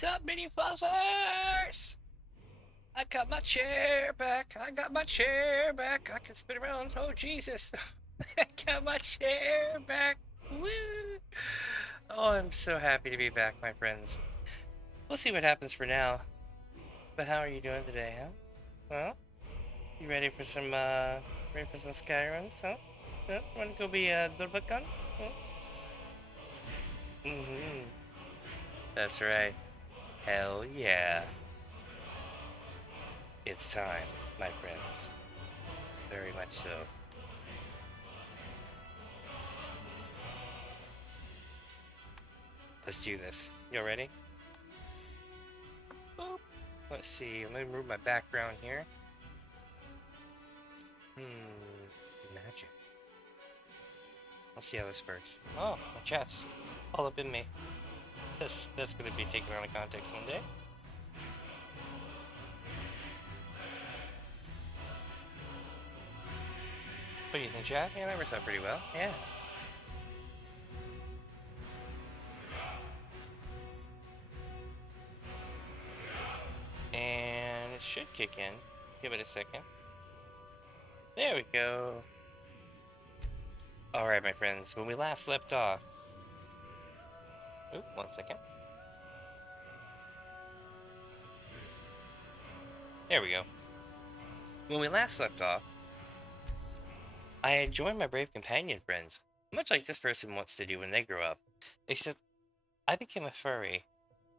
What's up, mini Fuzzers? I got my chair back. I got my chair back. I can spin around. Oh, Jesus. I got my chair back. Woo! Oh, I'm so happy to be back, my friends. We'll see what happens for now. But how are you doing today, huh? Well, you ready for some Skyrim, huh? Wanna go be a Dovah-kun? Huh? Mm-hmm. That's right. Hell yeah. It's time, my friends. Very much so. Let's do this. You ready? Boop. Let's see. Let me move my background here. Magic. Let's see how this works. Oh, my chat's all up in me. That's gonna be taken out of context one day. What do you think, chat? Yeah, that works out pretty well. Yeah. And it should kick in. Give it a second. There we go. Alright, my friends. When we last left off... Oop, 1 second. There we go. When we last left off, I had joined my brave companion friends, much like this person wants to do when they grow up. Except, I became a furry.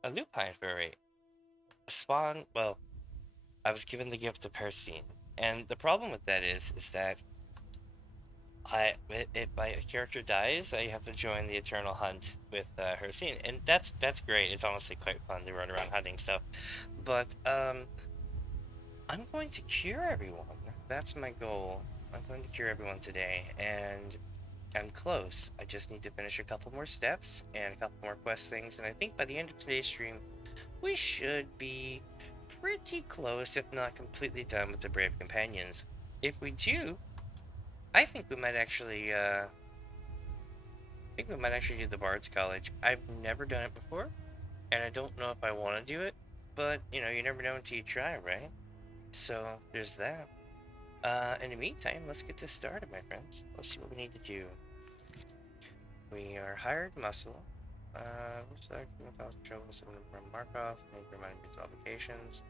A Lupine Furry. A spawn, well, I was given the gift of Hircine. And the problem with that is that if my character dies, I have to join the eternal hunt with Hircine. And that's great. It's honestly quite fun to run around hunting stuff. But, I'm going to cure everyone. That's my goal. I'm going to cure everyone today, and I'm close. I just need to finish a couple more steps and a couple more quest things, and I think by the end of today's stream, we should be pretty close, if not completely done with the Brave Companions. If we do, I think we might actually, do the Bard's College. I've never done it before, and I don't know if I want to do it, but, you know, you never know until you try, right? So, there's that. In the meantime, let's get this started, my friends. Let's see what we need to do. We are hired muscle. We're selecting about trouble, someone from Markov, make remind me of obligations.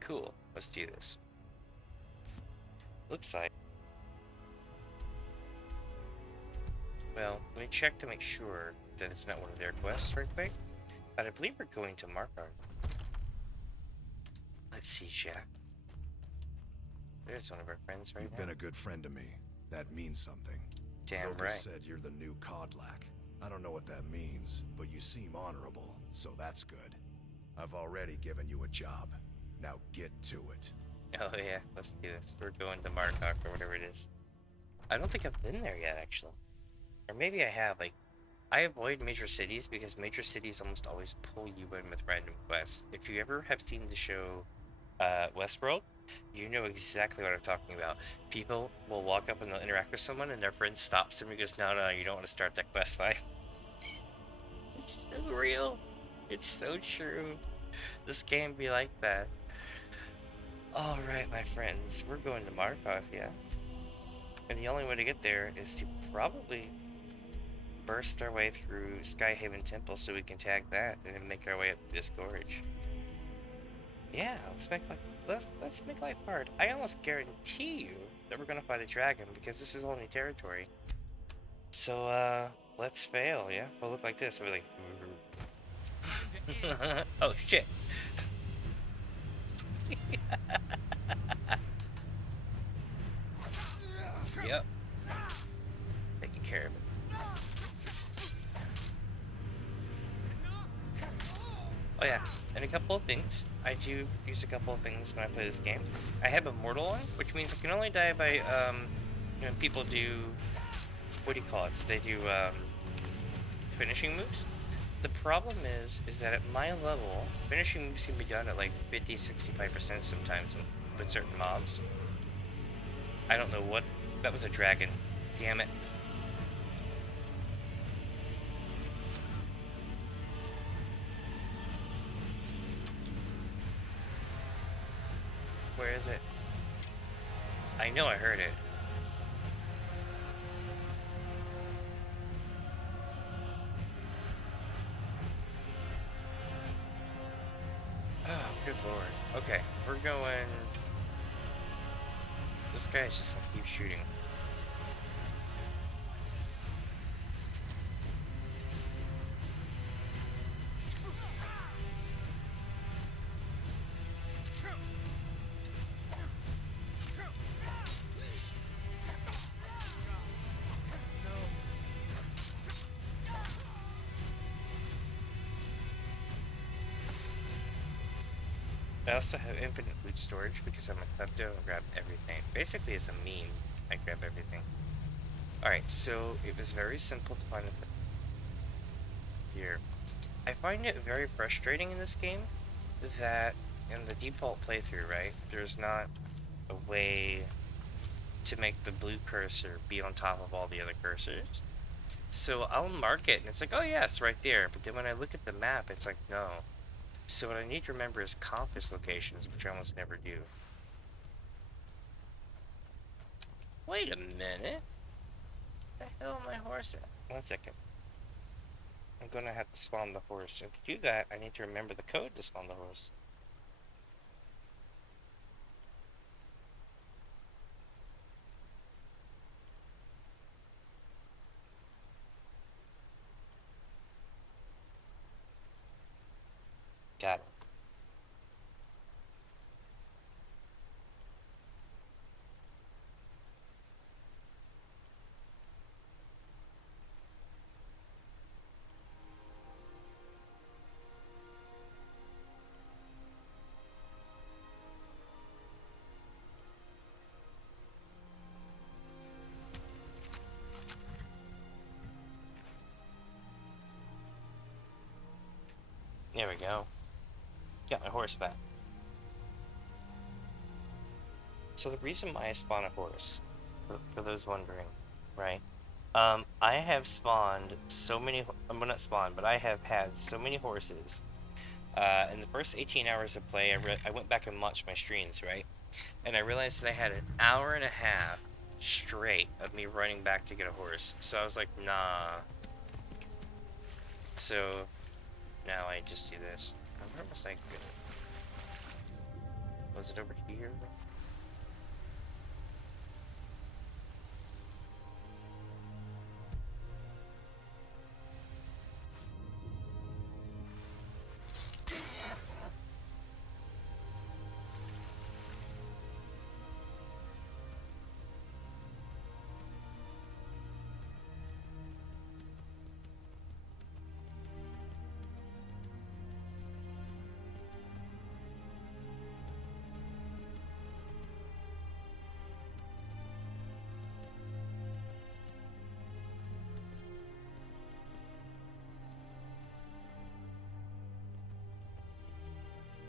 Cool, let's do this. Looks like... Well, let me check to make sure that it's not one of their quests right quick. But I believe we're going to Markov. Let's see, Jack. There's one of our friends right now. You've been a good friend to me. That means something. Damn Dovah right. said you're the new Codlac. I don't know what that means, but you seem honorable, so that's good. I've already given you a job. Now get to it. Oh yeah, let's do this. We're going to Markov or whatever it is. I don't think I've been there yet, actually. Or maybe I have. Like, I avoid major cities because major cities almost always pull you in with random quests. If you ever have seen the show Westworld, you know exactly what I'm talking about. People will walk up and they'll interact with someone and their friend stops them and goes, no, you don't want to start that quest line. It's so real. It's so true. This game be like that. Alright, my friends, we're going to Markov, yeah? And the only way to get there is to probably burst our way through Skyhaven Temple so we can tag that and then make our way up this gorge. Yeah, let's make life hard. I almost guarantee you that we're gonna fight a dragon because this is only territory. So let's fail, yeah? We'll look like this. We're like oh shit. Yep. Taking care of it. and a couple of things. I do use a couple of things when I play this game. I have Immortal on, which means I can only die by, you know, people do, what do you call it? They do, finishing moves. The problem is that at my level, finishing moves can be done at like 50-65% sometimes with certain mobs. I don't know what, that was a dragon. Damn it. Where is it? I know I heard it. Oh, good lord. Okay, we're going... This guy's just gonna keep shooting. I also have infinite loot storage because I'm a klepto and grab everything. Basically, as a meme, I grab everything. Alright, so it was very simple to find it here. I find it very frustrating in this game that in the default playthrough, right, there's not a way to make the blue cursor be on top of all the other cursors. So I'll mark it and it's like, oh yeah, it's right there. But then when I look at the map, it's like, no. So what I need to remember is compass locations, which I almost never do. Wait a minute. Where the hell am my horse at? 1 second. I'm gonna have to spawn the horse. And to do that, I need to remember the code to spawn the horse. Got it. There we go. Got my horse back. So the reason why I spawn a horse, for those wondering, right? I have spawned so many, well not spawned, but I have had so many horses. In the first 18 hours of play, I went back and watched my streams, right? And I realized that I had an hour and a half straight of me running back to get a horse. So I was like, nah. So now I just do this. Where was I good? Was it over here?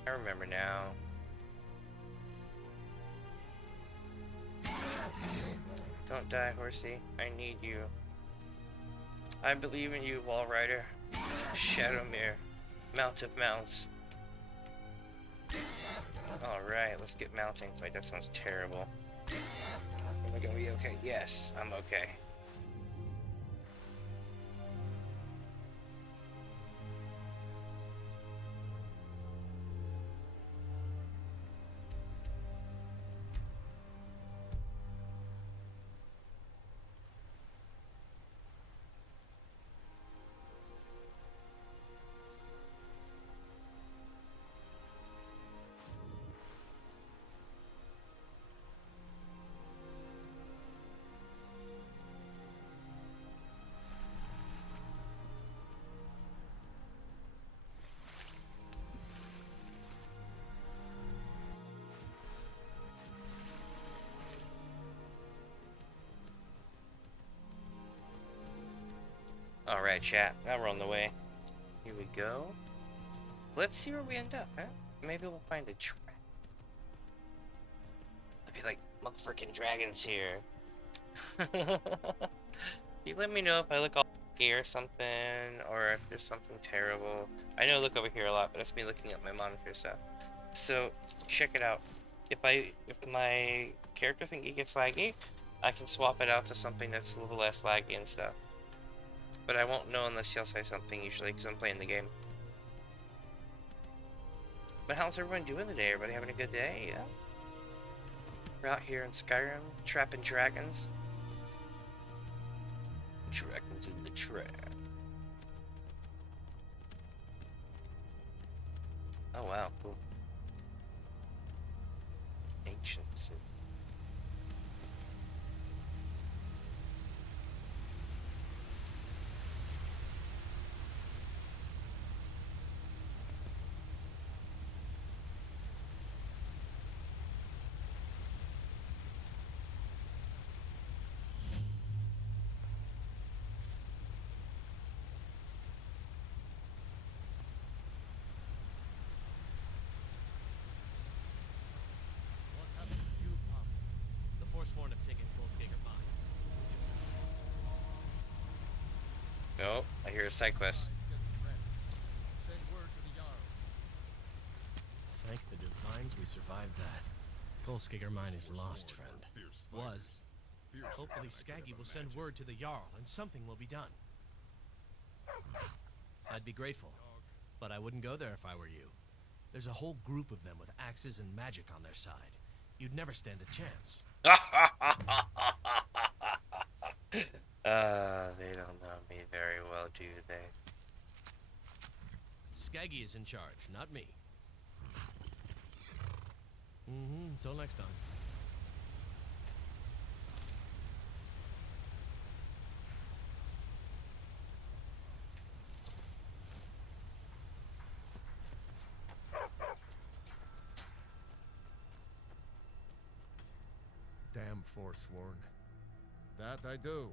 I remember now. Don't die, horsey. I need you. I believe in you, Wall Rider. Shadowmere. Mount of Mounts. Alright, let's get mounting. Wait, that sounds terrible. Am I gonna be okay? Yes, I'm okay. Alright, chat. Now we're on the way. Here we go. Let's see where we end up, huh? Maybe we'll find a trap. I'd be like, motherfucking dragons here. You let me know if I look all gay or something, or if there's something terrible. I know I look over here a lot, but that's me looking at my monitor stuff. So, check it out. If my character thingy gets laggy, I can swap it out to something that's a little less laggy and stuff. But I won't know unless y'all say something usually, because I'm playing the game. But how's everyone doing today? Everybody having a good day? Yeah? We're out here in Skyrim, trapping dragons. Dragons in the trap. Oh wow, cool. Ancient city. Oh, I hear a side quest. Thank the divines we survived that. Kolskegger mine is lost, friend. Was. Hopefully Skaggy will send word to the Jarl and something will be done. I'd be grateful, but I wouldn't go there if I were you. There's a whole group of them with axes and magic on their side. You'd never stand a chance. They don't know me very well, do they? Skaggy is in charge, not me. Until next time. Damn forsworn. That I do.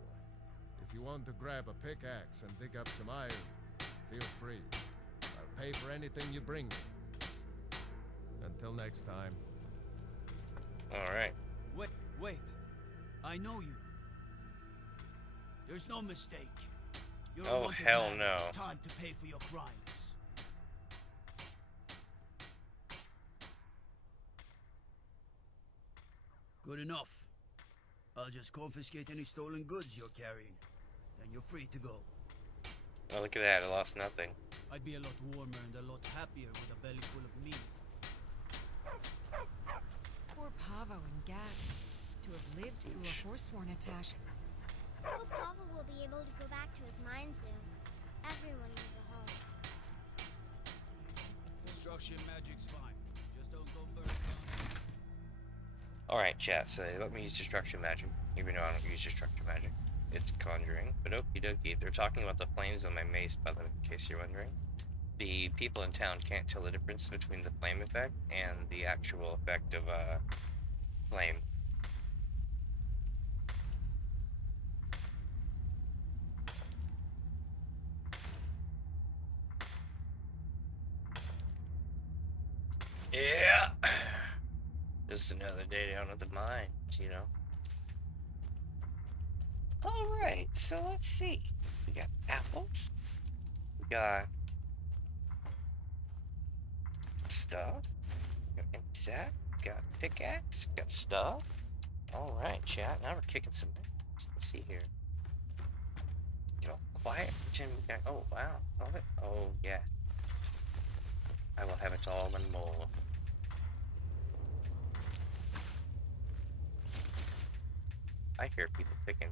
If you want to grab a pickaxe and dig up some iron, feel free. I'll pay for anything you bring me. Until next time. Alright. Wait. I know you. There's no mistake. You're a wanted hell man. no. It's time to pay for your crimes. Good enough. I'll just confiscate any stolen goods you're carrying. Then you're free to go. Oh, look at that. I lost nothing. I'd be a lot warmer and a lot happier with a belly full of meat. Poor Pavo and Gad. To have lived through a Forsworn attack. Hope Papa will be able to go back to his mine soon. Everyone needs a home. Destruction magic's fine. Just don't go burn down. Alright, chat, so let me use destruction magic. Even though I don't use destruction magic. It's conjuring. But okie dokie. They're talking about the flames on my mace, by the way, in case you're wondering. The people in town can't tell the difference between the flame effect and the actual effect of flame. Yeah. Just another day down at the mines, you know. Alright, so let's see. We got apples. We got stuff. We got empty sack. We got pickaxe. We got stuff. Alright, chat. Now we're kicking some ass. Let's see here. Get all quiet. Jim, oh, wow. All of it? Oh, yeah. I will have it all and more. I hear people picking.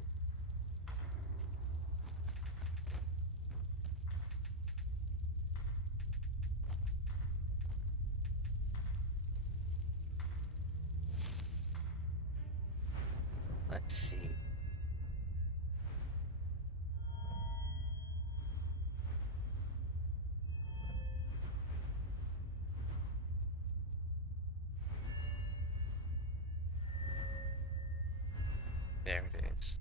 Let's see. There it is.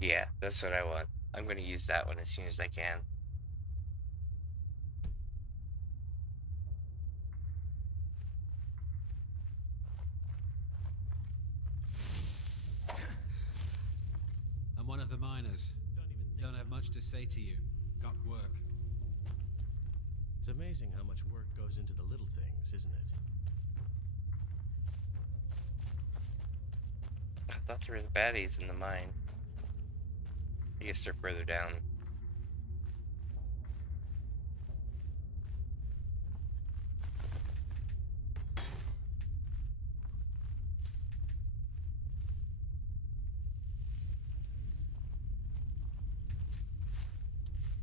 Yeah, that's what I want. I'm gonna use that one as soon as I can. I'm one of the miners. Don't have much to say to you. Got work. It's amazing how much work goes into the little things, isn't it? I thought there was baddies in the mine. I guess they're further down.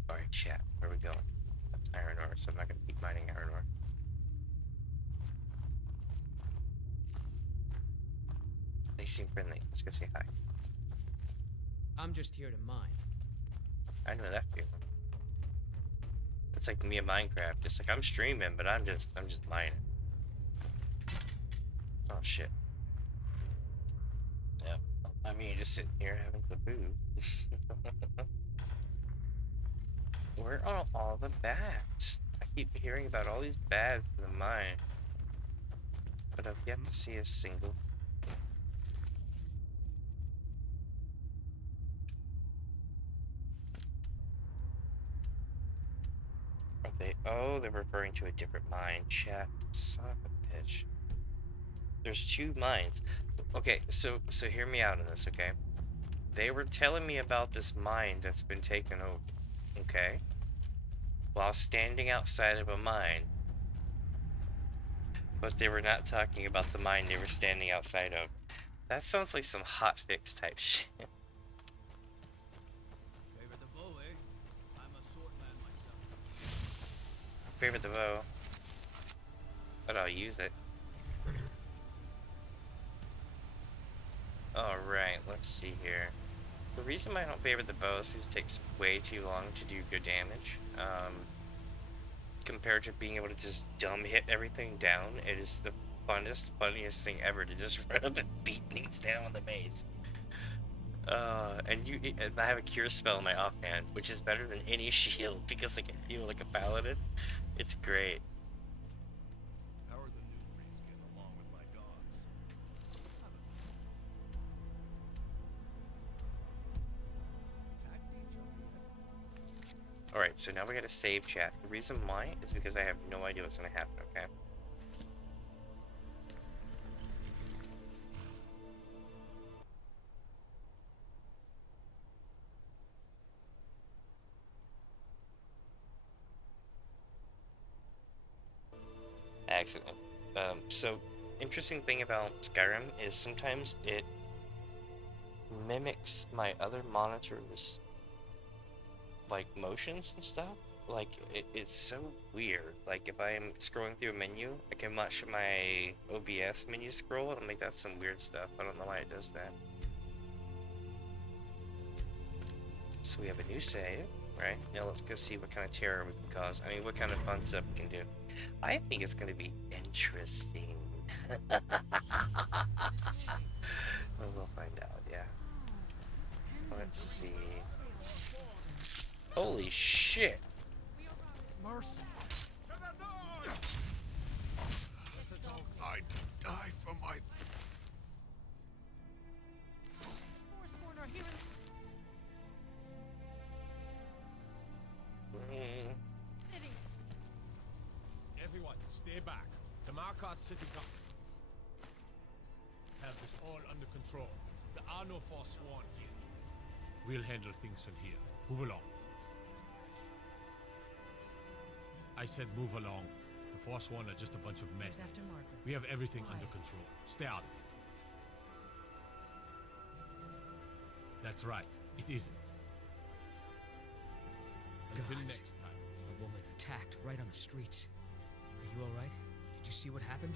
Alright, chat. Where are we going? That's iron ore, so I'm not gonna keep mining iron ore. They seem friendly. Let's go say hi. I'm just here to mine. I know that feeling. It's like me in Minecraft. Just like I'm streaming, but I'm just mining. Oh shit. Yeah. I mean, just sitting here having the boo. Where are all the bats? I keep hearing about all these bats in the mine, but I've yet to see a single. Are they? Oh, they're referring to a different mine. Chat. Son of a bitch. There's two mines. Okay, so hear me out on this, okay? They were telling me about this mine that's been taken over, okay? While standing outside of a mine. But they were not talking about the mine they were standing outside of. That sounds like some hotfix type shit. Favor the bow, eh? I'm a sword man myself. Favor the bow. But I'll use it. Alright, let's see here. The reason why I don't favor the bow is it takes way too long to do good damage. Compared to being able to just dumb hit everything down, it is the funniest thing ever to just run up and beat things down with the mace. And I have a cure spell in my offhand, which is better than any shield because I can feel like a paladin. It's great. How are the new breeds getting along with my dogs? Alright, so now we gotta save chat. The reason why is because I have no idea what's gonna happen, okay? Accident. So interesting thing about Skyrim is sometimes it mimics my other monitors like motions and stuff. Like it's so weird. Like if I'm scrolling through a menu, I can watch my OBS menu scroll and I'm like, that's some weird stuff. I don't know why it does that. So we have a new save, right? Now let's go see what kind of terror we can cause. I mean, what kind of fun stuff we can do. I think it's gonna be interesting. Well, we'll find out, yeah. Let's see. Holy shit! Mercy. I'd die for my... Everyone, stay back. The Markot's sitting up. Have this all under control. There are no Forsworn here. We'll handle things from here. Move along. I said move along. The Forsworn are just a bunch of men. After Margaret. We have everything under control. Stay out of it. That's right. It isn't. Until Gods. next time. A woman attacked right on the streets. Are you alright? Did you see what happened?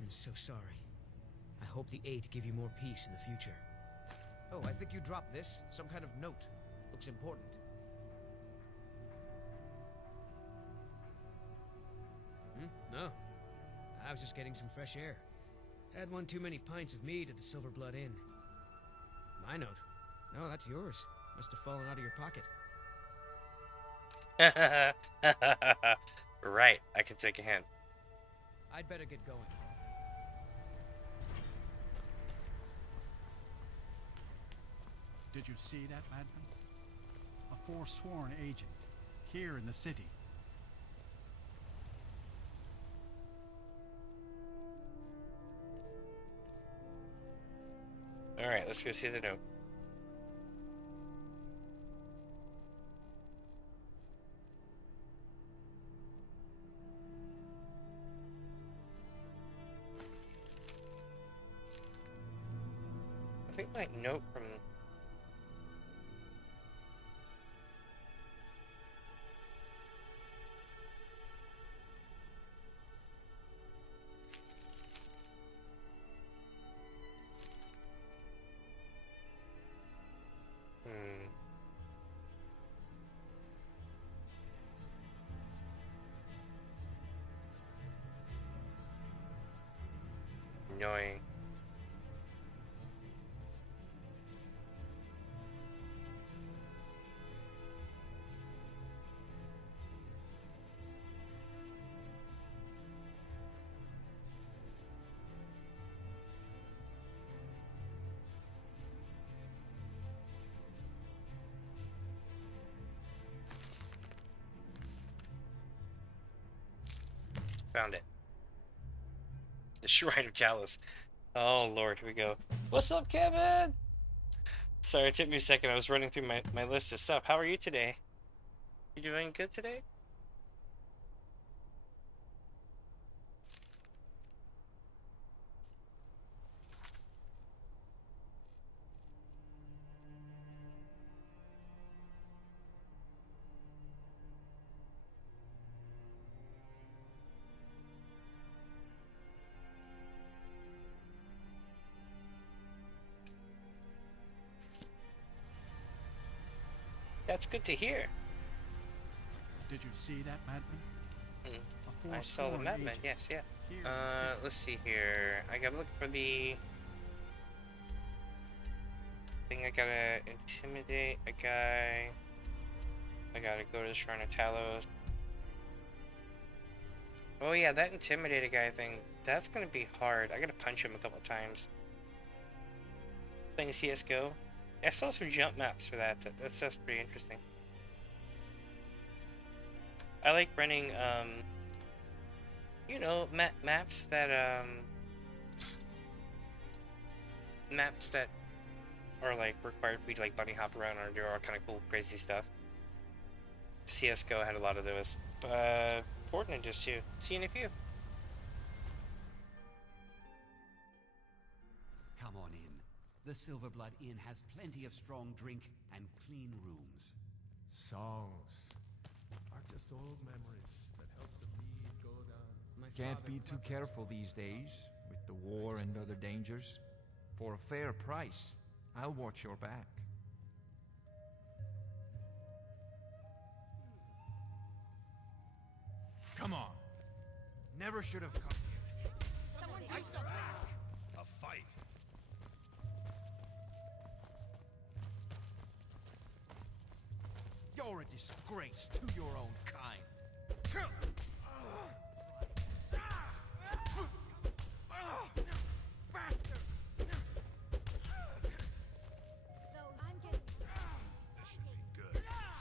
I'm so sorry. I hope the Eight give you more peace in the future. Oh, I think you dropped this. Some kind of note. Looks important. No. I was just getting some fresh air. Had one too many pints of mead at the Silver Blood Inn. My note? No, that's yours. Must have fallen out of your pocket. Right, I can take a hint. I'd better get going. Did you see that, madman? A forsworn agent, here in the city. Alright, let's go see the note. I think my note from... Annoying. Found it. The Shrine of Chalice. Oh lord, here we go. What's up, Kevin? Sorry, it took me a second. I was running through my list of stuff. How are you today? You doing good today? That's good to hear. Did you see that, madman? I saw the madman, yes, yeah. Let's see here. I gotta look for the thing. I gotta intimidate a guy. I gotta go to the Shrine of Talos. Oh yeah, that intimidate a guy thing, that's gonna be hard. I gotta punch him a couple times. Playing CSGO. I saw some jump maps for that. That's pretty interesting. I like running, you know, maps that are like required for you to like bunny hop around or do all kind of cool, crazy stuff. CS:GO had a lot of those. Fortnite does too. Seeing a few. Come on in. The Silverblood Inn has plenty of strong drink and clean rooms. Songs are just old memories that help the mead go down. Can't be too careful these days, with the war and other dangers. For a fair price, I'll watch your back. Come on. Never should have come here. Someone do something. A fight. You're a disgrace to your own kind.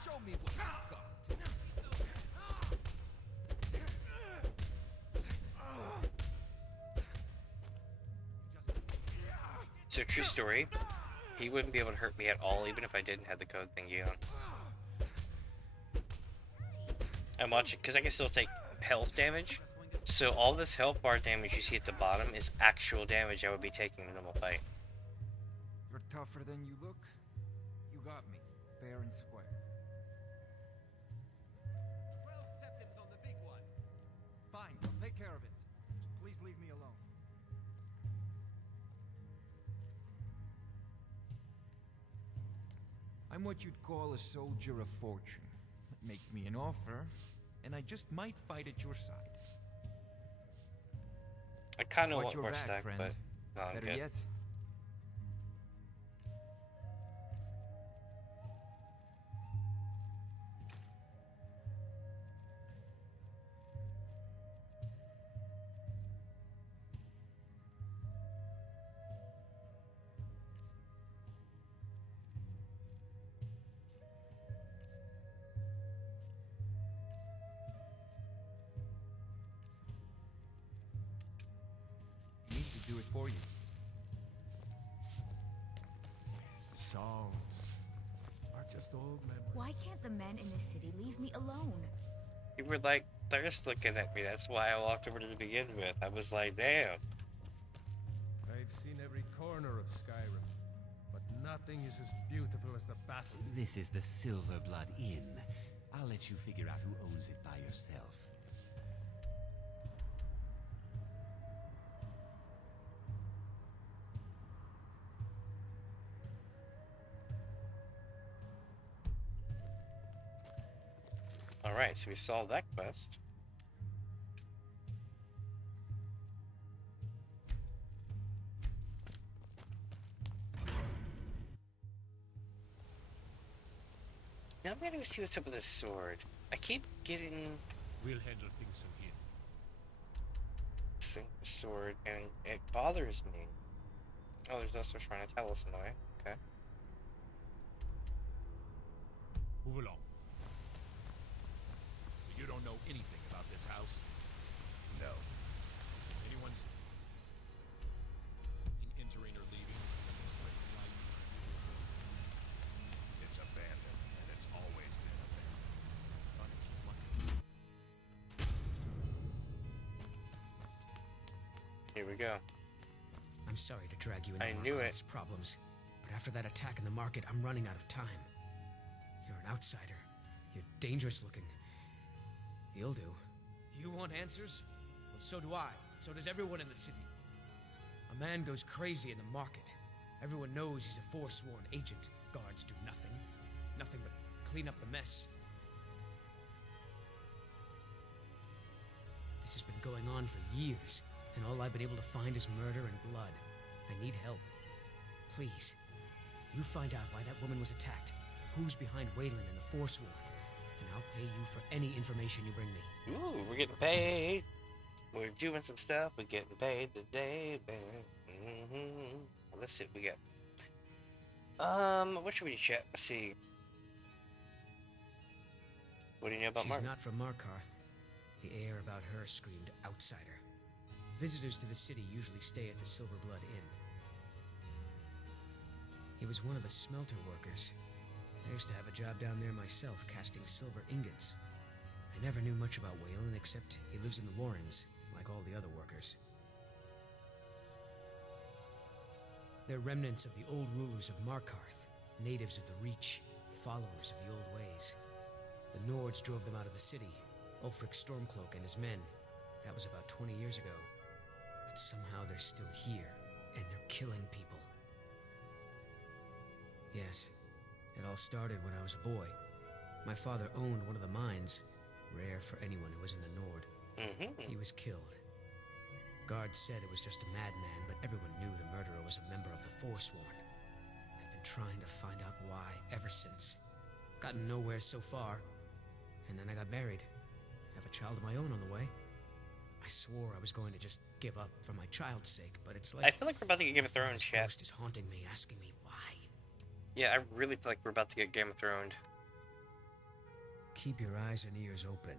Show me what you've got. So true story. He wouldn't be able to hurt me at all, even if I didn't have the code thingy on. I'm watching because I can still take health damage. So all this health bar damage you see at the bottom is actual damage I would be taking in a normal fight. You're tougher than you look. You got me, fair and square. 12 septims on the big one. Fine, I'll take care of it. Just please leave me alone. I'm what you'd call a soldier of fortune. Make me an offer, and I just might fight at your side. kind of Watch want your more back, stack, friend. but no, I'm Better good. yet. Need to do it for you. Songs are just old memories. Why can't the men in this city leave me alone? You were like thirst looking at me. That's why I walked over to begin with. I was like, damn. I've seen every corner of Skyrim, but nothing is as beautiful as the battle. This is the Silverblood Inn. I'll let you figure out who owns it by yourself. Alright, so we solved that quest. Now I'm gonna go see what's up with this sword. I keep getting We'll handle things from here. the sword and it bothers me. Oh, there's also trying to tell us in a way. Okay. Move along. So you don't know anything about this house? No. Anyone's in entering or leaving? Straight lights. It's abandoned, and it's always been abandoned. Got to keep looking. Here we go. I'm sorry to drag you into I knew it. Markov's problems, but after that attack in the market, I'm running out of time. You're an outsider. You're dangerous looking. You'll do. You want answers? Well, so do I. So does everyone in the city. A man goes crazy in the market. Everyone knows he's a forsworn agent. Guards do nothing. Nothing but clean up the mess. This has been going on for years, and all I've been able to find is murder and blood. I need help. Please, you find out why that woman was attacked, who's behind Wayland and the Forsworn, and I'll pay you for any information you bring me. Ooh, we're getting paid. We're doing some stuff. We're getting paid today, baby. Well, let's see what we got. What should we chat? Let's see. What do you know about She's Mark? not from Markarth. The air about her screamed outsider. Visitors to the city usually stay at the Silverblood Inn. He was one of the smelter workers. I used to have a job down there myself, casting silver ingots. I never knew much about Wayland, except he lives in the Warrens, like all the other workers. They're remnants of the old rulers of Markarth, natives of the Reach, followers of the old ways. The Nords drove them out of the city, Ulfric Stormcloak and his men. That was about 20 years ago. But somehow they're still here, and they're killing people. Yes, it all started when I was a boy. My father owned one of the mines, rare for anyone who isn't a Nord. He was killed. Guards said it was just a madman, but everyone knew the murderer was a member of the Forsworn. I've been trying to find out why ever since. Gotten nowhere so far. And then I got married. Have a child of my own on the way. I swore I was going to just give up for my child's sake, but it's like... I feel like we're about to get Game of Thrones, chat. Ghost is haunting me, asking me why. Yeah, I really feel like we're about to get Game of Thrones. Keep your eyes and ears open.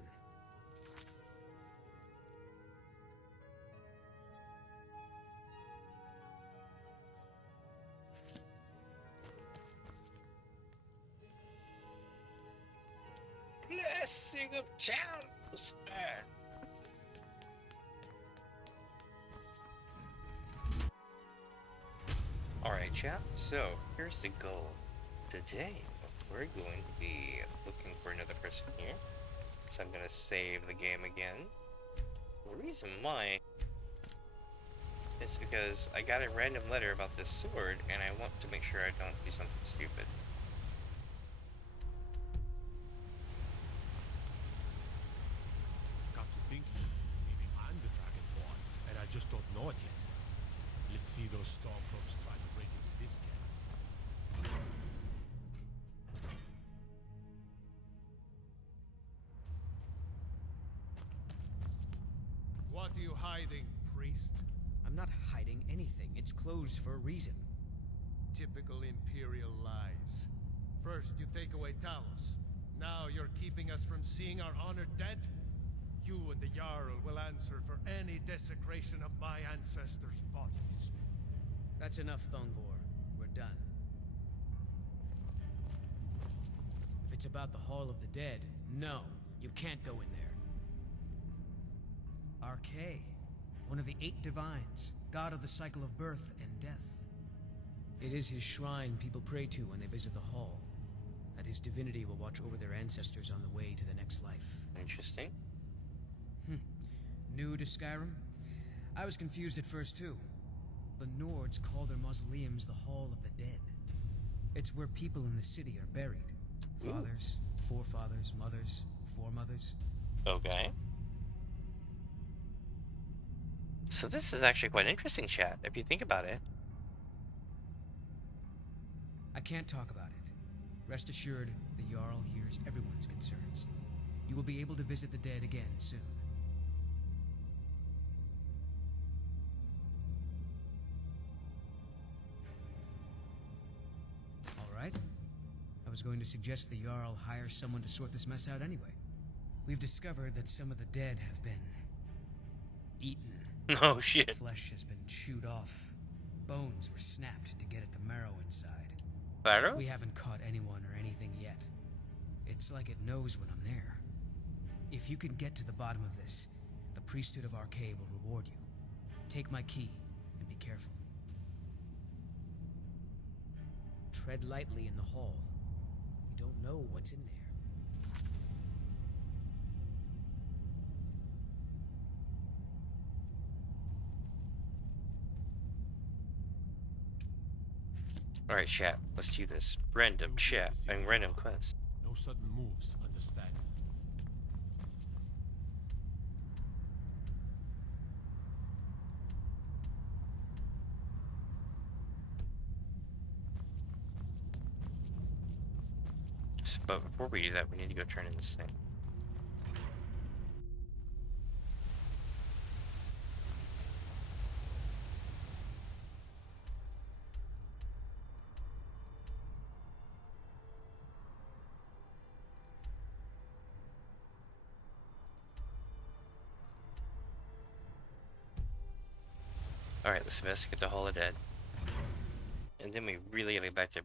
Blessing of Charles. Alright, chat. So, here's the goal. Today, we're going to be looking for another person here. So I'm going to save the game again. The reason why is because I got a random letter about this sword, and I want to make sure I don't do something stupid. Got to thinking, maybe I'm the Dragon-kun, and I just don't know could see those stormcloaks try to break into this camp. What are you hiding, priest? I'm not hiding anything. It's closed for a reason. Typical Imperial lies. First, you take away Talos. Now you're keeping us from seeing our honored dead? You and the Jarl will answer for any desecration of my ancestors' bodies. That's enough, Thongvor. We're done. If it's about the Hall of the Dead, no, you can't go in there. Archay, one of the 8 divines, god of the cycle of birth and death. It is his shrine people pray to when they visit the hall, and his divinity will watch over their ancestors on the way to the next life. Interesting. New to Skyrim? I was confused at first too. The Nords call their mausoleums the Hall of the Dead. It's where people in the city are buried. Fathers, forefathers, mothers, foremothers. Okay. So this is actually quite interesting, chat, if you think about it. I can't talk about it. Rest assured, the Jarl hears everyone's concerns. You will be able to visit the dead again soon. Alright. I was going to suggest the Jarl hire someone to sort this mess out anyway. We've discovered that some of the dead have been eaten. Oh shit. Flesh has been chewed off. Bones were snapped to get at the marrow inside. Marrow? We haven't caught anyone or anything yet. It's like it knows when I'm there. If you can get to the bottom of this, the priesthood of Archay will reward you. Take my key and be careful. Tread lightly in the hall. You don't know what's in there. Alright, chat, let's do this. Random chat and random quest. No sudden moves, understand? But before we do that, we need to go turn in this thing. Alright, let's investigate the Hall of Dead. And then we really gotta get back to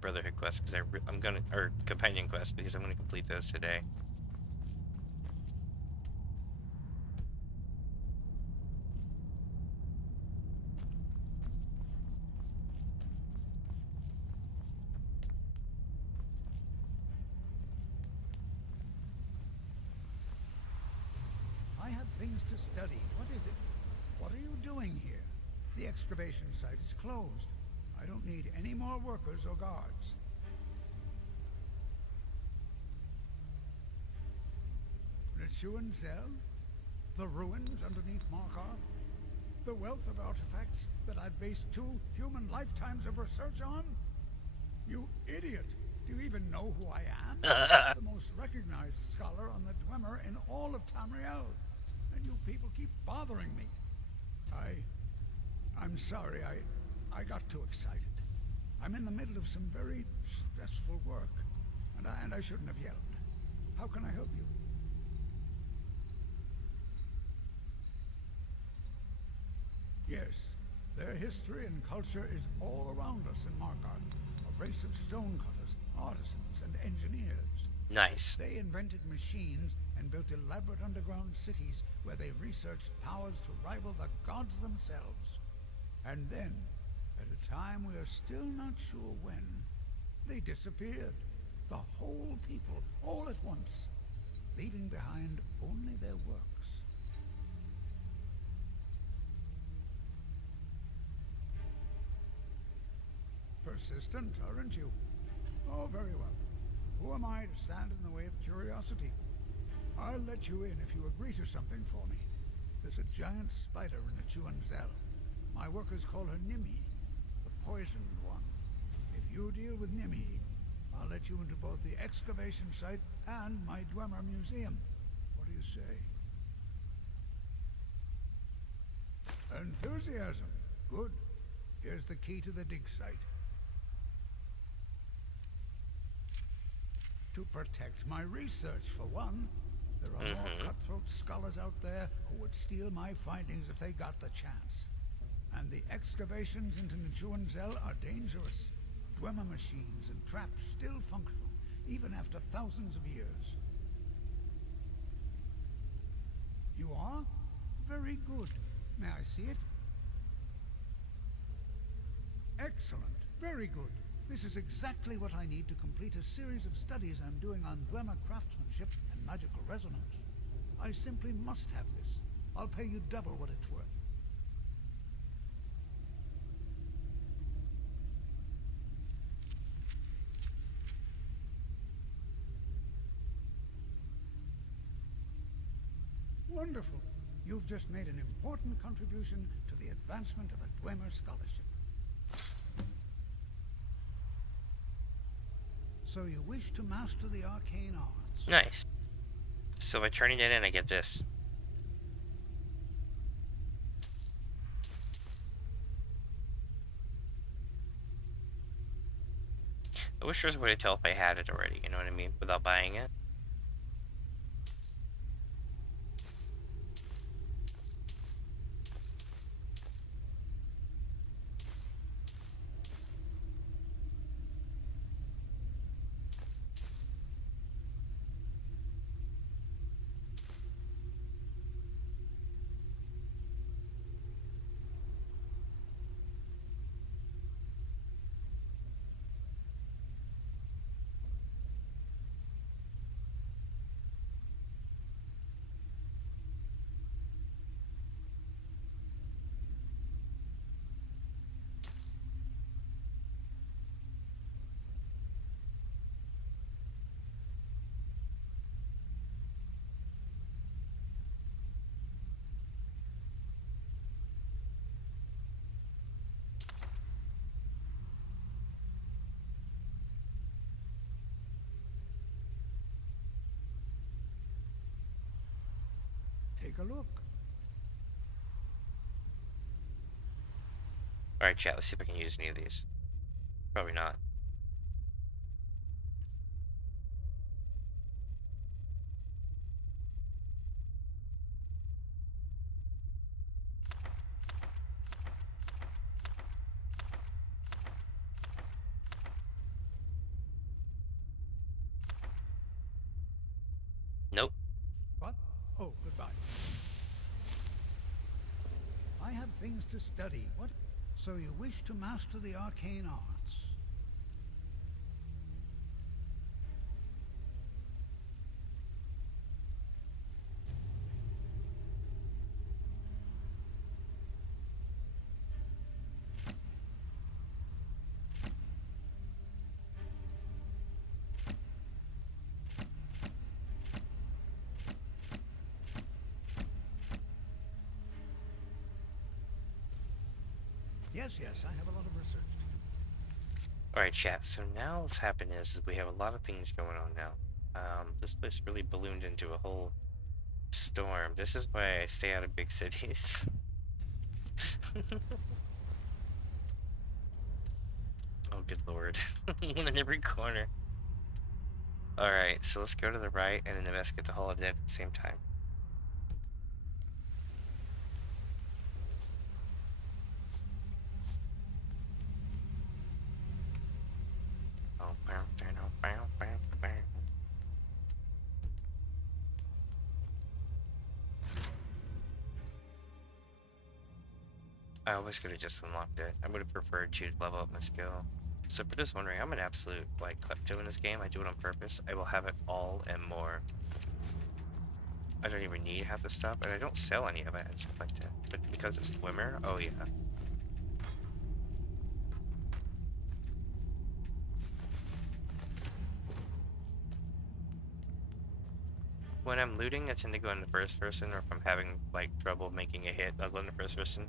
Brotherhood quest, because I'm gonna, or companion quest, because I'm gonna complete those today. I have things to study. What is it? What are you doing here? The excavation site is closed. I don't need any more workers or guards. Hircine Cell? The ruins underneath Markarth? The wealth of artifacts that I've based 2 human lifetimes of research on? You idiot! Do you even know who I am? The most recognized scholar on the Dwemer in all of Tamriel. And you people keep bothering me. I'm sorry, I got too excited. I'm in the middle of some very stressful work, and I shouldn't have yelled. How can I help you? Yes, their history and culture is all around us in Markarth. A race of stonecutters, artisans, and engineers. Nice. They invented machines and built elaborate underground cities where they researched powers to rival the gods themselves. And then, at a time we are still not sure when, they disappeared. The whole people, all at once, leaving behind only their works. Persistent, aren't you? Oh, very well. Who am I to stand in the way of curiosity? I'll let you in if you agree to something for me. There's a giant spider in the Hircine Cell. My workers call her Nimi, the poisoned one. If you deal with Nimi, I'll let you into both the excavation site and my Dwemer museum. What do you say? Enthusiasm. Good. Here's the key to the dig site. To protect my research, for one. There are more cutthroat scholars out there who would steal my findings if they got the chance. And the excavations into Nchuanzel are dangerous. Dwemer machines and traps still functional, even after thousands of years. You are? Very good. May I see it? Excellent. Very good. This is exactly what I need to complete a series of studies I'm doing on Dwemer craftsmanship and magical resonance. I simply must have this. I'll pay you double what it's worth. Wonderful. You've just made an important contribution to the advancement of a Dwemer scholarship. So you wish to master the arcane arts? Nice. So by turning it in, I get this. I wish there was a way to tell if I had it already, you know what I mean? Without buying it. Take a look. Alright, chat, let's see if I can use any of these. Probably not. Nope. What? Oh, goodbye. I have things to study. What? So you wish to master the arcane arts? Yes, I have a lot of research to do. Alright, chat, so now what's happened is we have a lot of things going on now. This place really ballooned into a whole storm. This is why I stay out of big cities. Oh, good lord. One in every corner. Alright, so let's go to the right and investigate the Hall of Dead at the same time. I always could have just unlocked it. I would have preferred to level up my skill. So for just wondering, I'm an absolute like klepto in this game. I do it on purpose. I will have it all and more. I don't even need half the stuff, and I don't sell any of it. I just collect it. But because it's Dwemer, oh yeah. When I'm looting, I tend to go into first person, or if I'm having like trouble making a hit, I'll go into first person.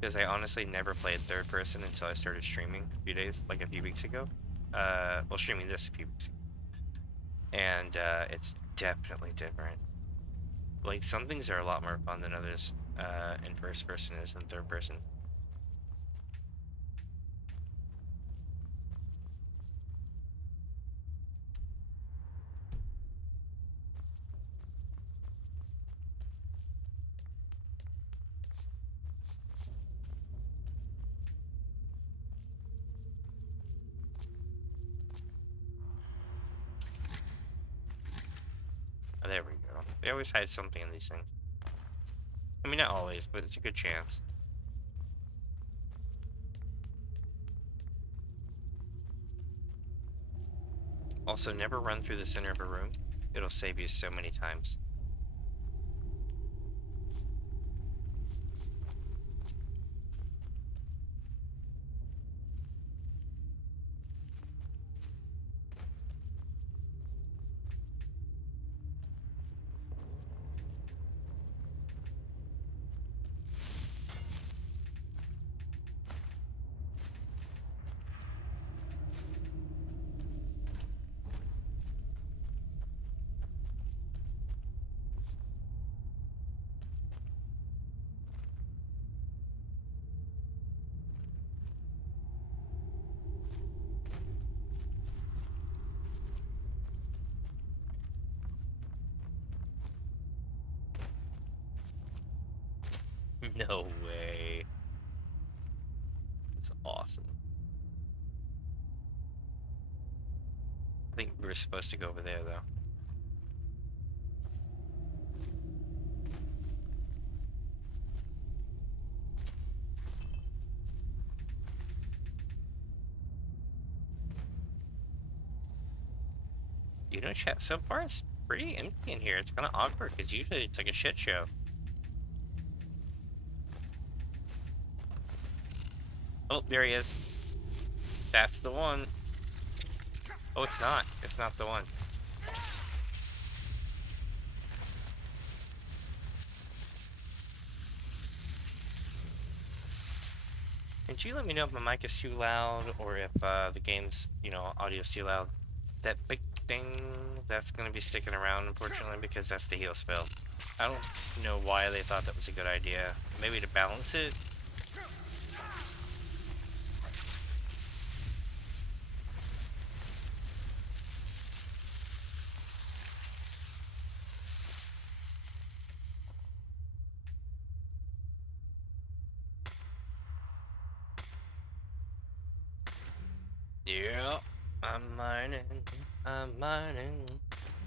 because I honestly never played third person until I started streaming a few weeks ago. Well, streaming this a few weeks ago. And it's definitely different. Like, some things are a lot more fun than others in first person is than third person. Oh, there we go. They always hide something in these things. I mean, not always, but it's a good chance. Also, never run through the center of a room. It'll save you so many times. No way. It's awesome. I think we were supposed to go over there, though. You know, chat, so far it's pretty empty in here. It's kind of awkward, because usually it's like a shit show. Oh, there he is. That's the one. Oh, it's not. It's not the one. Could you let me know if my mic is too loud, or if the game's, audio is too loud? That big thing, that's going to be sticking around, unfortunately, because that's the heal spell. I don't know why they thought that was a good idea. Maybe to balance it? Yeah, I'm mining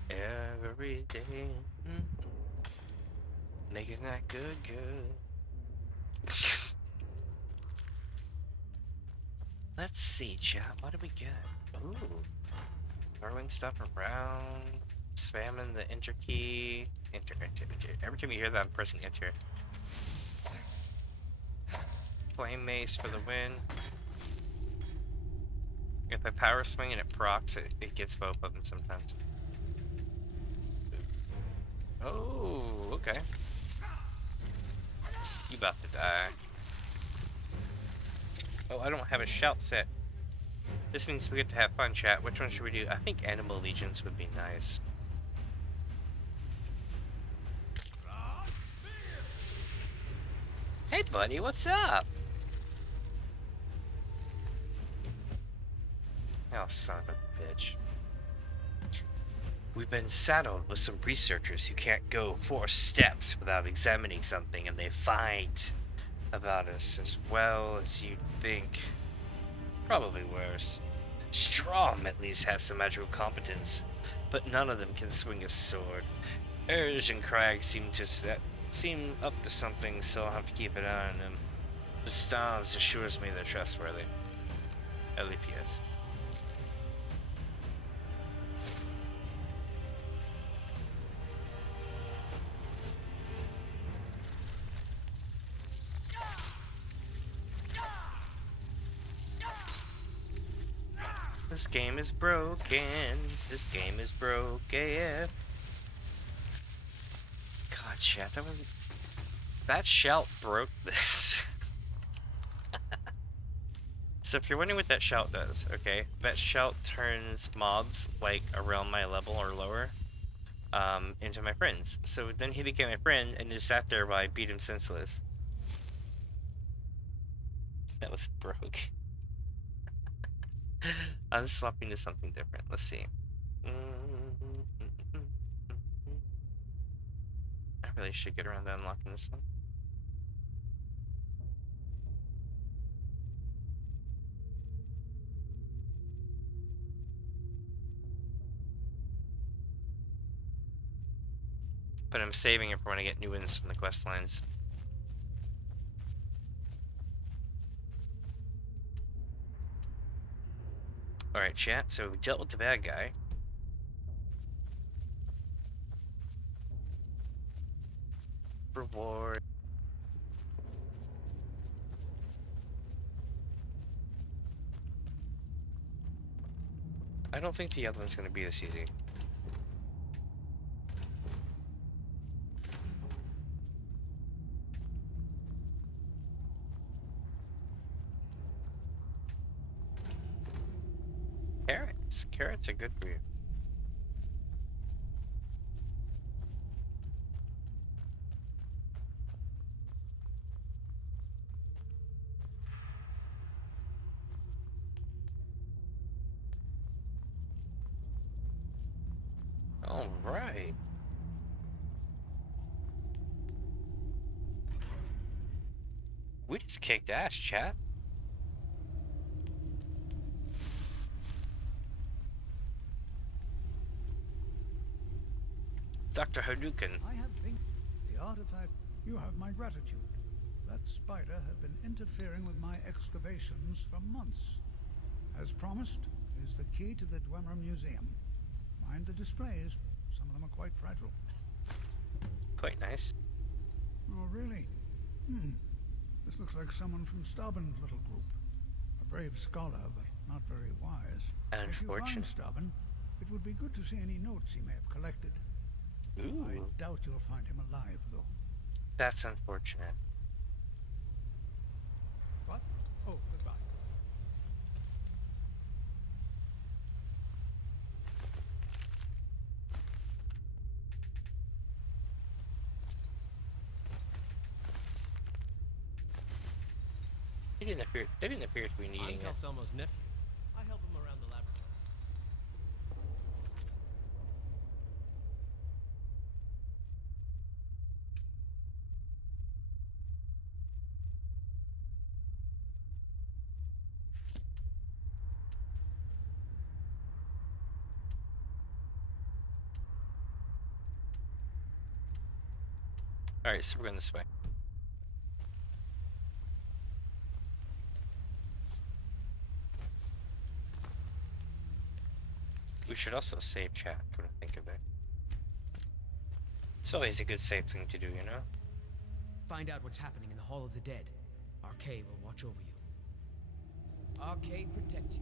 every day. Making that good. Let's see, chat, what do we get? Ooh, throwing stuff around, spamming the enter key. Enter. Every time you hear that, I'm pressing enter. Flame mace for the win. If I power swing and it procs, it gets both of them sometimes. Oh, okay. You about to die. Oh, I don't have a shout set. This means we get to have fun, chat. Which one should we do? I think Animal Legions would be nice. Hey buddy, what's up? Oh, son of a bitch. We've been saddled with some researchers who can't go 4 steps without examining something, and they fight about us as well as you'd think. Probably worse. Strom at least has some magical competence, but none of them can swing a sword. Urge and Crag seem up to something, so I'll have to keep an eye on them. The Stavs assures me they're trustworthy. At least yes. This game is broken. This game is broke AF. God, chat, that shout broke this. So if you're wondering what that shout does, okay, that shout turns mobs like around my level or lower into my friends. So then he became my friend and just sat there while I beat him senseless. That was broke. I'm swapping to something different. Let's see. I really should get around to unlocking this one. But I'm saving it for when I get new ones from the quest lines. Alright, chat, so we dealt with the bad guy. Reward. I don't think the other one's gonna be this easy. Carrots. Carrots are good for you. All right. We just kicked ass, chat. Dr. Hadouken. I have the artifact. You have my gratitude. That spider had been interfering with my excavations for months. As promised, it is the key to the Dwemer Museum. Mind the displays. Some of them are quite fragile. Quite nice. Oh, really? This looks like someone from Stauben's little group. A brave scholar, but not very wise. If you find Stauben, it would be good to see any notes he may have collected. Ooh. I doubt you'll find him alive, though. That's unfortunate. What? Oh, goodbye. They didn't appear to be needing I'm it. Calcelmo's nephew. I help him around the laboratory. Alright, so we're going this way. We should also save chat, when I think of it. It's always a good safe thing to do, you know? Find out what's happening in the Hall of the Dead. Arcade will watch over you. Arcade protect you.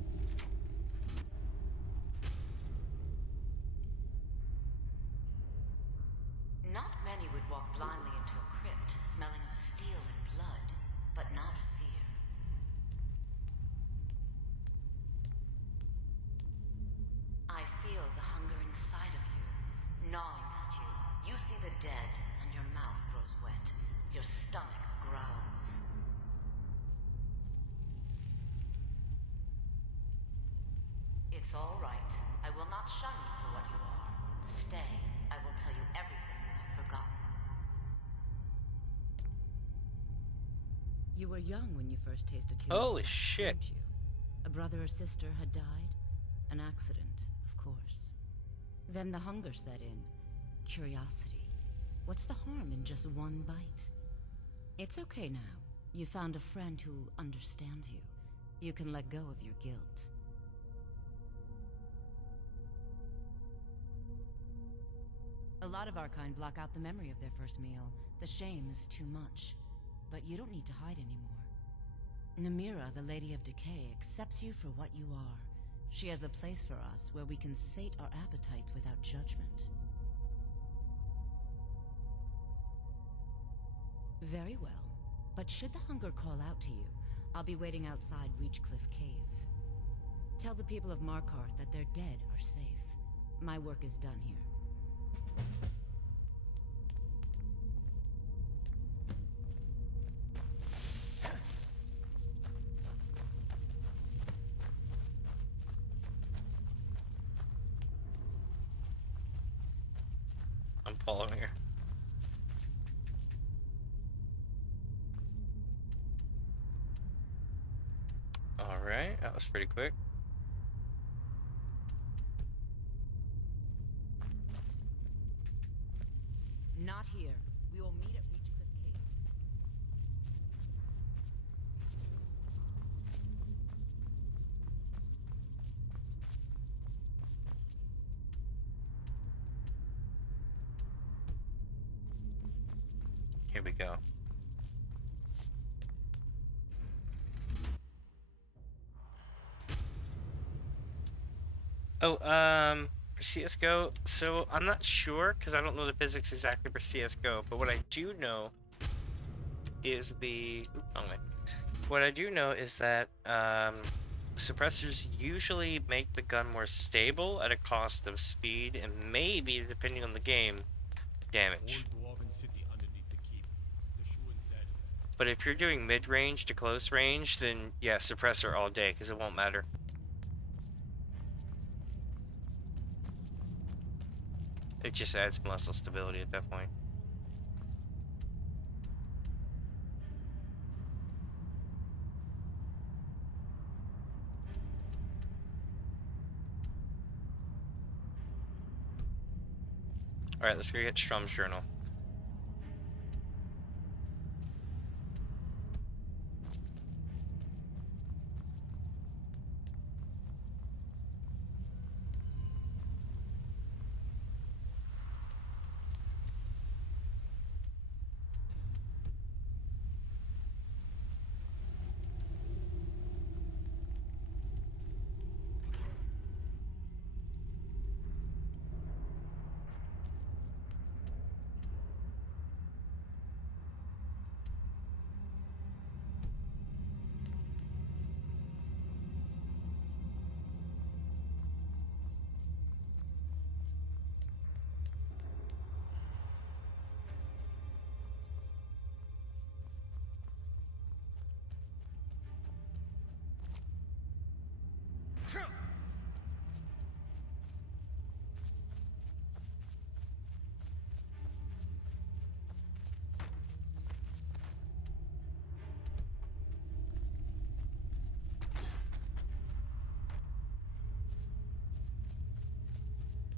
Not many would walk blindly into a crypt, smelling of steel and blood, but not fear. I feel the hunger inside of you, gnawing at you. You see the dead, and your mouth grows wet. Your stomach growls. It's all right. I will not shun you for what you are. Stay. I will tell you everything you have forgotten. You were young when you first tasted human Holy flesh, shit. weren't you? A brother or sister had died? An accident, of course. Then the hunger set in. Curiosity. What's the harm in just one bite? It's okay now. You found a friend who understands you. You can let go of your guilt. A lot of our kind block out the memory of their first meal. The shame is too much. But you don't need to hide anymore. Namira, the Lady of Decay, accepts you for what you are. She has a place for us where we can sate our appetites without judgment. Very well. But should the hunger call out to you, I'll be waiting outside Reachcliff Cave. Tell the people of Markarth that their dead are safe. My work is done here. I'm following her. Alright, that was pretty quick. Not here. We will meet at Reachcliff Cave. Here we go. Oh, for CSGO, so I'm not sure because I don't know the physics exactly for CSGO, but what I do know is what I do know is that suppressors usually make the gun more stable at a cost of speed and maybe, depending on the game, damage. But if you're doing mid-range to close range, then yeah, suppressor all day because it won't matter. It just adds muscle stability at that point. Alright, let's go get Strom's journal.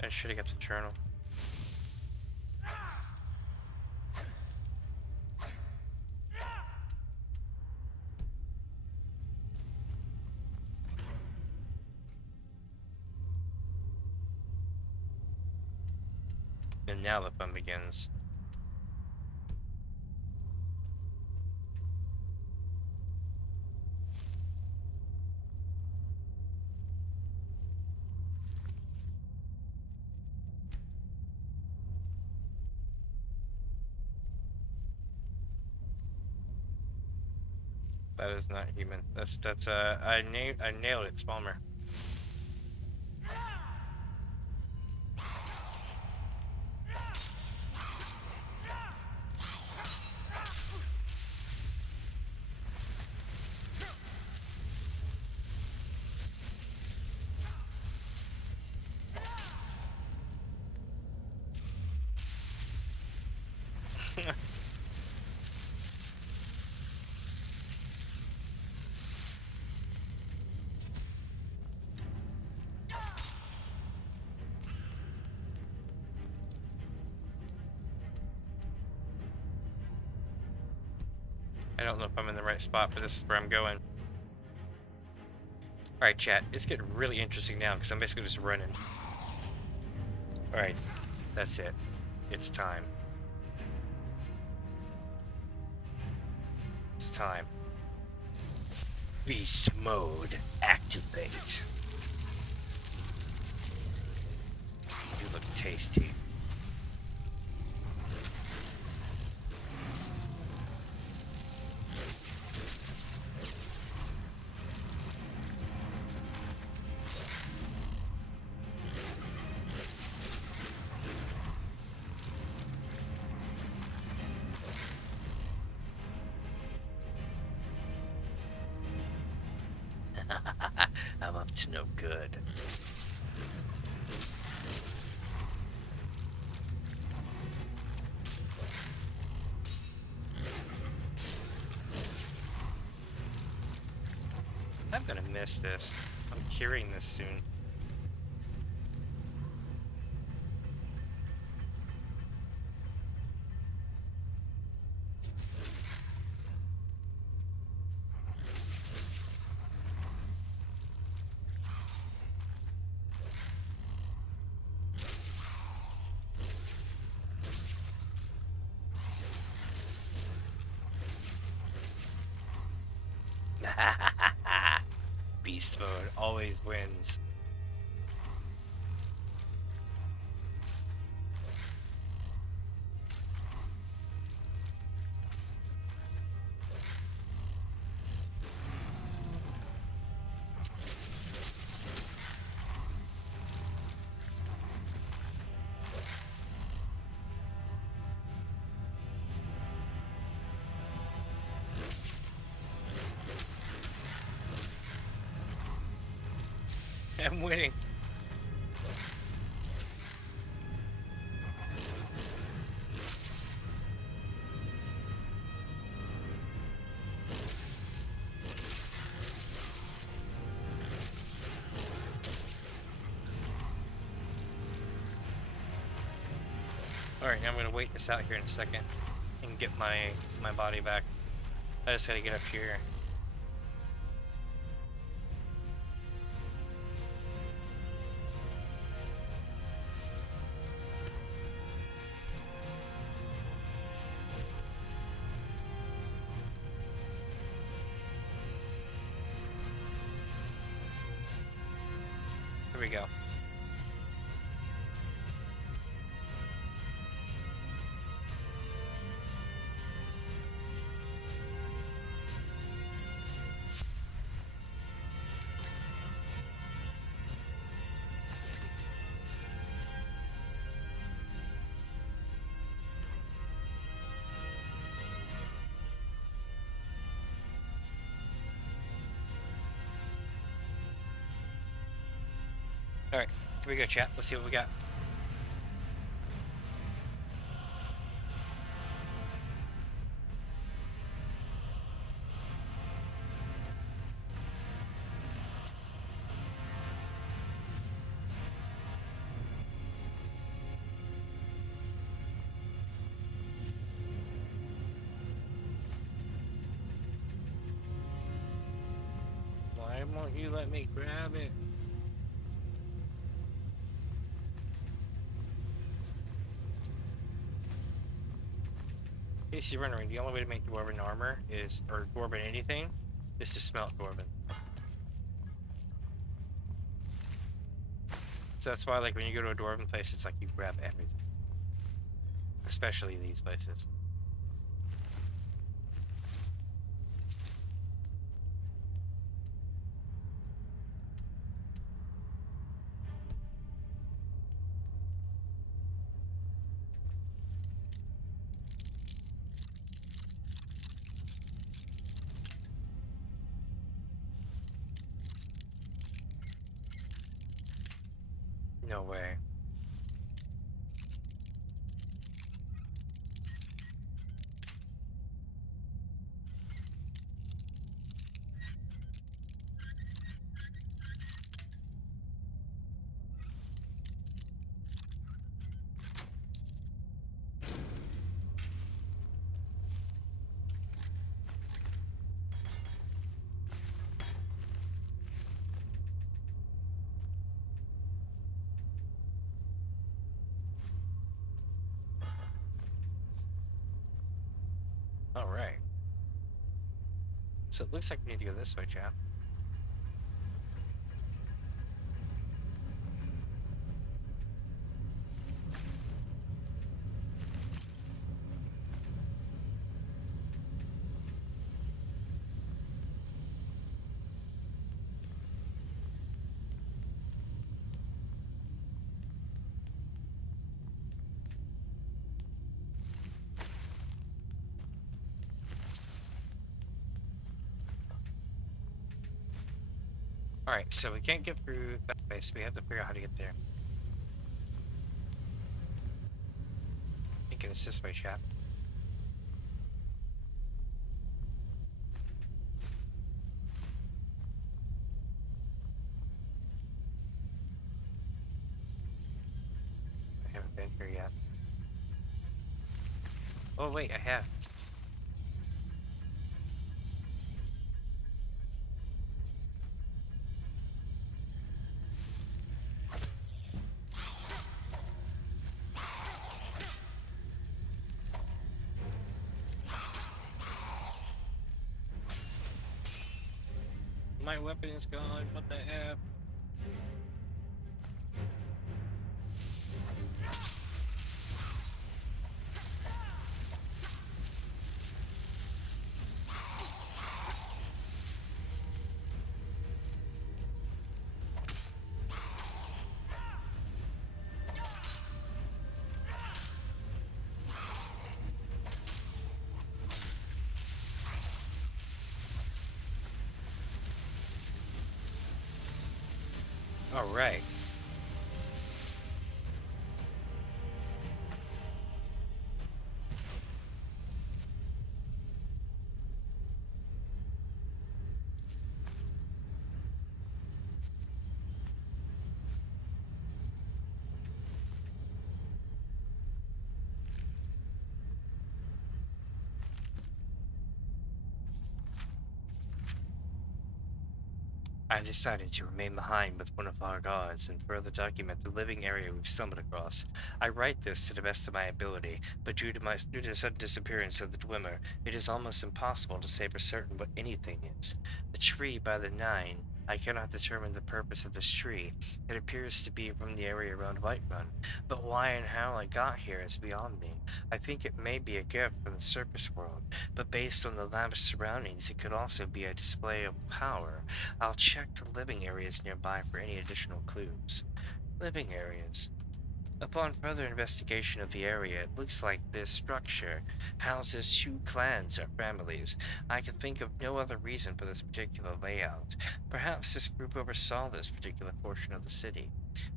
I should have kept the journal. And now the fun begins. That is not human. That's I nailed it, Spalmer. I don't know if I'm in the right spot, but this is where I'm going. Alright, chat, it's getting really interesting now because I'm basically just running. Alright, that's it. It's time. It's time. Beast mode activate. You look tasty. up to no good. I'm gonna miss this. I'm curing this soon. Beast mode always wins. I'm winning. Alright, now I'm gonna wait this out here in a second and get my body back. I just gotta get up here. There we go. Alright, here we go, chat. Let's see what we got. Why won't you let me grab it? In case you're wondering, the only way to make dwarven armor is, or dwarven anything, is to smelt dwarven. So that's why, like, when you go to a dwarven place, it's like you grab everything. Especially these places. No way. Alright. So it looks like we need to go this way, chap. Alright, so we can't get through that way, so we have to figure out how to get there. You can assist my chat. I haven't been here yet. Oh wait, I have. My weapon is gone, what the F? All right. I decided to remain behind with one of our guards and further document the living area we've stumbled across. I write this to the best of my ability, but due to the sudden disappearance of the Dwemer, it is almost impossible to say for certain what anything is. The tree by the Nine, I cannot determine the purpose of this tree. It appears to be from the area around Whiterun, but why and how I got here is beyond me. I think it may be a gift from the surface world, but based on the lavish surroundings, it could also be a display of power. I'll check the living areas nearby for any additional clues. Living areas. Upon further investigation of the area, it looks like this structure houses two clans or families. I can think of no other reason for this particular layout. Perhaps this group oversaw this particular portion of the city.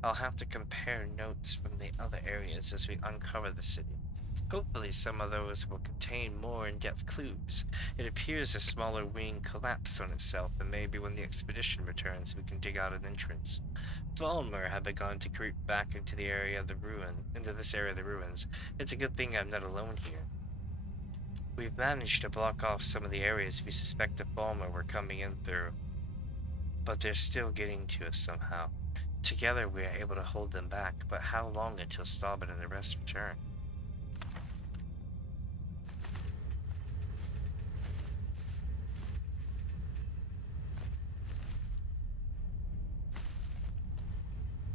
I'll have to compare notes from the other areas as we uncover the city. Hopefully some of those will contain more in-depth clues. It appears a smaller wing collapsed on itself, and maybe when the expedition returns we can dig out an entrance. Volmer have begun to creep back into this area of the ruins. It's a good thing I'm not alone here. We've managed to block off some of the areas we suspect the Volmer were coming in through, but they're still getting to us somehow. Together we are able to hold them back, but how long until Staubin and the rest return?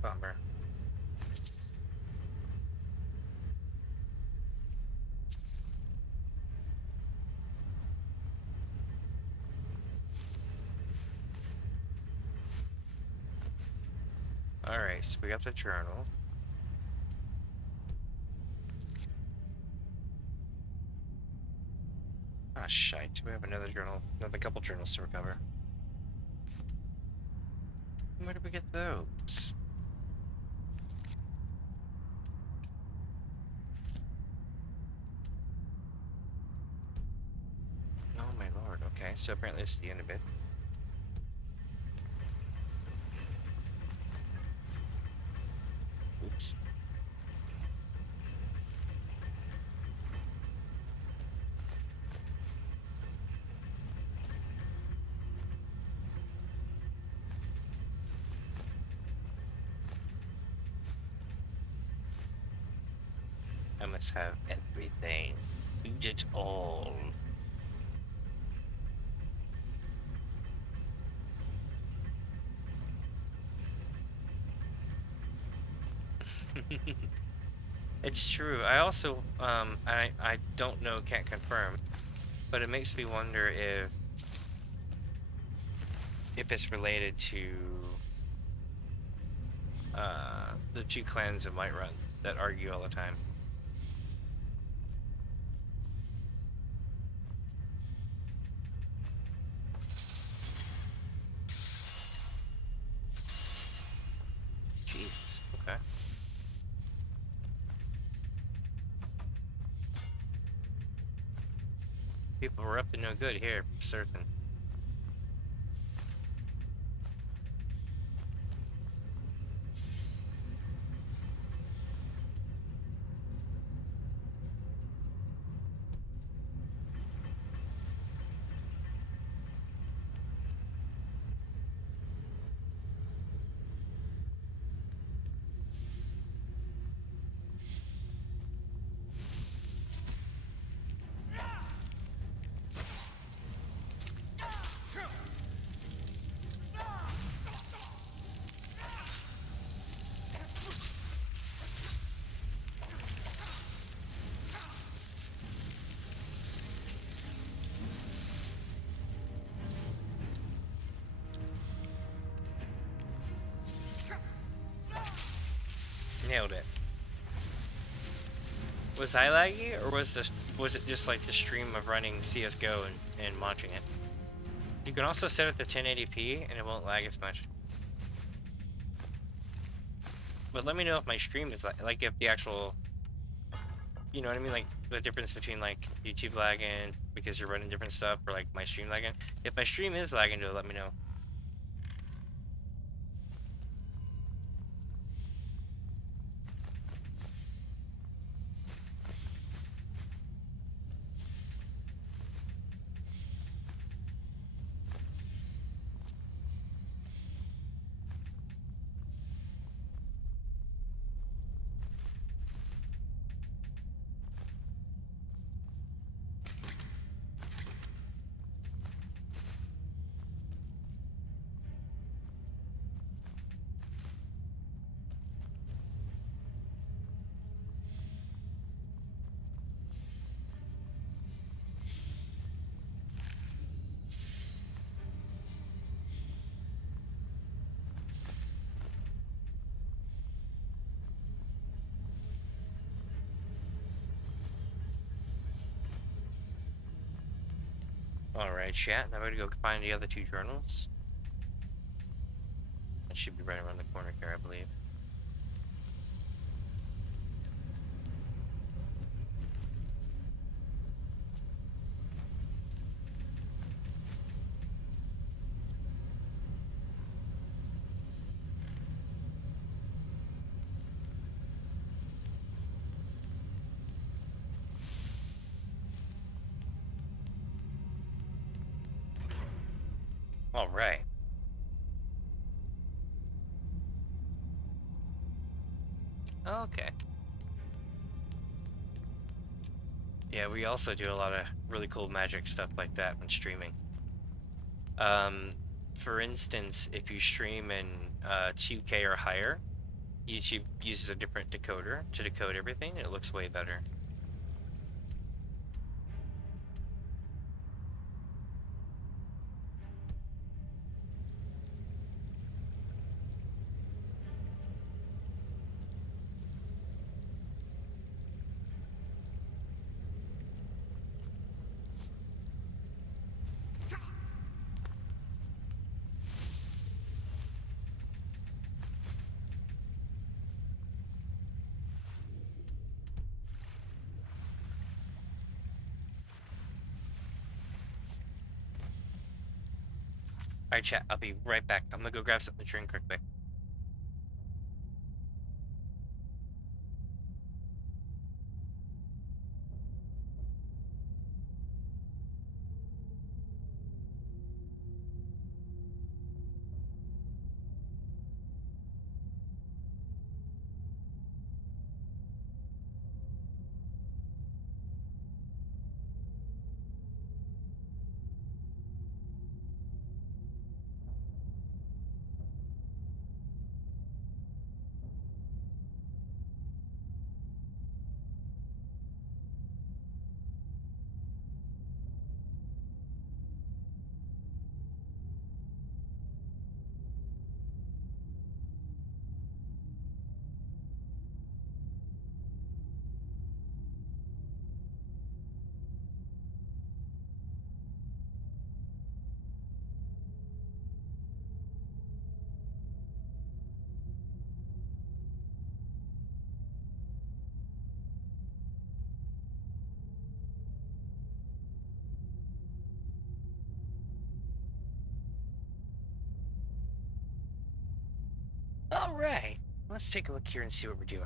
Bummer. Alright, so we got the journal. Ah, shite. We have another couple journals to recover. Where did we get those? Oh my lord, okay, so apparently it's the end of it. Oops. I must have everything. Eat it all. It's true. I also, I don't know, can't confirm, but it makes me wonder if it's related to the two clans of Whiterun that argue all the time. People were up to no good here, for certain. Nailed it. Was I laggy, or was it just like the stream of running CS:GO and launching it? You can also set it to 1080p and it won't lag as much. But let me know if my stream is like if the actual, you know what I mean, like the difference between like YouTube lagging because you're running different stuff, or like my stream lagging. If my stream is lagging, let me know. Alright, chat, now we're gonna go find the other two journals. That should be right around the corner here, I believe. All right. Okay. Yeah, we also do a lot of really cool magic stuff like that when streaming. For instance, if you stream in 2K or higher, YouTube uses a different decoder to decode everything, and it looks way better. Alright, chat, I'll be right back. I'm gonna go grab something to drink real quick. Alright, let's take a look here and see what we're doing.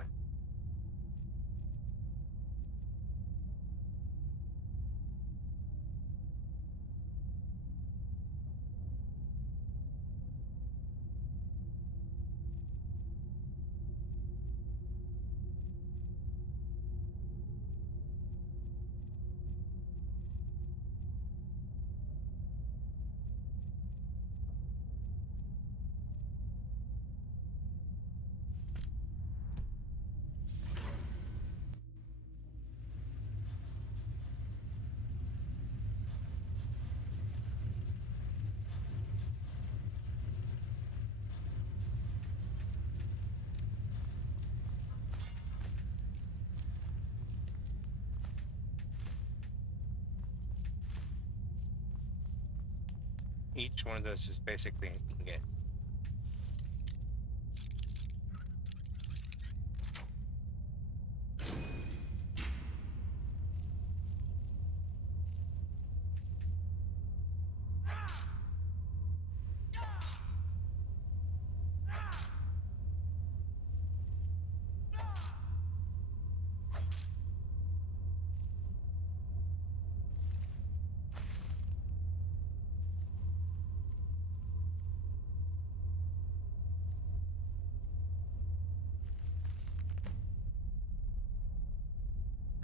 Each one of those is basically an ingot.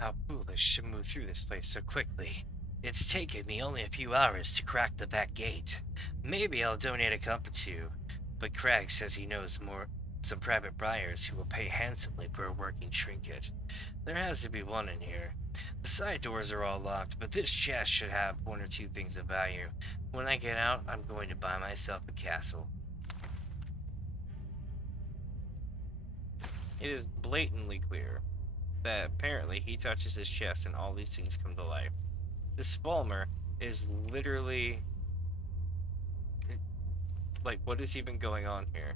How foolish to move through this place so quickly. It's taken me only a few hours to crack the back gate. Maybe I'll donate a cup or two, but Craig says he knows some private buyers who will pay handsomely for a working trinket. There has to be one in here. The side doors are all locked, but this chest should have one or two things of value. When I get out, I'm going to buy myself a castle. It is blatantly clear that apparently he touches his chest and all these things come to life. This Falmer is literally like, what is even going on here?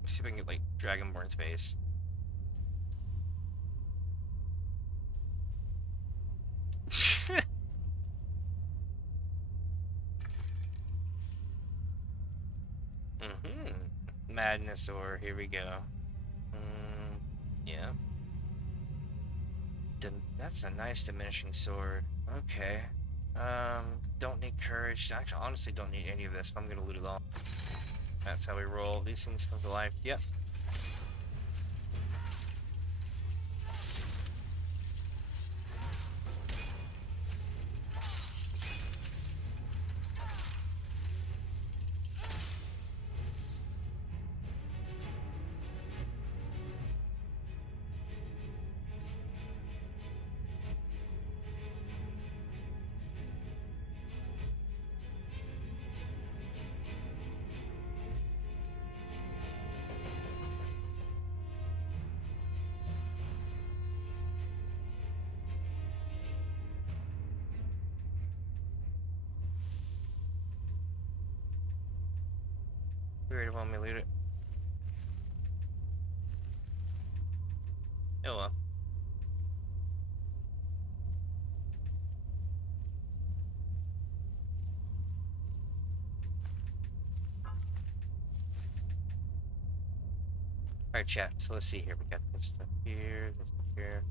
Let's see if I can get like Dragonborn's face. Madness, or here we go. Yeah. That's a nice diminishing sword. Okay. Don't need courage. Actually, honestly, don't need any of this. If I'm gonna loot it all. That's how we roll. These things come to life. Yep. Weird, want me to loot it? Oh well. Alright, chat, so let's see here. We got this stuff here, this stuff here.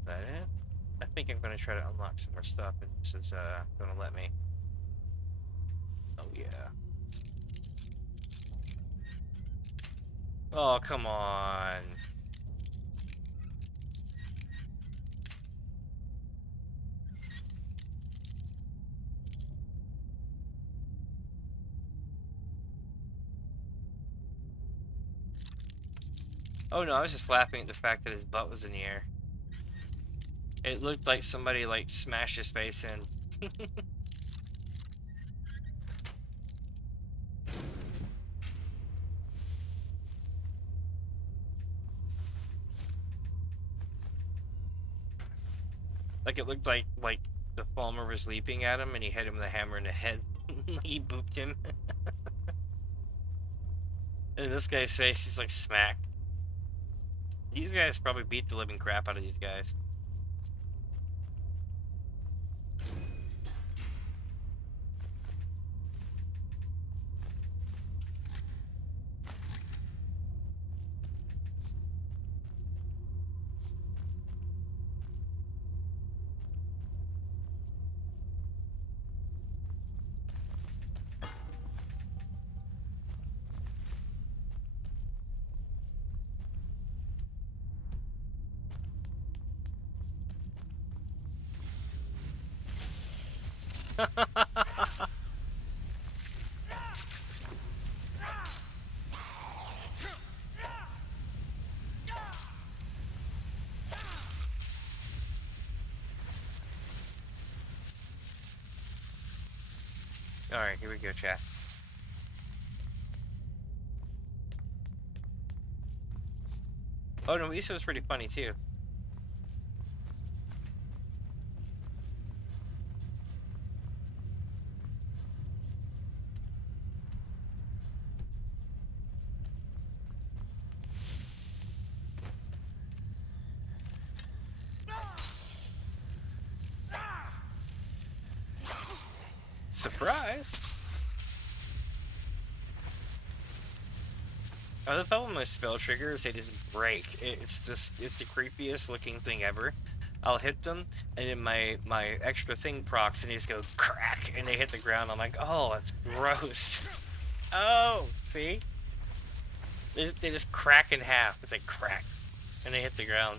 Is that it? I think I'm gonna try to unlock some more stuff, and this is gonna let me. Oh yeah. Oh, come on. Oh no, I was just laughing at the fact that his butt was in the air. It looked like somebody like smashed his face in. Like it looked like the Falmer was leaping at him and he hit him with a hammer in the head. He booped him. And this guy's face is like smacked. These guys probably beat the living crap out of these guys. Alright, here we go, chat. Oh no, Issa was pretty funny too. Surprise! Oh, the problem with spell triggers, they just break. It's the creepiest looking thing ever. I'll hit them, and then my extra thing procs, and they just go crack, and they hit the ground. I'm like, oh, that's gross. Oh, see? They just crack in half. It's like crack, and they hit the ground.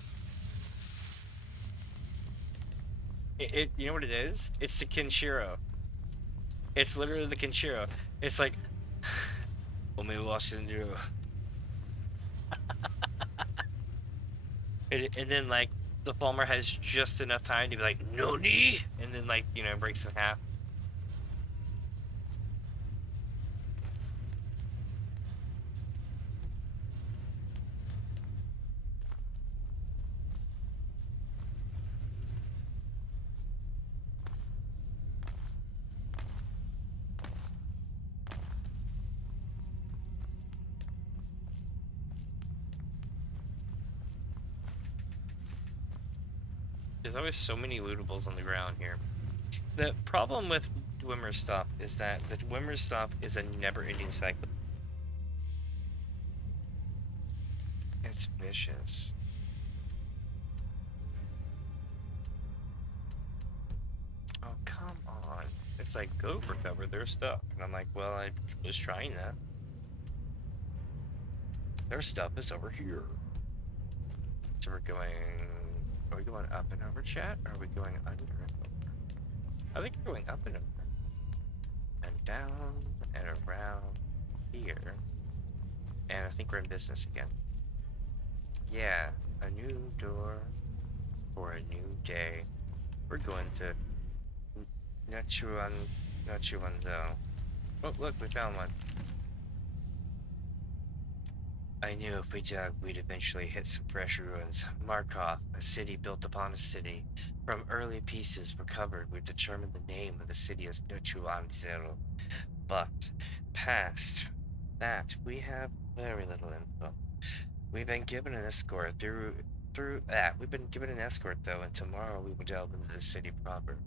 You know what it is? It's the Kenshiro. It's literally the Kenshiro. It's like, and then like the Falmer has just enough time to be like, "Noni," and then like, you know, breaks in half. There's always so many lootables on the ground here. The problem with Dwemer stuff is that the Dwemer stuff is a never-ending cycle. It's vicious. Oh, come on. It's like, go recover their stuff. And I'm like, well, I was trying that. Their stuff is over here. So we're going... Are we going up and over, chat? Or are we going under and over? I think we're going up and over. And down and around here. And I think we're in business again. Yeah, a new door for a new day. We're going to Nachuan-do. Oh, look, we found one. I knew if we dug, we'd eventually hit some fresh ruins. Markov, a city built upon a city. From early pieces recovered, we've determined the name of the city as Nachuan-do. But, past that, we have very little info. We've been given an escort we've been given an escort though, and tomorrow we will delve into the city proper.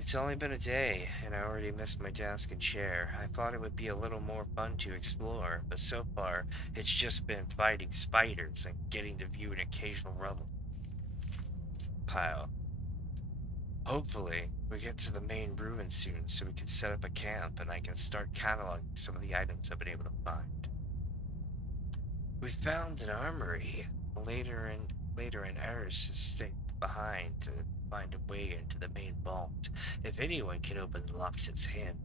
It's only been a day, and I already missed my desk and chair. I thought it would be a little more fun to explore, but so far, it's just been fighting spiders and getting to view an occasional rubble pile. Hopefully, we get to the main ruin soon so we can set up a camp and I can start cataloging some of the items I've been able to find. We found an armory. Later in ours to stay behind to find a way into the main vault. If anyone can open the locks, it's him.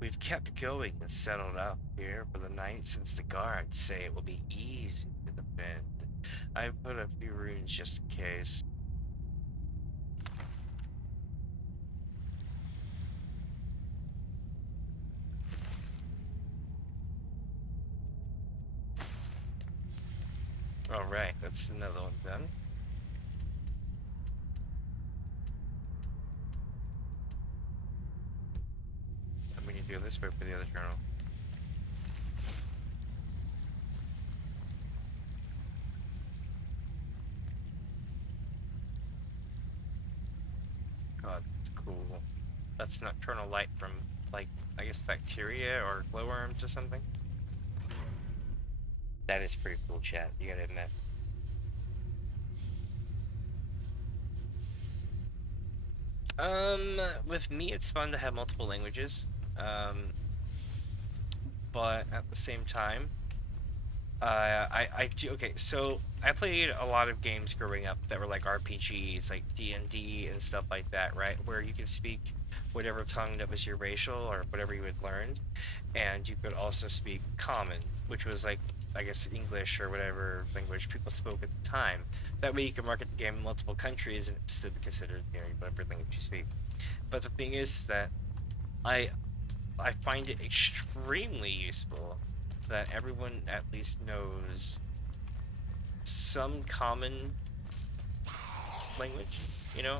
We've kept going and settled up here for the night since the guards say it will be easy to defend. I've put a few runes just in case. Alright, that's another one done. We need to go this way for the other journal. God, that's cool. That's nocturnal light from, like, I guess bacteria or glowworms or something. That is pretty cool, chat, you gotta admit. With me, it's fun to have multiple languages. But at the same time, I do, okay, so I played a lot of games growing up that were like RPGs, like D&D and stuff like that, right? Where you can speak whatever tongue that was your racial or whatever you had learned, and you could also speak Common, which was like, I guess, English or whatever language people spoke at the time. That way you could market the game in multiple countries and it still be considered, you know, whatever language you speak. But the thing is that I find it extremely useful that everyone at least knows some common language, you know?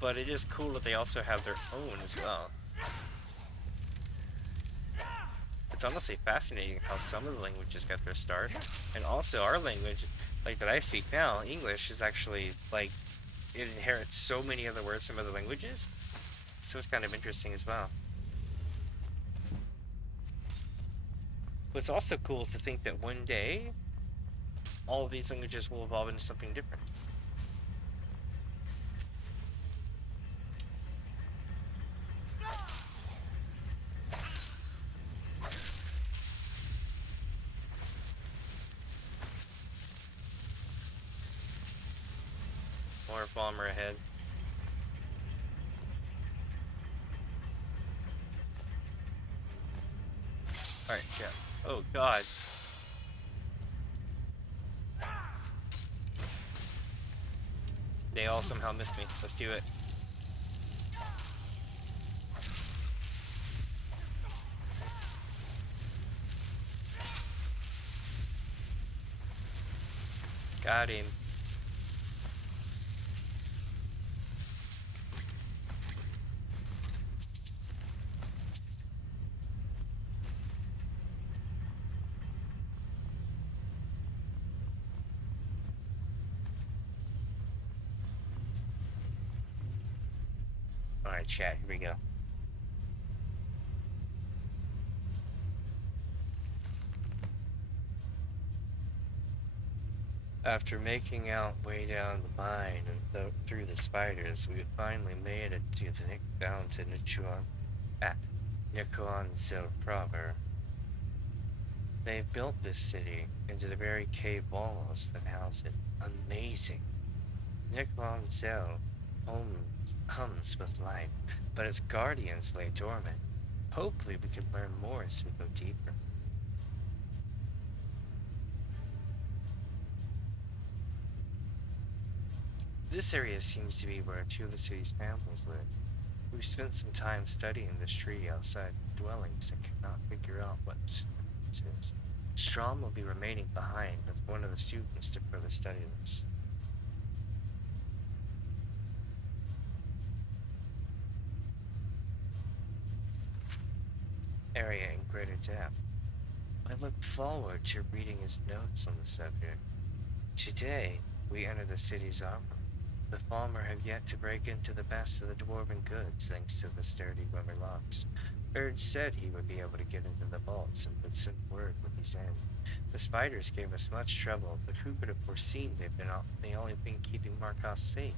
But it is cool that they also have their own as well. It's honestly fascinating how some of the languages got their start. And also our language, like that I speak now, English, is actually like, it inherits so many other words from other languages. So it's kind of interesting as well. What's also cool is to think that one day, all of these languages will evolve into something different. More bomber ahead. Alright, yeah. Oh god. They all somehow missed me. Let's do it. Got him. Alright, chat, here we go. After making our way down the mine and through the spiders, we finally made it down to Nikuan proper. They've built this city into the very cave walls that house it. Amazing. Nikuan hums with life, but its guardians lay dormant. Hopefully we can learn more as we go deeper. This area seems to be where two of the city's families live. We've spent some time studying this tree outside dwellings and cannot figure out what this is. Strom will be remaining behind with one of the students to further study this. Area in greater depth. I look forward to reading his notes on the subject. Today, we enter the city's armor. The Falmer have yet to break into the best of the dwarven goods thanks to the sturdy rubber locks. Urge said he would be able to get into the vaults and would send word when he's in. The spiders gave us much trouble, but who could have foreseen they've been the only thing keeping Markov safe?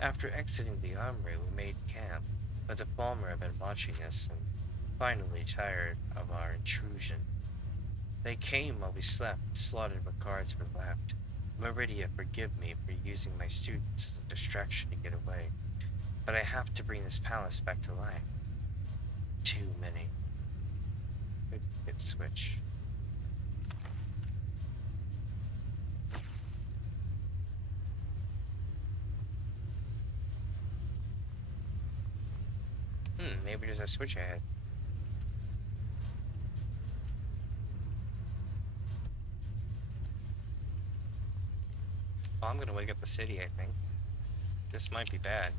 After exiting the armory, we made camp, but the Falmer have been watching us and finally tired of our intrusion. They came while we slept and slaughtered what guards were left. Meridia, forgive me for using my students as a distraction to get away, but I have to bring this palace back to life. Too many. Good switch. Maybe there's a switch ahead. Oh, I'm gonna wake up the city, I think. This might be bad.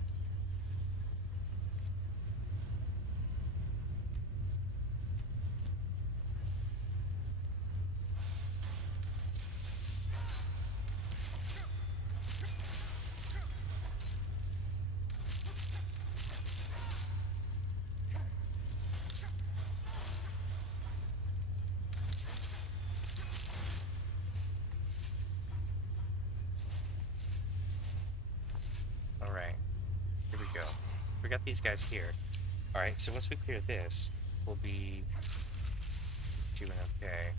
we got these guys here. Alright, so once we clear this, we'll be doing okay.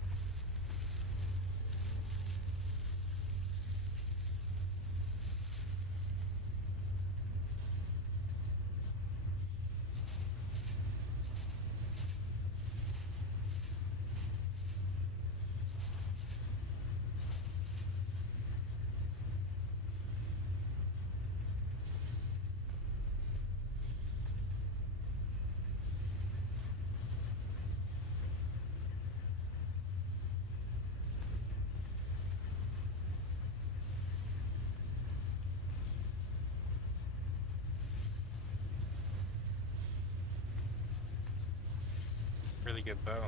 Really good bow.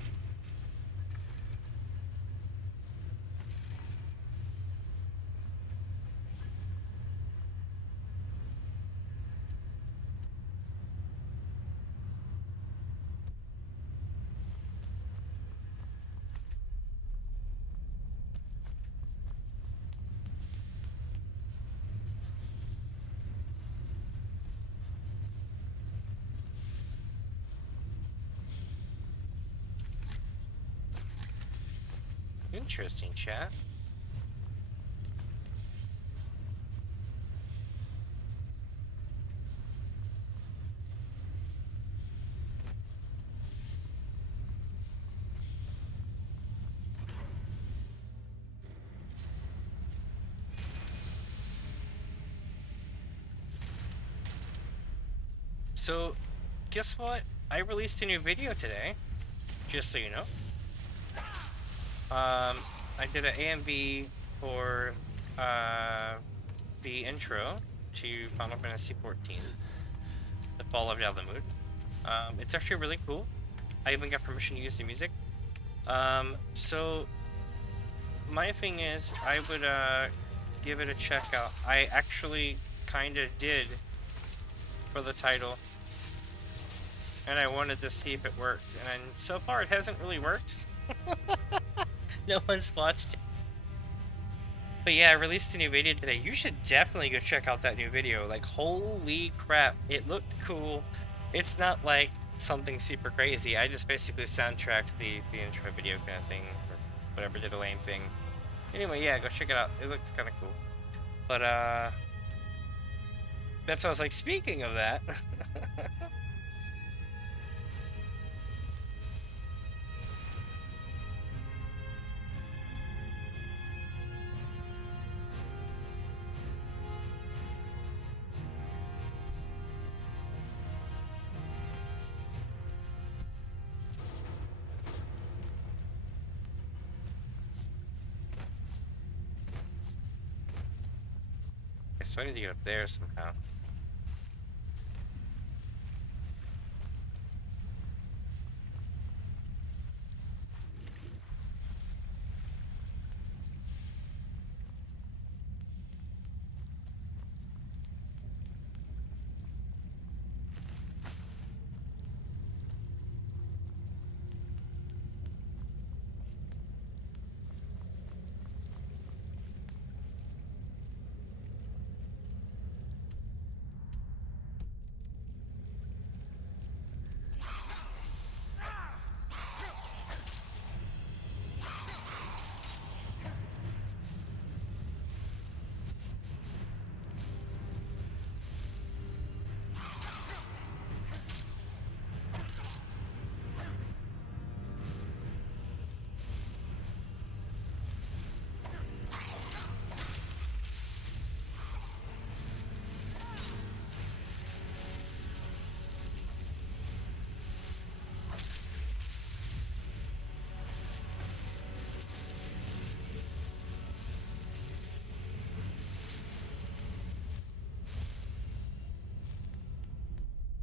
Interesting, chat. So, guess what? I released a new video today, just so you know. I did an AMV for the intro to Final Fantasy XIV, The Fall of Dovah-kun. It's actually really cool. I even got permission to use the music. So my thing is, I would give it a check out. I actually kind of did for the title, and I wanted to see if it worked, and so far it hasn't really worked. No one's watched it. But yeah, I released a new video today. You should definitely go check out that new video. Like, holy crap, it looked cool. It's not like something super crazy. I just basically soundtracked the intro video kind of thing, or whatever, did a lame thing. Anyway, yeah, go check it out. It looks kind of cool. But that's why I was like, speaking of that. So I need to get up there somehow.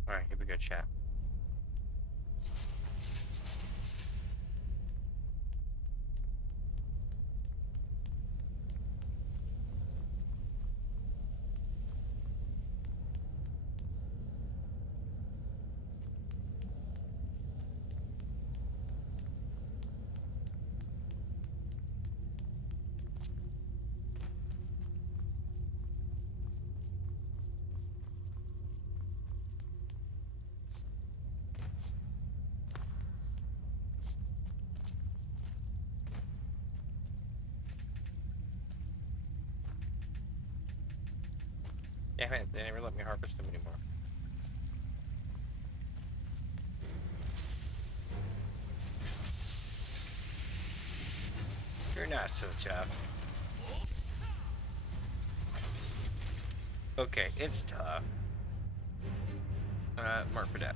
Alright, here we go, chat. Damn it, they never let me harvest them anymore. You're not so tough. Okay, it's tough. Mark for that.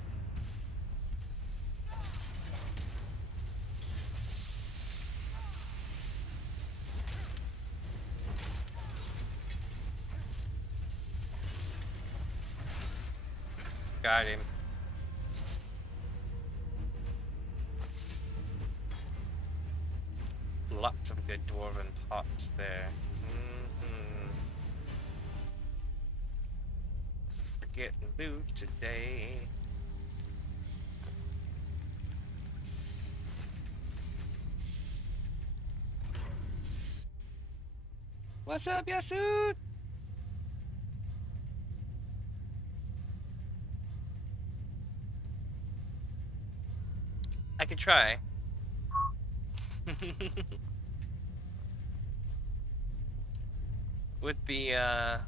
Got him. Lots of good dwarven pots there. We're getting loot today. What's up, Yasu? I could try. With the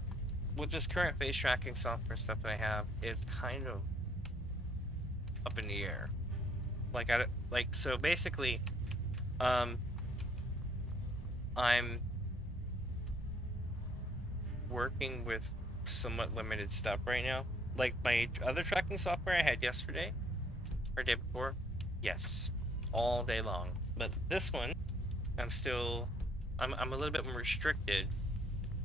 with this current face tracking software stuff that I have, it's kind of up in the air. Like so basically, I'm working with somewhat limited stuff right now. Like my other tracking software I had yesterday or day before, yes, all day long. But this one, I'm a little bit more restricted.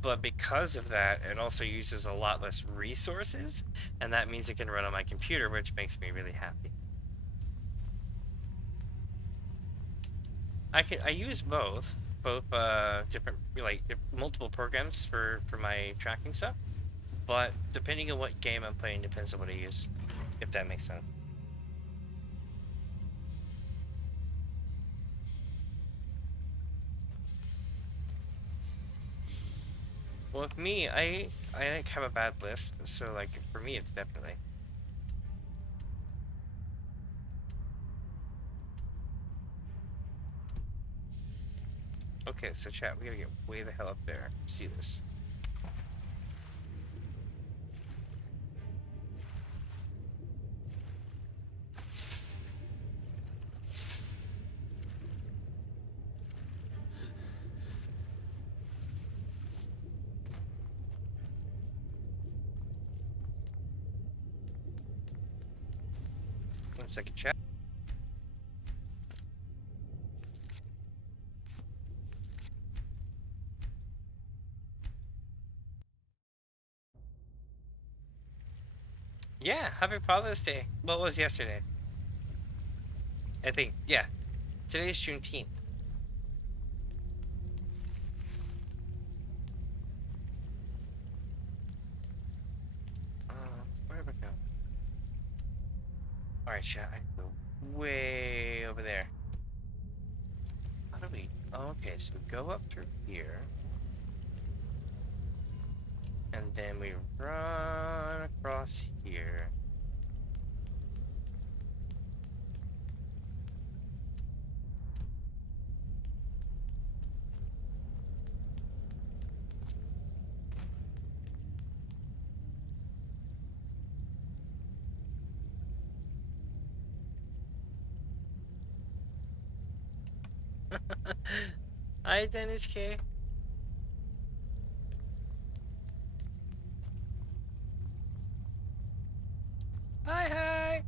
But because of that, it also uses a lot less resources, and that means it can run on my computer, which makes me really happy. I use both different, like multiple programs for my tracking stuff, but depending on what game I'm playing depends on what I use, if that makes sense. Well, with me, I like have a bad list, so like for me, it's definitely. Okay, so chat, we gotta get way the hell up there. Let's do this. One second, chat. Yeah, happy Father's Day. What was yesterday? I think, yeah. Today's Juneteenth. Where do we go? Alright, chat, I go way over there. How do we... Oh, okay, so we go up through here. And then we run across here. Hi, Dennis K. Hi.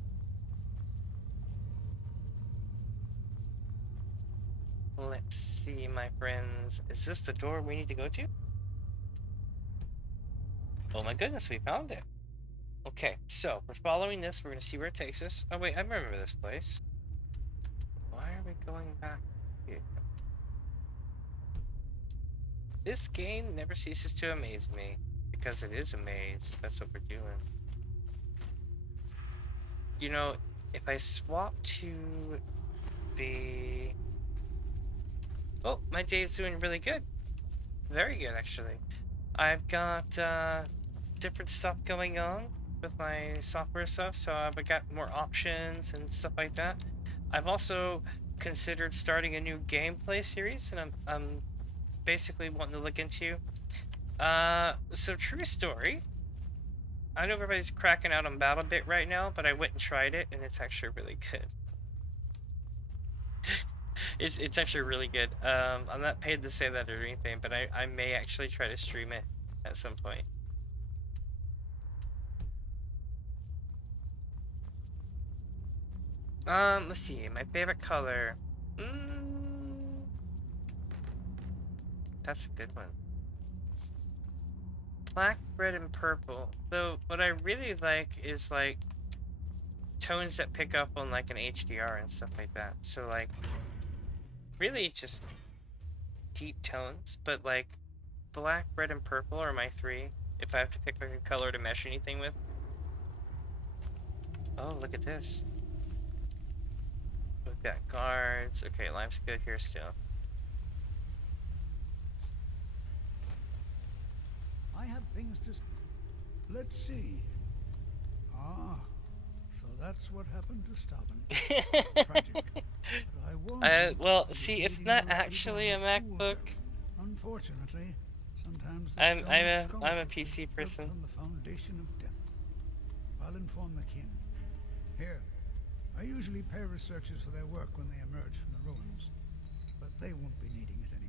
Let's see, my friends. Is this the door we need to go to? Oh my goodness, we found it. Okay, so we're following this. We're gonna see where it takes us. Oh wait, I remember this place. Why are we going back here? This game never ceases to amaze me, because it is a maze. That's what we're doing. You know, if I swap to the... Oh, my day is doing really good. Very good, actually. I've got different stuff going on with my software stuff, so I've got more options and stuff like that. I've also considered starting a new gameplay series, and I'm basically wanting to look into. So true story. I know everybody's cracking out on BattleBit right now, but I went and tried it, and it's actually really good. It's actually really good. I'm not paid to say that or anything, but I may actually try to stream it at some point. Let's see. My favorite color. That's a good one. Black, red, and purple. Though what I really like is like tones that pick up on like an HDR and stuff like that. So like really just deep tones, but like black, red, and purple are my three. If I have to pick like a color to mesh anything with. Oh, look at this. We've got guards. Okay, life's good here still. I have things to. Let's see. Ah, so that's what happened to Stubborn. Tragic. But I won't. Well, see, it's not actually a MacBook. Unfortunately, sometimes the I'm a PC person. On the foundation of death. I'll inform the kin. Here, I usually pay researchers for their work when they emerge from the ruins, but they won't be needing it anymore.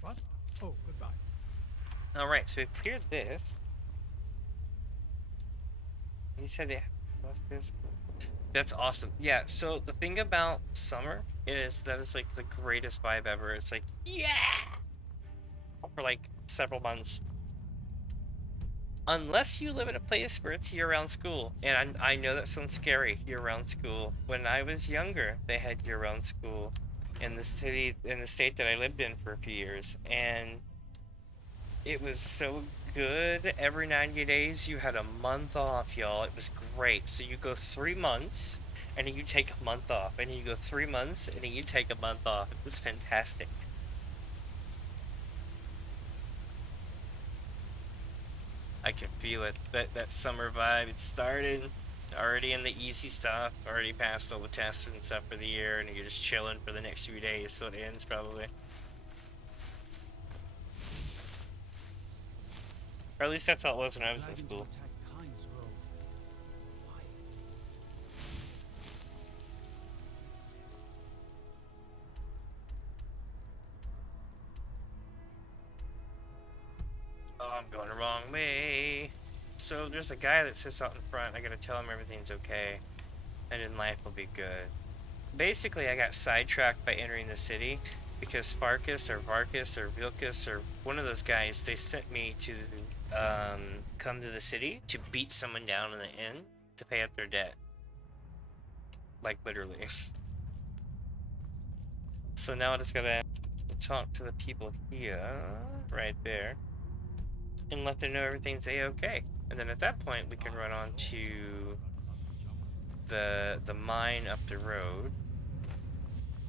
What? Oh, goodbye. Alright, so we've cleared this. He said, yeah, what's this? That's awesome. Yeah, so the thing about summer is that it's like the greatest vibe ever. It's like, yeah! For like several months. Unless you live in a place where it's year-round school. And I know that sounds scary, year-round school. When I was younger, they had year-round school in the state that I lived in for a few years. And it was so good. Every 90 days, you had a month off, y'all. It was great. So you go 3 months, and then you take a month off. And then you go 3 months, and then you take a month off. It was fantastic. I can feel it. That summer vibe. It started already in the easy stuff. Already passed all the tests and stuff for the year, and you're just chilling for the next few days, so it ends probably. Or at least that's how it was when I was in school. Oh, I'm going the wrong way. So there's a guy that sits out in front. I gotta tell him everything's okay, and then life will be good. Basically, I got sidetracked by entering the city because Farkas or Varkas or Vilkas or one of those guys, they sent me to come to the city to beat someone down in the inn to pay up their debt. Like literally. So now I just gotta talk to the people here, right there, and let them know everything's a-okay. And then at that point we can run on to the mine up the road,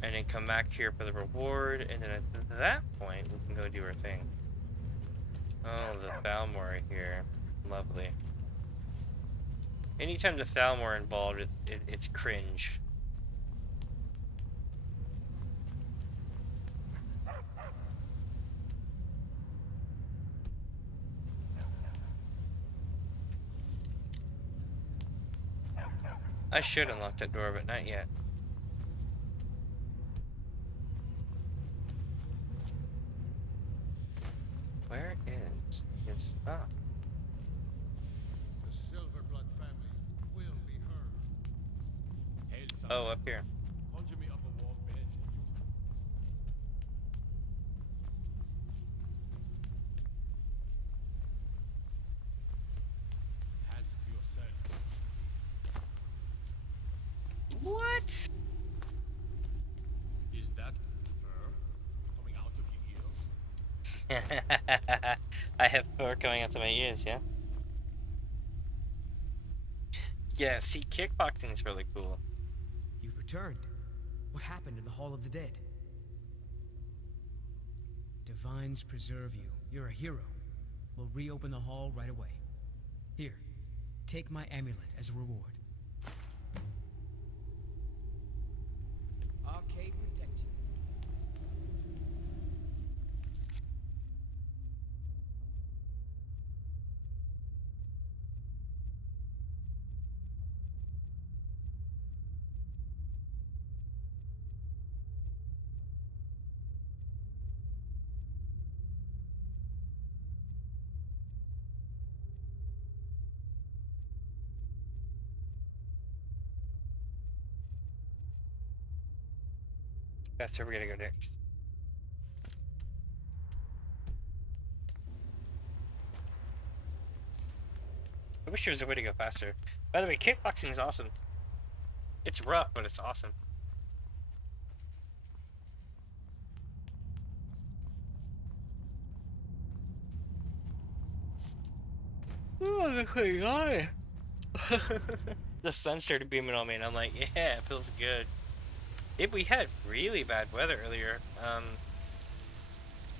and then come back here for the reward, and then at that point we can go do our thing. Oh, the Thalmor here. Lovely. Anytime the Thalmor involved, it's cringe. I should unlock that door, but not yet. Where is his stuff? The Silverblood family will be heard. Oh, up here. Conjure me up a warm bed. Hands to yourselves. I have fur coming out to my ears, yeah? Yeah, see, kickboxing is really cool. You've returned. What happened in the Hall of the Dead? Divines preserve you. You're a hero. We'll reopen the hall right away. Here, take my amulet as a reward. Arcade protect you. That's where we're gonna go next. I wish there was a way to go faster. By the way, kickboxing is awesome. It's rough, but it's awesome. Oh, that's pretty nice. The sun started beaming on me, and I'm like, yeah, it feels good. We had really bad weather earlier.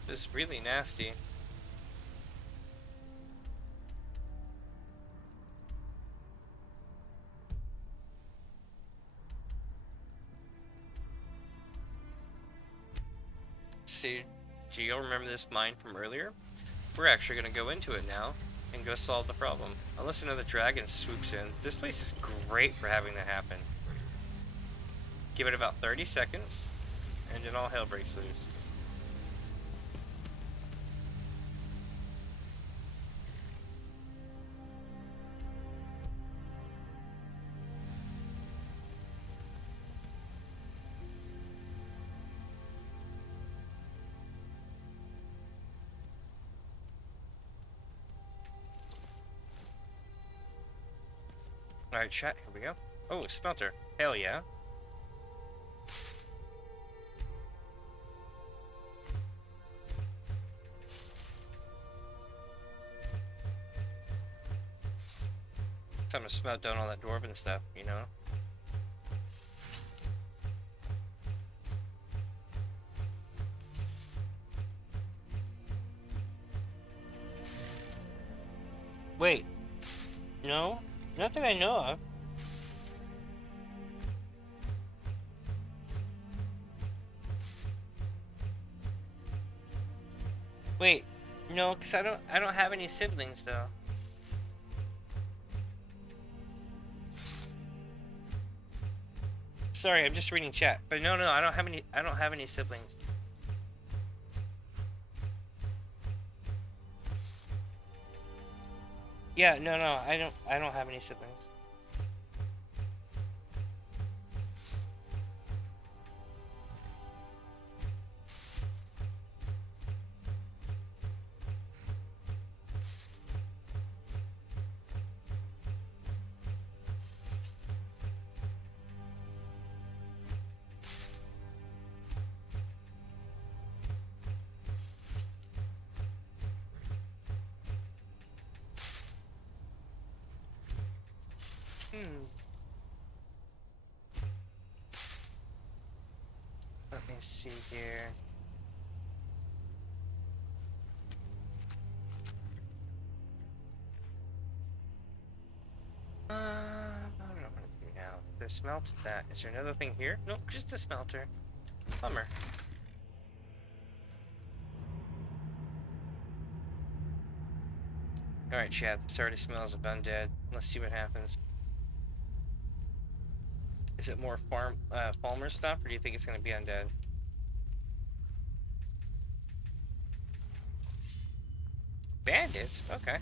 It was really nasty. See, do you remember this mine from earlier? We're actually gonna go into it now and go solve the problem. Unless another dragon swoops in. This place is great for having that happen. Give it about 30 seconds, and then all hell breaks loose. Alright, chat, here we go. Oh, smelter. Hell yeah. Time to smelt down all that dwarven stuff, you know? Wait. No? Not that I know of. Wait. No, because I don't have any siblings though. Sorry, I'm just reading chat. But no, I don't have any siblings. Yeah, no, I don't have any siblings. Let me see here. I don't know what to do now. The smelt that. Is there another thing here? Nope, just a smelter. Bummer. Alright, chat. This already smells of undead. Let's see what happens. Is it more Falmer stuff, or do you think it's going to be undead? Bandits? Okay.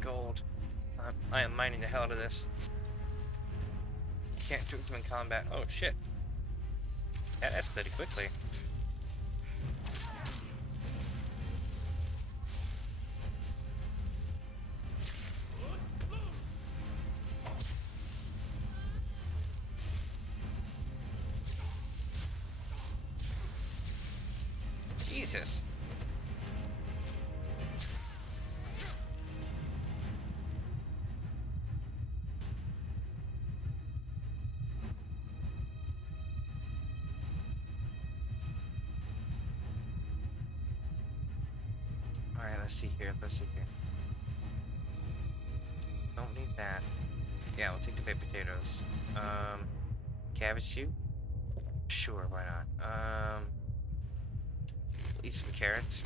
gold. I am mining the hell out of this. Can't do them in combat. Oh shit. That escalated quickly. Jesus. Alright, let's see here. Don't need that. Yeah, we'll take the baked potatoes. Cabbage soup? Sure, why not? We'll eat some carrots.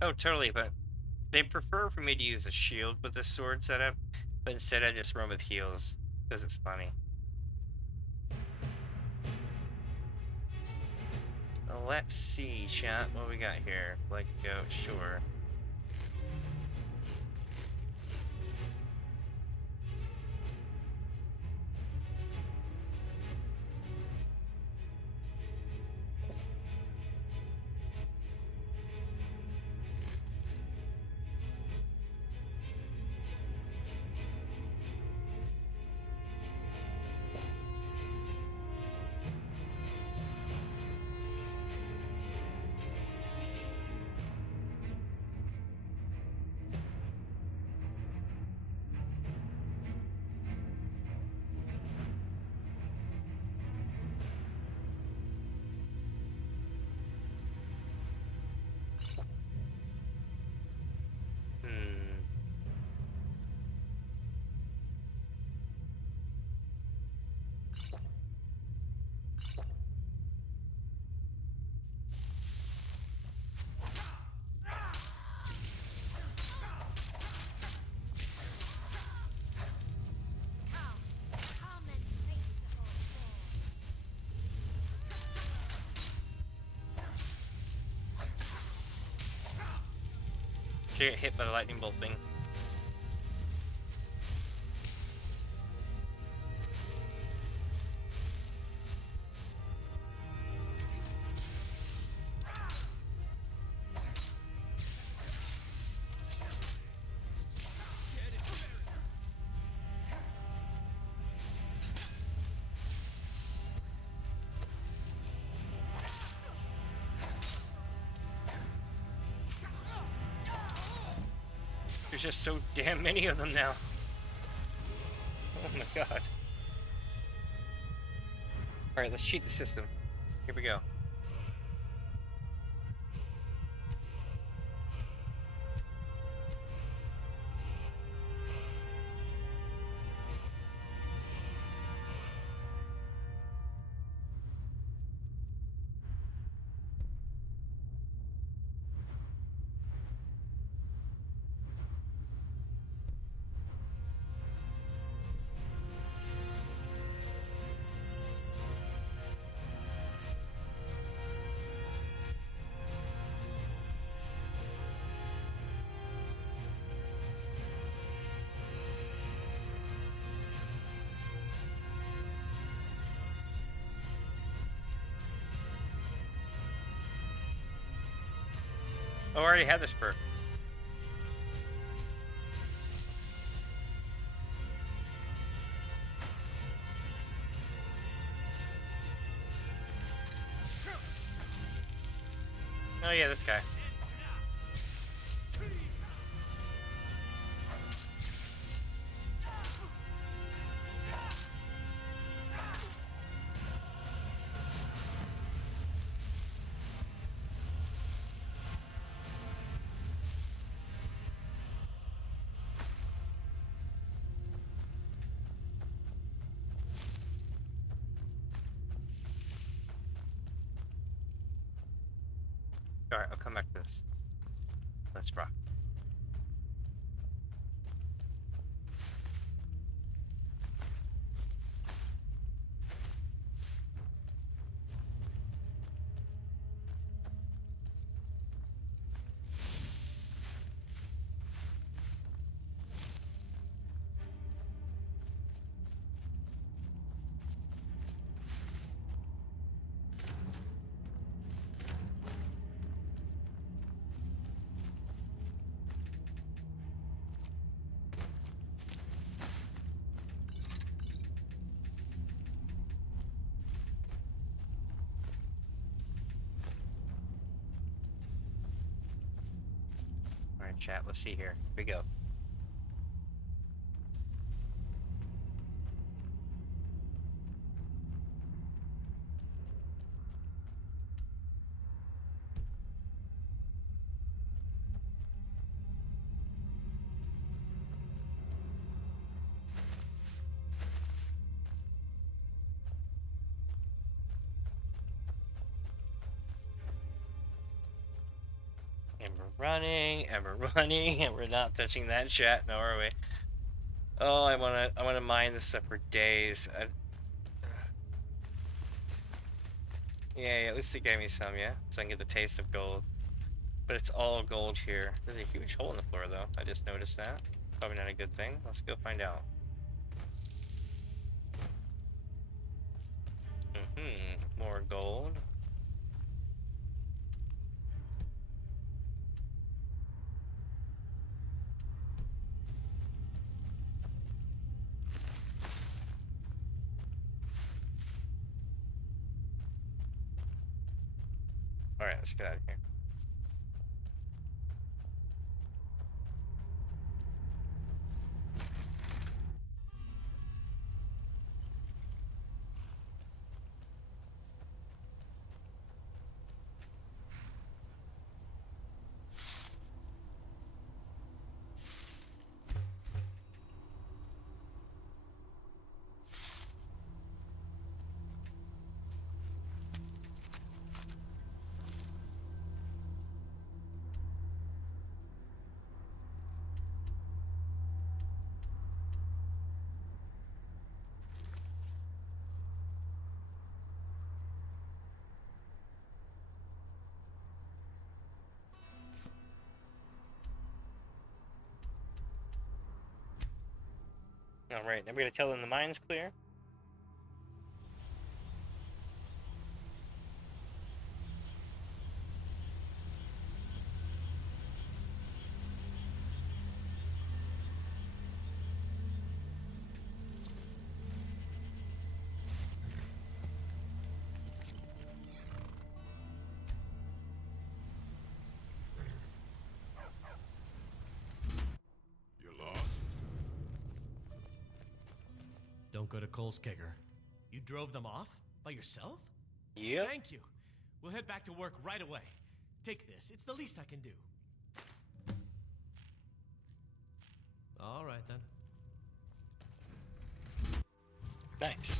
Oh, totally, but they prefer for me to use a shield with this sword setup, but instead I just run with heals, because it's funny. Let's see, chat, what we got here. Like, go, sure. Should get hit by the lightning bolt thing. There's just so damn many of them now. Oh my god. Alright, let's cheat the system. Here we go. Oh, I already had this perk. Oh yeah, this guy. Alright, I'll come back to this. Let's rock. chat. Let's see here. Here we go. And we're running, and we're not touching that chat, no, are we? Oh, I wanna mine this stuff for days. Yeah, at least it gave me some, yeah? So I can get the taste of gold. But it's all gold here. There's a huge hole in the floor, though. I just noticed that. Probably not a good thing. Let's go find out. More gold. Alright, let's get out of here. Alright, now we're gonna tell them the mine's clear. Don't go to Kolskegger. You drove them off? By yourself? Yep. Thank you. We'll head back to work right away. Take this. It's the least I can do. All right, then. Nice.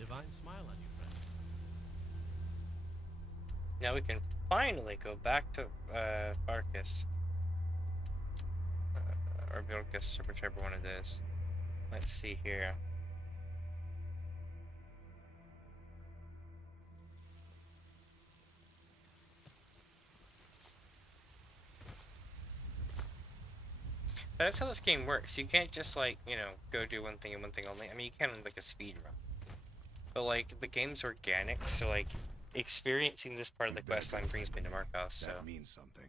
Divine smile on you, friend. Now we can finally go back to Arcus. Or Vilcus, or whichever one it is. Let's see here. But that's how this game works. You can't just, like, you know, go do one thing and one thing only. I mean, you can in, like, a speed run. But, like, the game's organic, so, like, experiencing this part of the questline brings me to Markov, so... That means something.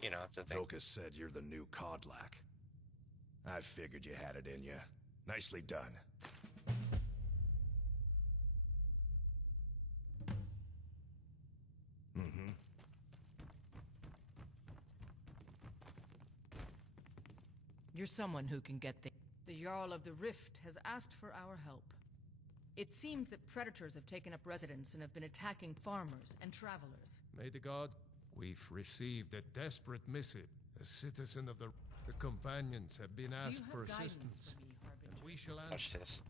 You know, it's a thing. Vilcus said you're the new Codlac. I figured you had it in you. Nicely done. Mm-hmm. You're someone who can get things. The Jarl of the Rift has asked for our help. It seems that predators have taken up residence and have been attacking farmers and travelers. May the gods... We've received a desperate missive. A citizen of the companions have been asked for assistance. And we shall answer. Watch this.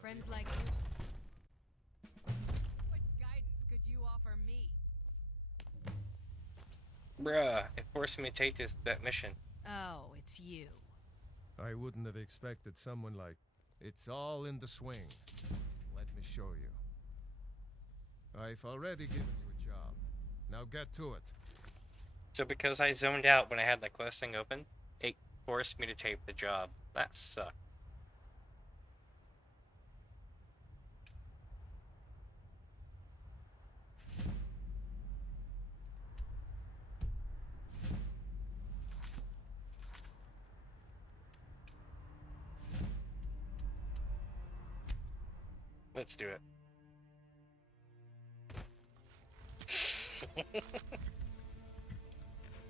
Friends like you. What guidance could you offer me? Bruh, it forced me to take that mission. Oh, it's you. I wouldn't have expected someone like... It's all in the swing. Let me show you. I've already given you a job. Now get to it. So because I zoned out when I had that quest thing open, it forced me to take the job. That sucked. Let's do it.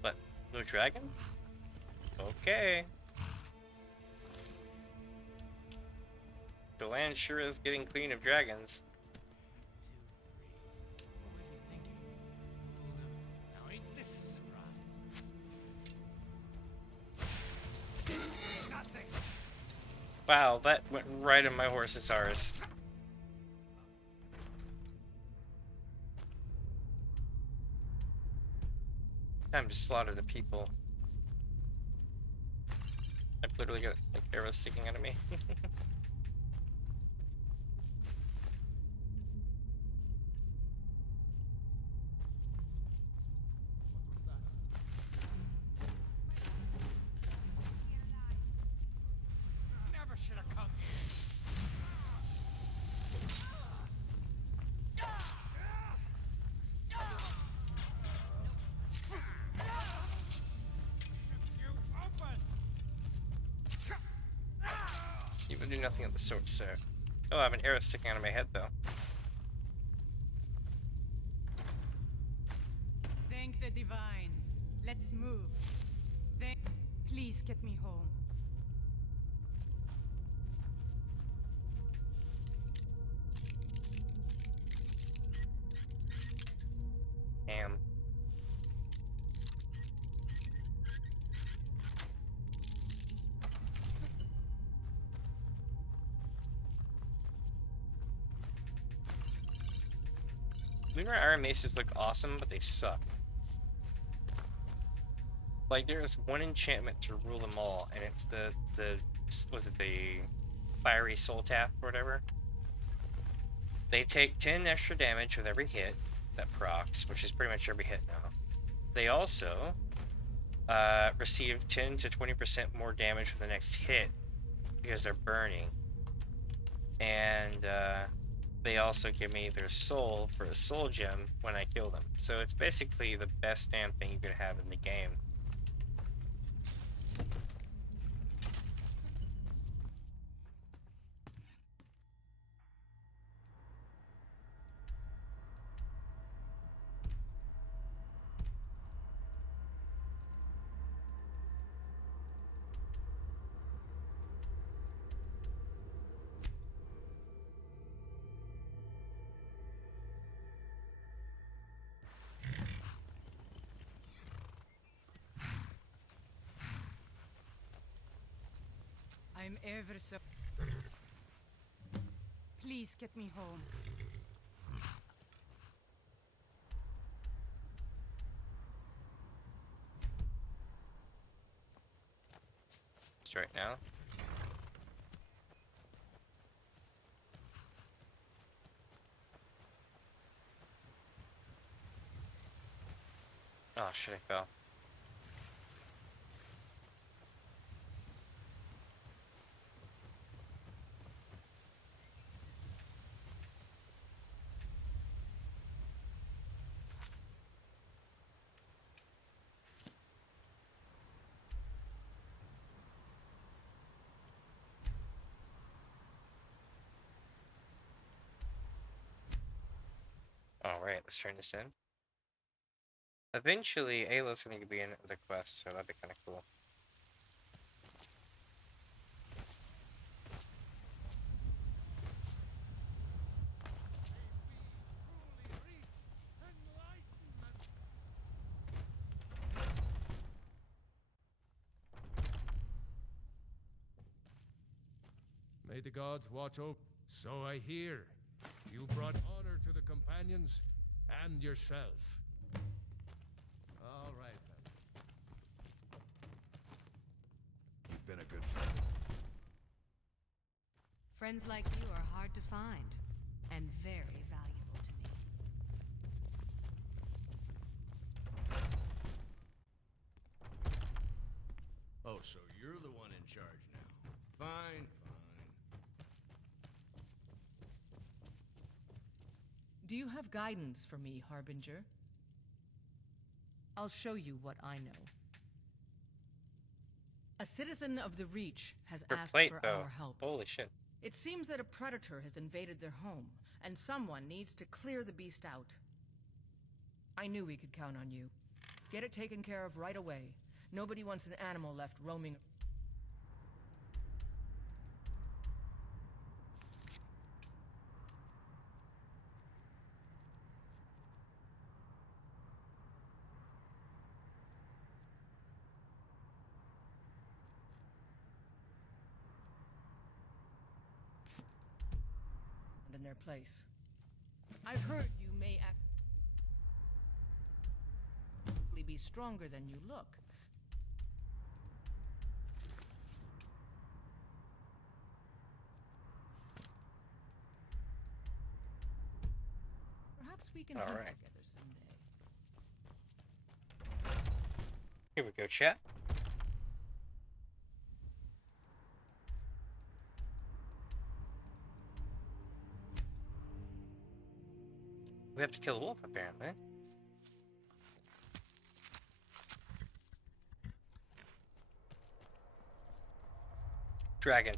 What? No dragon? Okay. The land sure is getting clean of dragons. Now ain't this a surprise? Nothing. Wow, that went right in my horse's arse. Time to slaughter the people. I've literally got like arrows sticking out of me. Never should have come here. You will do nothing of the sort, sir. Oh, I have an arrow sticking out of my head, though. Thank the divines. Let's move. Please get me home. Damn. Lunar Iron Maces look awesome, but they suck. Like, there's one enchantment to rule them all, and it's was it the Fiery Soul Tap or whatever? They take 10 extra damage with every hit that procs, which is pretty much every hit now. They also receive 10 to 20% more damage for the next hit because they're burning. And they also give me their soul for a soul gem when I kill them. So it's basically the best damn thing you could have in the game. I'm ever so... Please get me home. Right now. Oh shit, I fell. Alright, let's turn this in. Eventually, Ayla's gonna be in the quest, so that'd be kinda cool. May the gods watch over. So I hear. You brought honor to the companions and yourself. All right, then. You've been a good friend. Friends like you are hard to find, and very valuable to me. Oh, so you're the one in charge now. Fine, fine. Do you have guidance for me, Harbinger? I'll show you what I know. A citizen of the Reach has asked for our help. Holy shit. It seems that a predator has invaded their home, and someone needs to clear the beast out. I knew we could count on you. Get it taken care of right away. Nobody wants an animal left roaming. In their place. I've heard you may actually be stronger than you look. Perhaps we can hunt together someday. Here we go, chat. We have to kill a wolf, apparently. Dragon.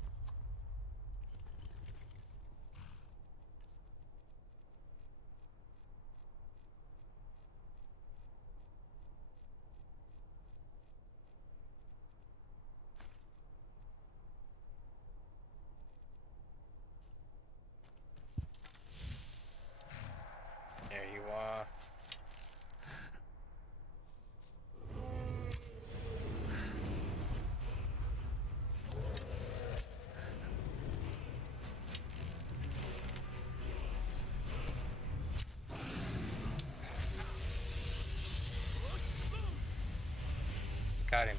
There you are. Got him.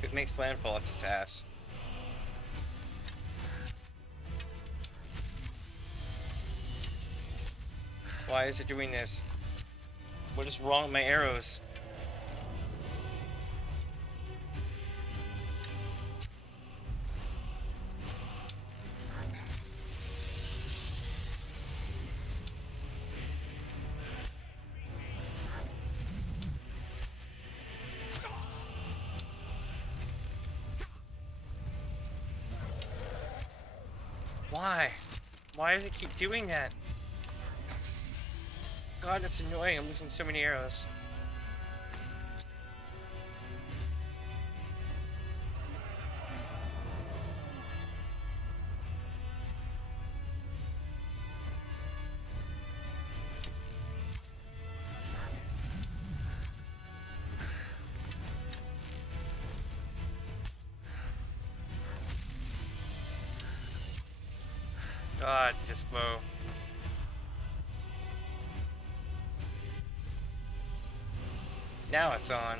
It makes landfall off its ass. Why is it doing this? What is wrong with my arrows? Why? Why does it keep doing that? God, that's annoying. I'm losing so many arrows. God, this bow. Now it's on.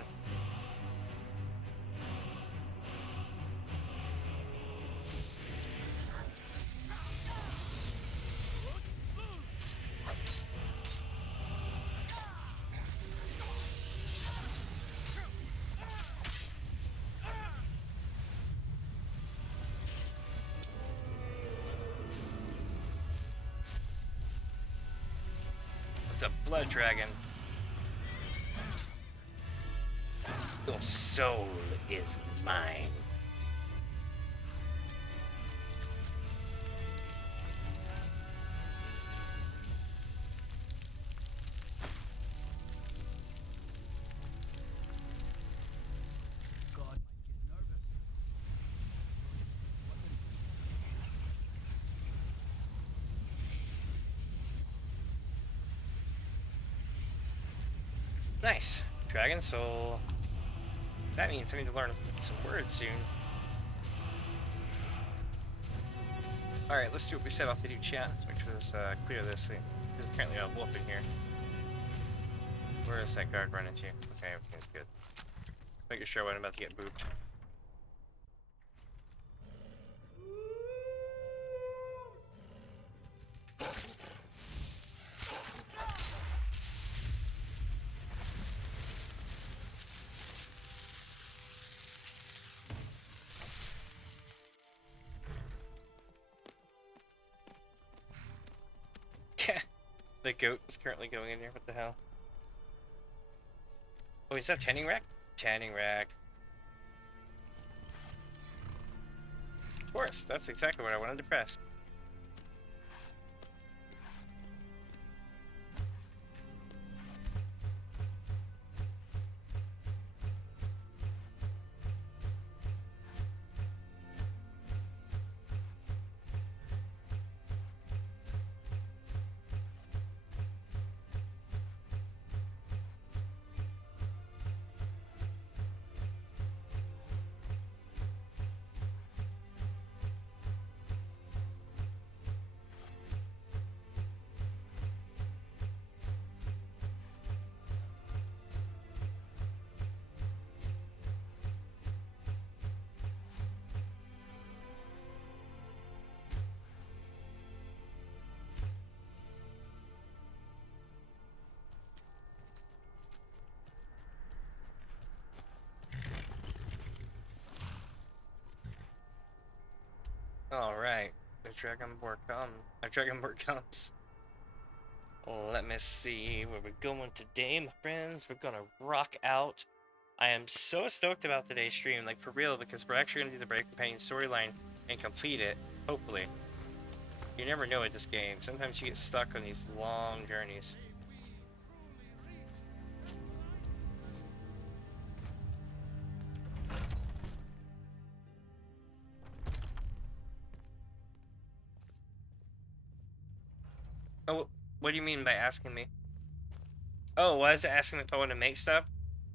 It's a blood dragon. Your soul is mine. God might get nervous. Nice. Dragon soul. That means I need to learn some words soon. Alright, let's do what we set off to do, chat, which was clear this thing. There's apparently a wolf in here. Where is that guard running to? Okay, everything's good. Making sure I wasn't about to get booped. The goat is currently going in here. What the hell? Oh, is that tanning rack? Tanning rack. Of course, that's exactly what I wanted to press. Alright, the Dragonborn comes. Let me see where we're going today, my friends. We're gonna rock out. I am so stoked about today's stream, like for real, because we're actually gonna do the Brave Companion storyline and complete it, hopefully. You never know with this game. Sometimes you get stuck on these long journeys. Oh, what do you mean by asking me? Oh, why is it asking me if I want to make stuff?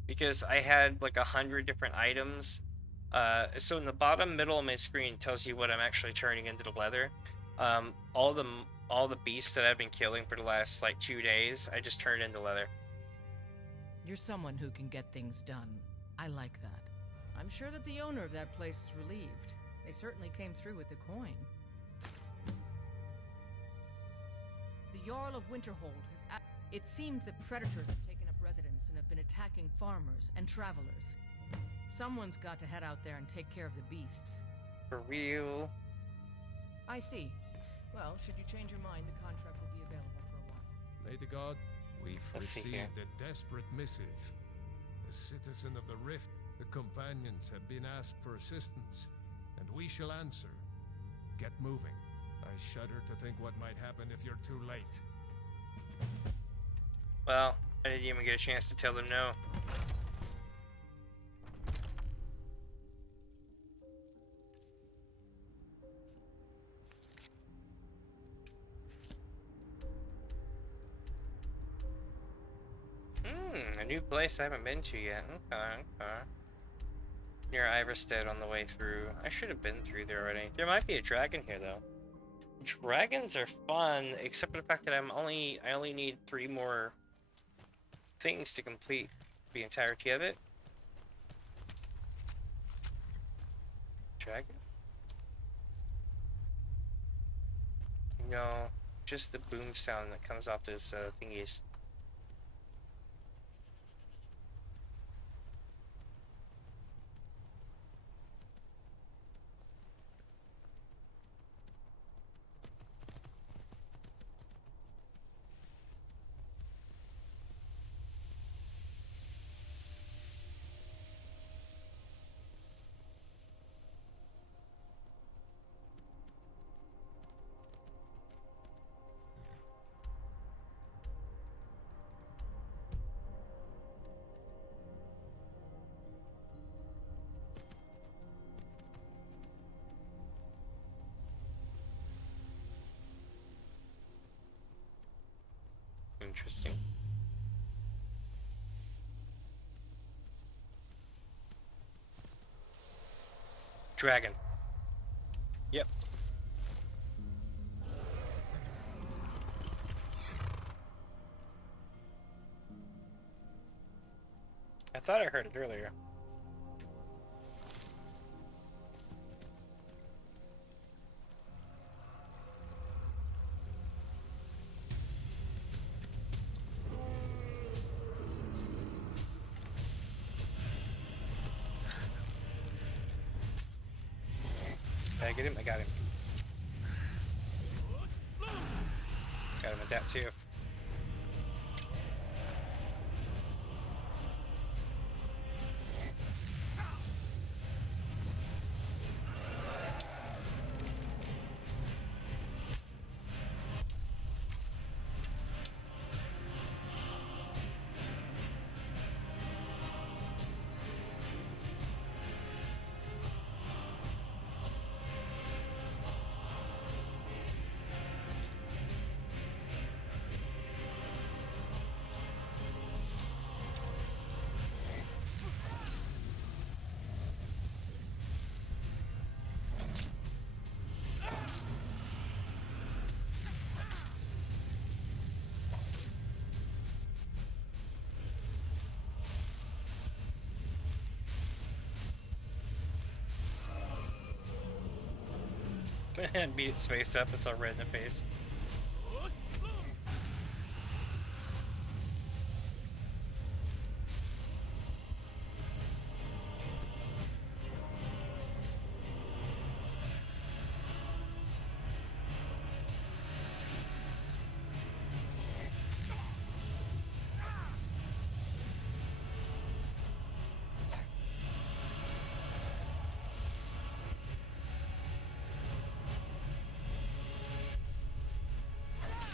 Because I had like 100 different items. So in the bottom middle of my screen tells you what I'm actually turning into the leather. All the beasts that I've been killing for the last like 2 days, I just turned into leather. You're someone who can get things done. I like that. I'm sure that the owner of that place is relieved. They certainly came through with the coin. The Jarl of Winterhold has... It seems that predators have taken up residence and have been attacking farmers and travelers. Someone's got to head out there and take care of the beasts. For real? I see. Well, should you change your mind, the contract will be available for a while. Lady God, we've received a desperate missive. As citizen of the Rift, the companions have been asked for assistance, and we shall answer. Get moving. I shudder to think what might happen if you're too late. Well, I didn't even get a chance to tell them no. A new place I haven't been to yet. Okay. Near Iverstead on the way through. I should have been through there already. There might be a dragon here though. Dragons are fun, except for the fact that I only need 3 more things to complete the entirety of it. Dragon? No, just the boom sound that comes off those thingies. Interesting. Dragon. Yep. I thought I heard it earlier. Did I get him? I got him. Got him at that too. Beat its face up, it's all red in the face.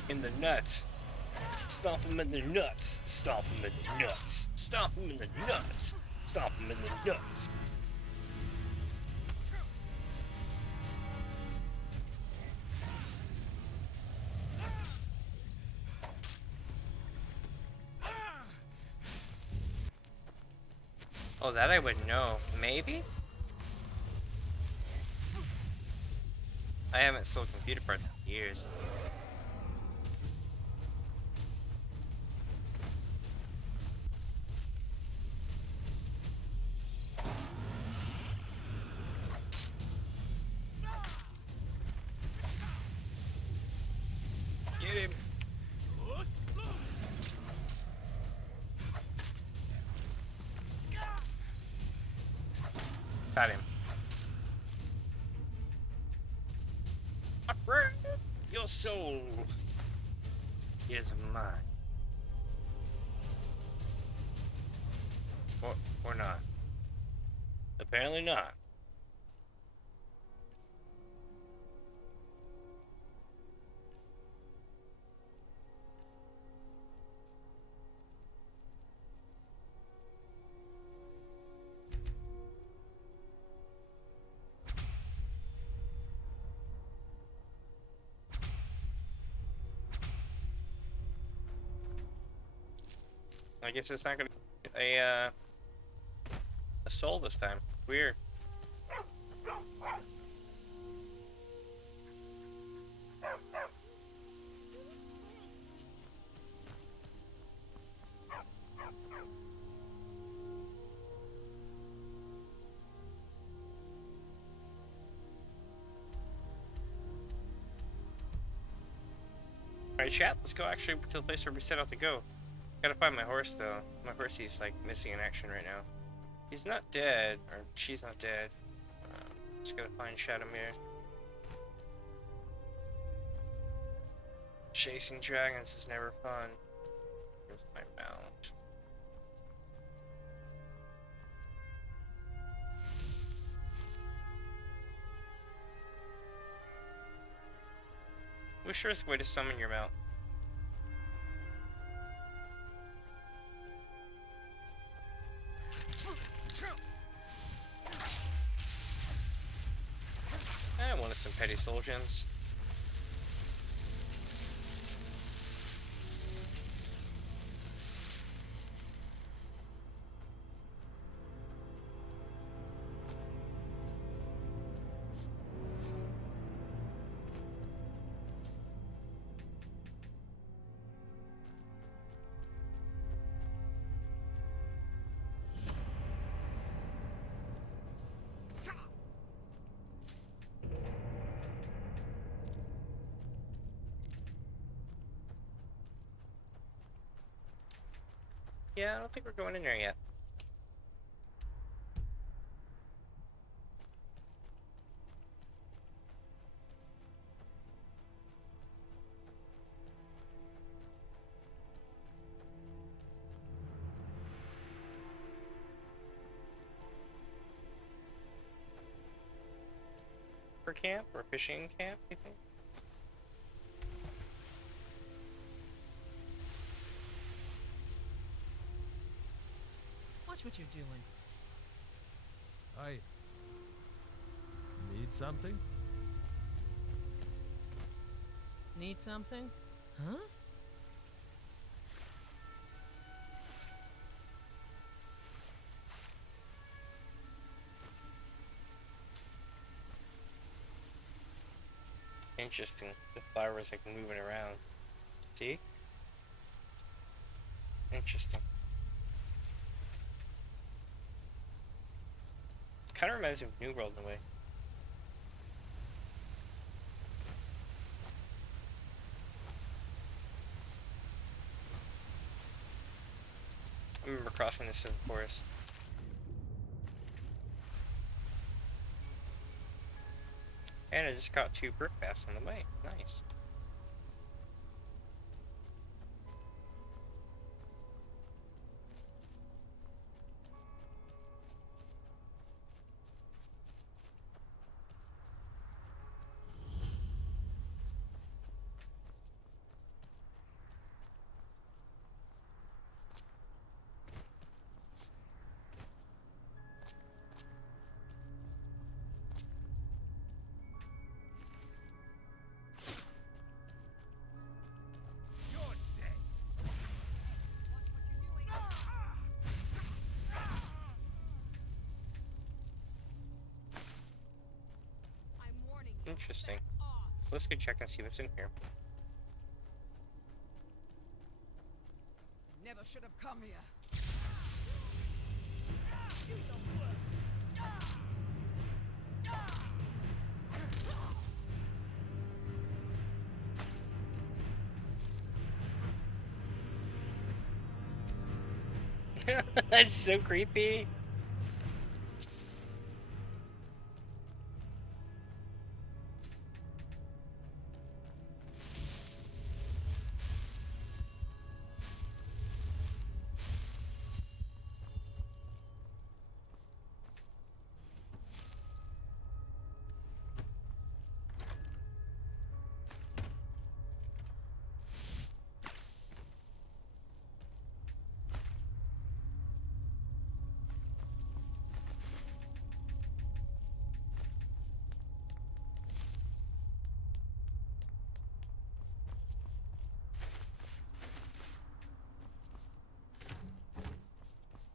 In the nuts. Stomp him in the nuts. Stomp him in the nuts. Stomp him in the nuts. Stomp him in the nuts. Oh, that I would know. Maybe? I haven't sold computer parts in years. Get him! Got him. My friend, your soul is mine. Or not. Apparently not. I guess it's not gonna be a soul this time. Weird. Alright, chat, let's go actually to the place where we set out to go. Gotta find my horse though. My horsey's like missing in action right now. He's not dead, or she's not dead. Just gotta find Shadowmere. Chasing dragons is never fun. Here's my mount. What's the surest way to summon your mount? I wanted some petty soul gems. Yeah, I don't think we're going in there yet. For camp or fishing camp, you think? Watch what you're doing. I need something? Need something? Huh? Interesting. The flowers like moving around. See? Interesting. Kind of reminds me of New World in a way. off into the forest. And I just caught 2 brook bass on the way. Nice. Interesting. Let's go check and see what's in here. Never should have come here. That's so creepy.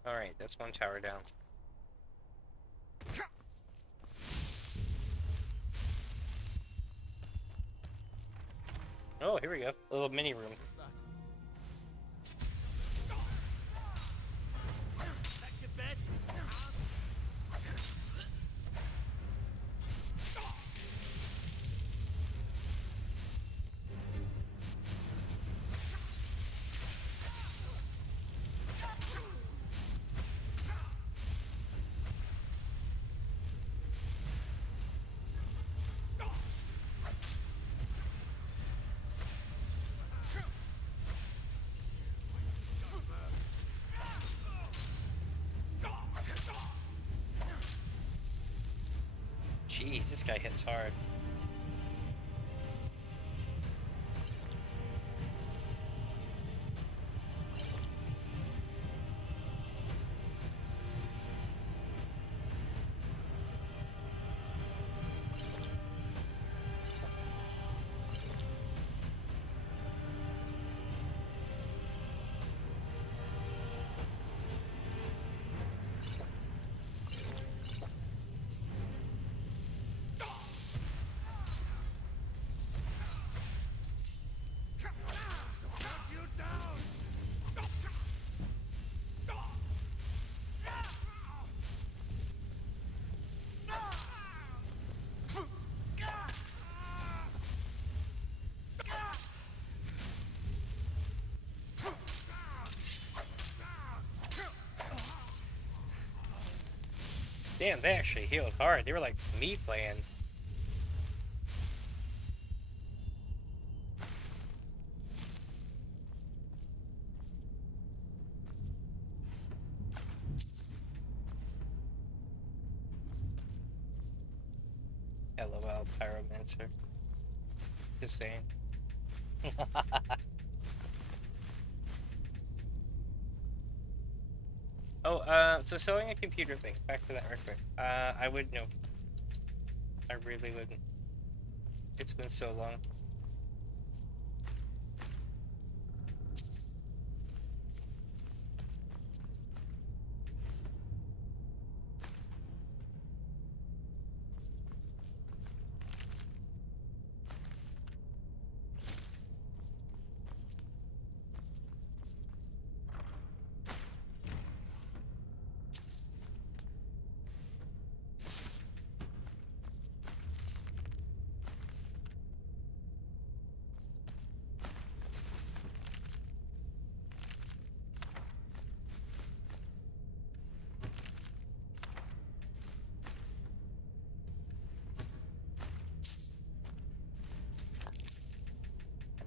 Alright, that's 1 tower down. Oh, here we go. A little mini room. That's your best. Jeez, this guy hits hard. Damn, they actually healed hard. They were like me playing. LOL, Pyromancer. Just saying. Oh, so selling a computer thing. Back to that real quick. I would know. I really wouldn't. It's been so long.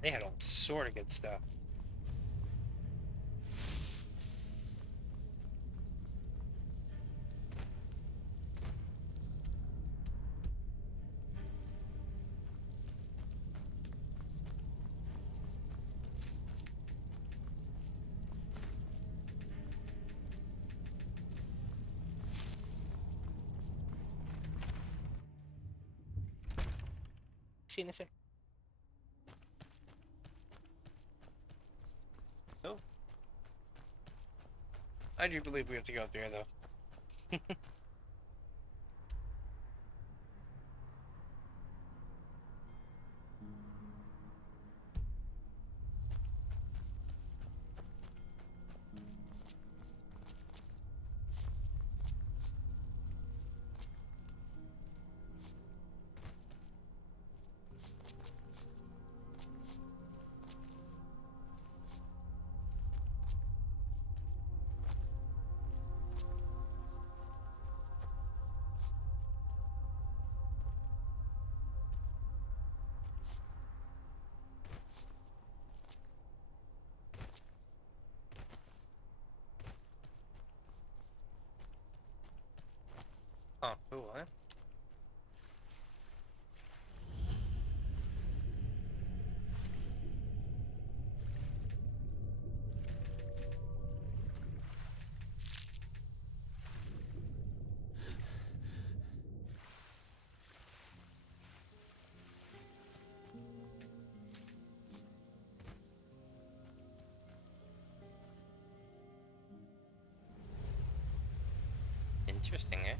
They had all sort of good stuff. See in a sec. Oh. I do believe we have to go there, though. Oh, cool, huh? Interesting, eh?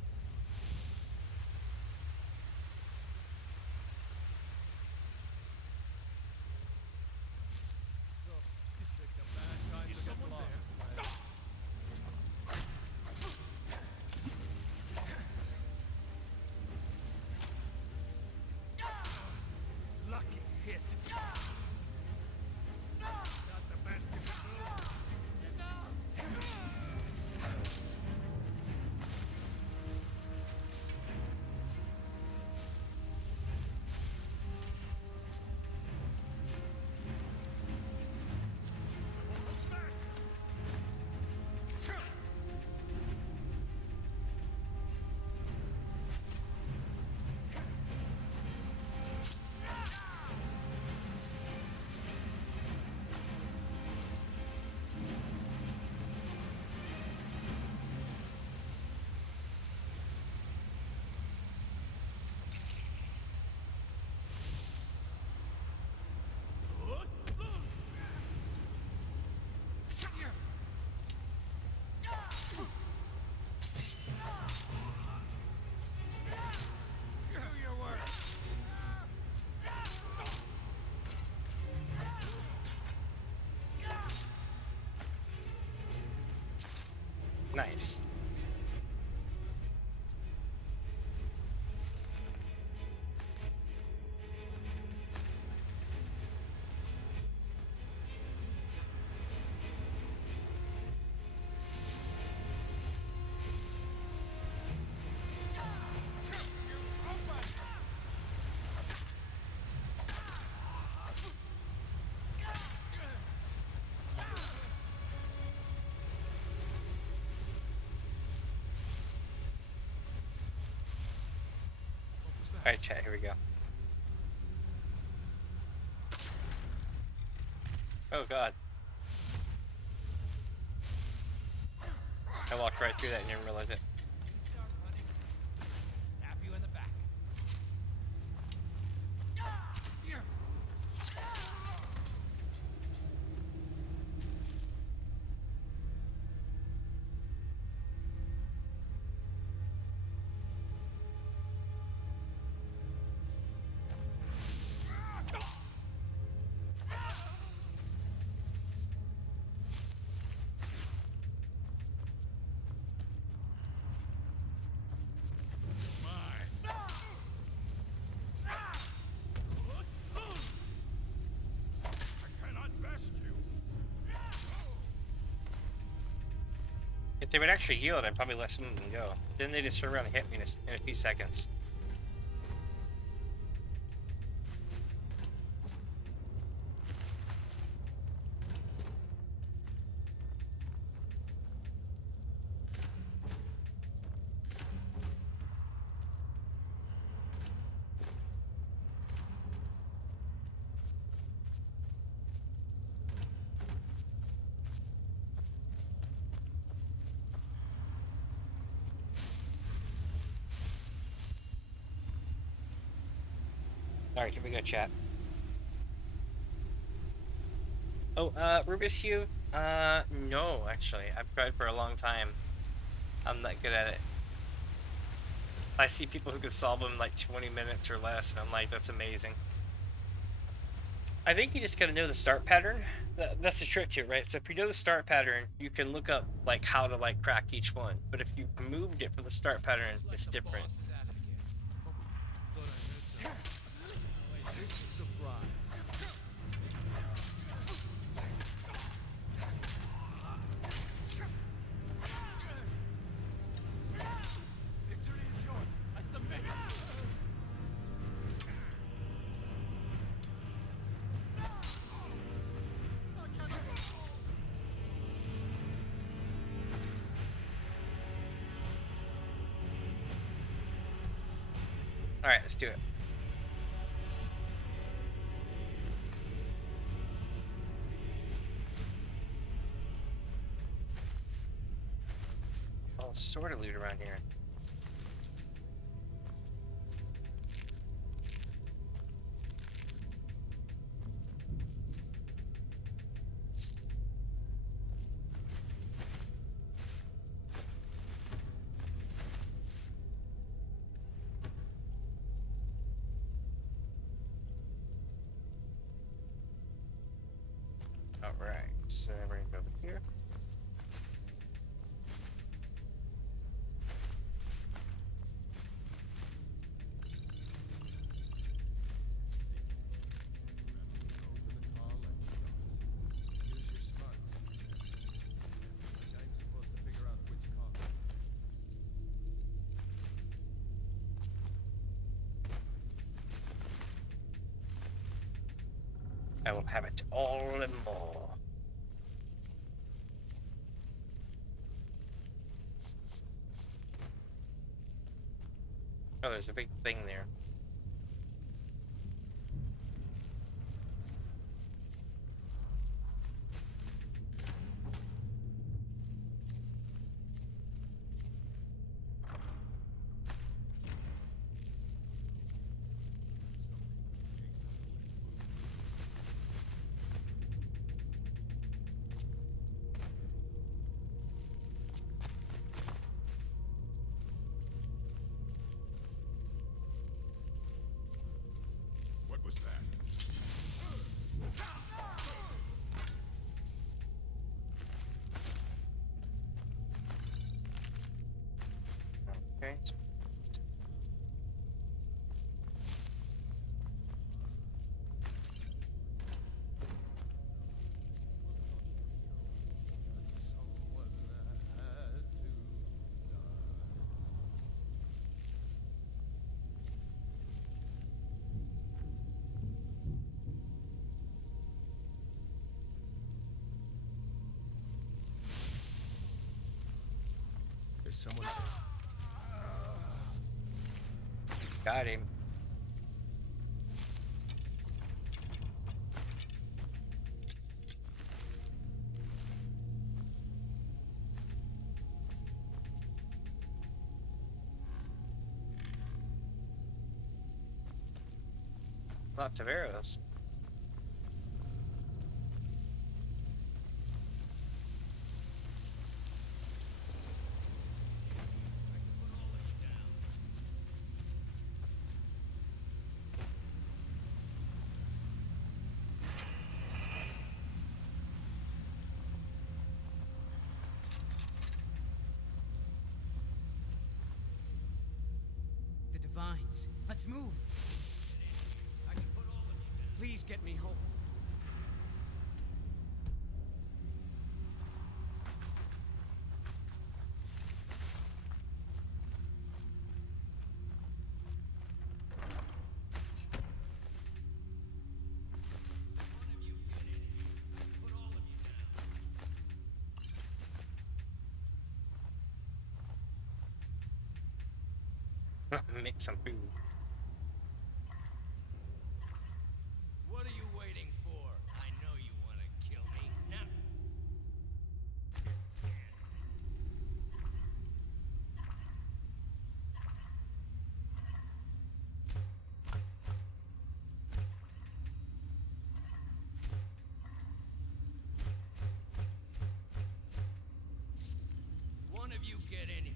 Lucky hit. Not the best you can do. Nice. Alright, chat, here we go. Oh god. I walked right through that and didn't realize it. Stab you in the back. If they would actually yield, I'd probably let some of them go. Then they just turn around and hit me in a few seconds. Alright, here we go, chat. Oh, Rubik's Cube? No, actually. I've tried for a long time. I'm not good at it. I see people who can solve them in like 20 minutes or less, and I'm like, that's amazing. I think you just gotta know the start pattern. That's the trick to it, right? So if you know the start pattern, you can look up like how to like crack each one. But if you removed it from the start pattern, it's different. Alright, let's do it. All sort of loot around here. Alright, so we're gonna go over here. I will have it all and more. Oh, there's a big thing there. What was that? Okay. There's someone. Got him. Lots of arrows. The divines. Let's move. Please get me home. Make some food. What are you waiting for? I know you want to kill me. Now. of you get any...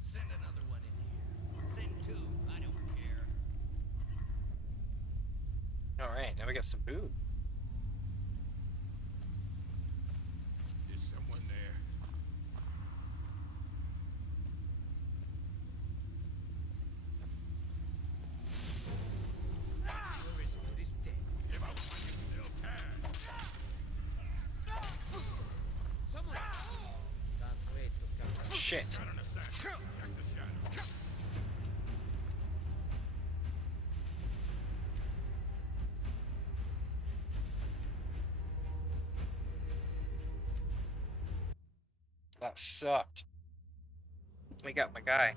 Send another one in here. Send two. I don't care. Alright, now we got some food. Is someone there? You're as good as dead. Give up when you still can. Someone... Can't wait to come. Shit. Got an assassin. Check the shadow. That sucked. We got my guy.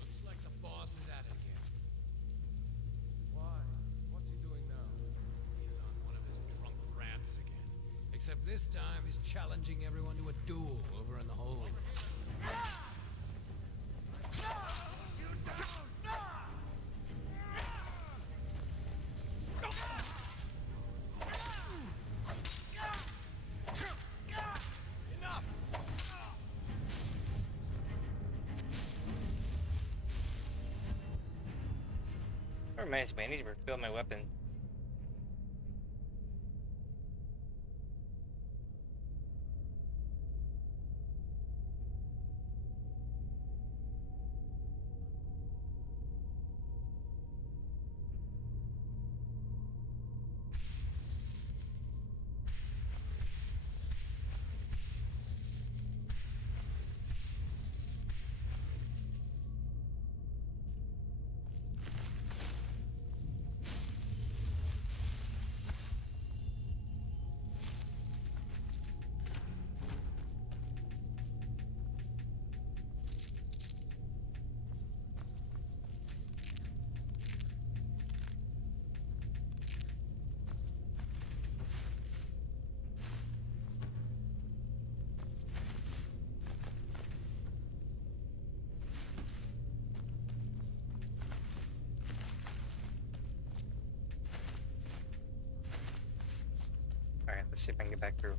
Looks like the boss is at it again. Why? What's he doing now? He's on one of his drunk rants again. Except this time he's challenging everyone to a duel over in the hold. Enough! That reminds me, I need to refill my weapon. Alright, let's see if I can get back through.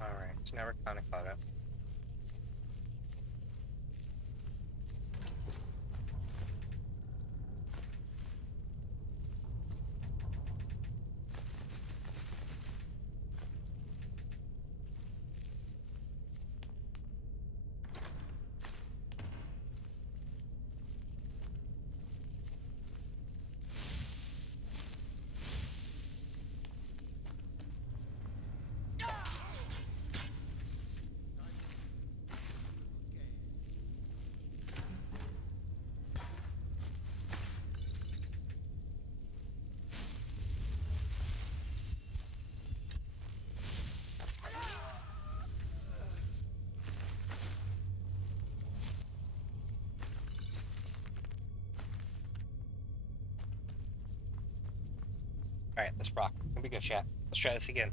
Alright, so now we're kind of caught up. Alright, let's rock. Here we go, chat. Let's try this again.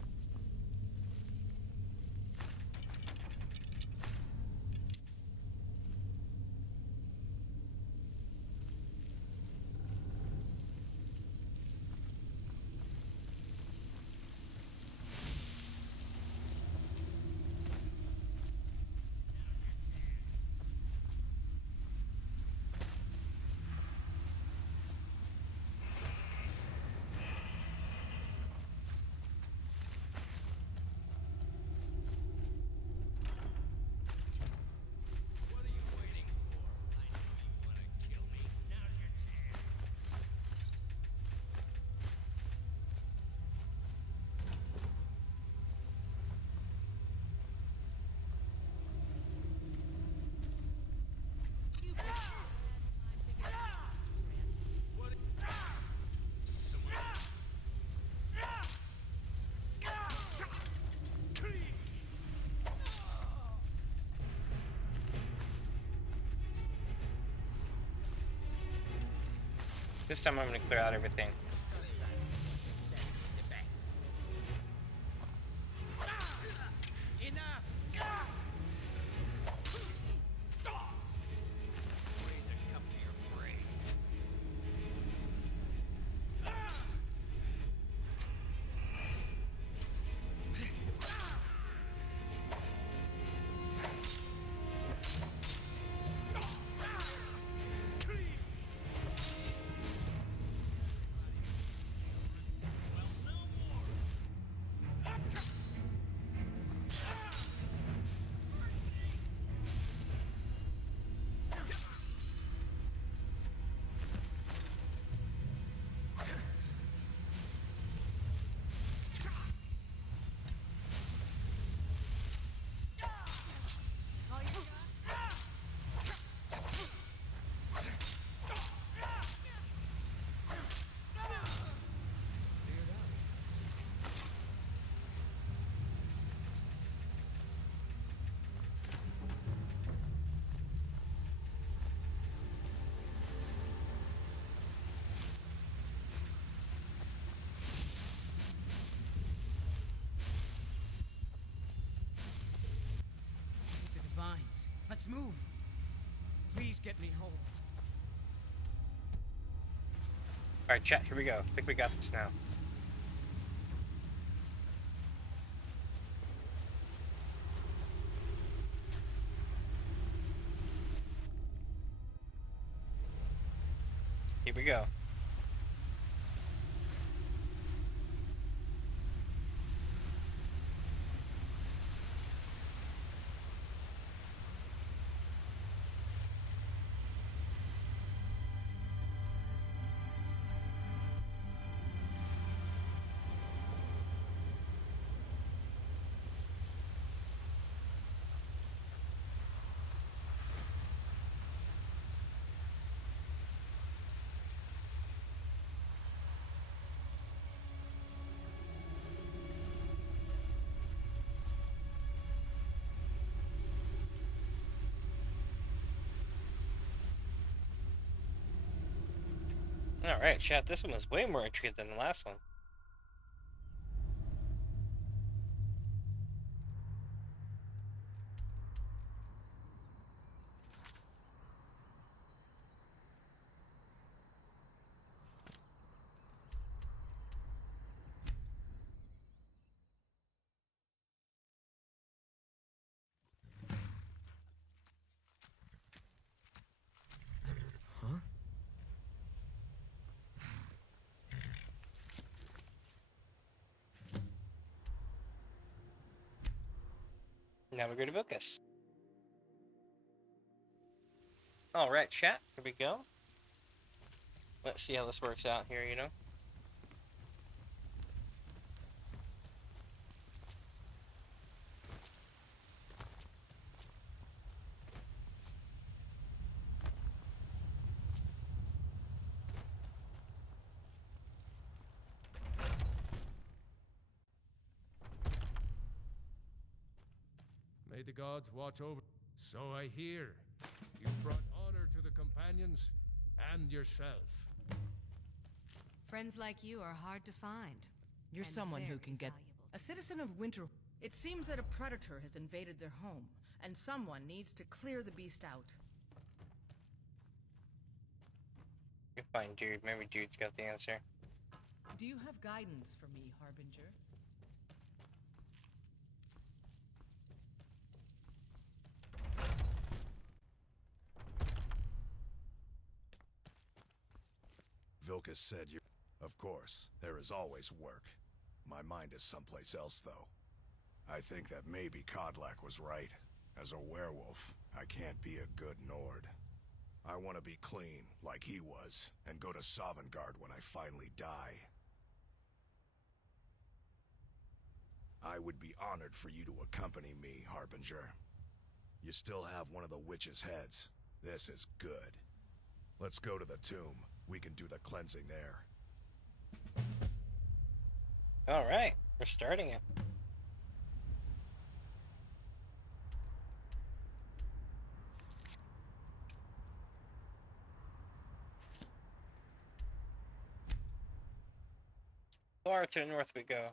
This time I'm gonna clear out everything. Let's move. Please get me home. Alright, chat, here we go. I think we got this now. Here we go. Alright, chat, this one was way more intricate than the last one. Now we're going to focus. Alright, chat, here we go. Let's see how this works out here, you know? May the gods watch over. So I hear. You brought honor to the companions and yourself. Friends like you are hard to find. You're and someone who very can get... A citizen of Winter... It seems that a predator has invaded their home, and someone needs to clear the beast out. You're fine, dude. Maybe dude's got the answer. Do you have guidance for me, Harbinger? Vilkas said you... Of course, there is always work. My mind is someplace else, though. I think that maybe Kodlak was right. As a werewolf, I can't be a good Nord. I want to be clean, like he was, and go to Sovngarde when I finally die. I would be honored for you to accompany me, Harbinger. You still have one of the witch's heads. This is good. Let's go to the tomb. We can do the cleansing there. Alright, we're starting it. Far to the north we go.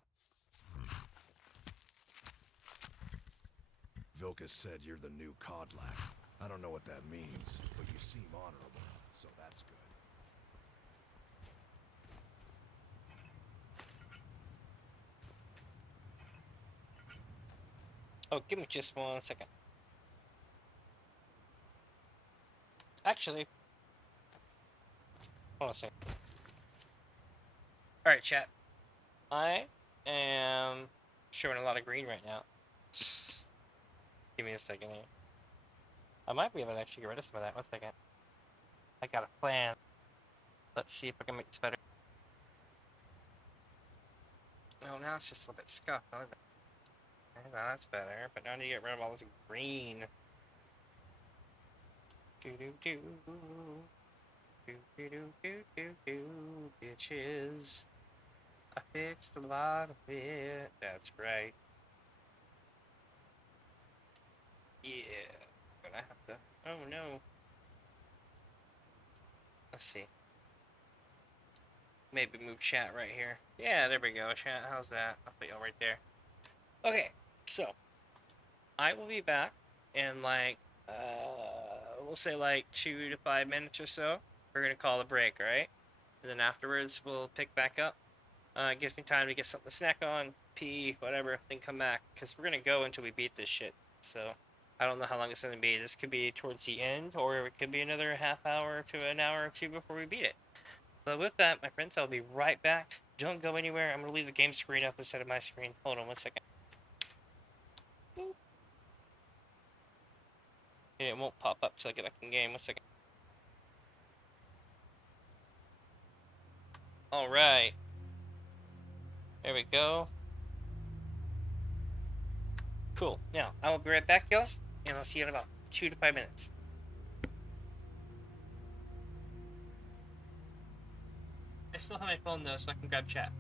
Vilkas said you're the new Kodlak. I don't know what that means, but you seem honorable, so that's good. Oh, give me just 1 second. Actually, hold on a second. Alright, chat. I am showing a lot of green right now. Give me a second here. I might be able to actually get rid of some of that. 1 second. I got a plan. Let's see if I can make this better. Oh, now it's just a little bit scuffed. Okay, that's better. But now I need to get rid of all this green. Do-do-do. Do-do-do-do-do-do. Bitches. I fixed a lot of it. That's right. Yeah. But I have to... Oh, no. Let's see. Maybe move chat right here. Yeah, there we go, chat. How's that? I'll put y'all right there. Okay, so I will be back in like we'll say like 2 to 5 minutes or so. We're gonna call a break, right? And then afterwards we'll pick back up. It gives me time to get something to snack on, pee, whatever, then come back. Because we're gonna go until we beat this shit. So I don't know how long it's gonna be. This could be towards the end, or it could be another half hour to an hour or two before we beat it. So with that, my friends, I'll be right back. Don't go anywhere. I'm going to leave the game screen up instead of my screen. Hold on 1 second. It won't pop up till I get back in game. 1 second. Alright. There we go. Cool. Now, I will be right back, y'all. And I'll see you in about 2 to 5 minutes. I still have my phone, though, so I can grab chat.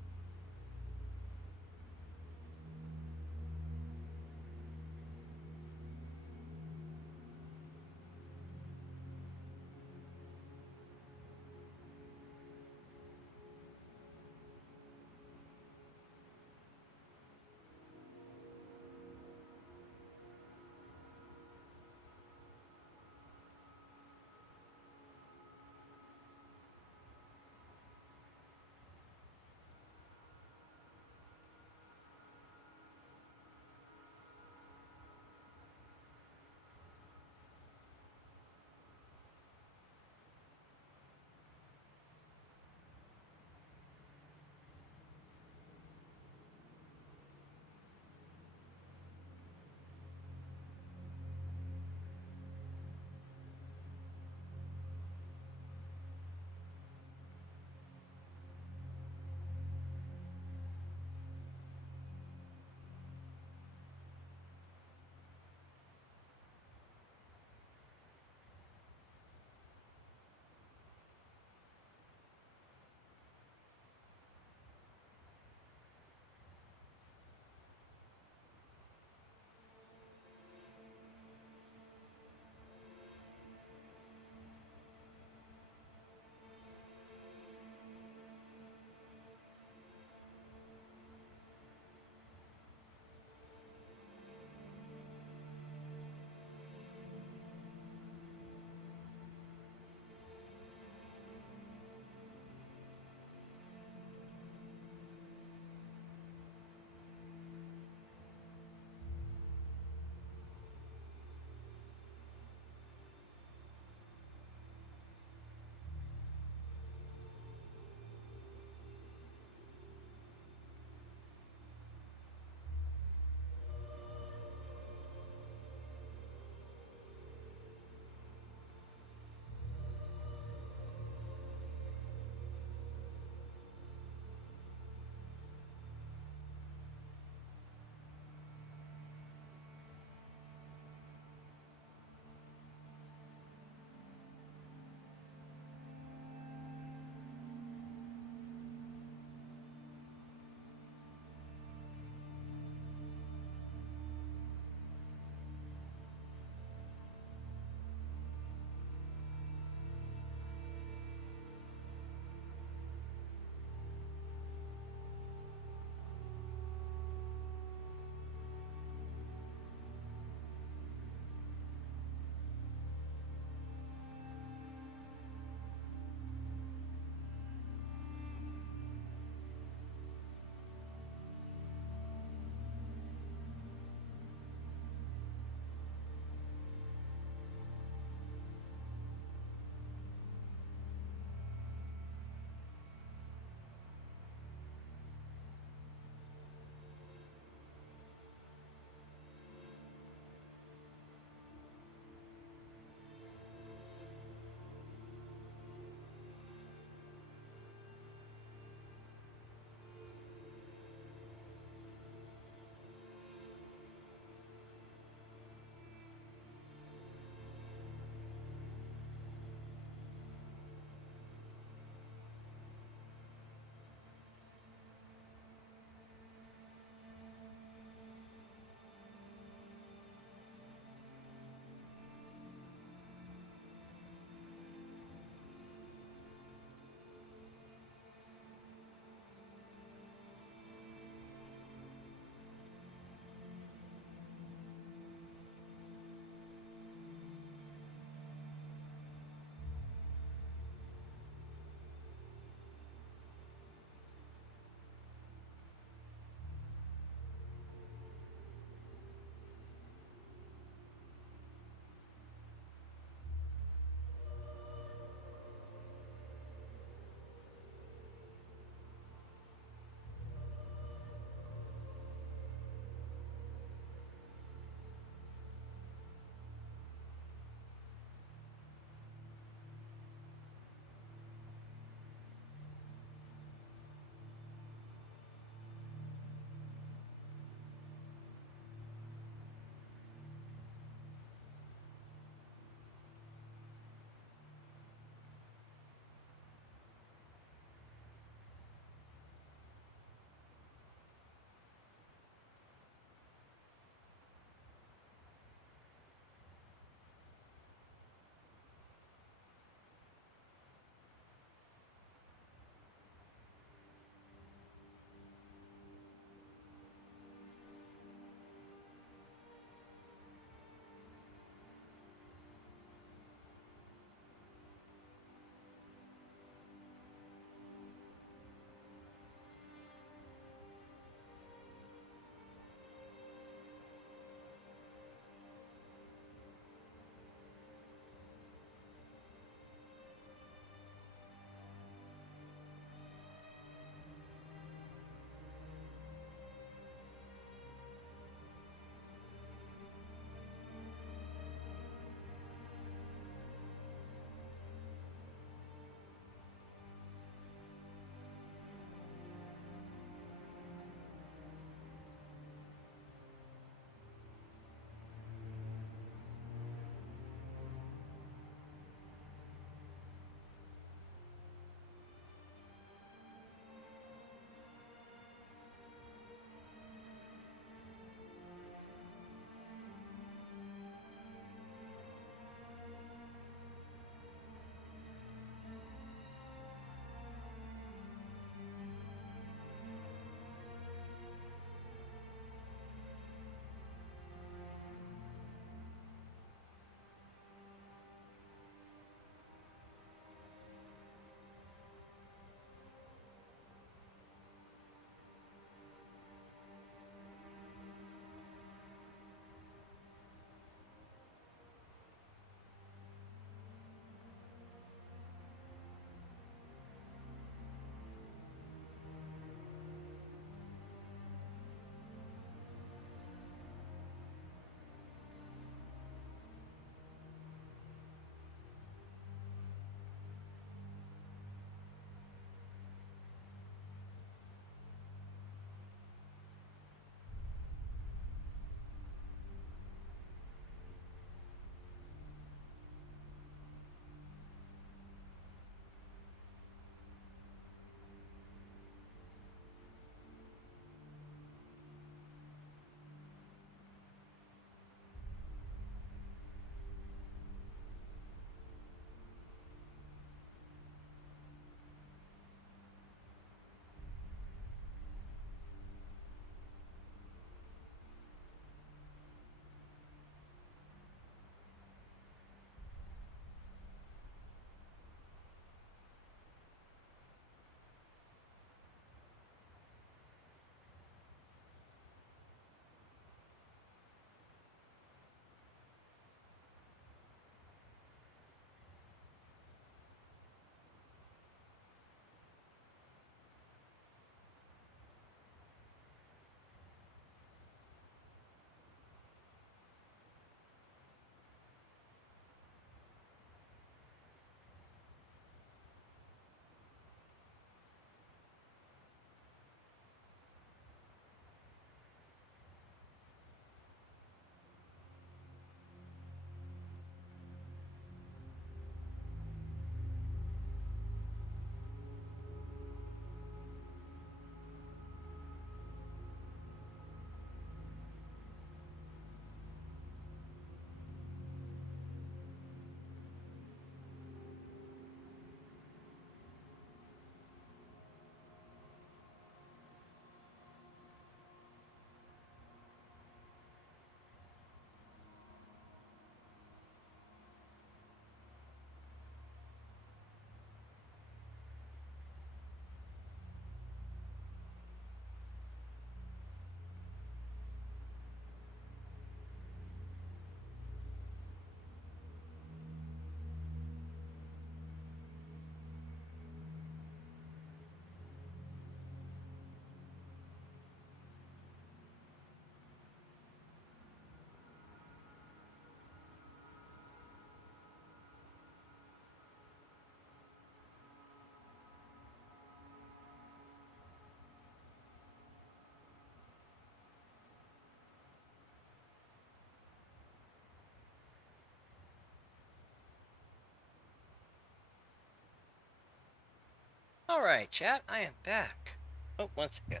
Alright, chat, I am back. Oh, one second.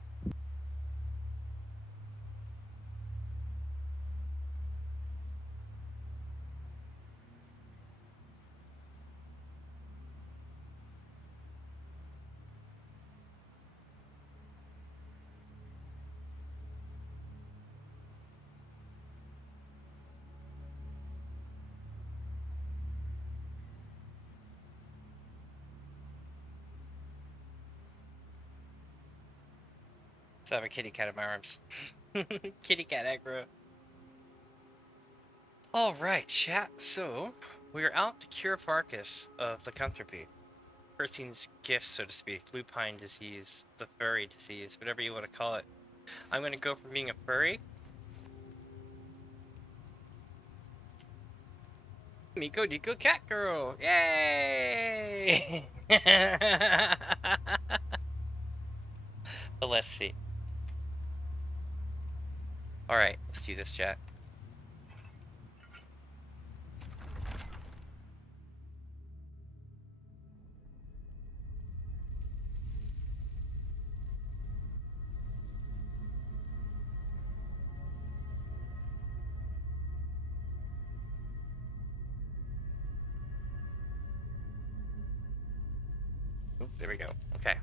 So I have a kitty cat in my arms. Kitty cat aggro. Alright, chat, so we are out to cure Farkas of lycanthropy. Hircine's gift, so to speak. Lupine disease, the furry disease, whatever you want to call it. I'm gonna go from being a furry. Miqo Neko Cat Girl! Yay! But let's see. Alright, let's do this, chat. Oop, there we go. Okay.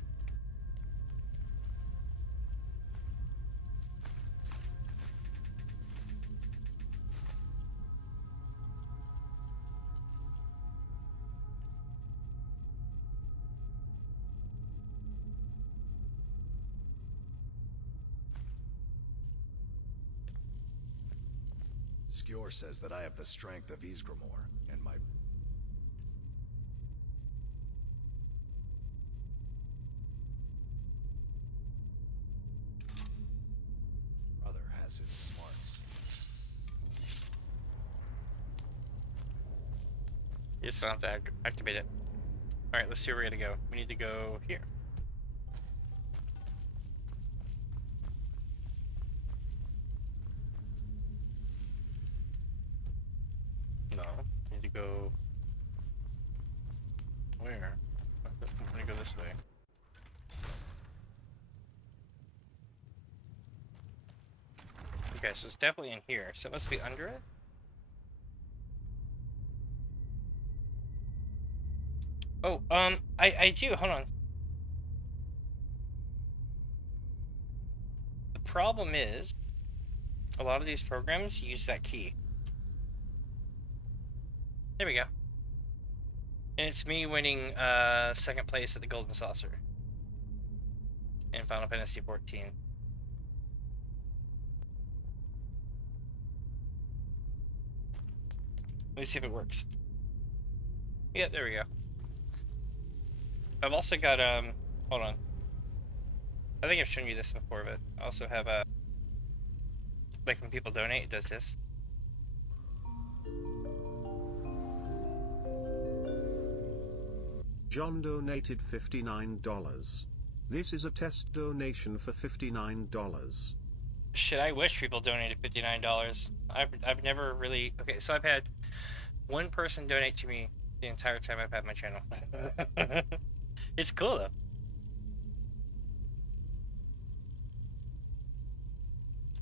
Skjor says that I have the strength of Ysgramor, and my... brother has his smarts. You just don't have to activate it. Alright, let's see where we're gonna go. We need to go here. No, we need to go... where? I'm gonna go this way. Okay, so it's definitely in here, so it must be under it? Oh, I do, hold on. The problem is, a lot of these programs use that key. There we go. And it's me winning, second place at the Golden Saucer. In Final Fantasy XIV. Let me see if it works. Yeah, there we go. I've also got, hold on. I think I've shown you this before, but I also have, like when people donate, it does this. John donated $59. This is a test donation for $59. Shit, I wish people donated $59. I've never really... Okay, so I've had one person donate to me the entire time I've had my channel. It's cool, though.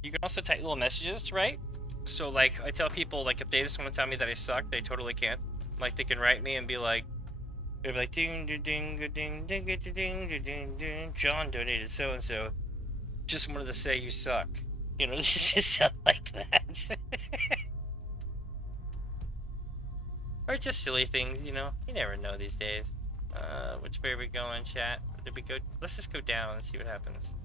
You can also type little messages, right? So, like, I tell people, like, if they just want to tell me that I suck, they totally can. Like, they can write me and be like, they'll be like, ding, ding, ding, ding, ding, ding, ding, ding, ding, John donated so-and-so. Just wanted to say you suck. You know, just stuff like that. Or just silly things, you know? You never know these days. Which way are we going, chat? Did we go? Let's just go down and see what happens.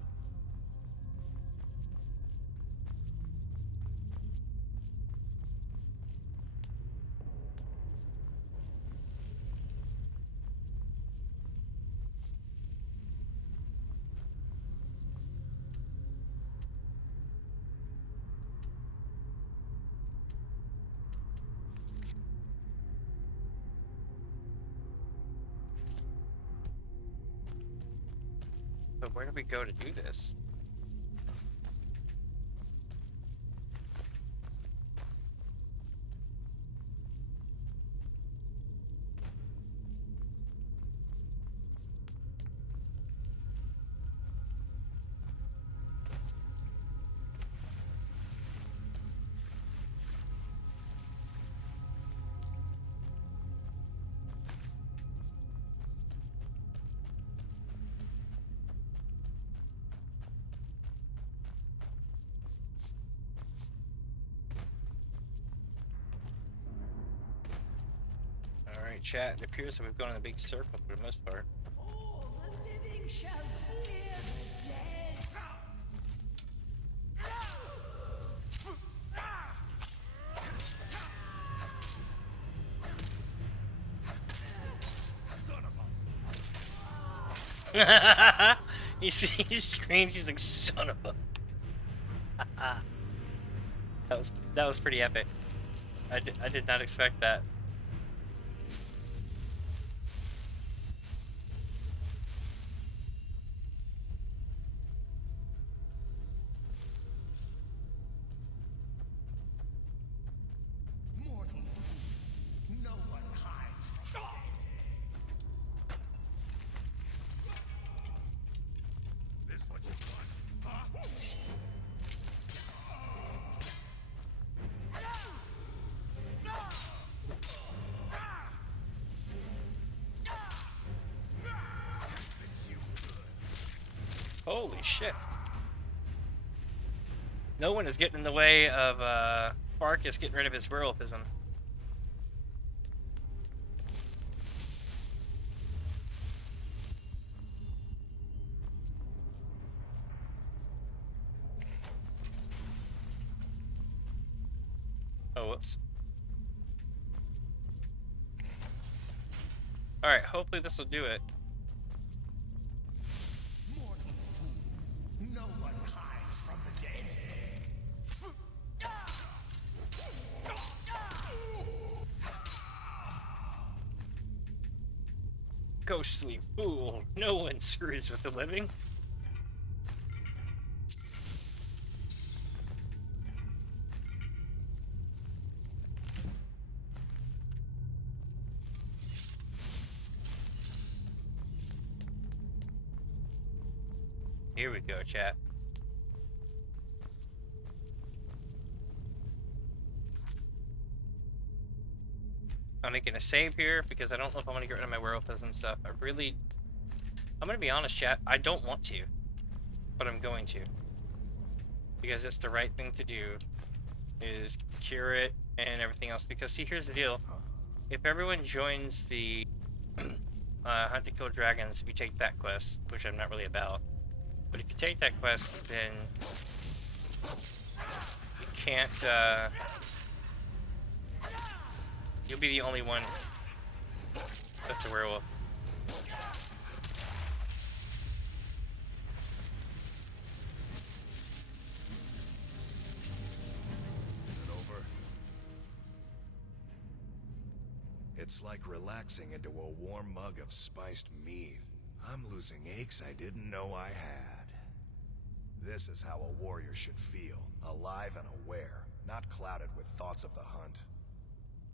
But where do we go to do this? chat. It appears that we've gone in a big circle for the most part. All the living shall fear the dead. he screams. He's like, "Son of a." that was pretty epic. I did not expect that. Mortal fool, no one hides from dead. This what you want, huh? Holy shit. No one is getting in the way of Farkas getting rid of his werewolfism. Oh, whoops. Alright, hopefully this will do it. No one hides from the dead. Ghostly fool. No one screws with the living. Here we go, chat. I'm making a save here because I don't know if I want to get rid of my werewolfism stuff. I'm gonna be honest, chat. I don't want to, but I'm going to because it's the right thing to do. Is cure it and everything else. Because see, here's the deal: if everyone joins the Hunt to Kill Dragons, if you take that quest, which I'm not really about. But if you take that quest, then you can't, you'll be the only one that's a werewolf. Is it over? It's like relaxing into a warm mug of spiced mead. I'm losing aches I didn't know I had. This is how a warrior should feel, alive and aware, not clouded with thoughts of the hunt.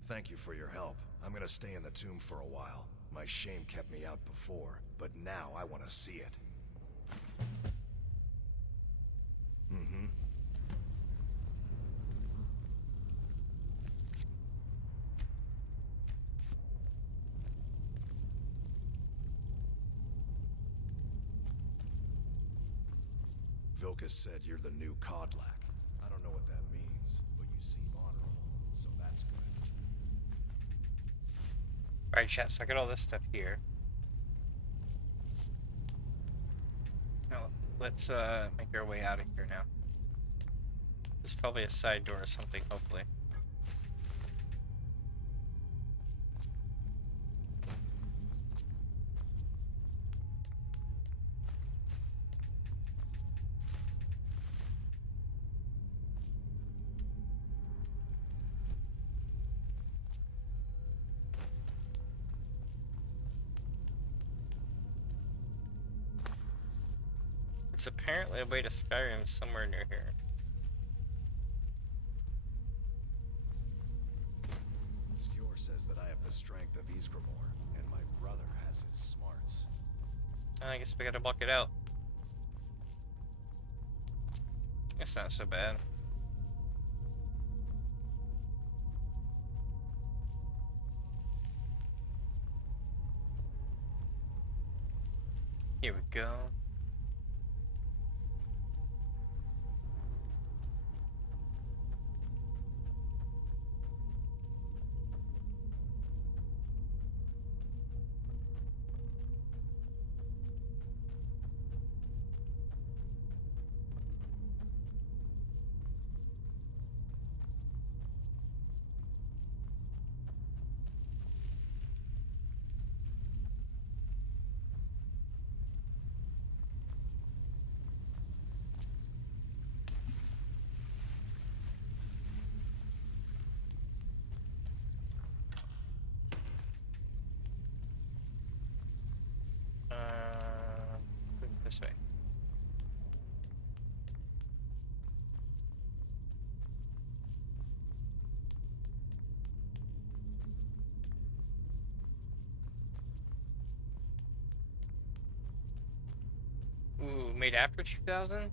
Thank you for your help. I'm gonna stay in the tomb for a while. My shame kept me out before, but now I want to see it. Mm-hmm. Vilkas said you're the new Kodlak. I don't know what that means, but you seem honorable, so that's good. Alright, chat, so I got all this stuff here. Now, let's make our way out of here now. There's probably a side door or something, hopefully. It's apparently a way to Skyrim somewhere near here. Skjor says that I have the strength of Ysgramor, and my brother has his smarts. I guess we gotta block it out. It's not so bad. Here we go. this way. Ooh, made after 2000?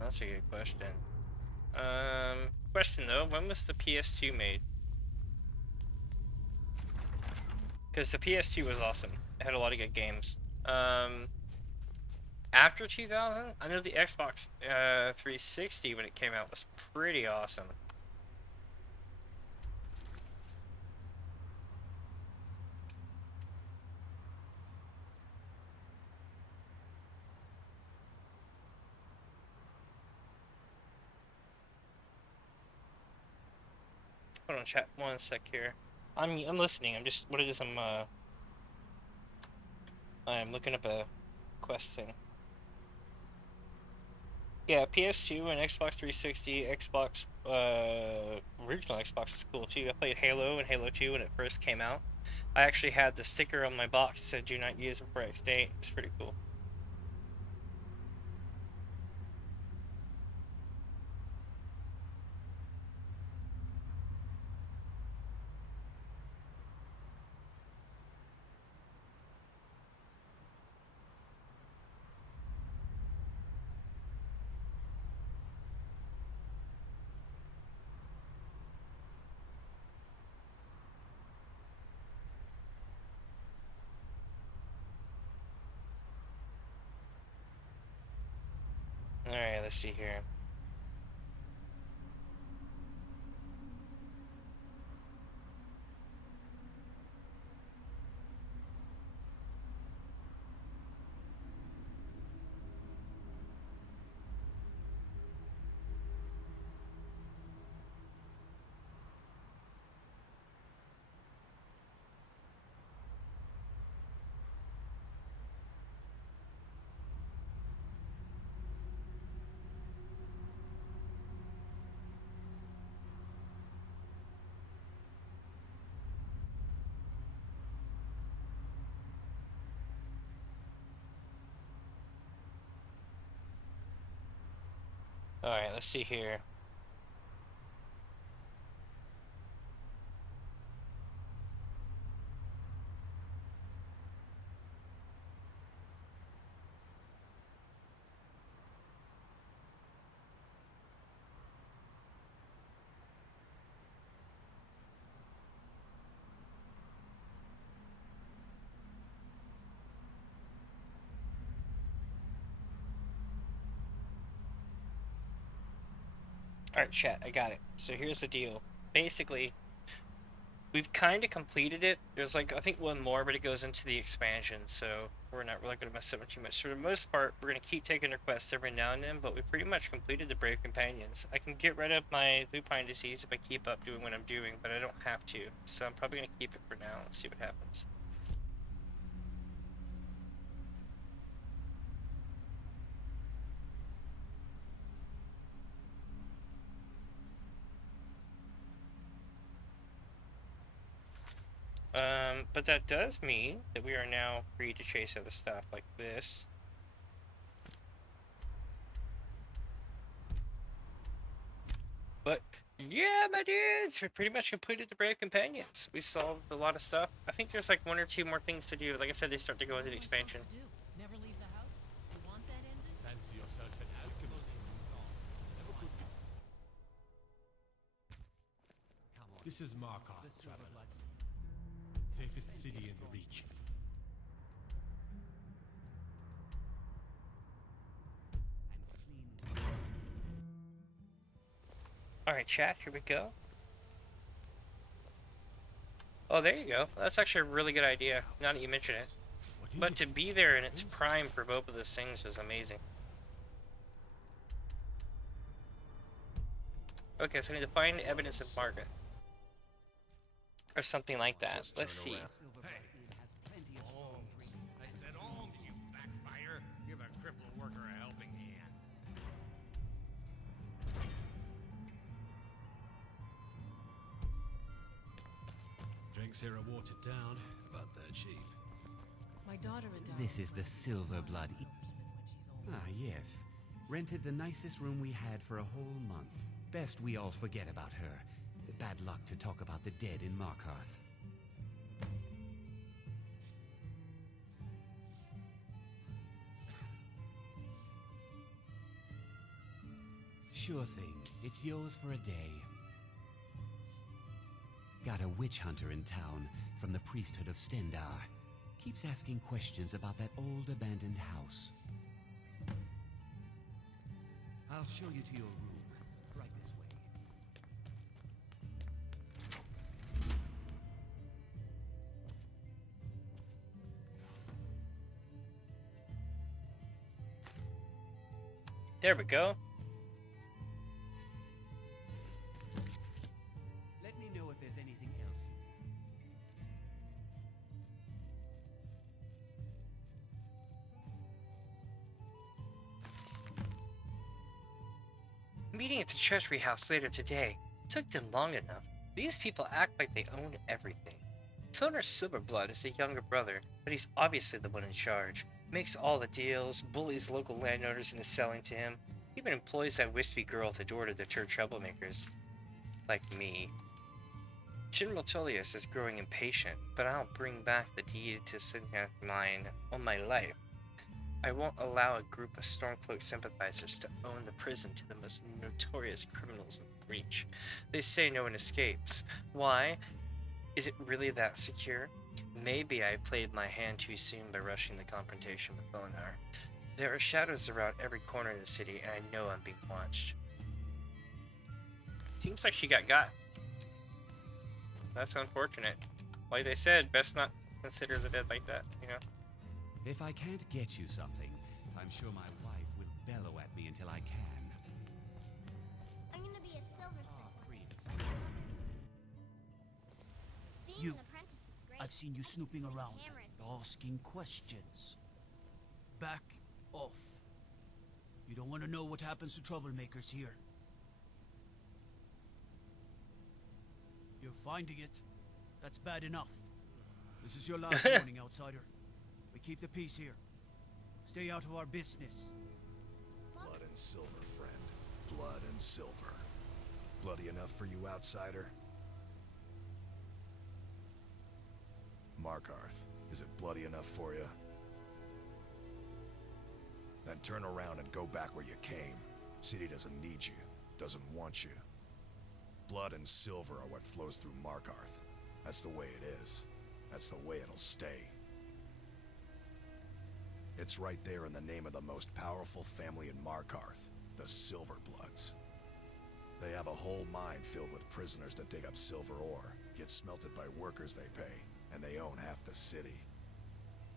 That's a good question. Question though, when was the PS2 made? Because the PS2 was awesome. It had a lot of good games. After 2000, I know the Xbox 360 when it came out was pretty awesome. Hold on, chat. One sec here. I'm listening. What it is. I'm looking up a quest thing. Yeah, PS2 and Xbox 360, Xbox original Xbox is cool too. I played Halo and Halo 2 when it first came out. I actually had the sticker on my box that said "Do not use before X date." It's pretty cool. Alright, let's see here. Alright, let's see here. Alright, chat, I got it. So here's the deal. Basically, we've kind of completed it. There's like, I think one more, but it goes into the expansion, so we're not really going to mess up too much. For the most part, we're going to keep taking requests every now and then, but we pretty much completed the Brave Companions. I can get rid of my Lupine disease if I keep up doing what I'm doing, but I don't have to. So I'm probably going to keep it for now and see what happens. But that does mean that we are now free to chase other stuff like this. But yeah, my dudes, we pretty much completed the Brave Companions. We solved a lot of stuff. I think there's like one or two more things to do. Like I said, they start to go into the expansion. Never leave the house? You want that ended? Fancy yourself an alchemist. This is Markov, traveler. Safest city in the Reach. Alright, chat, here we go. Oh, there you go. That's actually a really good idea, now that you mention it. But to be there in its prime for both of those things was amazing. Okay, so I need to find evidence of Margaret. Or something like that. Let's see. Hey. I said alms, you backfire. Give a crippled worker a helping hand. Drinks here are watered down, but they're cheap. My daughter adopts. This is the Silver Blood. Ah, yes. Rented the nicest room we had for a whole month. Best we all forget about her. Bad luck to talk about the dead in Markarth. Sure thing. It's yours for a day. Got a witch hunter in town from the priesthood of Stendar. Keeps asking questions about that old abandoned house. I'll show you to your room. Right this way. There we go. Let me know if there's anything else you Meeting at the Treasury House later today. Took them long enough. These people act like they own everything. Toner Silverblood is the younger brother, but he's obviously the one in charge. Makes all the deals, bullies local landowners into selling to him, even employs that wispy girl at the door to deter troublemakers. Like me. General Tullius is growing impatient, but I'll bring back the deed to Signath mine all my life. I won't allow a group of Stormcloak sympathizers to own the prison to the most notorious criminals in the breach. They say no one escapes. Why? Is it really that secure? Maybe I played my hand too soon by rushing the confrontation with Eleanor. There are shadows around every corner of the city, and I know I'm being watched. Seems like she got. That's unfortunate. Like they said, best not consider the dead like that, you know? If I can't get you something, I'm sure my wife will bellow at me until I can. I'm gonna be a silversmith. Being You. an apprentice is great. I've seen you snooping around, Hammered. asking questions. Back off. You don't want to know what happens to troublemakers here. You're finding it. That's bad enough. This is your last warning, outsider. We keep the peace here. Stay out of our business. Blood and silver, friend. Blood and silver. Bloody enough for you, outsider? Markarth, is it bloody enough for you? Then turn around and go back where you came. City doesn't need you, doesn't want you. Blood and silver are what flows through Markarth. That's the way it is. That's the way it'll stay. It's right there in the name of the most powerful family in Markarth, the Silverbloods. They have a whole mine filled with prisoners to dig up silver ore, get smelted by workers they pay, and they own half the city.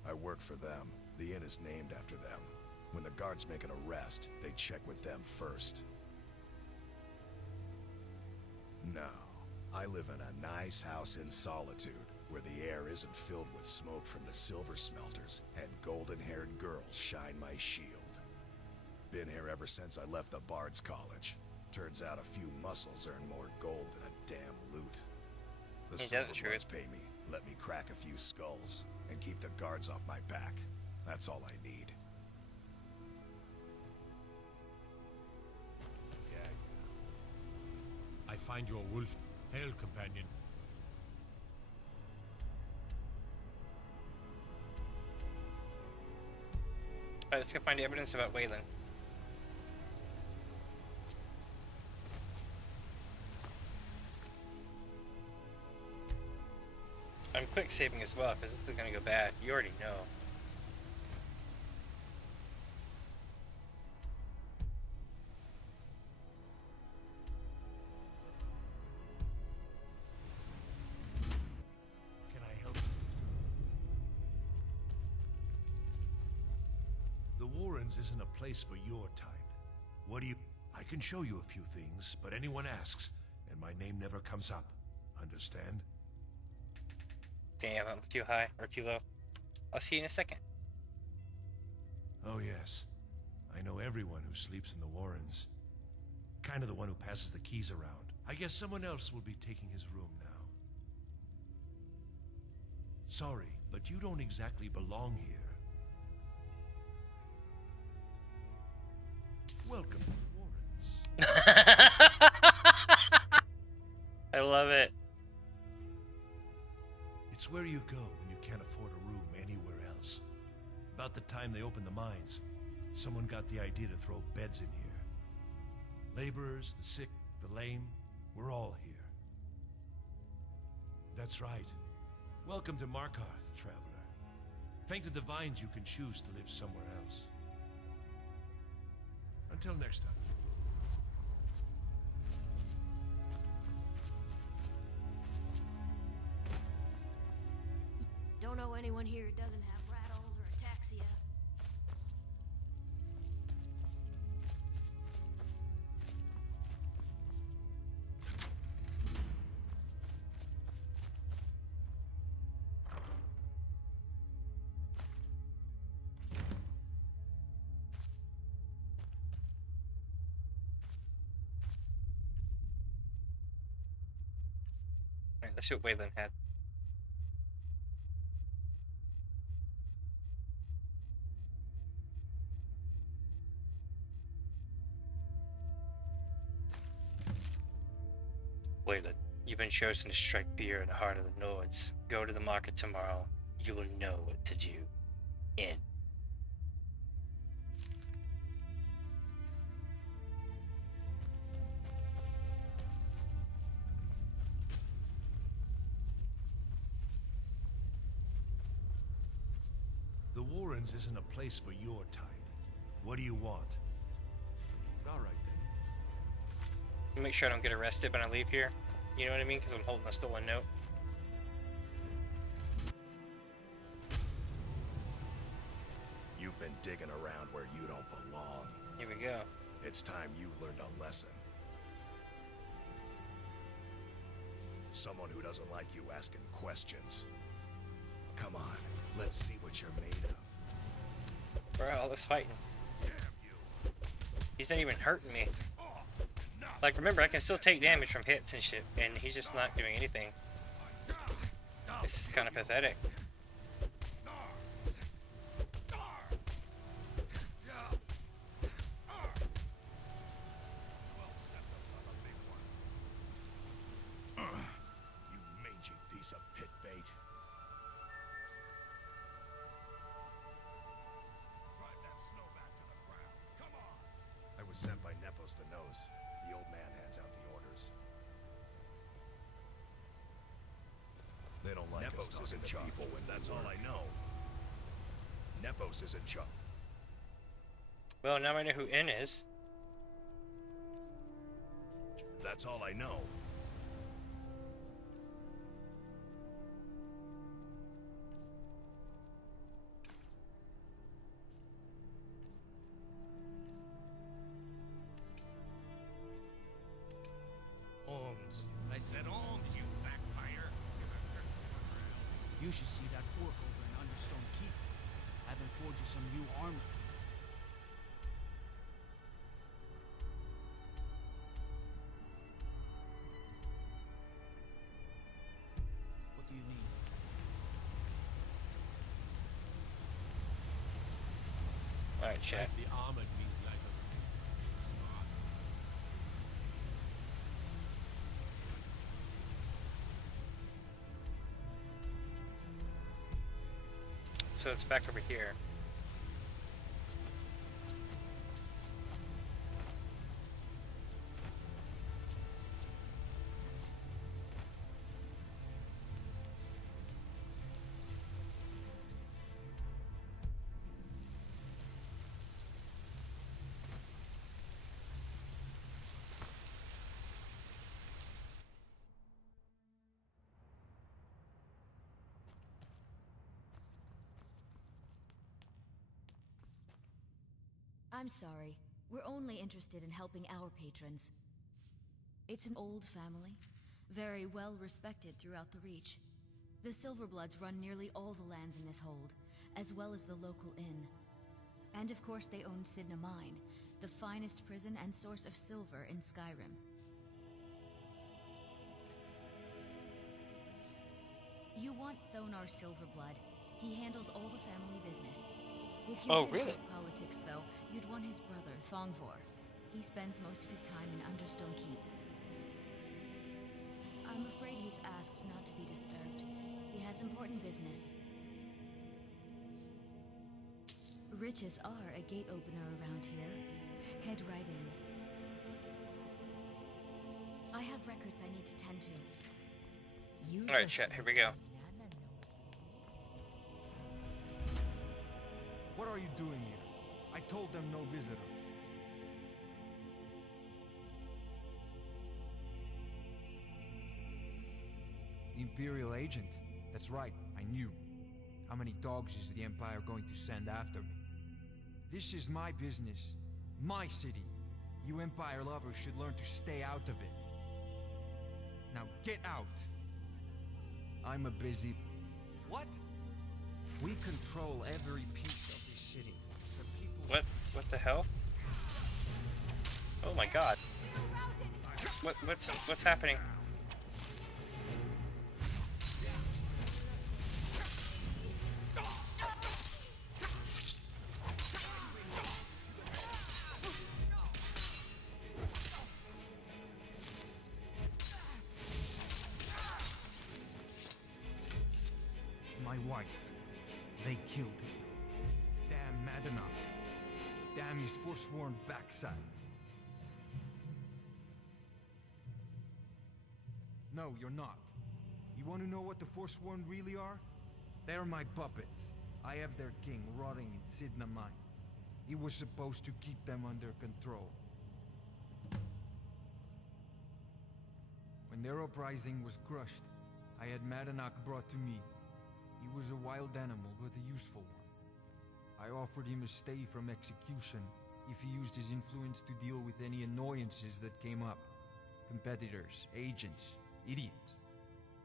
I work for them. The inn is named after them. When the guards make an arrest, they check with them first. No, I live in a nice house in solitude, where the air isn't filled with smoke from the silver smelters, and golden-haired girls shine my shield. Been here ever since I left the Bard's College. Turns out a few muscles earn more gold than a damn loot. The Silverbloods pay me, let me crack a few skulls, and keep the guards off my back. That's all I need. I find your wolf. Hail, companion. Alright, let's go find evidence about Waylon. I'm quick saving as well, because this is gonna go bad. You already know. Can I help? The Warrens isn't a place for your type. What do you... I can show you a few things, but anyone asks, and my name never comes up. Understand? Damn, I'm too high or too low. I'll see you in a second. Oh yes. I know everyone who sleeps in the Warrens. Kind of the one who passes the keys around. I guess someone else will be taking his room now. Sorry, but you don't exactly belong here. Welcome to the Warrens. I love it. It's where you go when you can't afford a room anywhere else. About the time they opened the mines, someone got the idea to throw beds in here. Laborers, the sick, the lame, we're all here. That's right. Welcome to Markarth, traveler. Thank the divines you can choose to live somewhere else. Until next time. Don't know anyone here who doesn't have rattles or ataxia. Alright, let's see what Wayland had. Wayland, you've been chosen to strike fear in the heart of the Nords. Go to the market tomorrow. You will know what to do. In. The Warrens isn't a place for your type. What do you want? All right then. Make sure I don't get arrested when I leave here. You know what I mean? Because I'm holding a stolen note. You've been digging around where you don't belong. Here we go. It's time you learned a lesson. Someone who doesn't like you asking questions. Come on, let's see what you're made of. Bro, all this fighting. He's not even hurting me. Like, remember, I can still take damage from hits and shit, and he's just not doing anything. This is kind of pathetic. You mangy piece of pit bait. Drive that snow back to the ground. Come on! I was sent by Nepos the Nose. The old man hands out the orders. They don't like us talking to people when that's all I know. Nepos is in charge. Well, now I know who N is. That's all I know. Arms. I said arms, you backfire. You should see that orc over in Understone Keep. Haven't forged you some new armor. What do you need? Alright, chat. The armored means like a So it's back over here. I'm sorry. We're only interested in helping our patrons. It's an old family, very well respected throughout the Reach. The Silverbloods run nearly all the lands in this hold, as well as the local inn. And of course they own Sidna Mine, the finest prison and source of silver in Skyrim. You want Thonar Silverblood. He handles all the family business. If you're here to talk politics, though, you'd want his brother, Thongvor. He spends most of his time in Understone Keep. I'm afraid he's asked not to be disturbed. He has important business. Riches are a gate opener around here. Head right in. I have records I need to tend to. Alright, chat, here we go. What are you doing here? I told them no visitors. Imperial agent. That's right, I knew. How many dogs is the Empire going to send after me? This is my business. My city. You Empire lovers should learn to stay out of it. Now get out! I'm a busy... What? We control every piece of this city. The people... What the hell? Oh my god. What's happening? My wife. They killed her. Damn Madanach. Damn his forsworn backside. No, you're not. You want to know what the Forsworn really are? They're my puppets. I have their king rotting in Sidna Mine. He was supposed to keep them under control. When their uprising was crushed, I had Madanach brought to me. He was a wild animal, but a useful one. I offered him a stay from execution if he used his influence to deal with any annoyances that came up. Competitors, agents, idiots.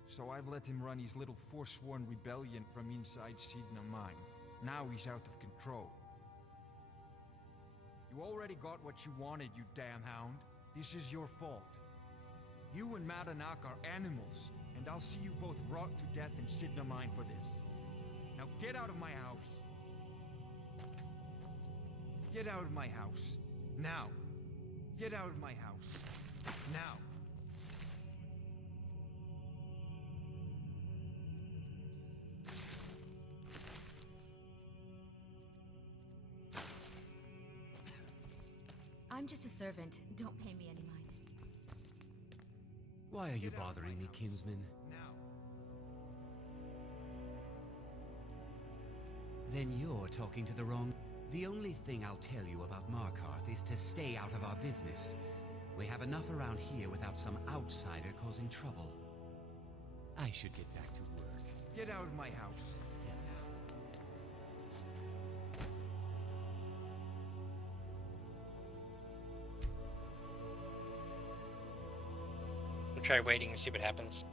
So I've let him run his little Forsworn rebellion from inside Sidna Mine. Now he's out of control. You already got what you wanted, you damn hound. This is your fault. You and Madanach are animals, and I'll see you both rot to death in Sidna Mine for this. Now get out of my house. Get out of my house. Now. Get out of my house. Now. I'm just a servant. Don't pay me any mind. Why are you bothering me, kinsman? Then you're talking to the wrong... The only thing I'll tell you about Markarth is to stay out of our business. We have enough around here without some outsider causing trouble. I should get back to work. Get out of my house. We'll try waiting and see what happens.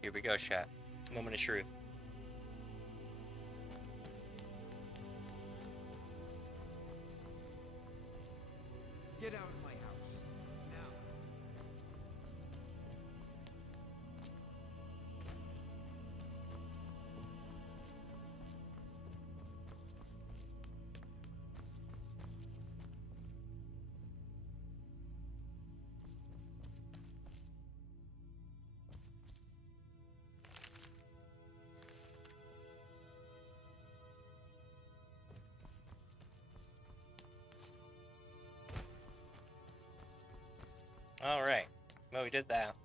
Here we go, chat. Moment of truth. Get out of my house. Now. Alright. Well, we did that.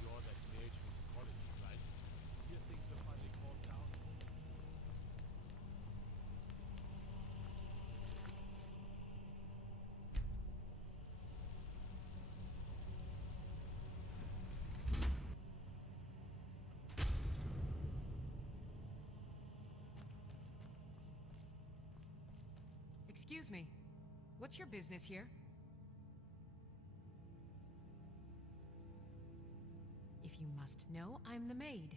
You're that mage from college, right? Here things are finally calmed down. Excuse me. What's your business here? If you must know, I'm the maid.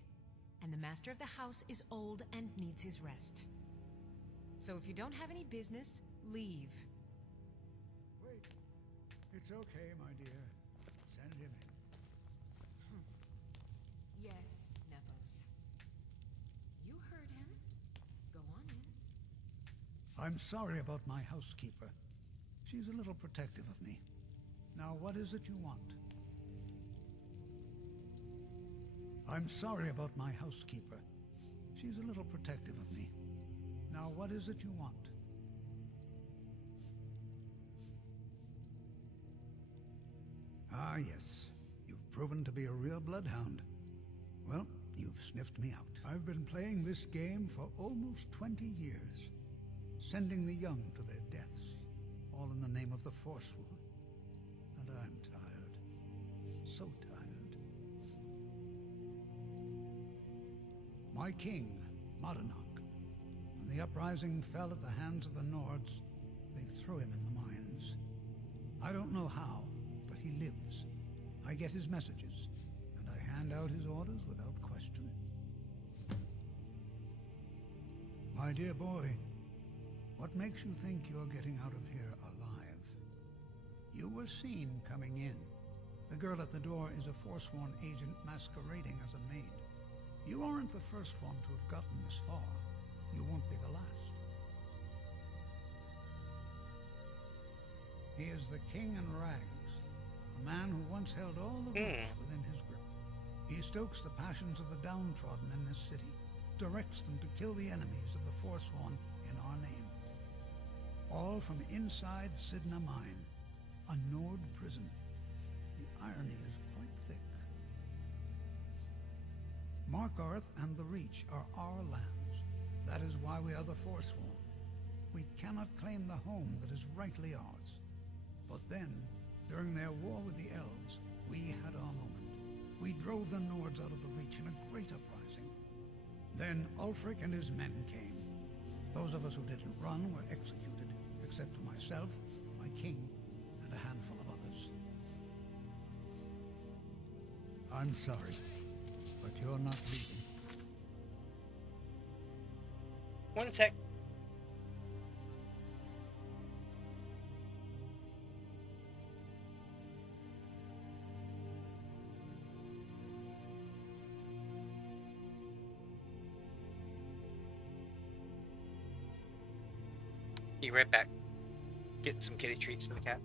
And the master of the house is old and needs his rest. So if you don't have any business, leave. Wait. It's okay, my dear. Send him in. Yes, Nepos. You heard him. Go on in. I'm sorry about my housekeeper. She's a little protective of me. Now, what is it you want? I'm sorry about my housekeeper. She's a little protective of me. Now, what is it you want? Ah, yes. You've proven to be a real bloodhound. Well, you've sniffed me out. I've been playing this game for almost 20 years, sending the young to their deaths, all in the name of the Forsworn. And I'm tired. So tired. My king, Madanach, when the uprising fell at the hands of the Nords, they threw him in the mines. I don't know how, but he lives. I get his messages, and I hand out his orders without question. My dear boy, what makes you think you're getting out of here alive? You were seen coming in. The girl at the door is a Forsworn agent masquerading as a maid. You aren't the first one to have gotten this far. You won't be the last. He is the king in rags, a man who once held all the roots within his grip. He stokes the passions of the downtrodden in this city, directs them to kill the enemies of the Forsworn in our name. All from inside Sidna Mine, a Nord prison. The irony is quite thick. Markarth and the Reach are our lands. That is why we are the Forsworn. We cannot claim the home that is rightly ours. But then, during their war with the Elves, we had our moment. We drove the Nords out of the Reach in a great uprising. Then Ulfric and his men came. Those of us who didn't run were executed, except for myself, my king, and a handful of others. I'm sorry, but you're not leaving. One sec. Be right back. Getting some kitty treats for the cat.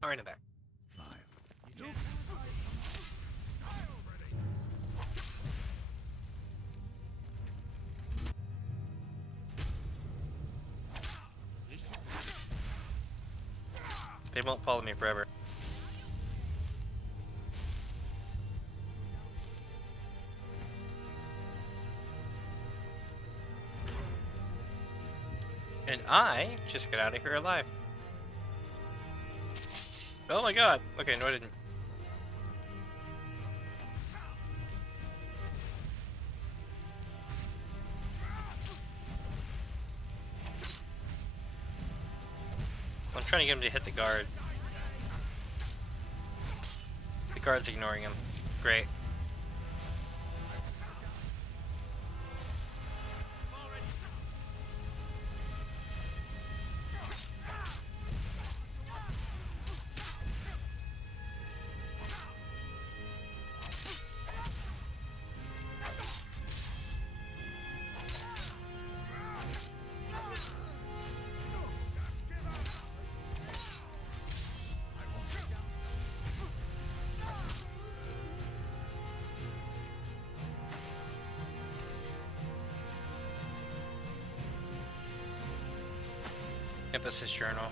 All right, I'm back. They won't follow me forever. And I just got out of here alive. Oh my god. Okay, no I didn't. I'm trying to get him to hit the guard. The guard's ignoring him. Great. That's his journal.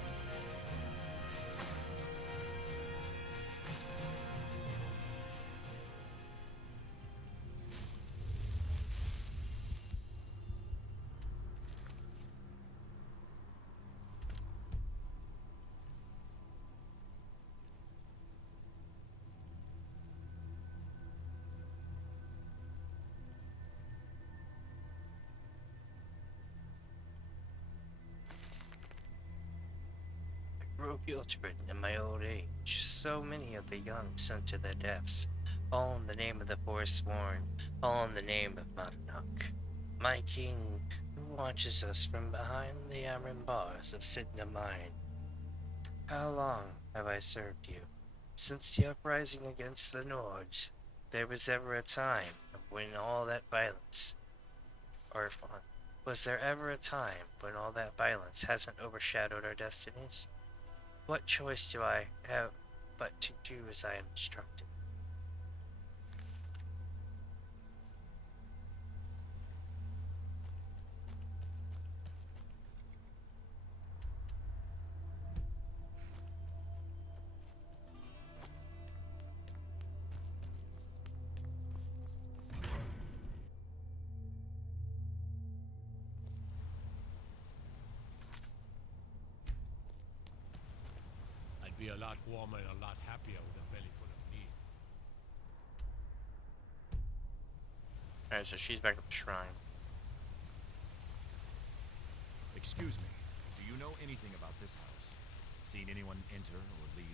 Guilt-ridden in my old age, so many of the young sent to their deaths, all in the name of the Forsworn, all in the name of Monarch, my king, who watches us from behind the iron bars of Sidna Mine. How long have I served you? Since the uprising against the Nords, there was ever a time when all that violence, or was there ever a time when all that violence hasn't overshadowed our destinies? What choice do I have but to do as I am instructed? Be a lot warmer and a lot happier with a belly full of meat. Alright, so she's back at the shrine. Excuse me, do you know anything about this house? Seen anyone enter or leave?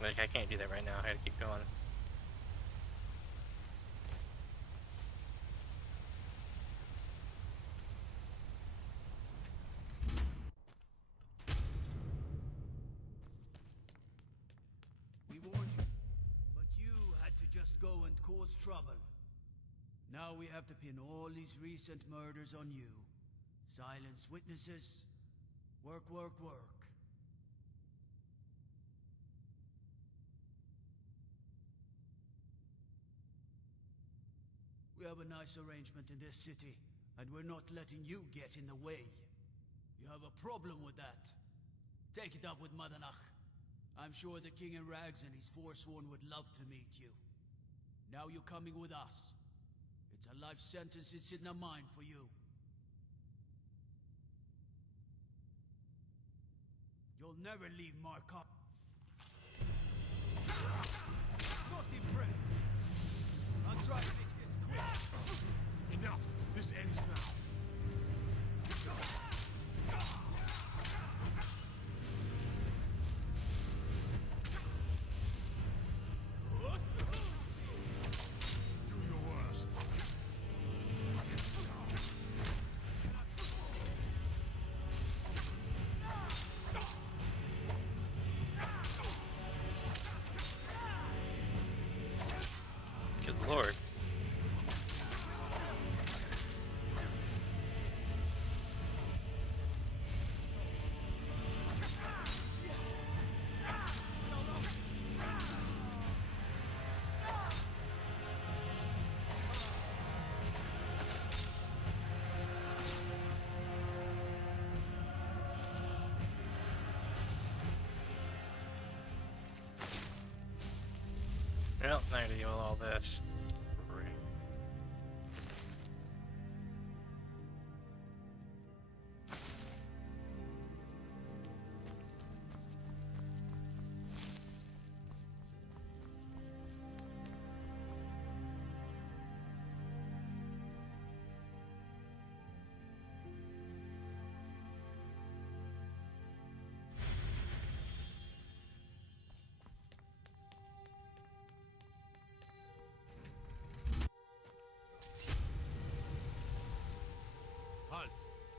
Like, I can't do that right now. I gotta keep going. We warned you, but you had to just go and cause trouble. Now we have to pin all these recent murders on you. Silence witnesses. Work, work, work. We have a nice arrangement in this city, and we're not letting you get in the way. You have a problem with that. Take it up with Madanach. I'm sure the King in Rags and his Forsworn would love to meet you. Now you're coming with us. It's a life sentence in Sidna Mine for you. You'll never leave Markov. Not impressed. I'll try to make this quick. Enough! This ends now. Do your worst. Good lord. Well, now to deal with all this. Great. Halt!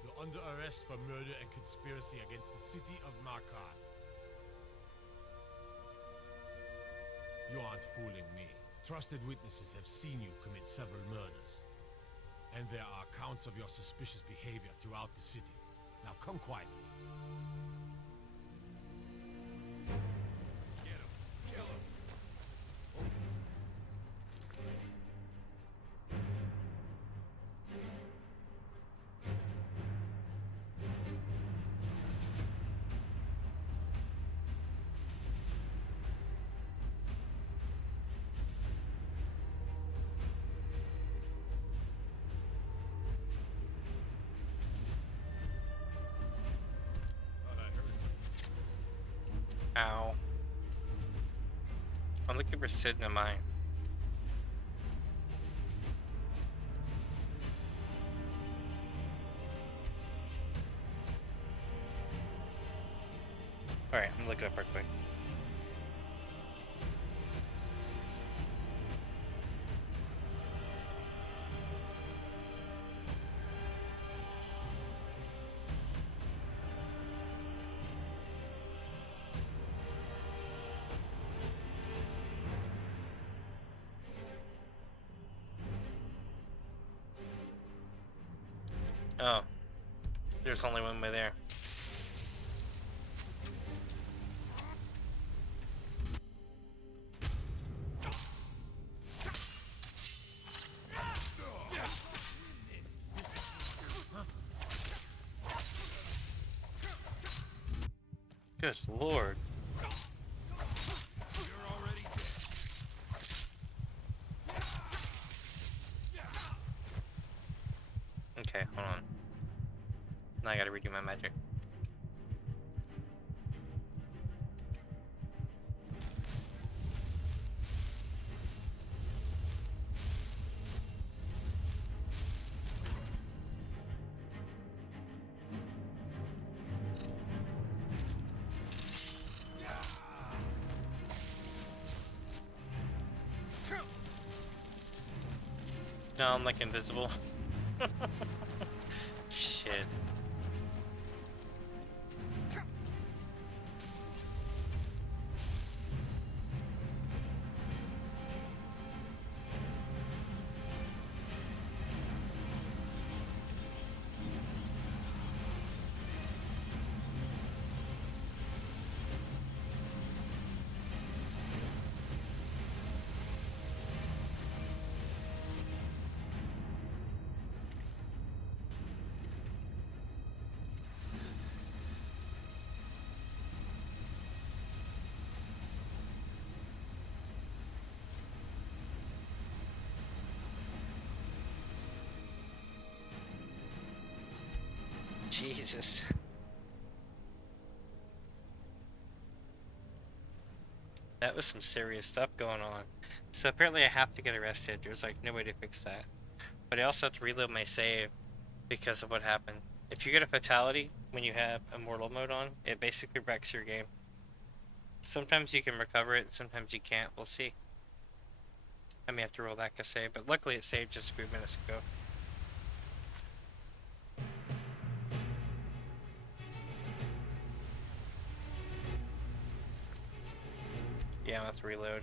You're under arrest for murder and conspiracy against the city of Markarth. You aren't fooling me. Trusted witnesses have seen you commit several murders. And there are accounts of your suspicious behavior throughout the city. Now come quietly. Get him. Kill him. Ow. I'm looking for Sid in a mine. Alright, I'm looking up real quick. Oh, there's only one way there. Good lord. Okay, hold on. Now I gotta redo my magic. No, I'm like invisible. Shit. Jesus. That was some serious stuff going on. So apparently I have to get arrested. There's like no way to fix that. But I also have to reload my save because of what happened. If you get a fatality when you have immortal mode on, it basically wrecks your game. Sometimes you can recover it, sometimes you can't. We'll see. I may have to roll back a save, but luckily it saved just a few minutes ago. Yeah, I'm gonna have to reload.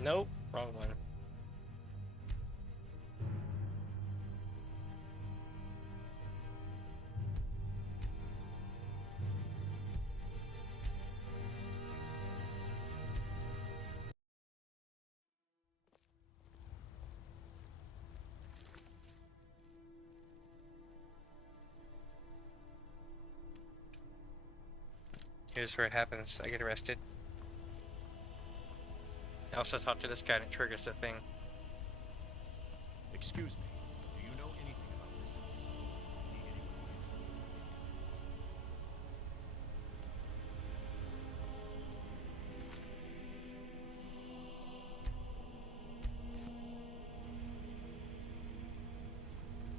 Nope, wrong one. Here's where it happens. I get arrested. I also talked to this guy and it triggers the thing. Excuse me. Do you know anything about this house? See anyone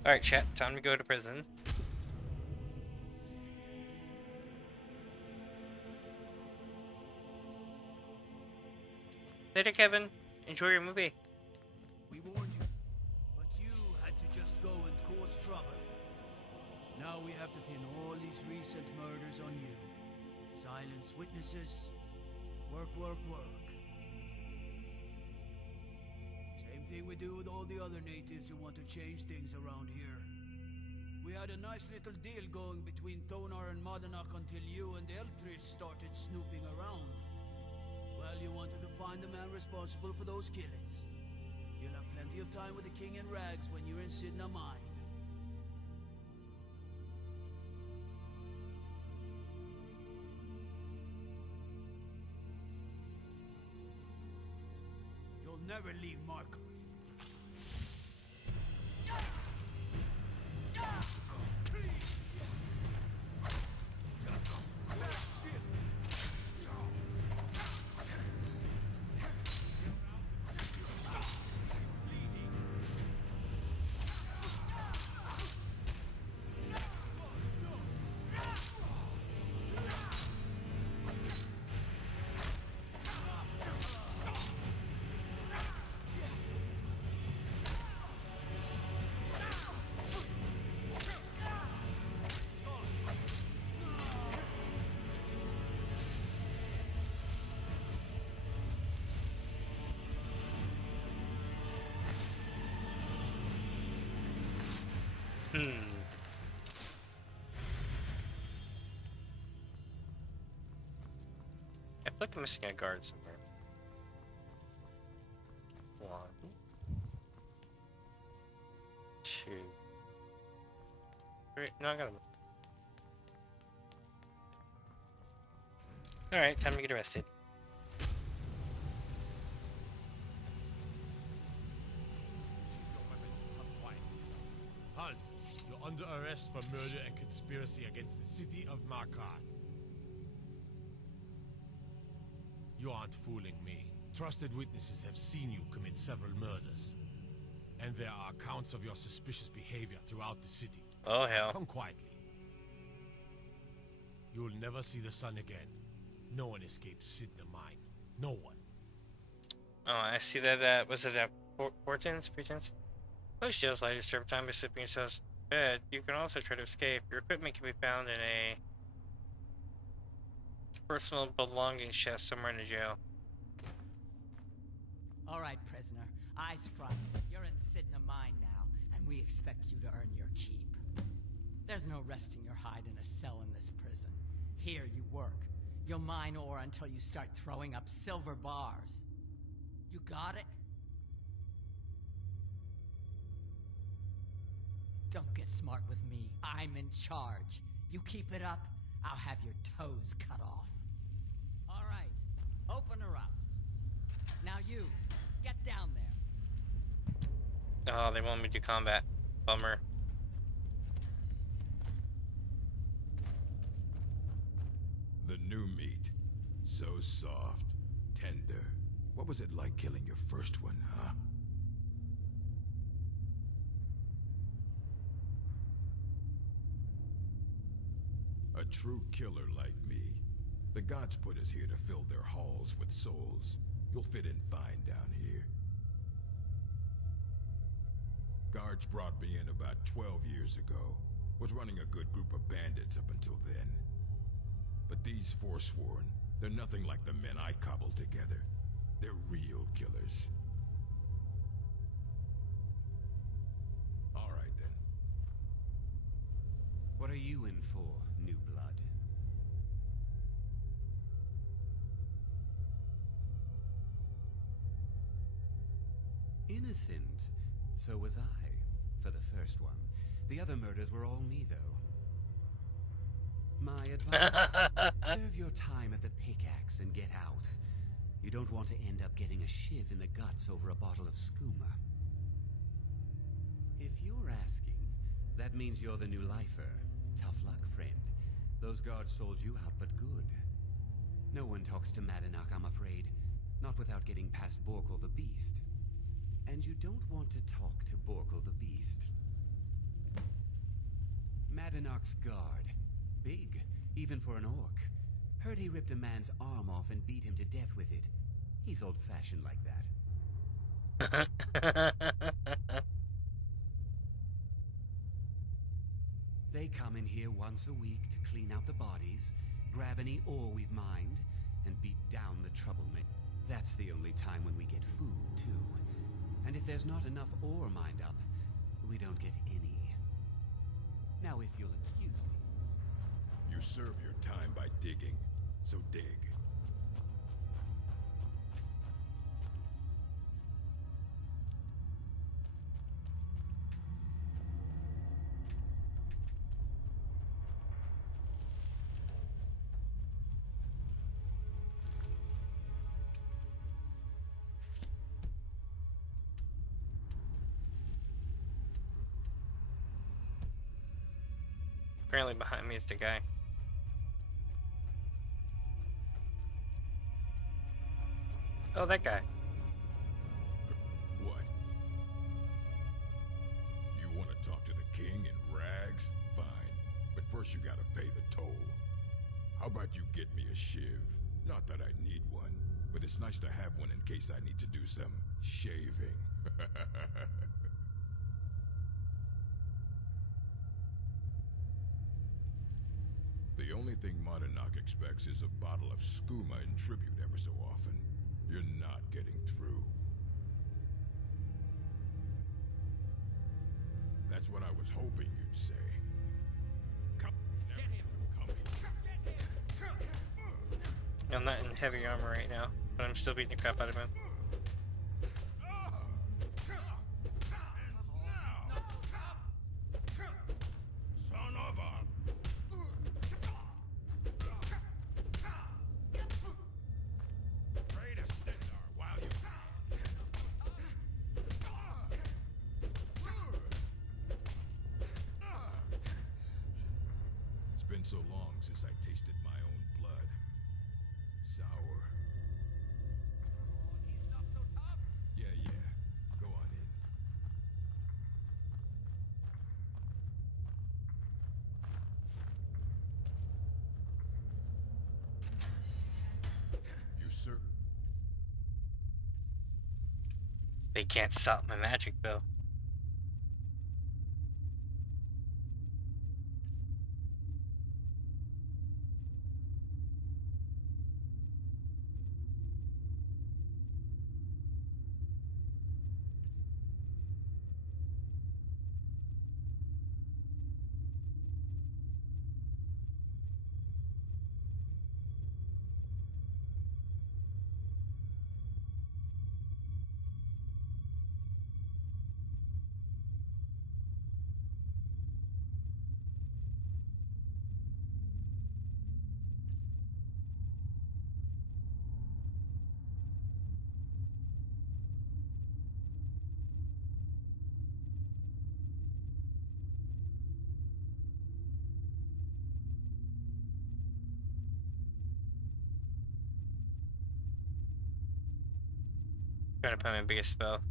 Alright, chat. Time to go to prison. Later, Kevin. Enjoy your movie. We warned you, but you had to just go and cause trouble. Now we have to pin all these recent murders on you. Silence witnesses. Work, work, work. Same thing we do with all the other natives who want to change things around here. We had a nice little deal going between Thonar and Madanach until you and Eltris started snooping around. Well, you wanted to find the man responsible for those killings. You'll have plenty of time with the King in Rags when you're in Sidna Mine. You'll never leave Mark. I feel like I'm missing a guard somewhere. 1, 2, 3. No, I got him. Alright, time to get arrested. Halt! You're under arrest for murder and conspiracy against the city of Markarth. You aren't fooling me. Trusted witnesses have seen you commit several murders. And there are accounts of your suspicious behavior throughout the city. Oh, hell. Come quietly. You'll never see the sun again. No one escapes Sidna Mine. No one. Oh, I see that, was it a pretense? Most jails allow you to serve time by slipping yourselves to bed. You can also try to escape. Your equipment can be found in a personal belongings chest somewhere in the jail. All right, prisoner. Eyes front. You're in Sidna Mine now, and we expect you to earn your keep. There's no resting your hide in a cell in this prison. Here you work. You'll mine ore until you start throwing up silver bars. You got it? Don't get smart with me. I'm in charge. You keep it up, I'll have your toes cut off. All right, open her up. Now you, get down there. Oh, they want me to do combat. Bummer. The new meat. So soft, tender. What was it like killing your first one, huh? A true killer like me. The gods put us here to fill their halls with souls. You'll fit in fine down here. Guards brought me in about 12 years ago. Was running a good group of bandits up until then. But these Forsworn, they're nothing like the men I cobbled together. They're real killers. All right, then. What are you in for, new blood? Innocent. So was I, for the first one. The other murders were all me, though. My advice, serve your time at the pickaxe and get out. You don't want to end up getting a shiv in the guts over a bottle of skooma. If you're asking, that means you're the new lifer. Tough luck, friend. Those guards sold you out, but good. No one talks to Madanach, I'm afraid. Not without getting past Borkul the Beast. And you don't want to talk to Borkul the Beast. Madanach's guard. Big, even for an orc. Heard he ripped a man's arm off and beat him to death with it. He's old-fashioned like that. They come in here once a week to clean out the bodies, grab any ore we've mined, and beat down the troublemakers. That's the only time when we get food, too. And if there's not enough ore mined up, we don't get any. Now, if you'll excuse me. You serve your time by digging, so dig. Apparently behind me is the guy. Oh, that guy. What? You want to talk to the king in rags? Fine. But first you gotta pay the toll. How about you get me a shiv? Not that I need one, but it's nice to have one in case I need to do some shaving. The only thing Monarch expects is a bottle of skooma in tribute ever so often. You're not getting through. That's what I was hoping you'd say. Come, never should have come. I'm not in heavy armor right now, but I'm still beating the crap out of him. Son of a... It's been so long since I tasted my own blood. Sour. He's not so tough. Yeah. Go on in. You, sir. They can't stop my magic, though. Trying to find my biggest spell.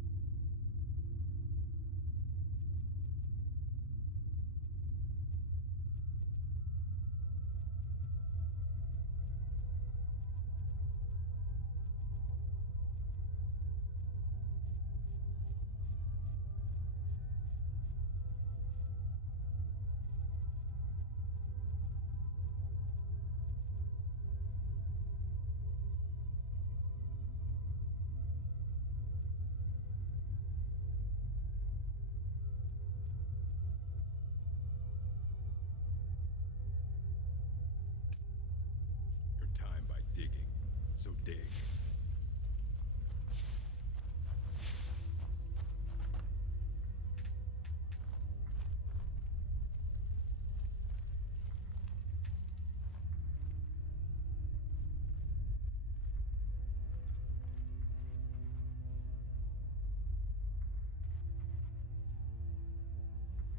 Your time by digging, so dig.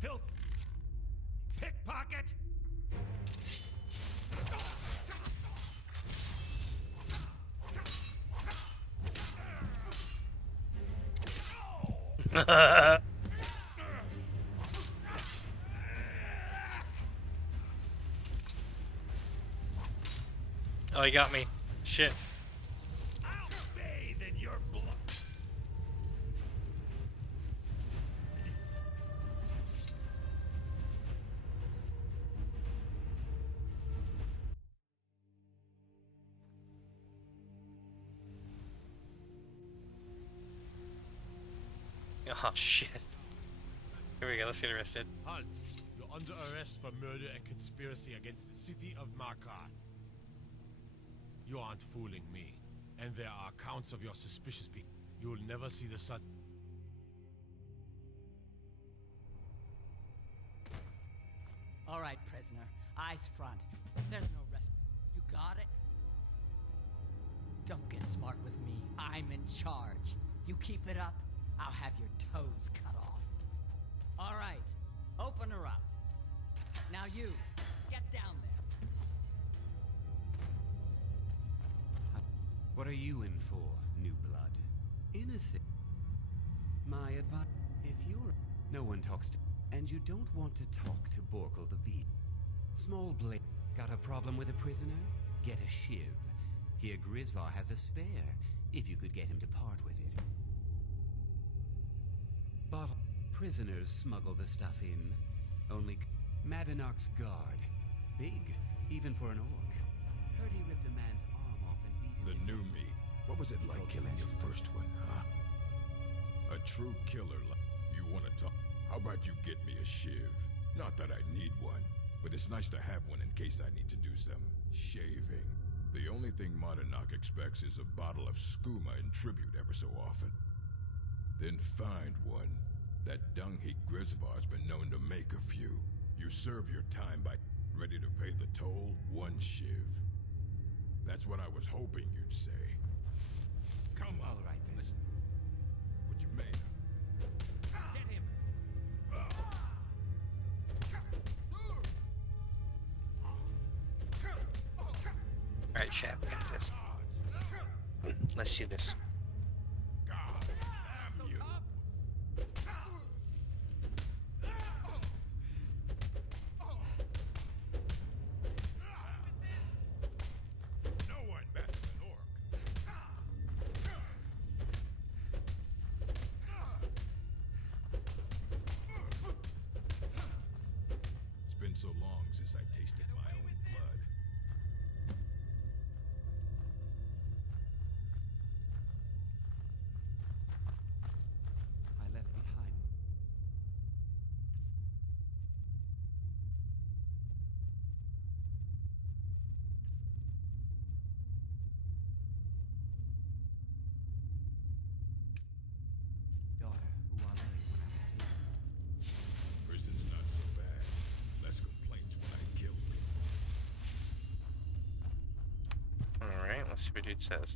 Filth! Pickpocket! Oh, he got me. Shit. I'll pay Oh shit. Here we go, let's get arrested. Hunt, you're under arrest for murder and conspiracy against the city of Markarth. You aren't fooling me, and there are accounts of your suspicious people. You'll never see the sun. All right, prisoner. Eyes front. There's no rest. You got it? Don't get smart with me. I'm in charge. You keep it up, I'll have your toes cut off. All right, open her up. Now you, get down there. What are you in for, new blood? Innocent. My advice, if you're... No one talks to... And you don't want to talk to Borkle the Bee. Small blade. Got a problem with a prisoner? Get a shiv. Here Grisvar has a spare, if you could get him to part with it. Bottle. Prisoners smuggle the stuff in. Only Madanach's guard. Big, even for an orc. Heard he ripped a man's arm off and beat him. The new meat. What was it like killing your first one, huh? A true killer like... You want to talk? How about you get me a shiv? Not that I need one, but it's nice to have one in case I need to do some shaving. The only thing Madanach expects is a bottle of skooma in tribute ever so often. Then find one. That dung-heap Grisvar's been known to make a few. You serve your time by ready to pay the toll, one shiv. That's what I was hoping you'd say. Come on. All right, then. Listen. What you made of? Get him! Alright, chat, we got this. Let's do this. So long since I tasted my own blood. I left behind. Daughter, who are they when I was taken? Prison's not so bad. Less complaints when I kill people. Alright, let's see what dude says.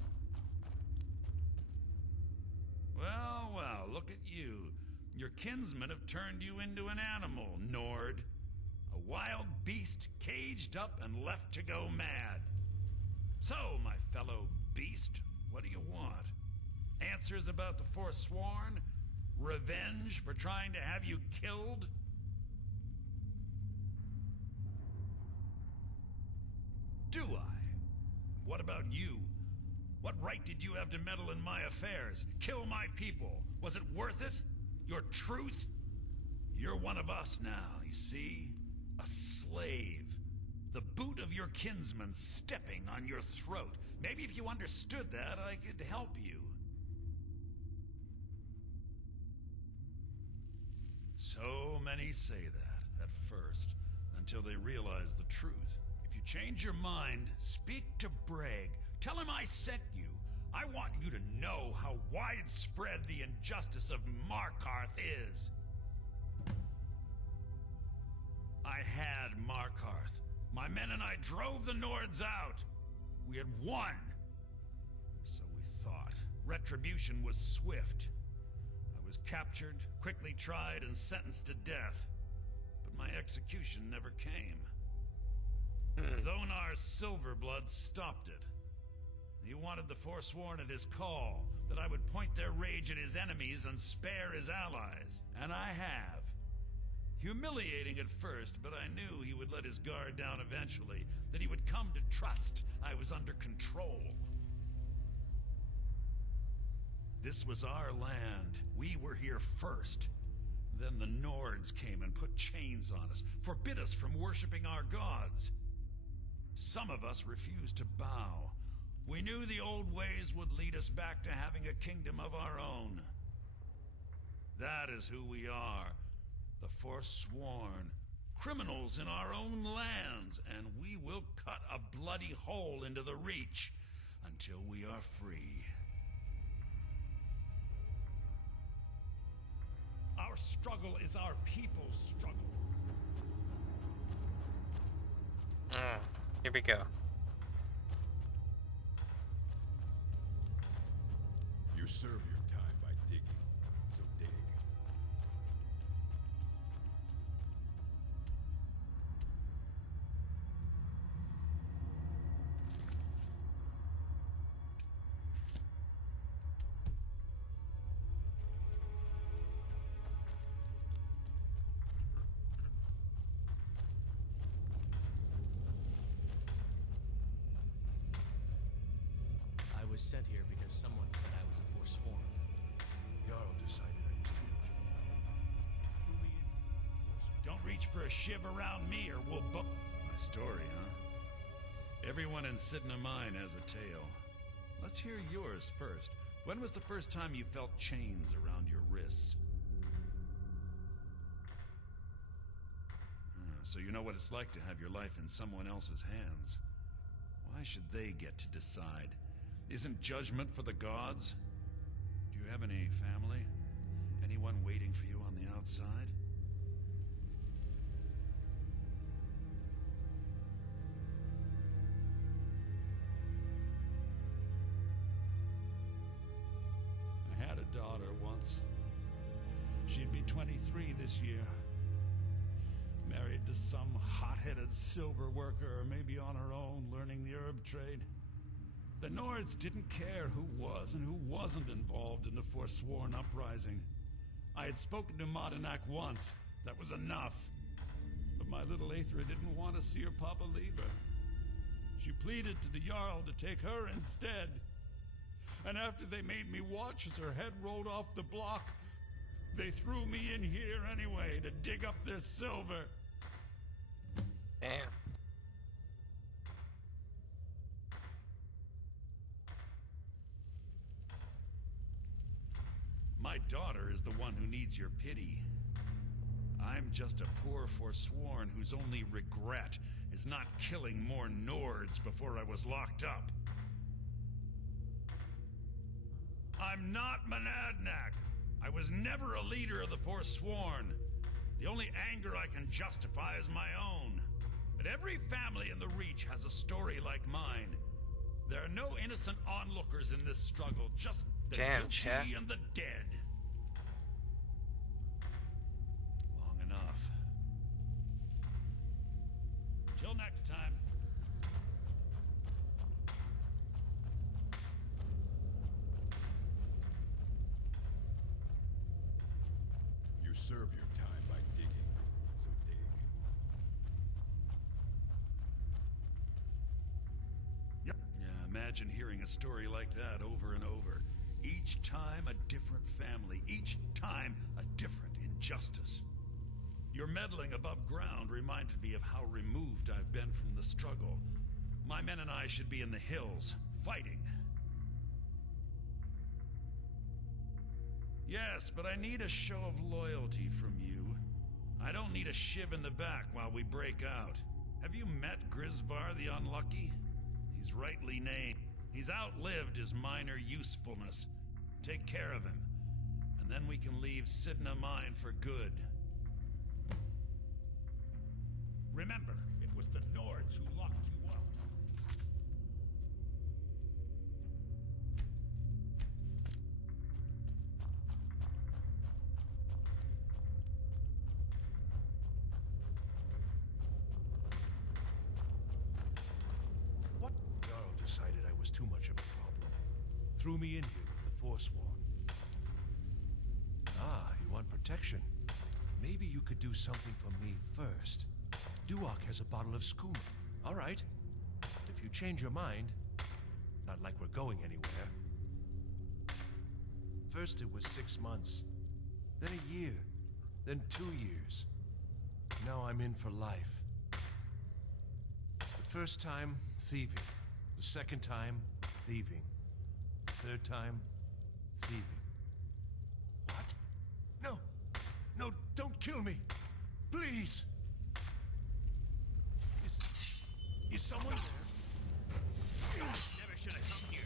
Well, well, look at you. Your kinsmen have turned you into an animal, Nord. A wild beast caged up and left to go mad. So, my fellow beast, what do you want? Answers about the Forsworn? Revenge for trying to have you killed? Do I? What about you? What right did you have to meddle in my affairs? Kill my people? Was it worth it? Your truth? You're one of us now, you see? A slave. The boot of your kinsman stepping on your throat. Maybe if you understood that, I could help you. So many say that, at first, until they realize the truth. If you change your mind, speak to Breg. Tell him I sent you. I want you to know how widespread the injustice of Markarth is. I had Markarth. My men and I drove the Nords out. We had won. So we thought. Retribution was swift. I was captured, quickly tried, and sentenced to death. But my execution never came. Dhonar's Silverblood stopped it. He wanted the Forsworn at his call, that I would point their rage at his enemies and spare his allies. And I have. Humiliating at first, but I knew he would let his guard down eventually, that he would come to trust I was under control. This was our land. We were here first. Then the Nords came and put chains on us, forbid us from worshipping our gods. Some of us refused to bow. We knew the old ways would lead us back to having a kingdom of our own. That is who we are. The Forsworn. Criminals in our own lands, and we will cut a bloody hole into the Reach until we are free. Our struggle is our people's struggle. Here we go. You serve your time by digging, so dig. I was sent here because someone said I was a Forsworn. Jarl decided I was too much. Don't reach for a shiv around me or we'll book. My story, huh? Everyone in Sidna Mine has a tale. Let's hear yours first. When was the first time you felt chains around your wrists? So you know what it's like to have your life in someone else's hands. Why should they get to decide? Isn't judgment for the gods? Do you have any family? Anyone waiting for you on the outside? I had a daughter once. She'd be 23 this year. Married to some hot-headed silver worker, or maybe on her own, learning the herb trade. The Nords didn't care who was and who wasn't involved in the Forsworn uprising. I had spoken to Madanak once. That was enough. But my little Aethra didn't want to see her papa leave her. She pleaded to the Jarl to take her instead. And after they made me watch as her head rolled off the block, they threw me in here anyway to dig up their silver. Damn. My daughter is the one who needs your pity. I'm just a poor Forsworn whose only regret is not killing more Nords before I was locked up. I'm not Monadnack. I was never a leader of the Forsworn. The only anger I can justify is my own. But every family in the Reach has a story like mine. There are no innocent onlookers in this struggle, just the guilty and the dead. Long enough. Till next time. You serve your time by digging, so dig. Yep. Yeah, imagine hearing a story like that over and over. Each time a different family, each time a different injustice. Your meddling above ground reminded me of how removed I've been from the struggle. My men and I should be in the hills, fighting. Yes, but I need a show of loyalty from you. I don't need a shiv in the back while we break out. Have you met Grisvar the Unlucky? He's rightly named. He's outlived his minor usefulness. Take care of him, and then we can leave Sidna Mine for good. Remember, it was the Nords who locked you up. What? Jarl decided I was too much of a problem. Threw me in here with the Forsworn. Ah, you want protection? Maybe you could do something for me first. Duak has a bottle of skooma. All right. But if you change your mind, not like we're going anywhere. First it was 6 months, then a year, then 2 years. Now I'm in for life. The first time, thieving. The second time, thieving. The third time, thieving. What? No! No, don't kill me. Please. Is someone there? Never should have come here.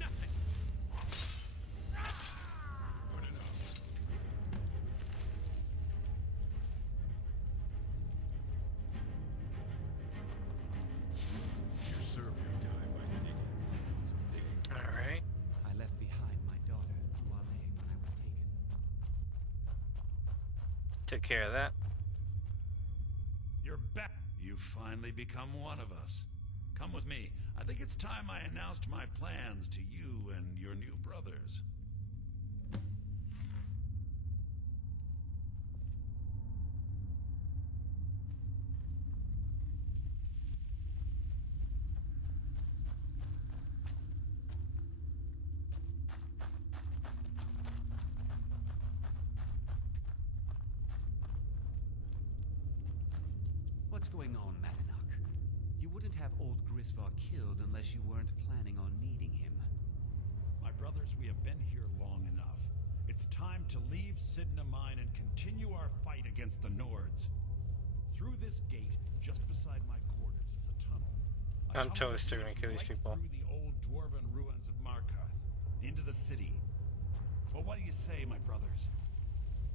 Nothing. Put it up. You serve your time by digging. So dig. All right. I left behind my daughter, Wale, when I was taken. Took care of that. You're back. You finally become one of us. Come with me. I think it's time I announced my plans to you and your new brothers. What's going on, Madanach? You wouldn't have old Grisvar killed unless you weren't planning on needing him. My brothers, we have been here long enough. It's time to leave Sidna Mine and continue our fight against the Nords. Through this gate, just beside my quarters, is a tunnel. I'm totally still gonna kill these people. Through the old dwarven ruins of Markarth, into the city. Well, what do you say, my brothers?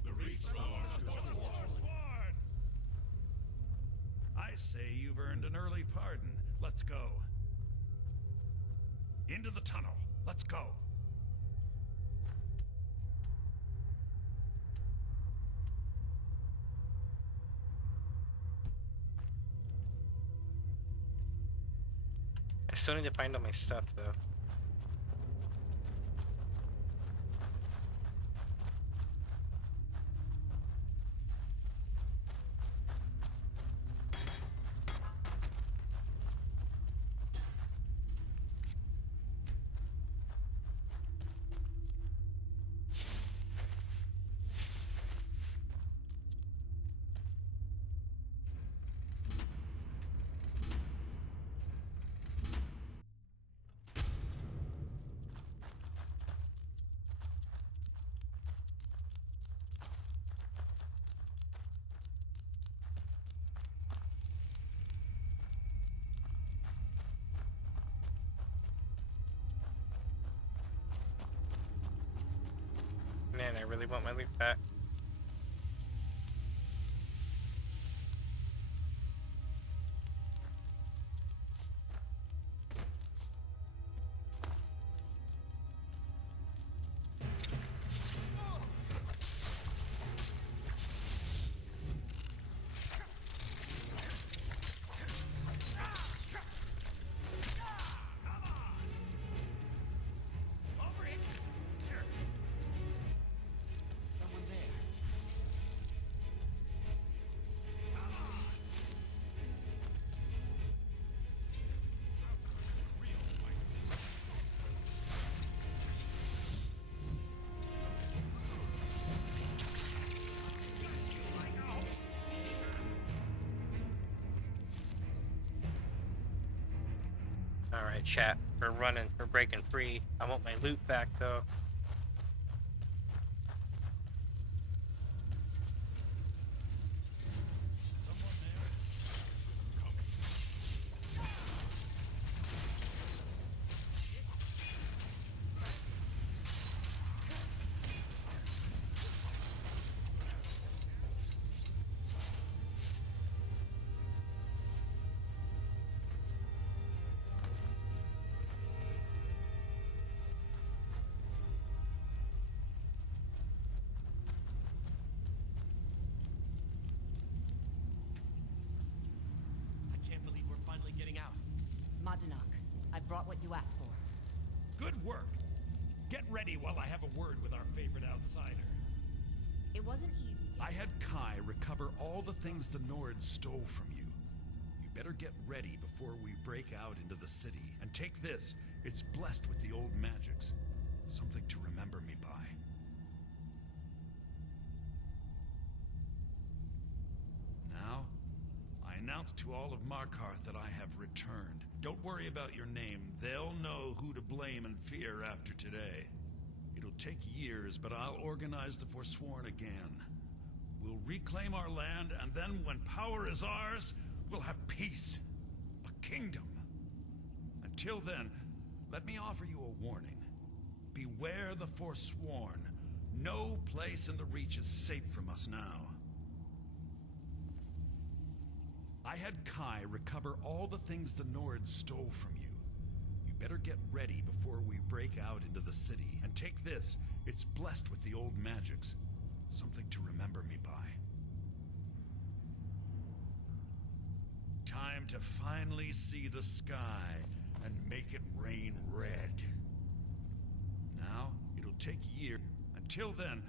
The reach belongs to the Force. I say you've earned an early pardon. Let's go. Into the tunnel. Let's go. I still need to find all my stuff though. Man, I really want my loot back. Alright, chat. We're running. We're breaking free. I want my loot back, though. Brought what you asked for. Good work. Get ready while I have a word with our favorite outsider. It wasn't easy. I had Kai recover all the things the Nords stole from you. You better get ready before we break out into the city. And take this. It's blessed with the old magics. Something to remember me by. Now, I announce to all of Markarth that I have returned. Don't worry about your name. They'll know who to blame and fear after today. It'll take years, but I'll organize the Forsworn again. We'll reclaim our land, and then when power is ours, we'll have peace. A kingdom. Until then, let me offer you a warning. Beware the Forsworn. No place in the Reach is safe from us now. I had Kai recover all the things the Nords stole from you. You better get ready before we break out into the city. And take this. It's blessed with the old magics. Something to remember me by. Time to finally see the sky and make it rain red. Now, it'll take years. Until then,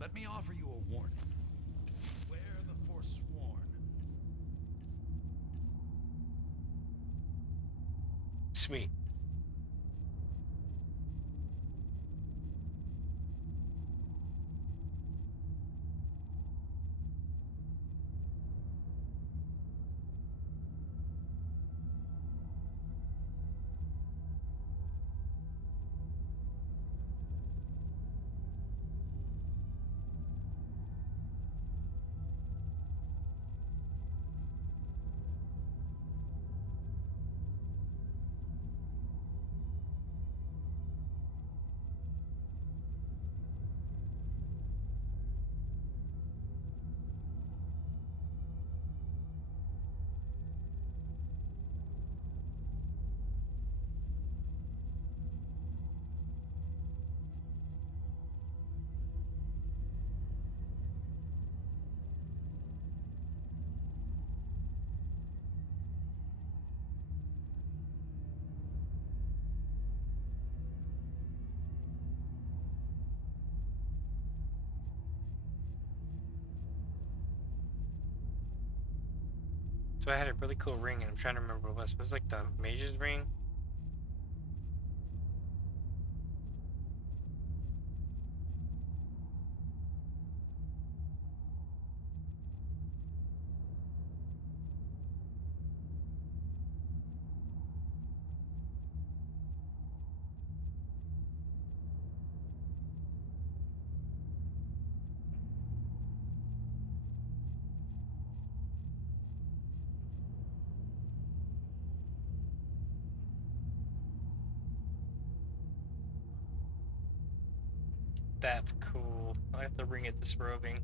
let me offer you a warning. Beware the Forsworn. Sweet. So I had a really cool ring, and I'm trying to remember what it was. It was like the mage's ring. That's cool. I have to ring it disrobing.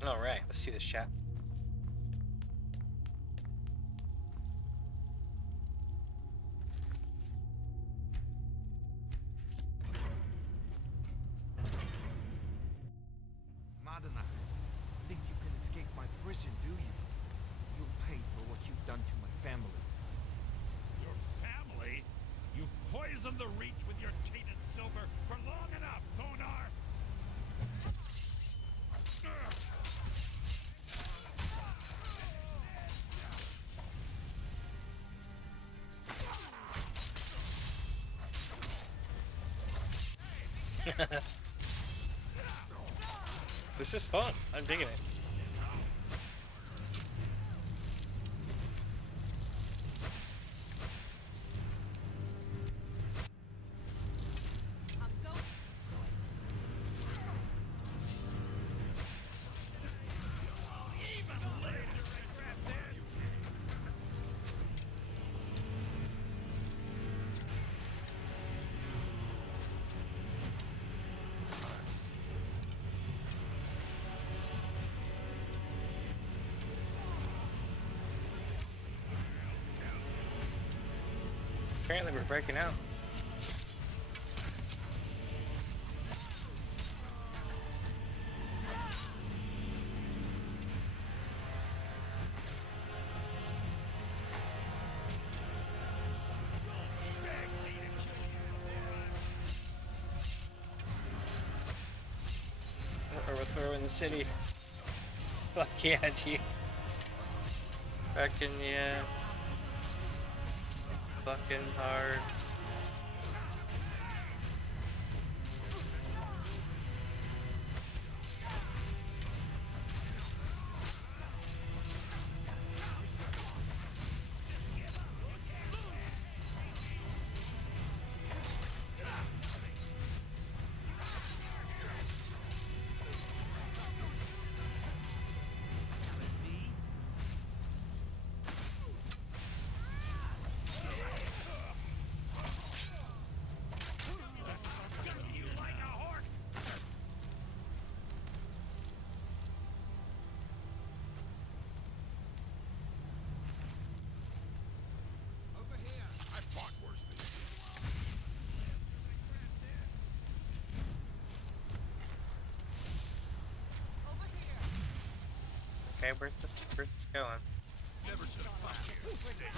Alright, let's do this, chat. Madana, think you can escape my prison, do you? You'll pay for what you've done to my family. Your family? You've poisoned the Reach with your tainted silver for long enough, Konar! This is fun. I'm digging it. apparently we're breaking out. Overthrow in the city. Fuck yeah, dude. Fucking yeah. Fucking hards. Okay, where's this going? Never should have come here.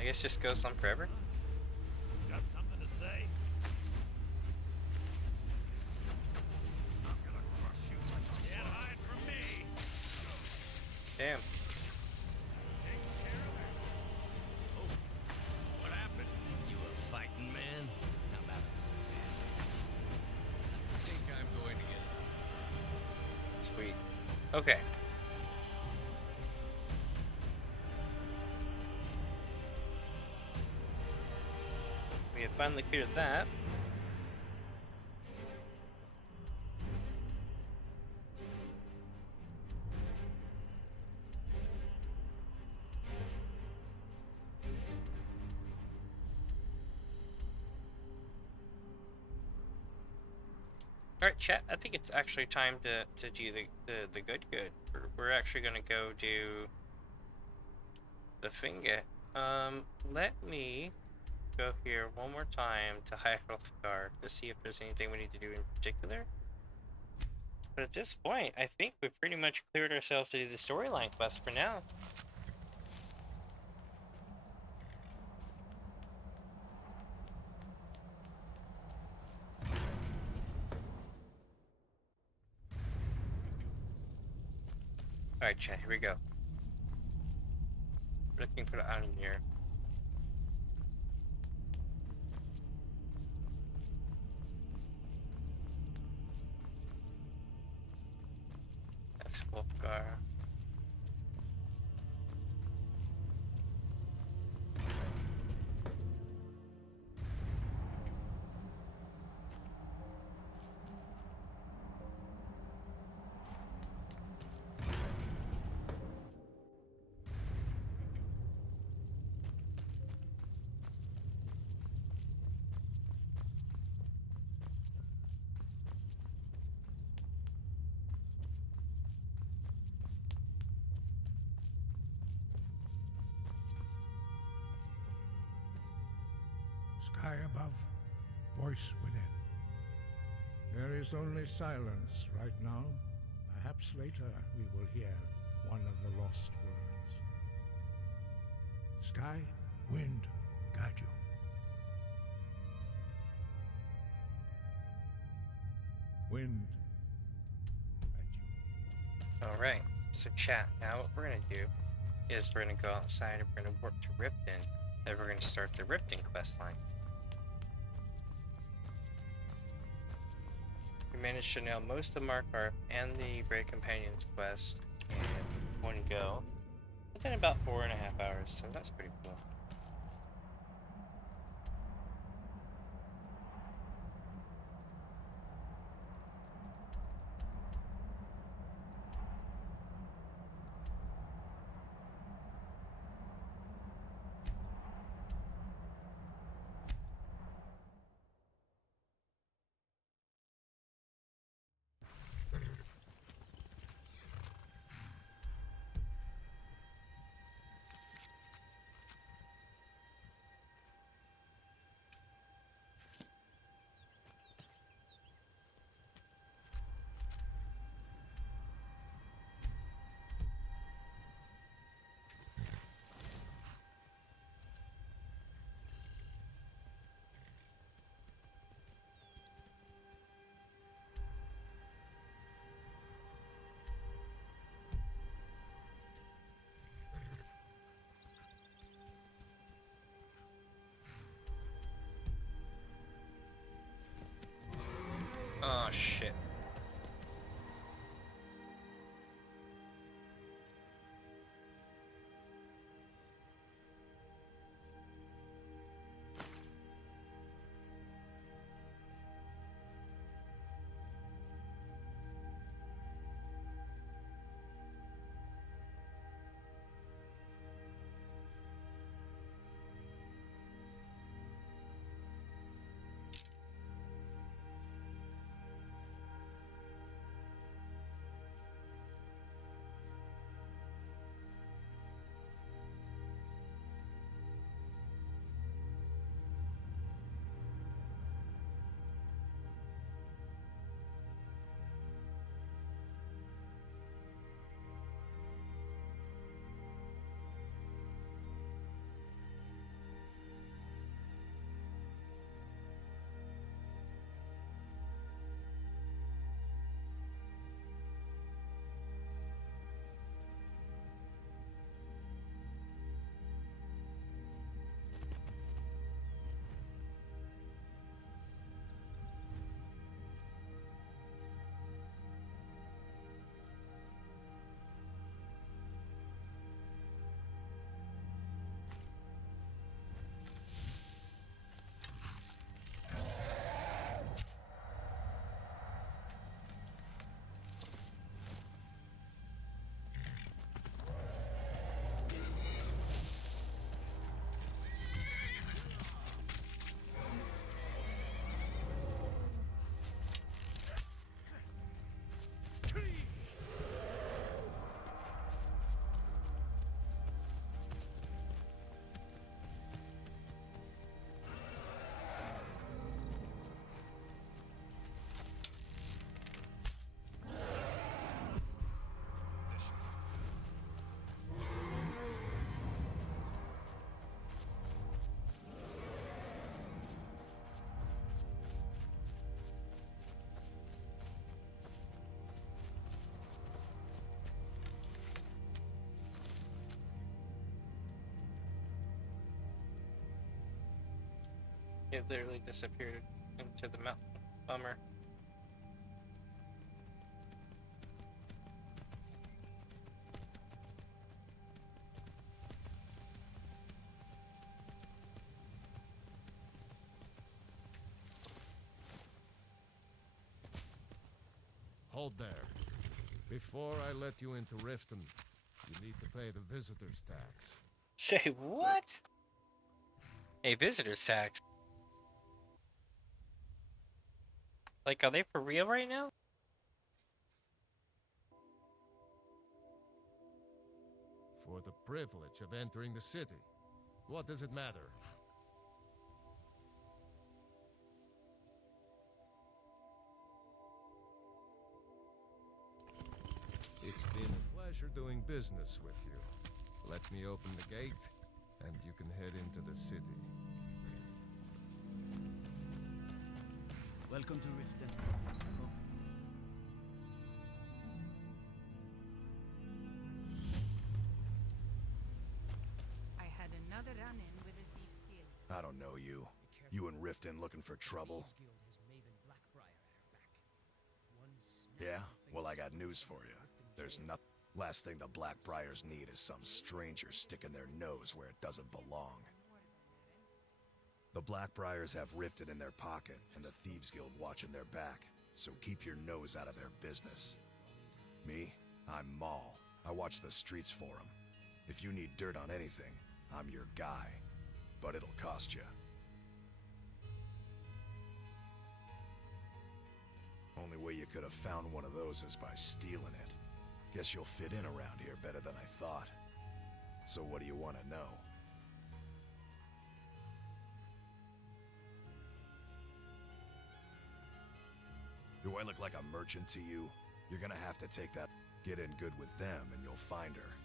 I guess just goes on forever. Got something to say? I'm gonna crush you. Can't hide from me. Damn. Oh, what happened? You a fighting man? How about it? I think I'm going to get Sweet. Okay. We have finally cleared that. Alright, chat, I think it's actually time to do the good. We're actually gonna go do the finger. Let me go here one more time to High-Guard to see if there's anything we need to do in particular. But at this point, I think we've pretty much cleared ourselves to do the storyline quest for now. Alright, chat, here we go. Looking for the item here. That's Wolfgar. Sky above, voice within. There is only silence right now. Perhaps later we will hear one of the lost words. Sky, wind, guide you. Wind, guide you. Alright, so chat, now what we're gonna do is we're gonna go outside and we're gonna work to Ripton, then we're gonna start the Ripton quest line. We managed to nail most of Markarth and the Brave Companions quest in one go, within about 4.5 hours, so that's pretty cool. It literally disappeared into the mountain. Bummer. Hold there. Before I let you into Riften, you need to pay the visitor's tax. Say what? A visitor's tax? Like, are they for real right now? For the privilege of entering the city. What does it matter? It's been a pleasure doing business with you. Let me open the gate, and you can head into the city. Welcome to Riften. Go. I had another run-in with a Thieves Guild. I don't know you. You in Riften looking for trouble? Yeah? Well, I got news for you. There's nothing. Last thing the Blackbriars need is some stranger sticking their nose where it doesn't belong. The Blackbriars have Riften in their pocket, and the Thieves Guild watching their back, so keep your nose out of their business. Me? I'm Maul. I watch the streets for them. If you need dirt on anything, I'm your guy. But it'll cost you. Only way you could have found one of those is by stealing it. Guess you'll fit in around here better than I thought. So what do you want to know? Do I look like a merchant to you? You're gonna have to take that. Get in good with them and you'll find her.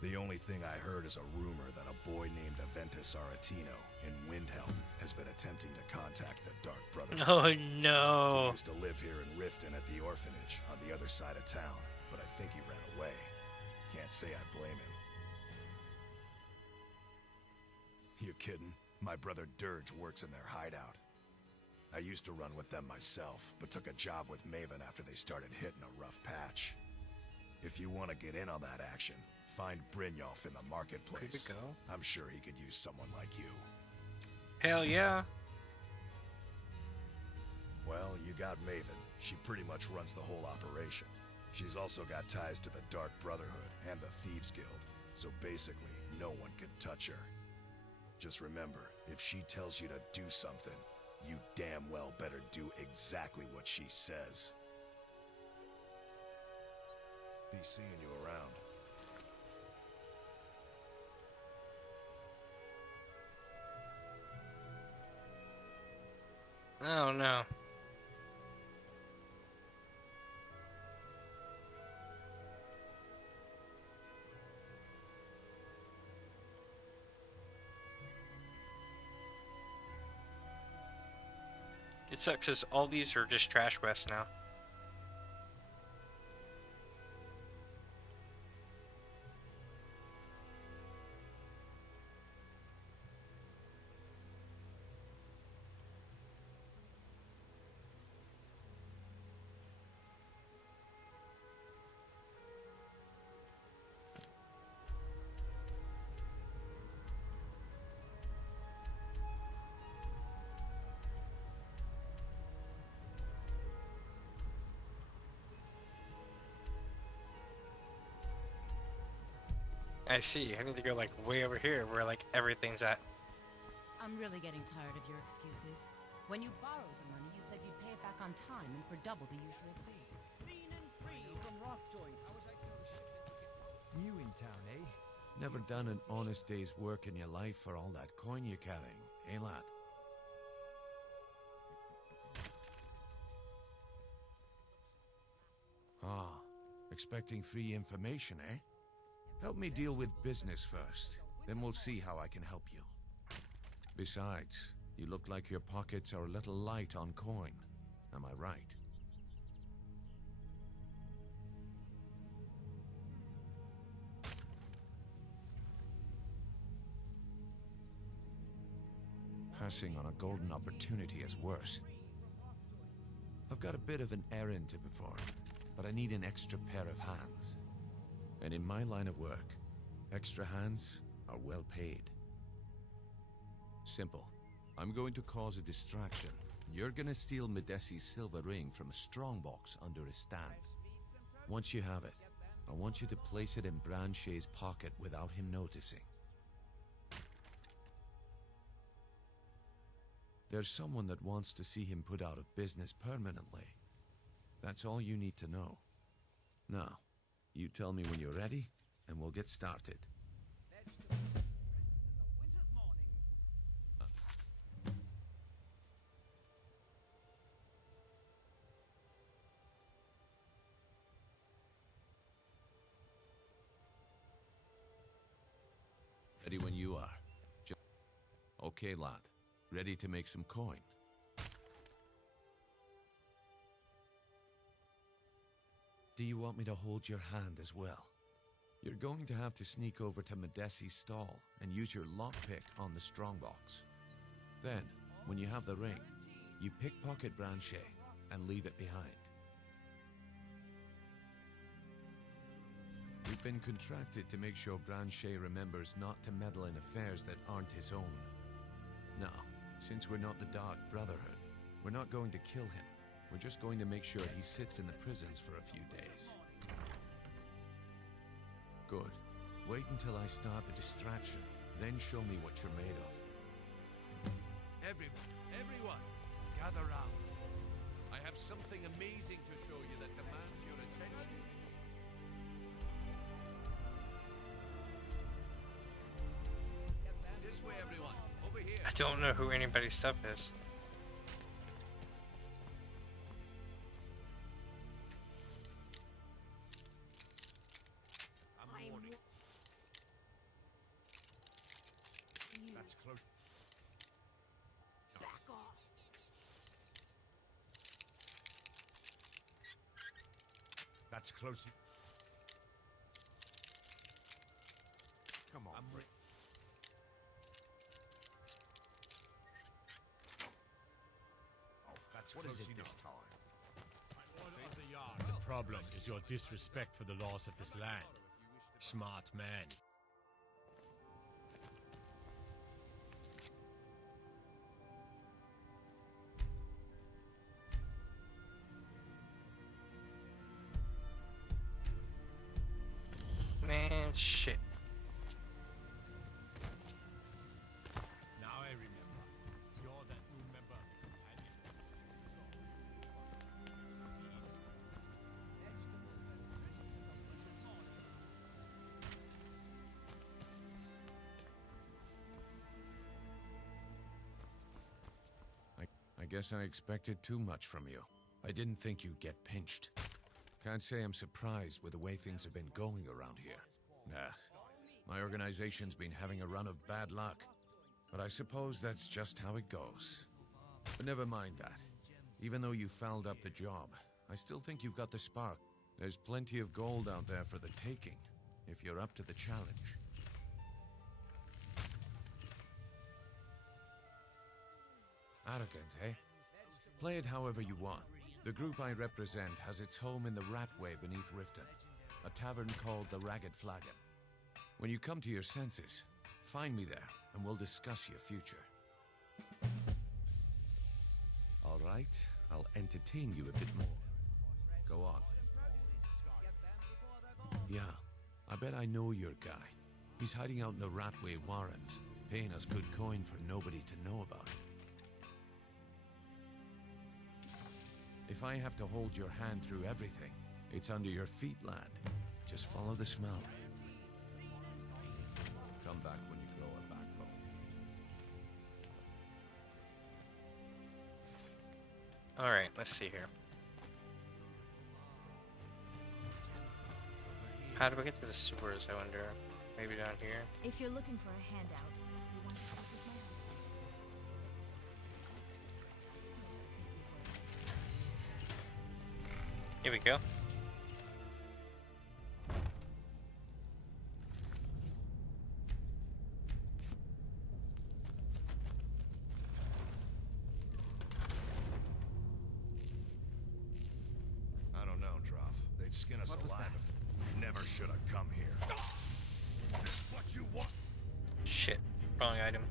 The only thing I heard is a rumor that a boy named Aventus Aretino in Windhelm has been attempting to contact the Dark Brotherhood. Oh no! He used to live here in Riften at the orphanage on the other side of town, but I think he ran away. Can't say I blame him. You kidding? My brother Dirge works in their hideout. I used to run with them myself, but took a job with Maven after they started hitting a rough patch. If you want to get in on that action, find Brynjolf in the marketplace. Here we go. I'm sure he could use someone like you. Hell yeah. Well, you got Maven. She pretty much runs the whole operation. She's also got ties to the Dark Brotherhood and the Thieves Guild, so basically no one can touch her. Just remember, if she tells you to do something, you damn well better do exactly what she says. Be seeing you around. Oh no. It sucks because all these are just trash quests now. I see. I need to go like way over here where like everything's at. I'm really getting tired of your excuses. When you borrowed the money, you said you'd pay it back on time and for double the usual fee. Clean and free from Rockjoint. How was I to know the shipment? New in town, eh? Never done an honest day's work in your life for all that coin you're carrying, eh, lad? Ah, expecting free information, eh? Help me deal with business first, then we'll see how I can help you. Besides, you look like your pockets are a little light on coin. Am I right? passing on a golden opportunity is worse. I've got a bit of an errand to perform, but I need an extra pair of hands. And in my line of work, extra hands are well paid. Simple. I'm going to cause a distraction. You're gonna steal Medesi's silver ring from a strongbox under his stand. Once you have it, I want you to place it in Branche's pocket without him noticing. There's someone that wants to see him put out of business permanently. That's all you need to know. Now, you tell me when you're ready, and we'll get started. Ready when you are. Okay, lad. Ready to make some coin. Do you want me to hold your hand as well? You're going to have to sneak over to Medesi's stall and use your lockpick on the strongbox. Then, when you have the ring, you pickpocket Branche and leave it behind. We've been contracted to make sure Branche remembers not to meddle in affairs that aren't his own. Now, since we're not the Dark Brotherhood, we're not going to kill him. We're just going to make sure he sits in the prisons for a few days. Good. Wait until I start the distraction, then show me what you're made of. Everyone, gather round. I have something amazing to show you that demands your attention. This way, everyone. Over here. I don't know who anybody's stuff is. That's close. Back off. That's close. Come on. What is it this time? Order of the yard. The problem is your disrespect for the laws of this land. Smart man. Man, shit. Now I remember. You're that new member of the companions. I guess I expected too much from you. I didn't think you'd get pinched. Can't say I'm surprised with the way things have been going around here. Nah, my organization's been having a run of bad luck. But I suppose that's just how it goes. But never mind that. Even though you fouled up the job, I still think you've got the spark. There's plenty of gold out there for the taking, if you're up to the challenge. Arrogant, eh? Play it however you want. The group I represent has its home in the Ratway beneath Riften, a tavern called the Ragged Flagon. When you come to your senses, find me there, and we'll discuss your future. All right, I'll entertain you a bit more. Go on. Yeah, I bet I know your guy. He's hiding out in the Ratway Warrens, paying us good coin for nobody to know about it. If I have to hold your hand through everything, it's under your feet, lad. Just follow the smell. Come back when you grow a backbone. Alright, let's see here. How do we get to the sewers, I wonder? Maybe down here? If you're looking for a handout, you want to speak with my husband. Here we go. us What was alive. that? Never should have come here. This what you want? Shit. Wrong item.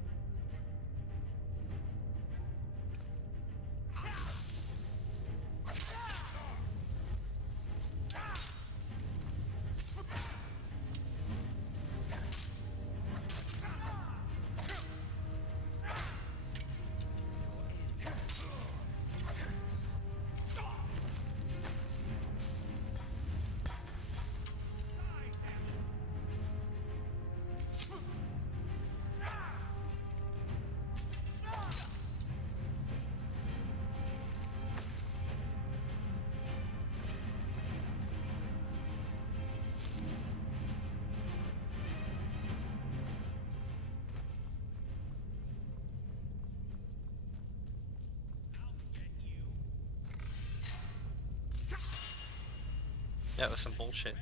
That was some bullshit.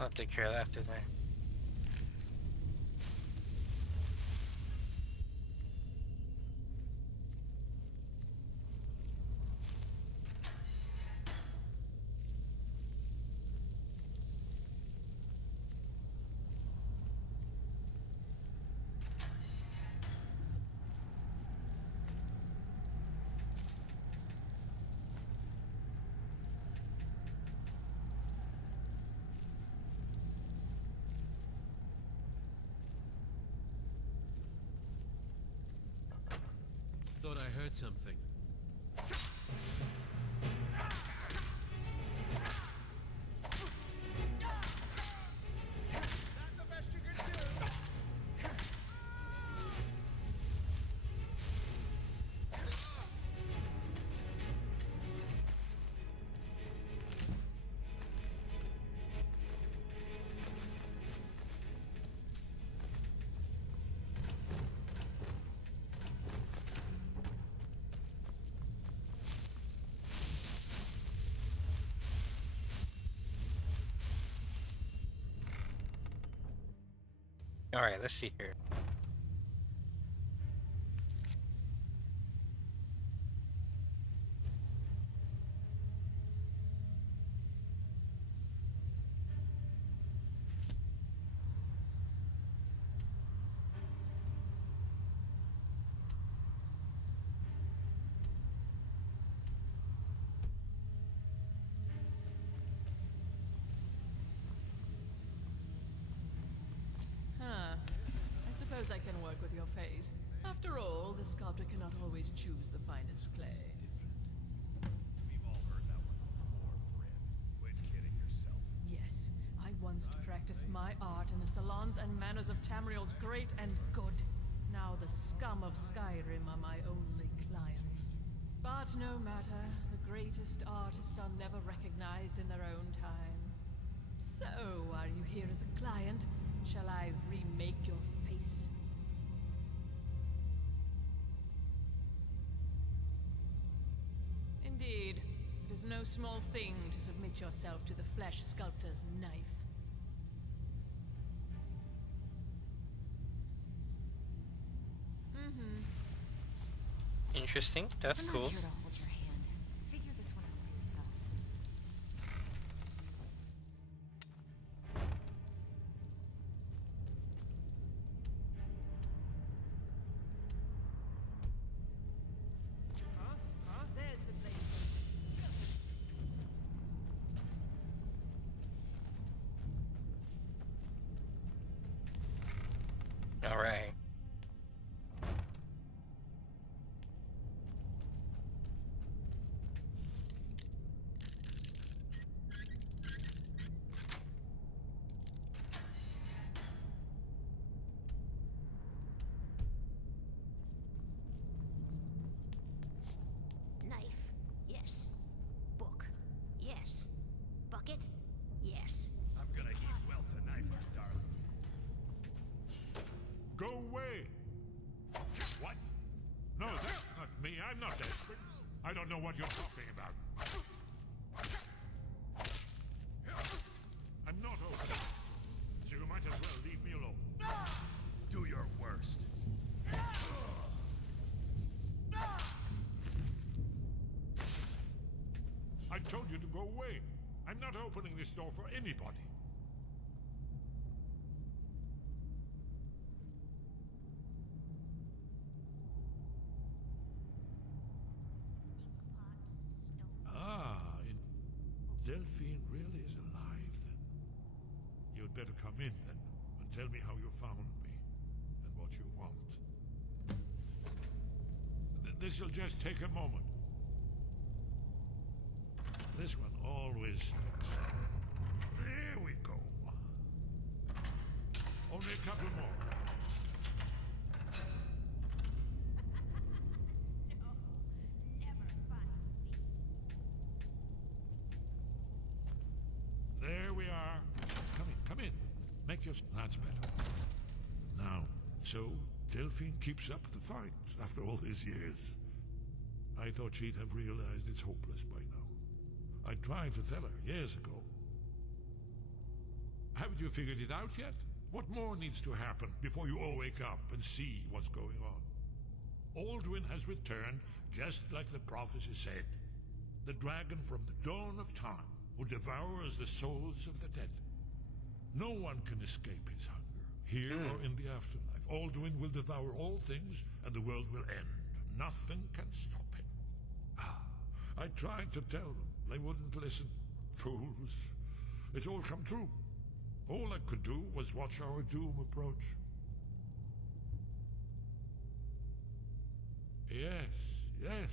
I'll take care of that, didn't I? Thought I heard something. Alright, let's see here. I can work with your face. After all, the sculptor cannot always choose the finest clay. We've all heard that one before, Bryn. Quit kidding yourself. Yes, I once practiced my art in the salons and manners of Tamriel's great and good. Now the scum of Skyrim are my only clients. But no matter, the greatest artists are never recognized in their own time. So, are you here as a client? Shall I remake your face? Indeed, it is no small thing to submit yourself to the flesh sculptor's knife. Interesting. That's I'm cool. not here to hold your hand. Figure this one out for yourself. There's the blade. All right. Knife. Yes. Book. Yes. Bucket. Go away! What? No, that's not me. I'm not desperate. I don't know what you're talking about. I'm not open. So you might as well leave me alone. Do your worst. I told you to go away. I'm not opening this door for anybody. Delphine really is alive, then. You'd better come in, then, and tell me how you found me, and what you want. This'll just take a moment. This one always stops. There we go. Only a couple more. There we are. Come in. Make your... That's better. Now, so Delphine keeps up the fight after all these years. I thought she'd have realized it's hopeless by now. I tried to tell her years ago. Haven't you figured it out yet? What more needs to happen before you all wake up and see what's going on? Alduin has returned just like the prophecy said. The dragon from the dawn of time, who devours the souls of the dead. No one can escape his hunger, here or in the afterlife. Alduin will devour all things, and the world will end. Nothing can stop him. I tried to tell them. They wouldn't listen. Fools. It's all come true. All I could do was watch our doom approach. Yes.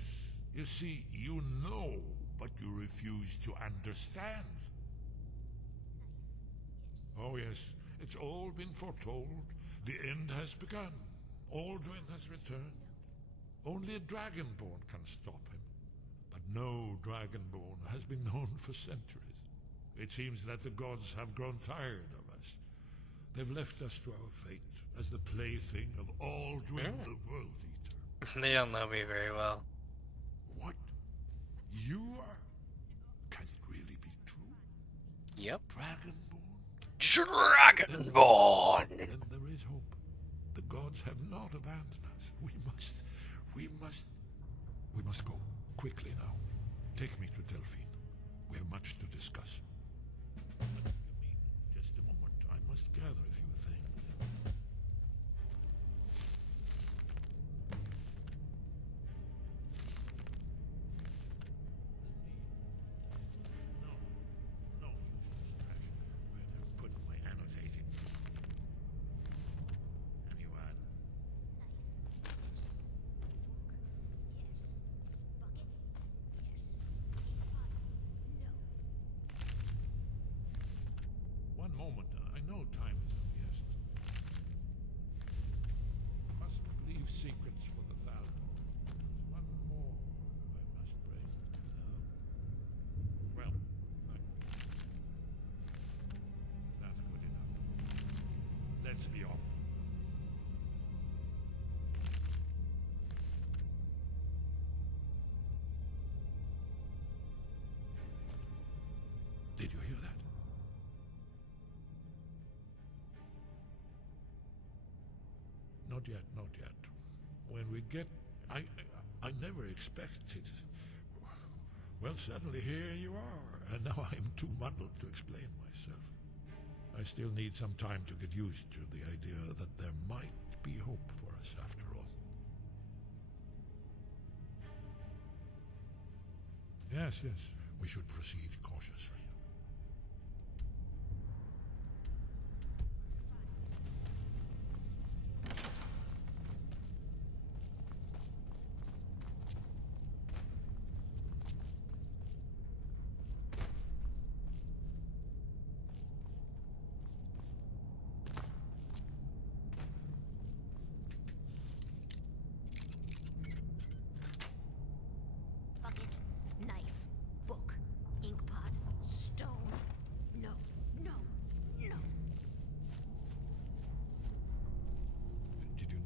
You see, you know, but you refuse to understand. Oh yes, it's all been foretold. The end has begun. Alduin has returned. Only a Dragonborn can stop him. But no Dragonborn has been known for centuries. It seems that the gods have grown tired of us. They've left us to our fate as the plaything of Alduin the World Eater. They don't know me very well. What? You are? Can it really be true? Yep. Dragonborn? Dragonborn! Then there is hope. The gods have not abandoned us. We must go. Quickly now. Take me to Delphine. We have much to discuss. Just a moment. I must gather a few things. No useless trash. Where'd I put my annotating? And you add? One moment. I know time is of the essence. Must leave secrets for the Thalmor. There's one more I must bring. That's good enough. Let's be off. Did you hear that? Not yet. When we get... I never expected... Well, suddenly here you are, and now I'm too muddled to explain myself. I still need some time to get used to the idea that there might be hope for us after all. Yes, we should proceed cautiously.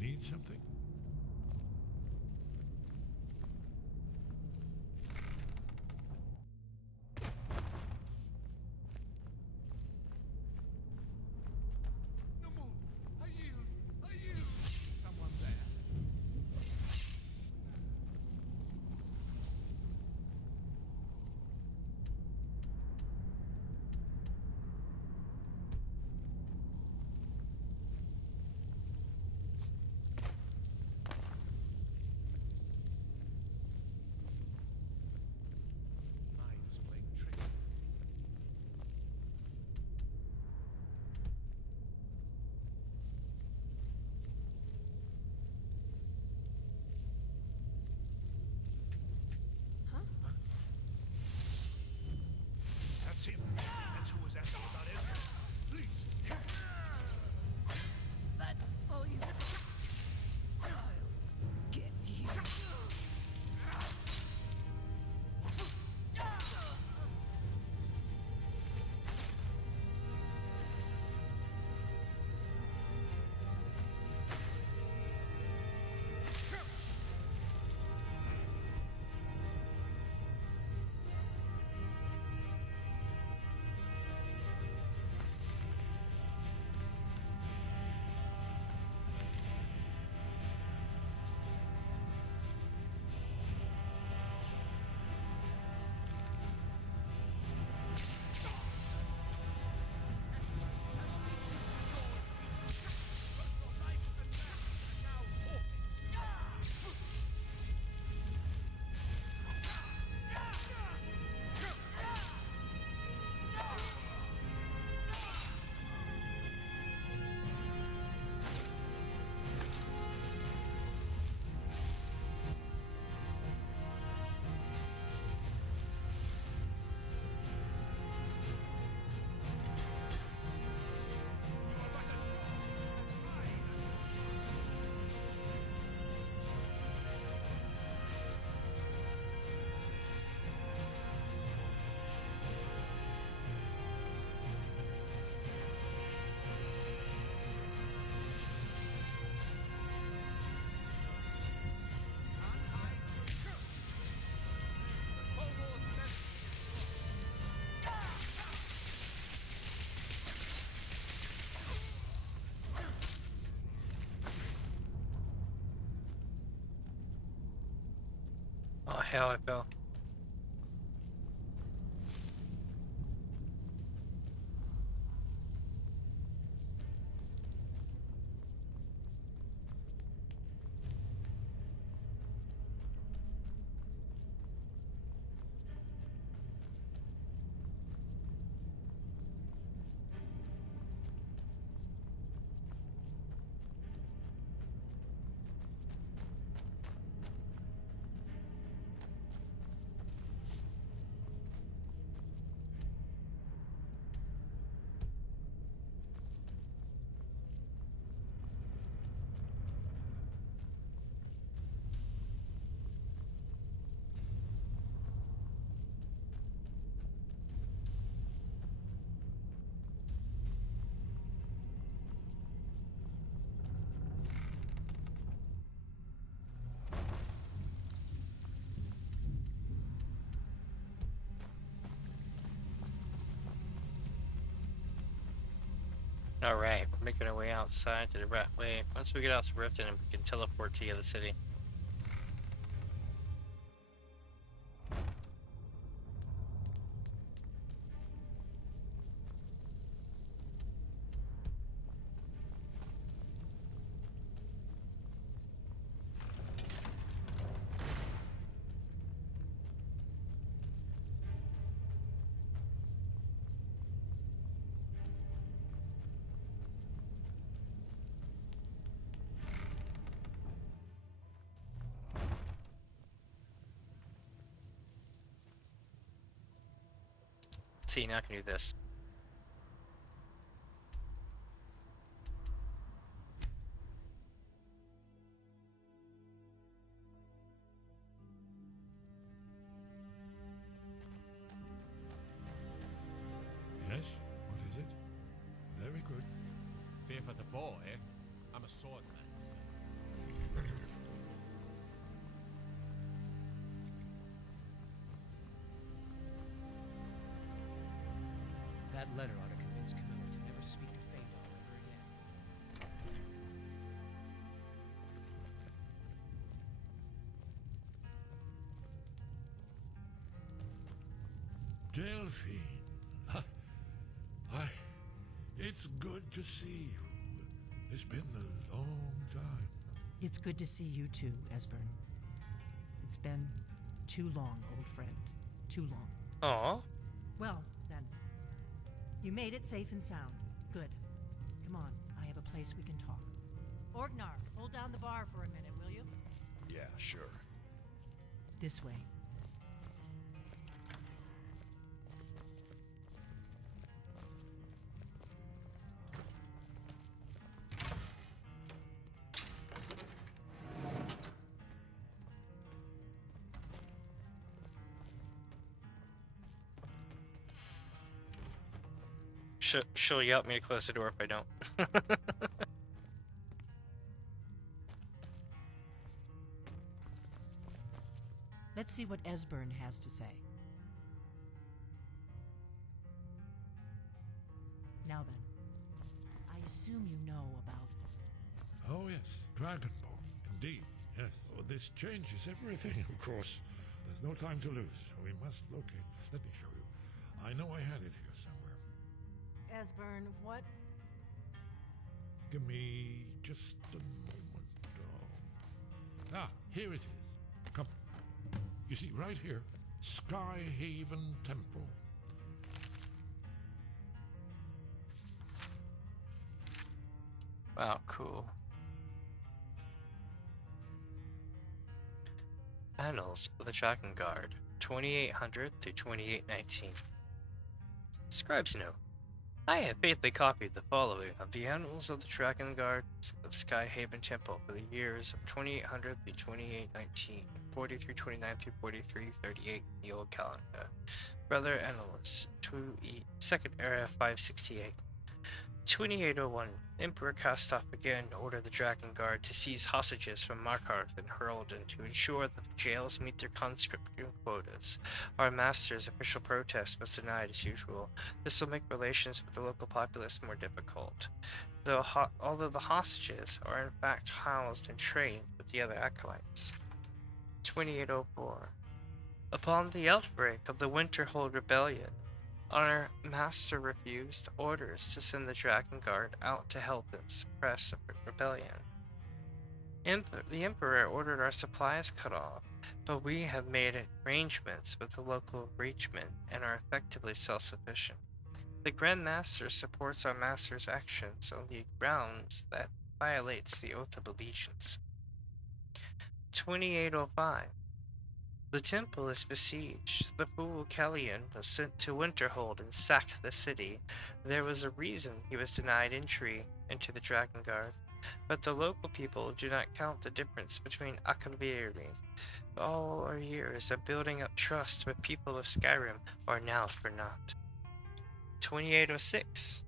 Need something? That's him. That's who was asking about Ezra. Please. That's all you I'll get you. Oh hell, I fell. Alright, we're making our way outside to the right way. Once we get out to Riften, we can teleport to the other city. See, now I can do this. Yes? What is it? Very good. Fear for the boy. I'm a swordman. That letter ought to convince Camilla to never speak to Fëanor ever again. Delphine. It's good to see you. It's been a long time. It's good to see you too, Esbern. It's been too long, old friend. Too long. Aw. Well, then. You made it safe and sound. Good. Come on, I have a place we can talk. Orgnar, hold down the bar for a minute, will you? Yeah, sure. This way. She'll yell at me to close the door if I don't. Let's see what Esbern has to say. Now then, I assume you know about... Oh yes, Dragon-kun. Indeed, yes. Oh, this changes everything, of course. There's no time to lose. We must locate. Let me show you. I know I had it here somewhere. Esbern, what? Give me just a moment. Here it is. Come. You see, right here, Skyhaven Temple. Wow, cool. Annals of the Dragon Guard, 2800 through 2819. Scribe's note. I have faithfully copied the following of the Annals of the Dragon Guards of Skyhaven Temple for the years of 2800 through 2819, 4329 through 4338 in the old calendar. Brother Annalist, 2nd era 568. 2801. Emperor cast off again ordered the Dragon Guard to seize hostages from Markarth and Heraldon to ensure that the jails meet their conscription quotas. Our master's official protest was denied as usual. This will make relations with the local populace more difficult. Although the hostages are in fact housed and trained with the other acolytes. 2804. Upon the outbreak of the Winterhold Rebellion, our master refused orders to send the Dragon Guard out to help and suppress the rebellion. The Emperor ordered our supplies cut off, but we have made arrangements with the local reachmen and are effectively self-sufficient. The Grand Master supports our master's actions on the grounds that violates the Oath of Allegiance. 2805. The temple is besieged. The fool Kellyan was sent to Winterhold and sacked the city. There was a reason he was denied entry into the Dragon Guard, but the local people do not count the difference between Akaviri. All our years of building up trust with people of Skyrim are now for naught. 2806.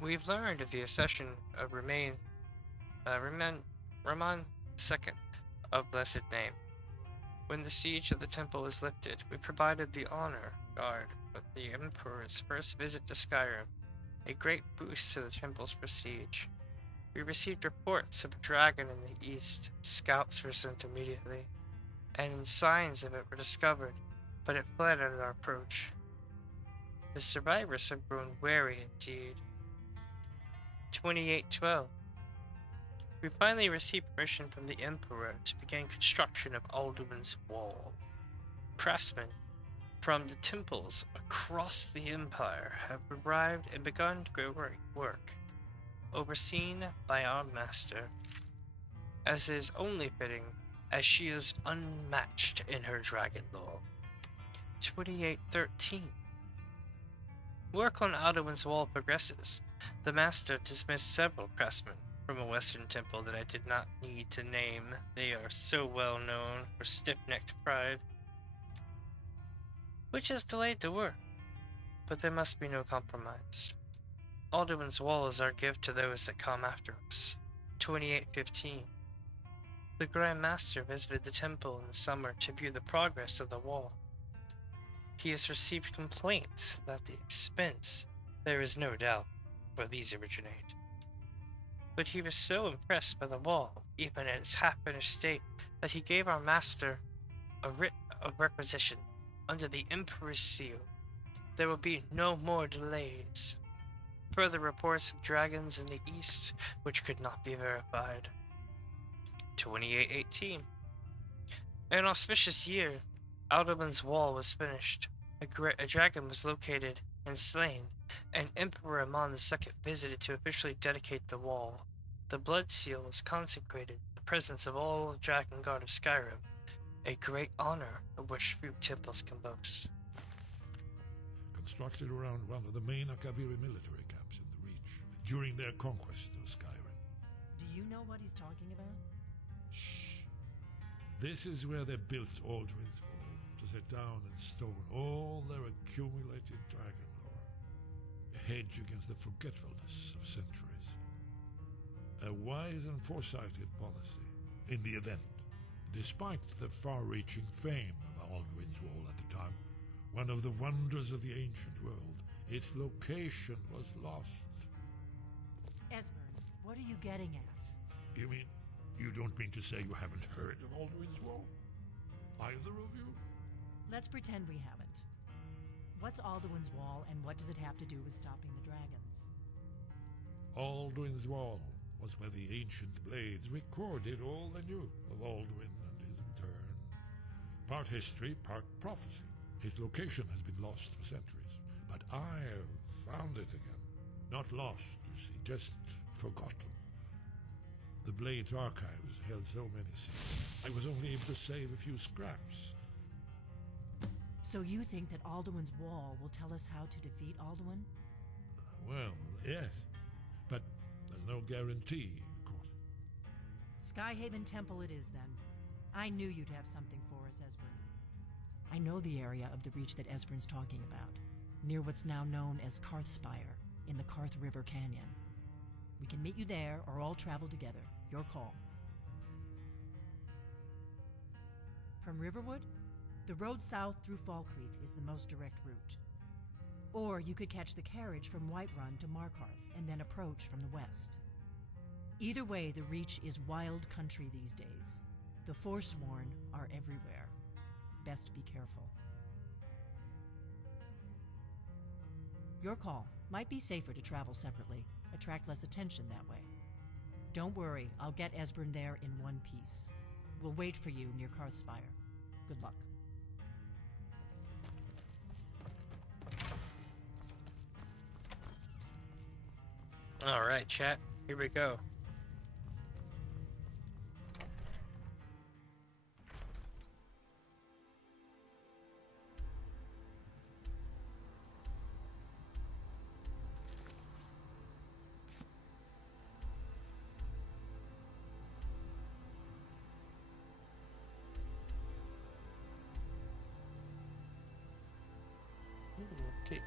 We've learned of the accession of Raman II of blessed name. When the siege of the temple was lifted, we provided the honor guard with the Emperor's first visit to Skyrim, a great boost to the temple's prestige. We received reports of a dragon in the east. Scouts were sent immediately, and signs of it were discovered, but it fled at our approach. The survivors have grown wary indeed. 2812. We finally received permission from the Emperor to begin construction of Alduin's Wall. Craftsmen from the temples across the Empire have arrived and begun work, overseen by our master, as is only fitting, as she is unmatched in her dragon lore. 2813. Work on Alduin's Wall progresses. The master dismissed several craftsmen from a western temple that I did not need to name. They are so well known for stiff-necked pride, which has delayed the work, but there must be no compromise. Alduin's Wall is our gift to those that come after us. 2815. The Grand Master visited the temple in the summer to view the progress of the wall. He has received complaints that the expense, there is no doubt, where these originate. But he was so impressed by the wall, even in its half-finished state, that he gave our master a writ of requisition under the Emperor's seal. There will be no more delays. Further reports of dragons in the east, which could not be verified. 2818. An auspicious year, Alderman's wall was finished. A dragon was located and slain, and Emperor Amon II visited to officially dedicate the wall. The blood seal was consecrated in the presence of all the Dragon God of Skyrim, a great honor of which few temples can boast. Constructed around one of the main Akaviri military camps in the Reach during their conquest of Skyrim. Do you know what he's talking about? Shh. This is where they built Aldrin's Wall, to set down in stone all their accumulated dragon lore. A hedge against the forgetfulness of centuries. A wise and foresighted policy in the event. Despite the far-reaching fame of Aldrin's Wall at the time, one of the wonders of the ancient world, its location was lost. Esbern, what are you getting at? You mean, you don't mean to say you haven't heard of Aldrin's Wall? Either of you? Let's pretend we haven't. What's Alduin's Wall, and what does it have to do with stopping the dragons? Aldrin's Wall was where the ancient blades recorded all they knew of Aldwin and his return. Part history, part prophecy. His location has been lost for centuries, but I've found it again. Not lost, you see, just forgotten. The Blades archives held so many secrets, I was only able to save a few scraps. So you think that Alduin's Wall will tell us how to defeat Alduin? Well, yes, but there's no guarantee, of course. Skyhaven Temple it is, then. I knew you'd have something for us, Esbern. I know the area of the Reach that Esbern's talking about, near what's now known as Karthspire, in the Karth River Canyon. We can meet you there, or all travel together. Your call. From Riverwood, the road south through Falkreath is the most direct route. Or you could catch the carriage from Whiterun to Markarth, and then approach from the west. Either way, the Reach is wild country these days. The Forsworn are everywhere. Best be careful. Your call. Might be safer to travel separately. Attract less attention that way. Don't worry, I'll get Esbern there in one piece. We'll wait for you near Karthspire. Good luck. Alright, chat. Here we go.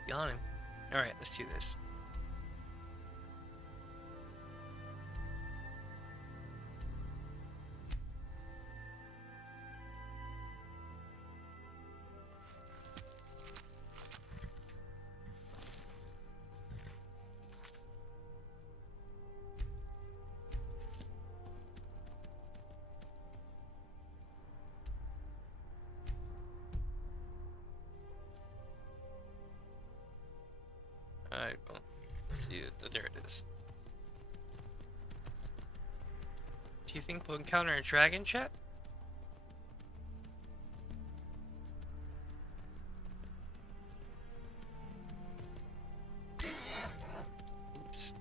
Yawning. Alright, let's do this. I don't see it. There it is. Do you think we'll encounter a dragon, chat? Oops.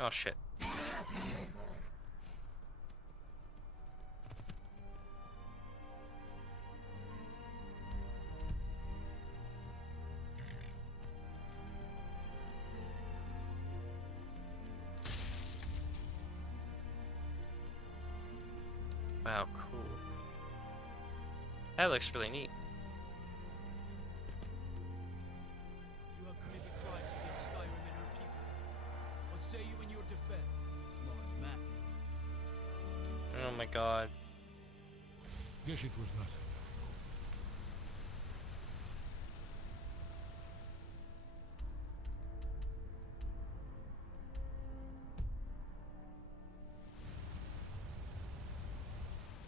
Oh shit. Wow, cool. That looks really neat. You have committed crimes against Skyrim and her people. What say you in your defense? Smart man. Oh my god. Guess it was nothing.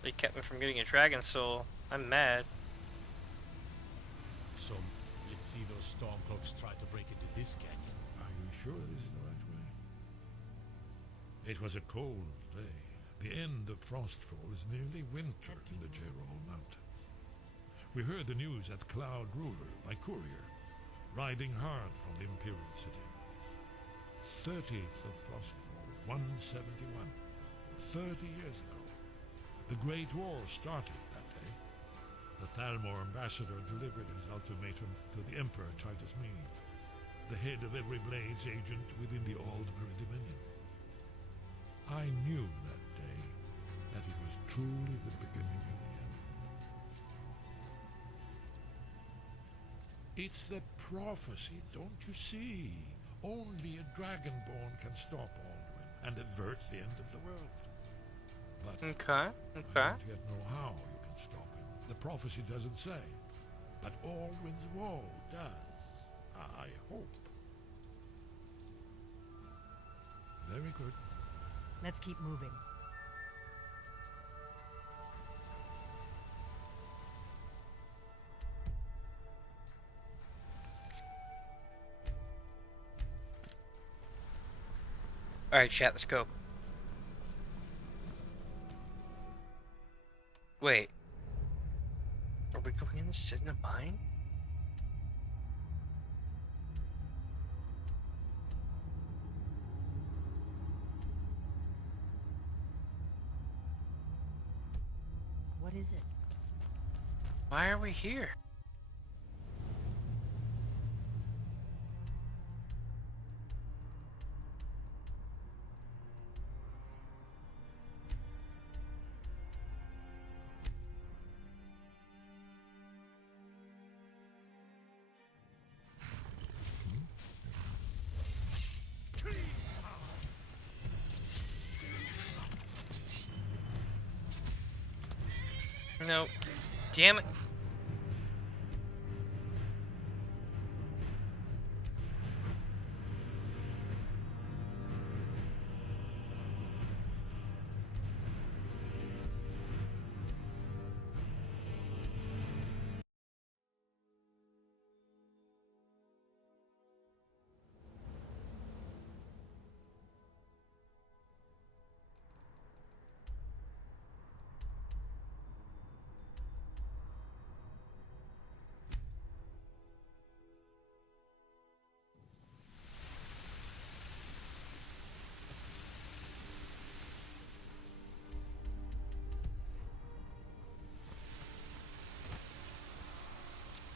They kept me from getting a dragon soul. I'm mad. So, let's see those stormcloaks try to break into this canyon. Are you sure this is the right way? It was a cold day. The end of Frostfall is nearly winter in the Gerol Mountains. We heard the news at Cloud Ruler by courier, riding hard from the Imperial City. 30th of Frostfall, 171. 30 years ago. The Great War started that day. The Thalmor ambassador delivered his ultimatum to the Emperor Titus Meade, the head of every Blades agent within the Aldmeri Dominion. I knew that day that it was truly the beginning of the end. It's the prophecy, don't you see? Only a Dragonborn can stop Alduin and avert the end of the world. But Okay. I don't yet know how you can stop him. The prophecy doesn't say, but Alduin's wall does. I hope. Very good. Let's keep moving. Alright, chat, let's go. Wait. Are we going in the Sidna mine? What is it? Why are we here? No. Damn it.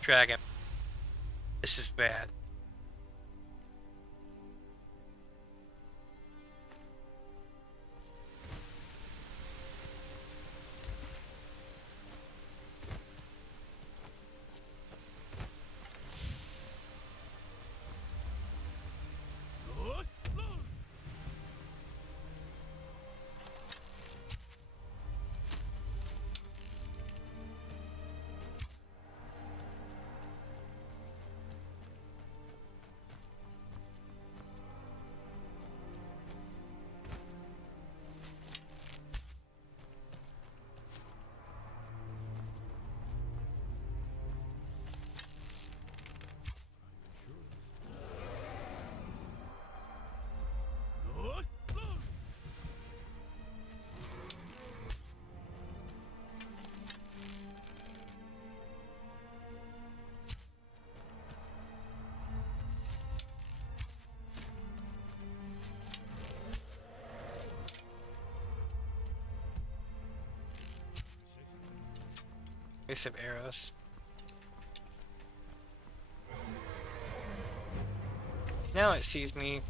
Dragon. This is bad. Waste of arrows. Now it sees me.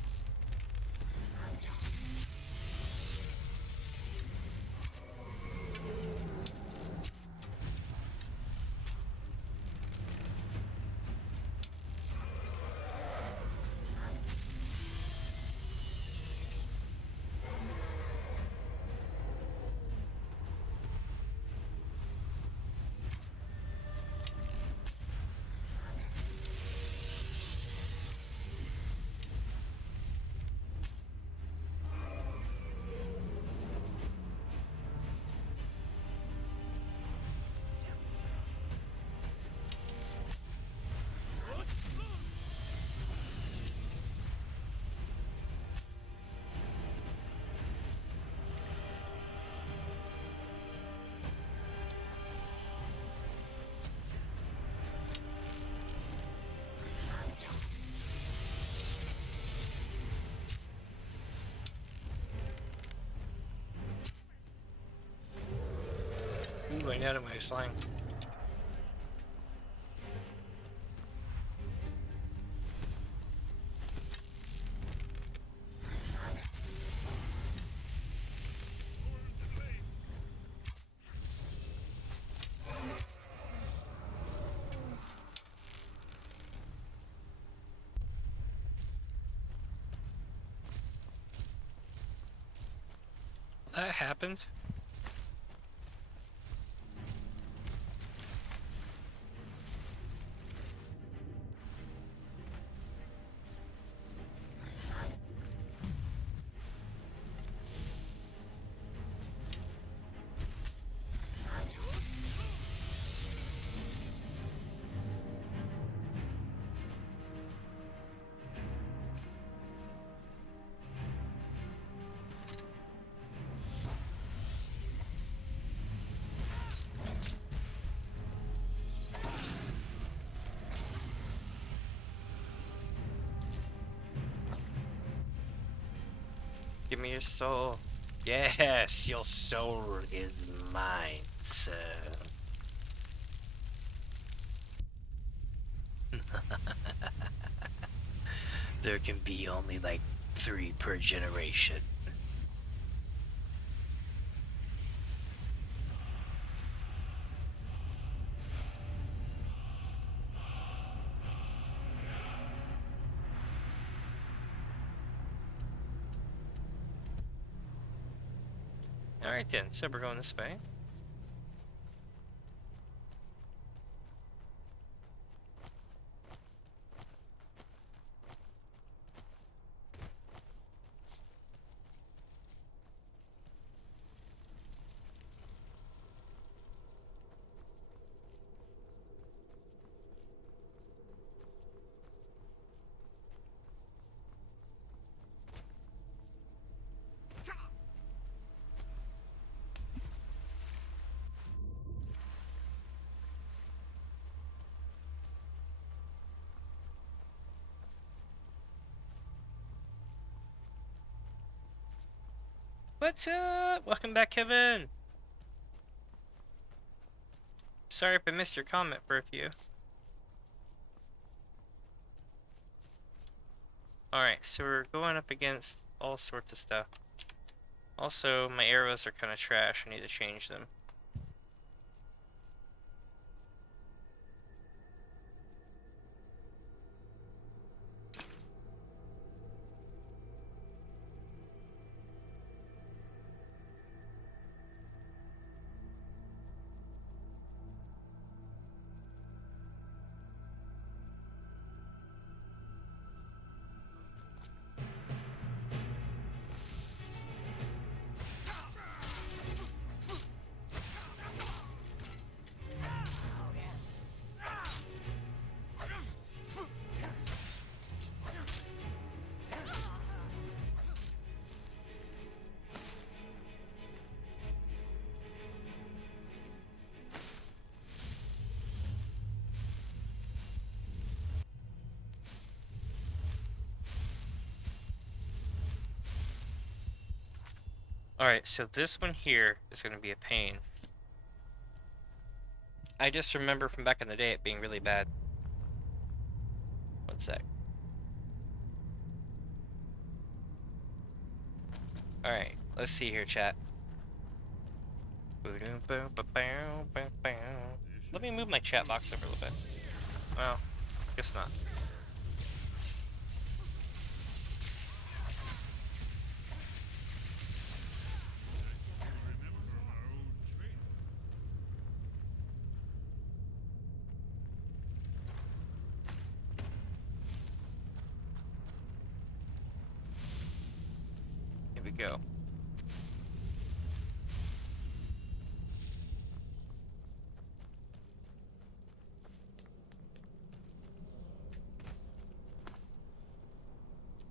coming down at me, he's flying. That happened? Give me your soul. Yes, your soul is mine, sir. There can be only like 3 per generation. Alright then, so we're going this way. What's up? Welcome back, Kevin. Sorry if I missed your comment for a few. Alright, so we're going up against all sorts of stuff. Also, my arrows are kind of trash. I need to change them. Alright, so this one here is going to be a pain. I just remember from back in the day it being really bad. One sec. Alright, let's see here, chat. Let me move my chat box over a little bit. Well, guess not. Here we go.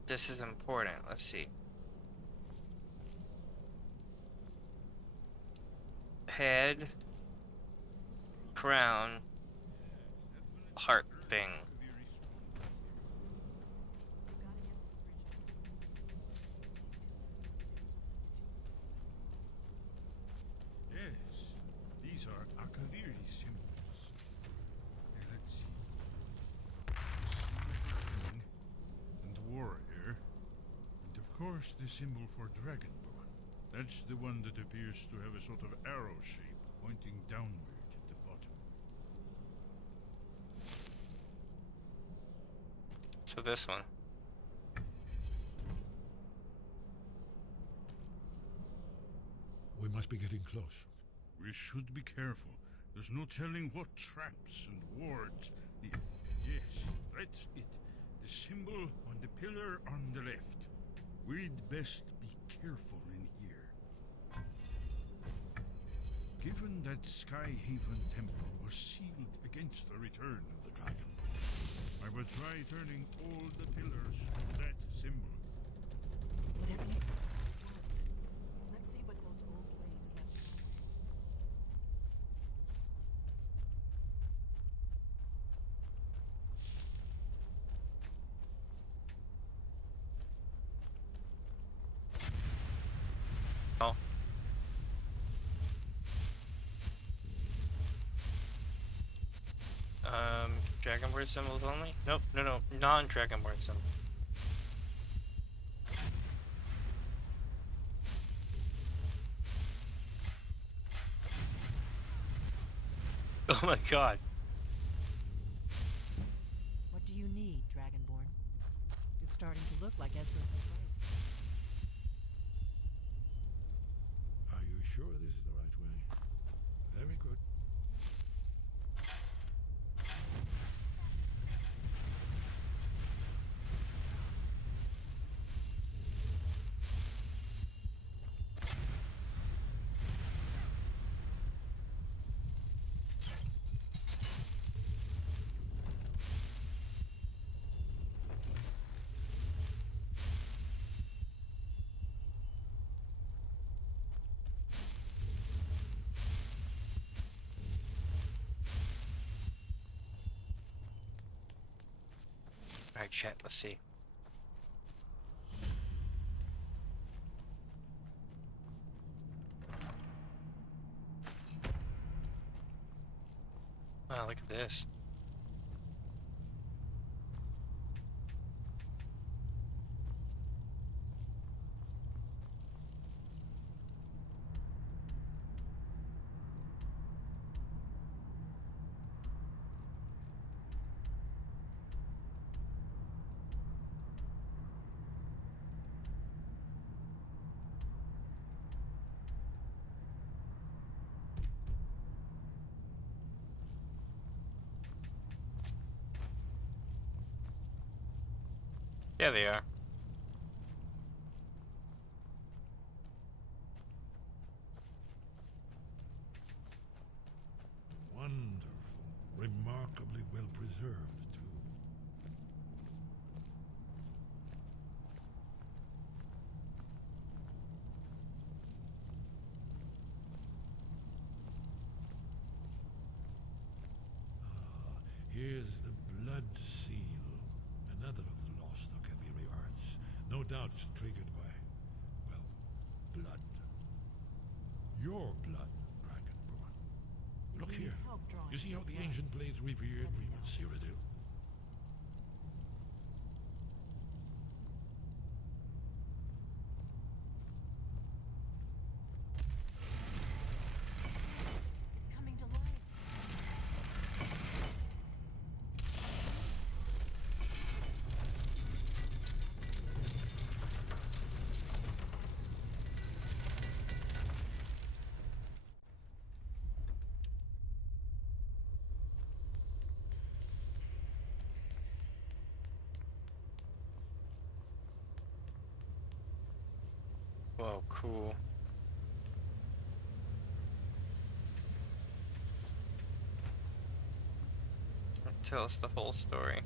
This is important. Let's see. Head, crown, heart thing. Yes, these These are Akaviri symbols. Let's see. King and warrior. And of course the symbol for Dragon-kun. That's the one that appears to have a sort of arrow shape pointing downward at the bottom. So this one. We must be getting close. We should be careful. There's no telling what traps and wards. Yes, that's it. The symbol on the pillar on the left. We'd best be careful in here. Given that Skyhaven Temple was sealed against the return of the dragon, I would try turning all the pillars to that symbol. Whatever you want. Let's see what those old blades left. Oh. Dragonborn symbols only? Nope, no, non-Dragonborn symbols. Oh my god. What do you need, Dragonborn? It's starting to look like Ezra was right. Are you sure this is the right way? Very good. Alright, chat, let's see. Wow, look at this. Yeah, they are. Wonderful. Remarkably well preserved, too. Here's the blood seal. Another of the lost Akaviri arts. No doubt triggered by, well, blood. Your blood, Dragonborn. Look here. You see how the ancient blades revered we would Cyrodiil? It's coming to life. Whoa, cool. Tell us the whole story.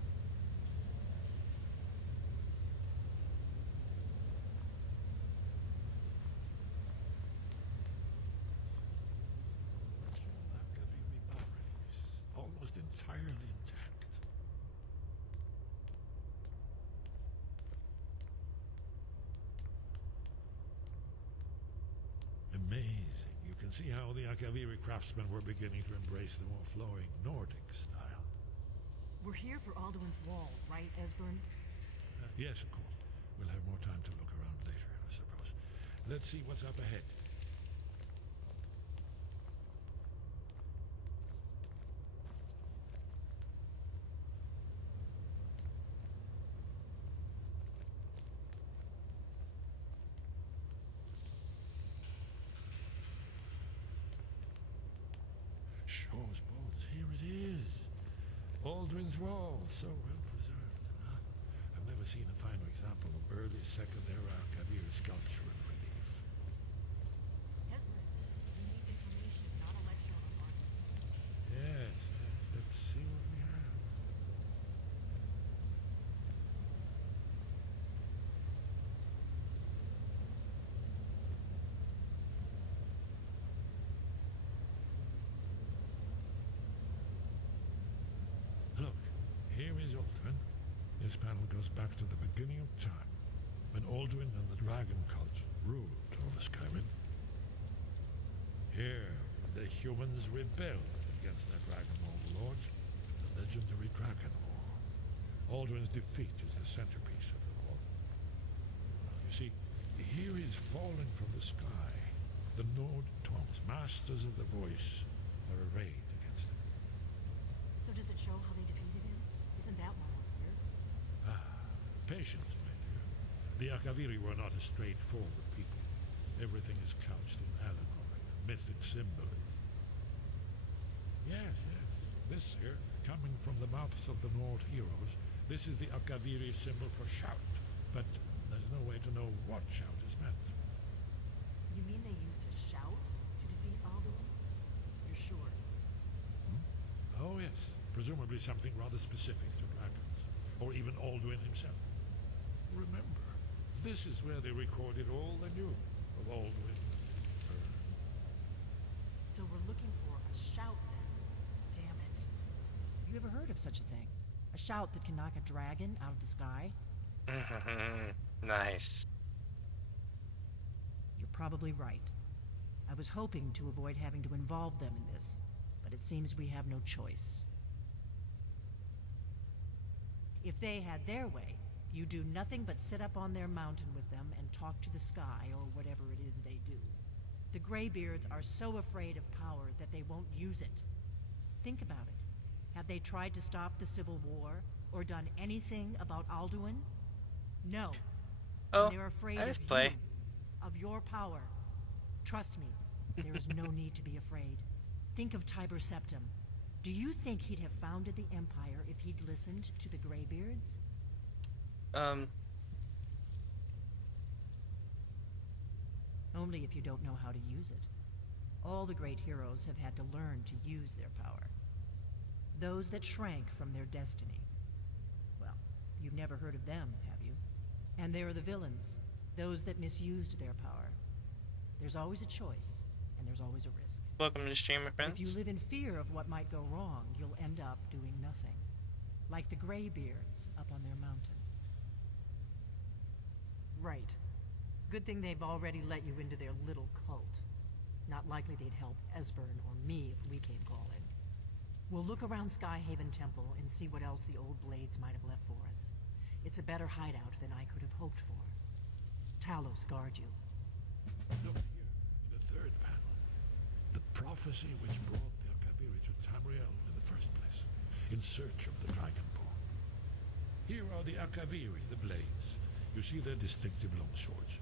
Almost entirely intact. Amazing. You can see how the Akaviri craftsmen were beginning to embrace the more flowing Nordic style. We're here for Alduin's Wall, right, Esbern? Yes, of course. We'll have more time to look around later, I suppose. Let's see what's up ahead. Shaw's bones, here it is. Aldrin's Wall, so well preserved. Huh? I've never seen a finer example of early Second Era Akaviri sculpture and relief. Esbern, we need information, not a lecture on art. Yes, yes, let's see what we have. Look, here is Aldrin. This panel goes back to the beginning of time, when Alduin and the Dragon cult ruled over Skyrim. Here, the humans rebelled against their Dragon overlords with the legendary Dragon War. Alduin's defeat is the centerpiece of the war. You see, here is falling from the sky. The Nord Tongs, masters of the voice, are arrayed against him. So does it show how they defeated him? Isn't that why we're here? Patience, my dear. The Akaviri were not a straightforward people. Everything is couched in allegory, mythic symbolism. Yes, yes. This here, coming from the mouths of the Nord heroes, this is the Akaviri symbol for shout. But there's no way to know what shout is meant. You mean they used a shout to defeat Alduin? You're sure? Oh, yes. Presumably something rather specific to dragons. Or even Alduin himself. Remember, this is where they recorded all they knew of Alduin. So we're looking for a shout then. Damn it. You ever heard of such a thing? A shout that can knock a dragon out of the sky? Nice. You're probably right. I was hoping to avoid having to involve them in this, but it seems we have no choice. If they had their way, you do nothing but sit up on their mountain with them and talk to the sky or whatever it is they do. The Greybeards are so afraid of power that they won't use it. Think about it. Have they tried to stop the Civil War or done anything about Alduin? No. Oh, And they're afraid I of just play. you, of your power. Trust me, there is no need to be afraid. Think of Tiber Septim. Do you think he'd have founded the Empire if he'd listened to the Greybeards? Only if you don't know how to use it. All the great heroes have had to learn to use their power. Those that shrank from their destiny. Well, you've never heard of them, have you? And there are the villains, those that misused their power. There's always a choice, and there's always a risk. Welcome to the stream, my friends. If you live in fear of what might go wrong, you'll end up doing nothing. Like the Greybeards up on their mountain. Right. Good thing they've already let you into their little cult. Not likely they'd help Esbern or me if we came calling. We'll look around Skyhaven Temple and see what else the old blades might have left for us. It's a better hideout than I could have hoped for. Talos guard you. Look here, in the third panel. The prophecy which brought the Akaviri to Tamriel in the first place, in search of the Dragon-kun. Here are the Akaviri, the blades. You see their distinctive longswords.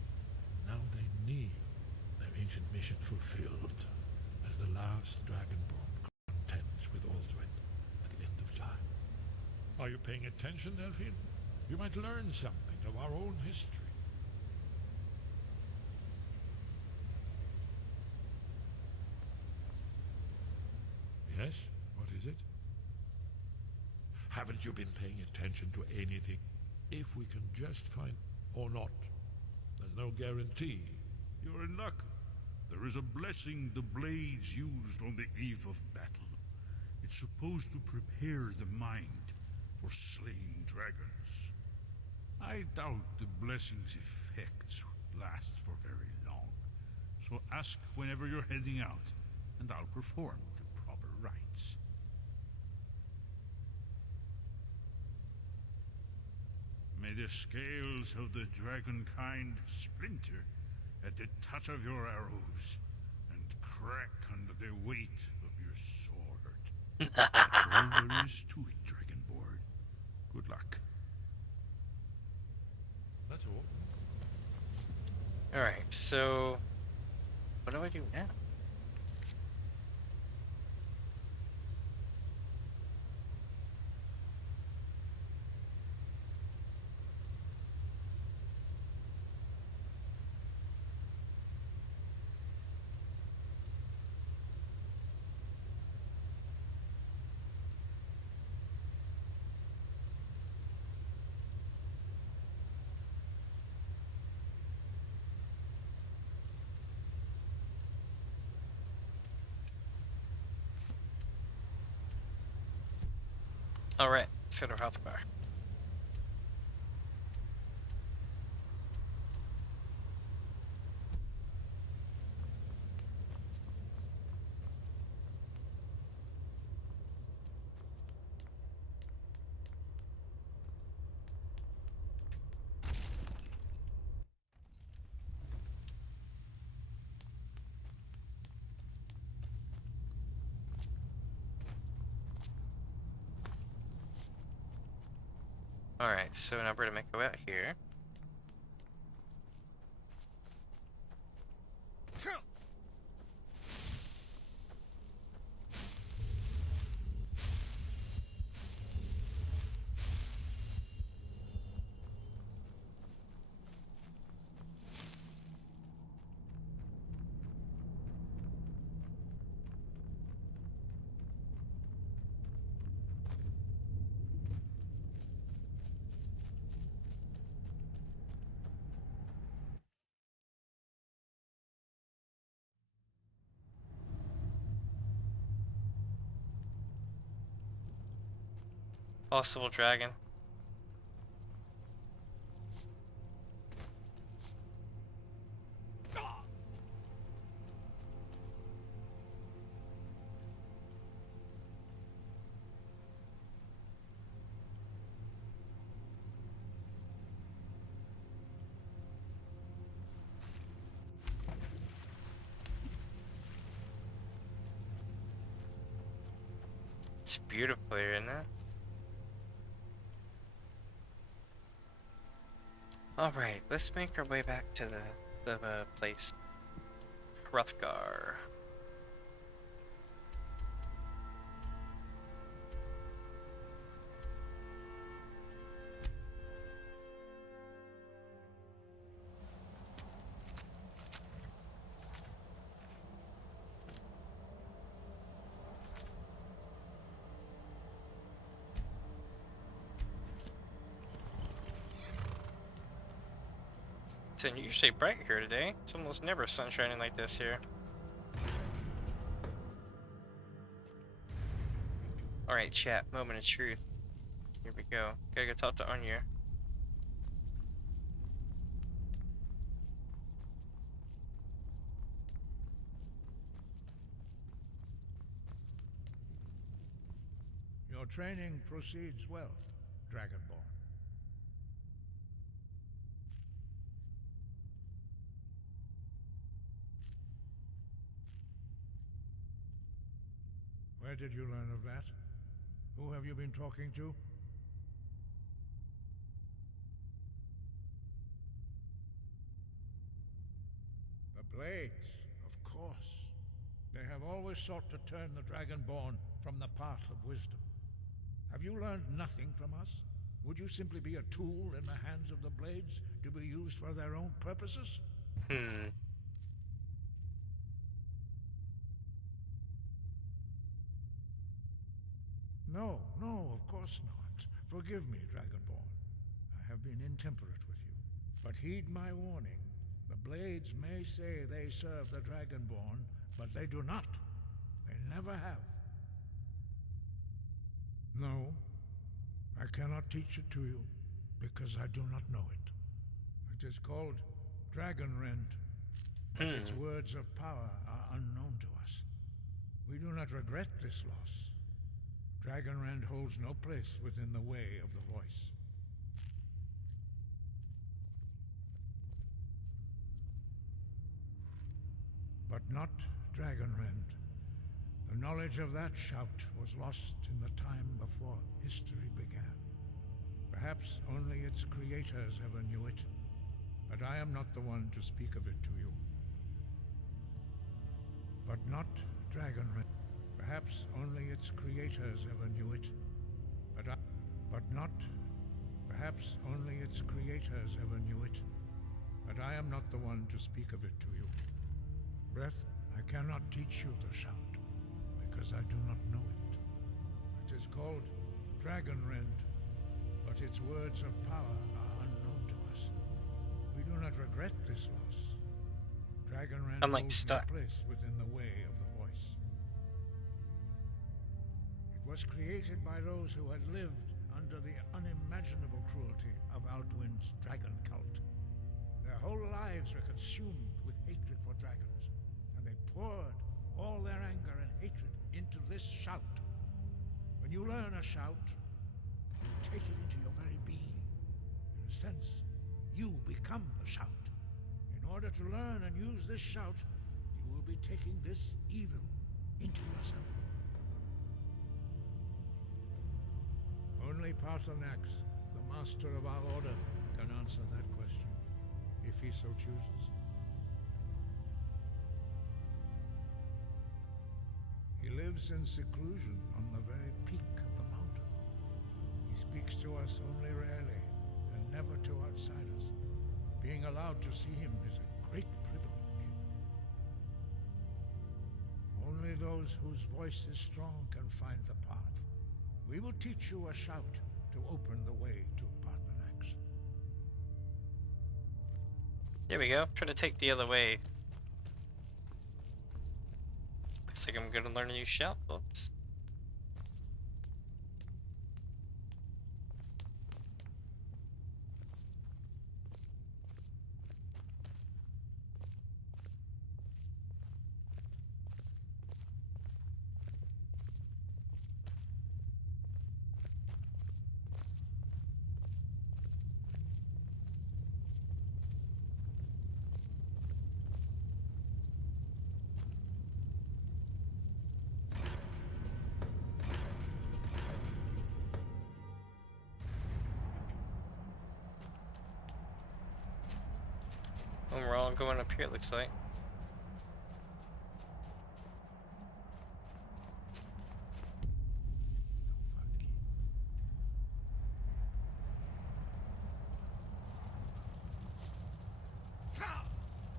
Now they kneel, their ancient mission fulfilled, as the last Dragonborn contends with Alduin at the end of time. Are you paying attention, Delphine? You might learn something of our own history. Yes? What is it? Haven't you been paying attention to anything? If we can just find... or not. There's no guarantee. You're in luck. There is a blessing the blades used on the eve of battle. It's supposed to prepare the mind for slaying dragons. I doubt the blessing's effects would last for very long. So ask whenever you're heading out, and I'll perform the proper rites. May the scales of the dragon-kind splinter at the touch of your arrows, and crack under the weight of your sword. That's all there is to it, Dragonborn. Good luck. That's all. Alright, so what do I do now? Alright, let's go to Hrothgar. Alright, so now we're gonna make our way out here. Possible dragon. It's beautiful here, isn't it? Alright, let's make our way back to the place. Hrothgar. It's unusually bright here today. It's almost never sun shining like this here. Alright, chat, moment of truth. Here we go. Gotta go talk to Anya. Your training proceeds well, Dragonborn. Where did you learn of that? Who have you been talking to? The Blades, of course. They have always sought to turn the Dragonborn from the path of wisdom. Have you learned nothing from us? Would you simply be a tool in the hands of the Blades to be used for their own purposes? No, of course not. Forgive me, Dragonborn. I have been intemperate with you. But heed my warning. The Blades may say they serve the Dragonborn, but they do not. They never have. No, I cannot teach it to you, because I do not know it. It is called Dragon Rend. but its words of power are unknown to us. We do not regret this loss. Dragonrend holds no place within the way of the voice. But not Dragonrend. The knowledge of that shout was lost in the time before history began. Perhaps only its creators ever knew it, but I am not the one to speak of it to you. But not Dragonrend. Perhaps only its creators ever knew it, Perhaps only its creators ever knew it, but I am not the one to speak of it to you. Breath, I cannot teach you the shout, because I do not know it. It is called Dragonrend, but its words of power are unknown to us. We do not regret this loss. Dragonrend holds no place within the way of the voice. It was created by those who had lived under the unimaginable cruelty of Alduin's dragon cult. Their whole lives were consumed with hatred for dragons, and they poured all their anger and hatred into this shout. When you learn a shout, you take it into your very being. In a sense, you become the shout. In order to learn and use this shout, you will be taking this evil into yourself. Only Paarthurnax, the master of our order, can answer that question, if he so chooses. He lives in seclusion on the very peak of the mountain. He speaks to us only rarely, and never to outsiders. Being allowed to see him is a great privilege. Only those whose voice is strong can find the path. We will teach you a shout to open the way to Paarthurnax. There we go. Try to take the other way. Looks like I'm gonna learn a new shout, folks. And we're all going up here, it looks like.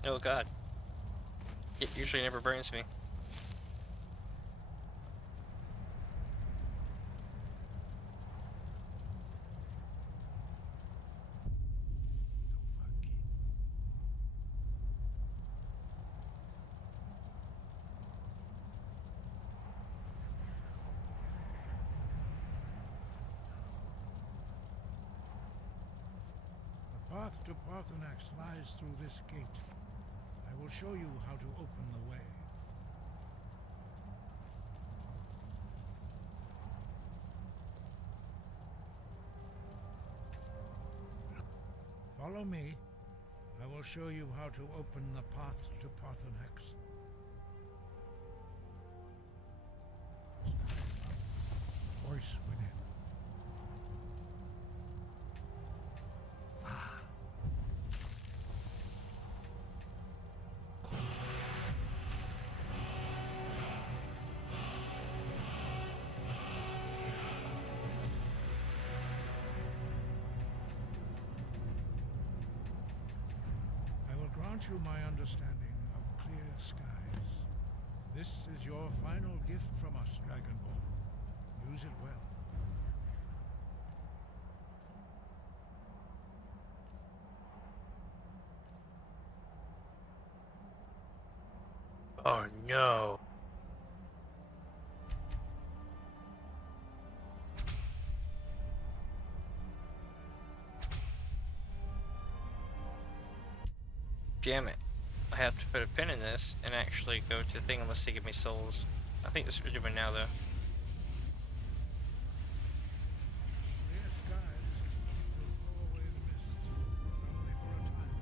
Oh god. It usually never burns me. The path to Paarthurnax lies through this gate. I will show you how to open the way. Follow me. I will show you how to open the path to Paarthurnax. Voice within. You my understanding of clear skies. This is your final gift from us, Dragonborn. Use it well. Oh no. Damn it. I have to put a pin in this and actually go to the thing unless they give me souls. I think this is what we're doing now though. Clear skies will blow away the mist, but only for a time.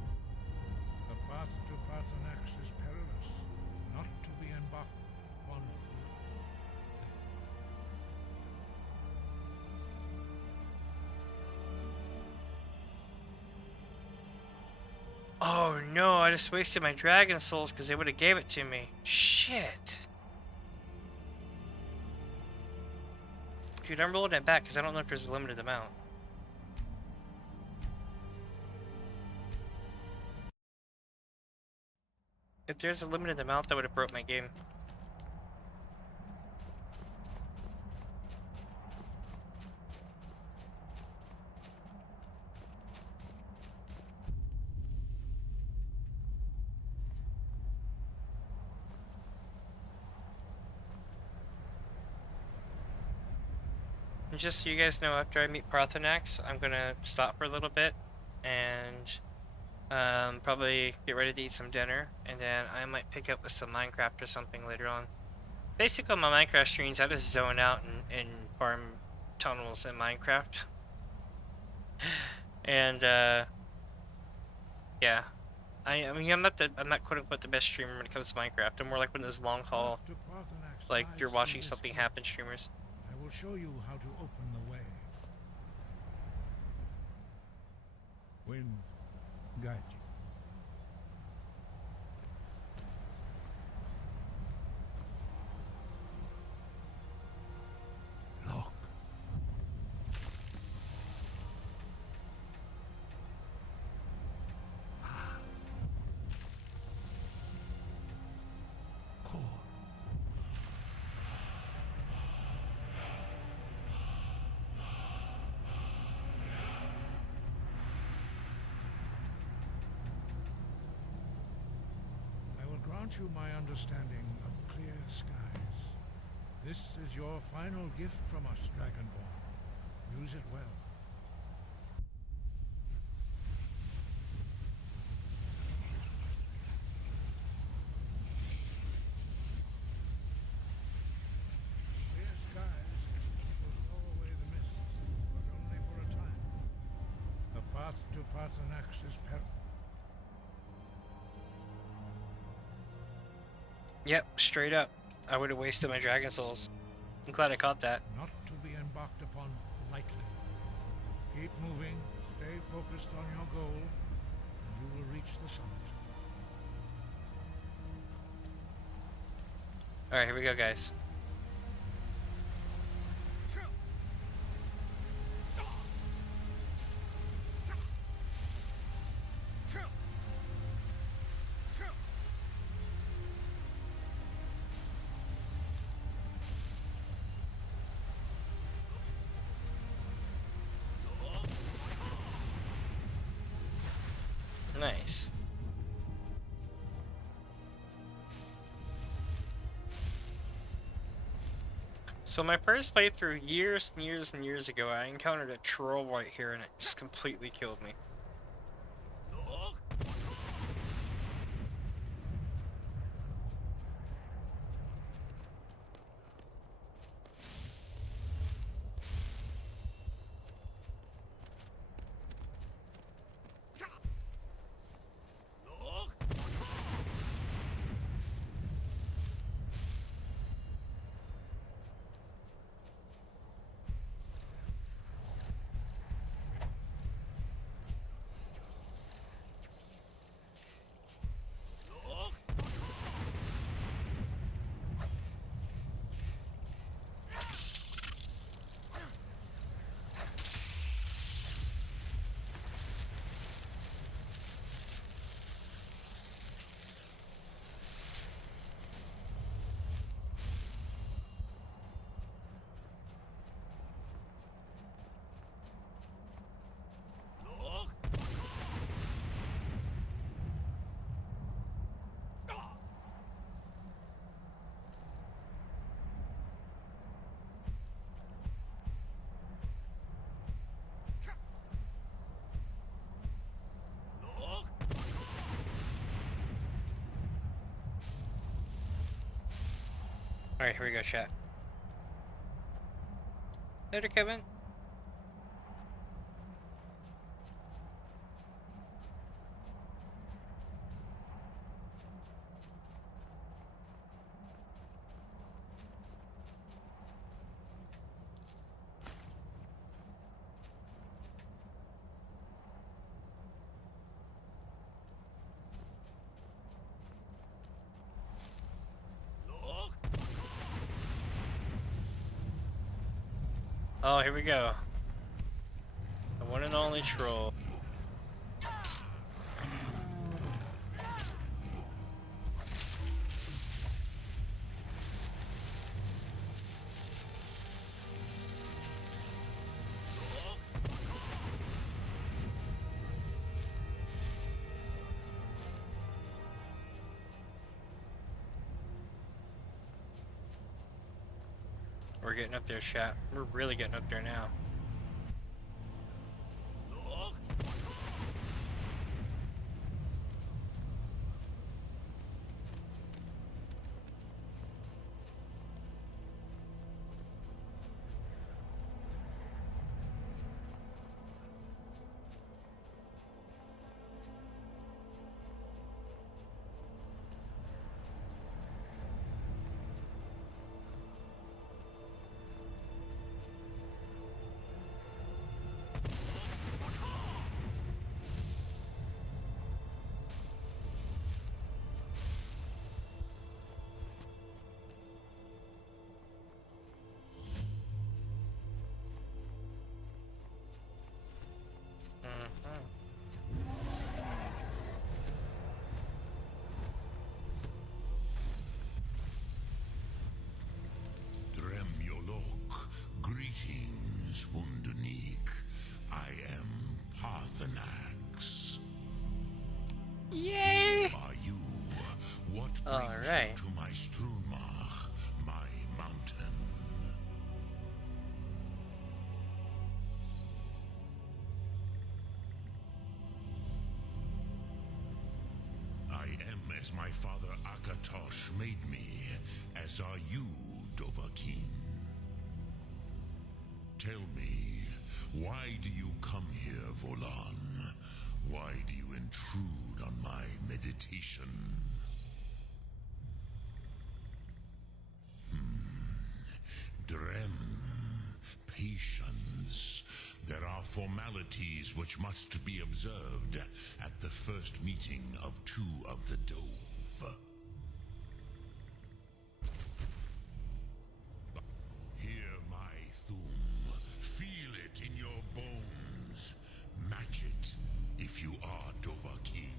The path to Parthenax is perilous, not to be embarked upon. Oh no, I just wasted my dragon souls because they would have gave it to me. Shit. Dude, I'm rolling it back because I don't know if there's a limited amount. If there's a limited amount, that would have broke my game. And just so you guys know, after I meet Parthenax, I'm gonna stop for a little bit and probably get ready to eat some dinner, and then I might pick up with some Minecraft or something later on. Basically, on my Minecraft streams, I just zone out and farm tunnels in Minecraft. And yeah, I mean I'm not quote unquote the best streamer when it comes to Minecraft. I'm more like one of those long haul, like you're watching something happen streamers. I will show you how to open the way. Wind, guide you. Look. Core. Grant you my understanding of clear skies. This is your final gift from us, Dragonborn. Use it well. Clear skies will blow away the mist, but only for a time. The path to Parthenax is Yep, straight up. I would have wasted my dragon souls. I'm glad I caught that. Not to be embarked upon lightly. Keep moving, stay focused on your goal, and you will reach the summit. Alright, here we go, guys. Nice. So my first playthrough years and years and years ago, I encountered a troll right here and it just completely killed me. Alright, here we go, chat. Later, Kevin. Oh, here we go. The one and only troll. We're getting up there, chat. We're really getting up there now. Greetings, Wunderneek. I am Parthenax. Yay! Who are you? What brings you to my Strunmach, my mountain? I am as my father Akatosh made me, as are you, Dovah-kun. Tell me, why do you come here, Volan? Why do you intrude on my meditation? Drem, patience. There are formalities which must be observed at the first meeting of two of the Dove. Hear my thum. Feel it in your bones. Match it if you are Dovah-kun.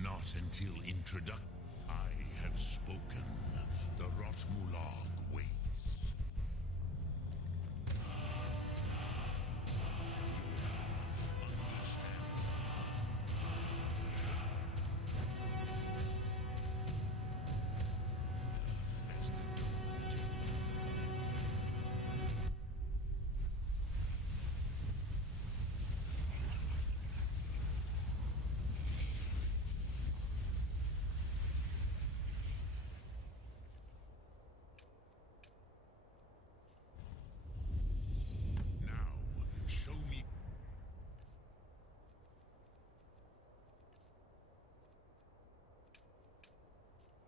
Not until introduction. I have spoken. The Rotmulag waits. Show me.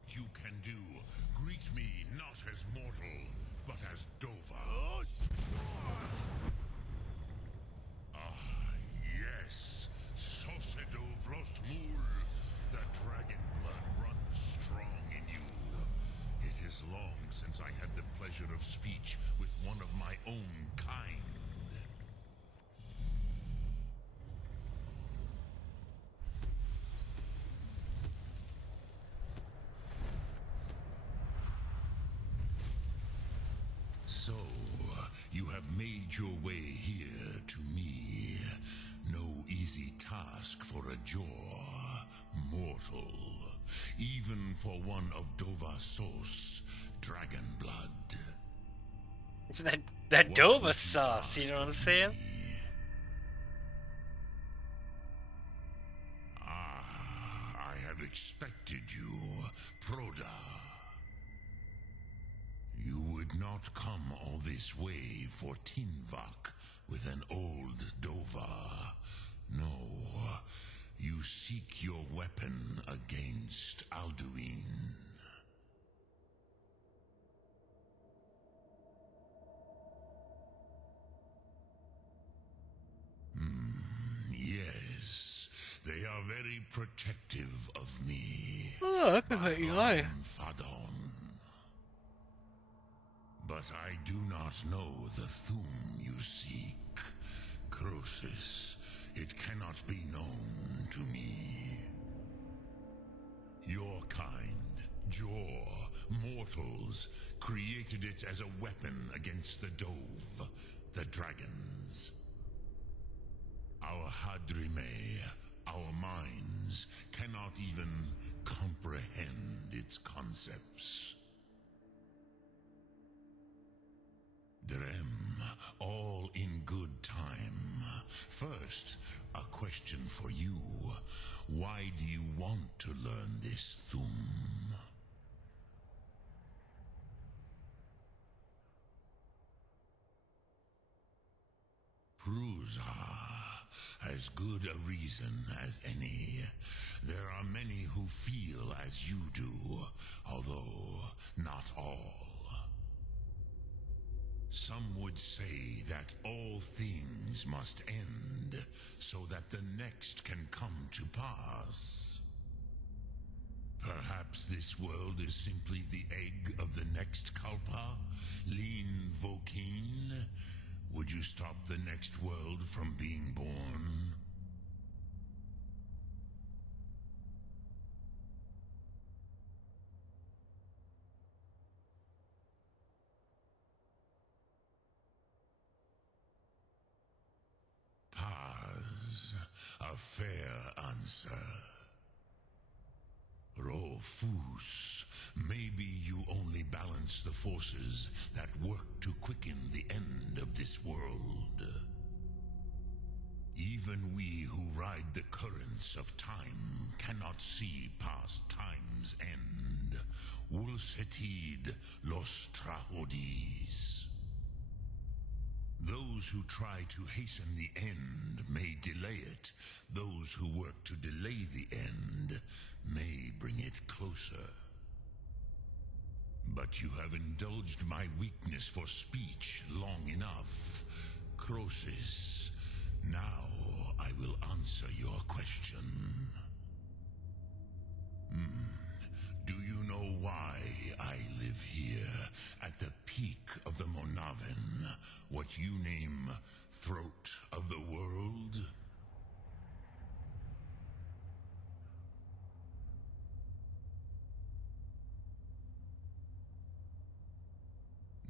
You can do. Greet me not as mortal, but as Dovah. Ah, yes. Sosedo Vrostmul. The dragon blood runs strong in you. It is long since I had the pleasure of speech with one of my own kind. So, you have made your way here to me. No easy task for a jaw, mortal. Even for one of Dovah-sauce, dragon blood. That Dovah sauce, you know what I'm saying? I have expected you, Proda. You would not come all this way for Tinvak with an old Dovah. No, you seek your weapon against Alduin. Yes, they are very protective of me. Oh, I can let you lie. Fadon. But I do not know the Thum you seek. Croesus, it cannot be known to me. Your kind, Jor, mortals, created it as a weapon against the Dove, the dragons. Our Hadrime, our minds, cannot even comprehend its concepts. Drem, all in good time. First, a question for you. Why do you want to learn this Thum? Prusa, as good a reason as any. There are many who feel as you do, although not all. Some would say that all things must end, so that the next can come to pass. Perhaps this world is simply the egg of the next Kalpa, Lean Vokin. Would you stop the next world from being born? Paz, a fair answer. Rofus, maybe you only balance the forces that work to quicken the end of this world. Even we who ride the currents of time cannot see past time's end. Wulsetid los trahodis. Those who try to hasten the end may delay it. Those who work to delay the end may bring it closer. But you have indulged my weakness for speech long enough. Croesus, now I will answer your question. Do you know why I live here, at the peak of the Monaven, what you name throat of the world?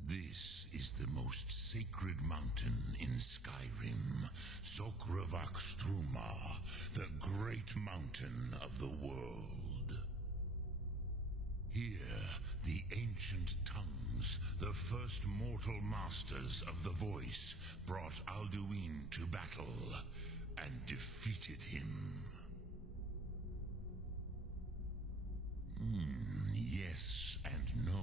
This is the most sacred mountain in Skyrim, Zokravakstruma, the great mountain of the world. Here, the ancient tongues, the first mortal masters of the voice, brought Alduin to battle and defeated him. Yes and no.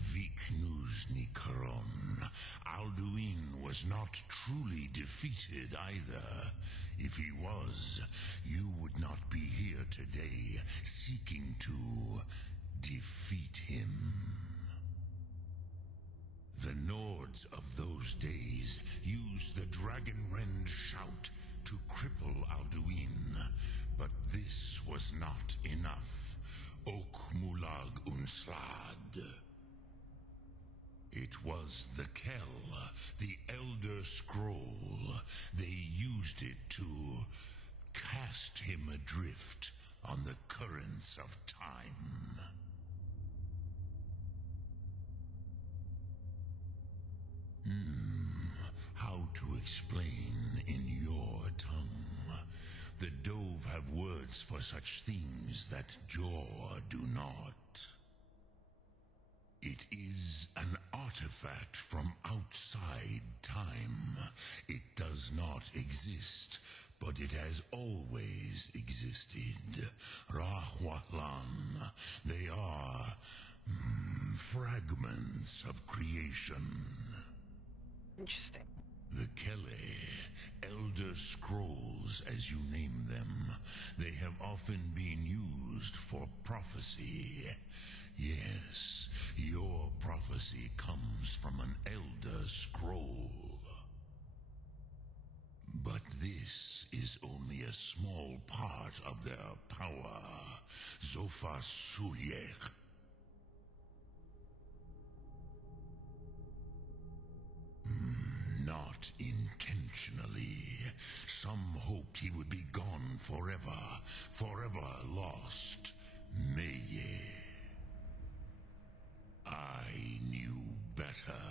Viknus Nikaron. Alduin was not truly defeated either. If he was, you would not be here today seeking to defeat him. The Nords of those days used the Dragon-rend shout to cripple Alduin, but this was not enough. Ok Mulag Unslad. It was the Kell, the Elder Scroll. They used it to cast him adrift on the currents of time. How to explain in your tongue? The Dove have words for such things that jaw do not. It is an artifact from outside time. It does not exist, but it has always existed. Rahwalan. They are fragments of creation. Interesting. The Kele, Elder Scrolls as you name them, they have often been used for prophecy. Yes, your prophecy comes from an Elder Scroll. But this is only a small part of their power. Zofa Suryek. Not intentionally. Some hoped he would be gone forever, forever lost. Meye. I knew better.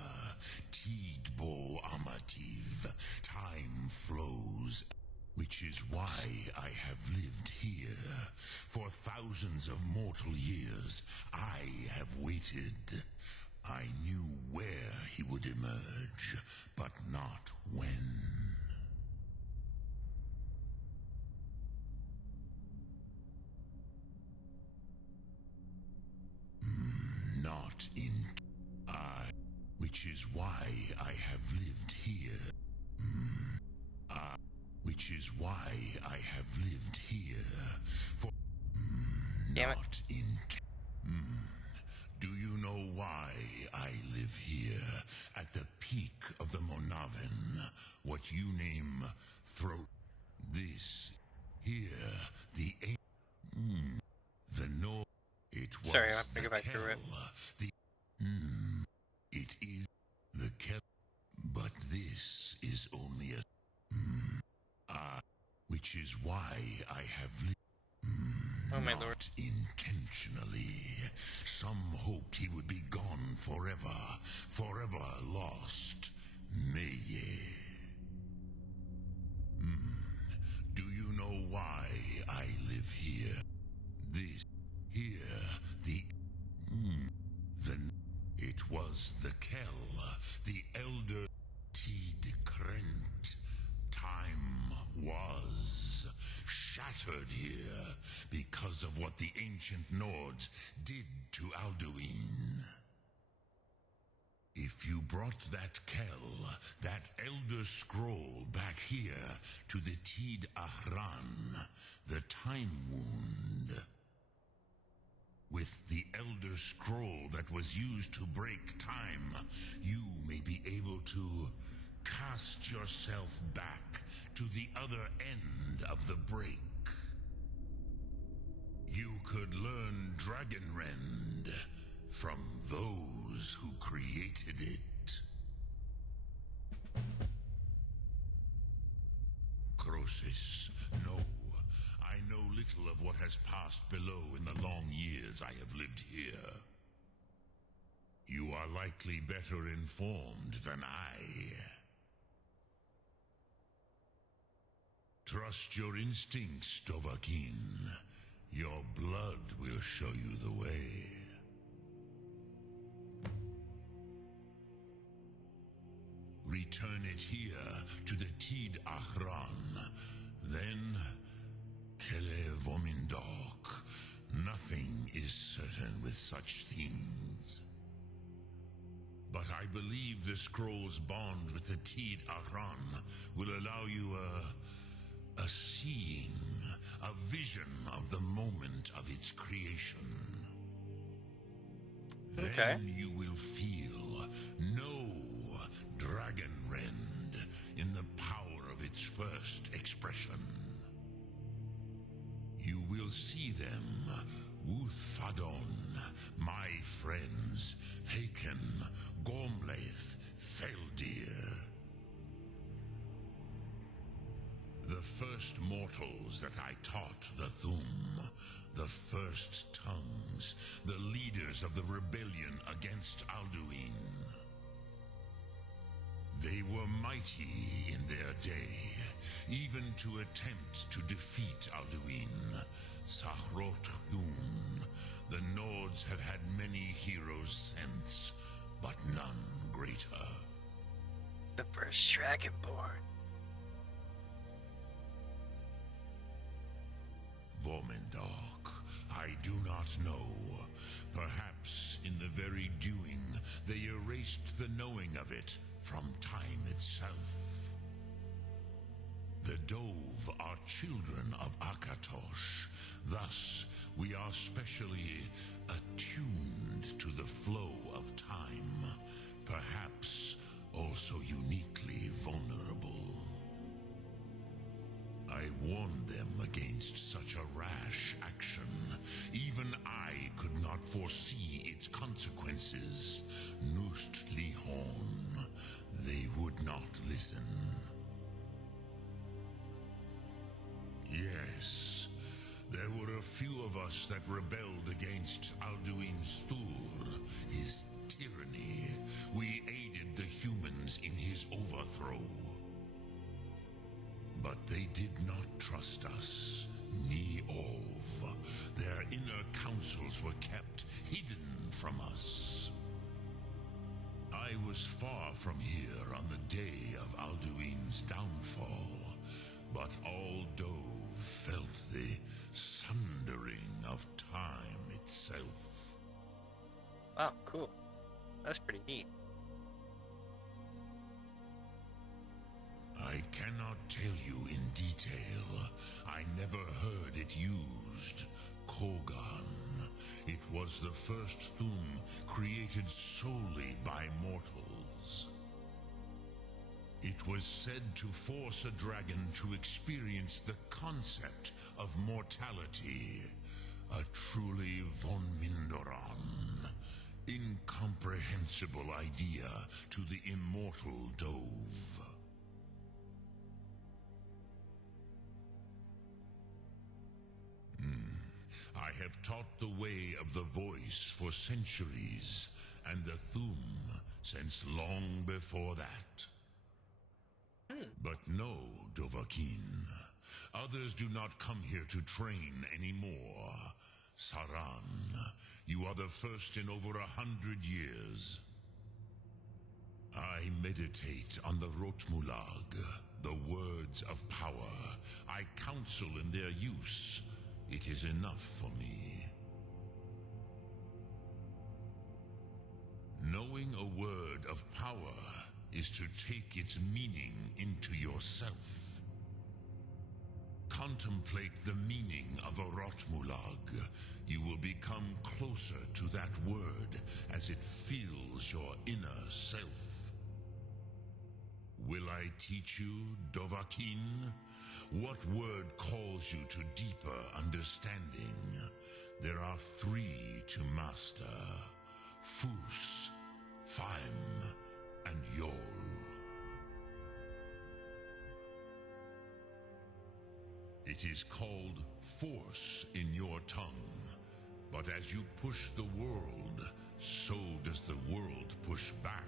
Tidbo Amativ. Time flows. Which is why I have lived here. For thousands of mortal years, I have waited. I knew where he would emerge, but not when. Not in which is why I have lived here. Which is why I have lived here. For not in. Do you know why I live here, at the peak of the Monaven, what you name throat? This here, the North. It was. Sorry, I have to go back through it. It is the Kel, but this is only a. Which is why I have lived. Oh my Not lord. Intentionally. Some hoped he would be gone forever, forever lost. Meye. Do you know why I live here? This here, it was the Kel, the elder Tid Krent. Time was shattered here because of what the ancient Nords did to Alduin. If you brought that Kel, that Elder Scroll back here to the Tid Ahran, the Time Wound, with the Elder Scroll that was used to break time, you may be able to cast yourself back to the other end of the break. You could learn Dragon-rend from those who created it. Crosis, no. I know little of what has passed below in the long years I have lived here. You are likely better informed than I. Trust your instincts, Dovah-kun. Your blood will show you the way. Return it here to the Tid Ahran. Then, Kele Vomindok. Nothing is certain with such things. But I believe the scroll's bond with the Tid Ahran will allow you a seeing, a vision of the moment of its creation. Okay. Then you will feel, know Dragon-rend in the power of its first expression. You will see them, Wuthfadon, my friends, Haken, Gormlaith, Feldir. The first mortals that I taught the Thum, the first tongues, the leaders of the rebellion against Alduin. They were mighty in their day, even to attempt to defeat Alduin. Sachrot-kun. The Nords have had many heroes since, but none greater. The first Dragonborn. Vormendok, I do not know. Perhaps in the very doing, they erased the knowing of it from time itself. The Dove are children of Akatosh. Thus, we are specially attuned to the flow of time, perhaps also uniquely vulnerable. I warned them against such a rash action. Even I could not foresee its consequences. Nust Lihon, they would not listen. Yes, there were a few of us that rebelled against Alduin Stur, his tyranny. We aided the humans in his overthrow. But they did not trust us, ni Ov. Their inner counsels were kept hidden from us. I was far from here on the day of Alduin's downfall, but all Dove felt the sundering of time itself. Wow, cool. That's pretty neat. I cannot tell you in detail. I never heard it used. Kogan. It was the first Thum created solely by mortals. It was said to force a dragon to experience the concept of mortality. A truly von Mindoran, incomprehensible idea to the immortal Dove. I have taught the way of the voice for centuries, and the Thum since long before that. But no, Dovah-kun. Others do not come here to train anymore. Saran, you are the first in over 100 years. I meditate on the Rotmulag, the words of power. I counsel in their use. It is enough for me. Knowing a word of power is to take its meaning into yourself. Contemplate the meaning of a Rotmulag. You will become closer to that word as it fills your inner self. Will I teach you, Dovah-kun? What word calls you to deeper understanding? There are 3 to master: Fus, Faim, and Yol. It is called force in your tongue, but as you push the world, so does the world push back.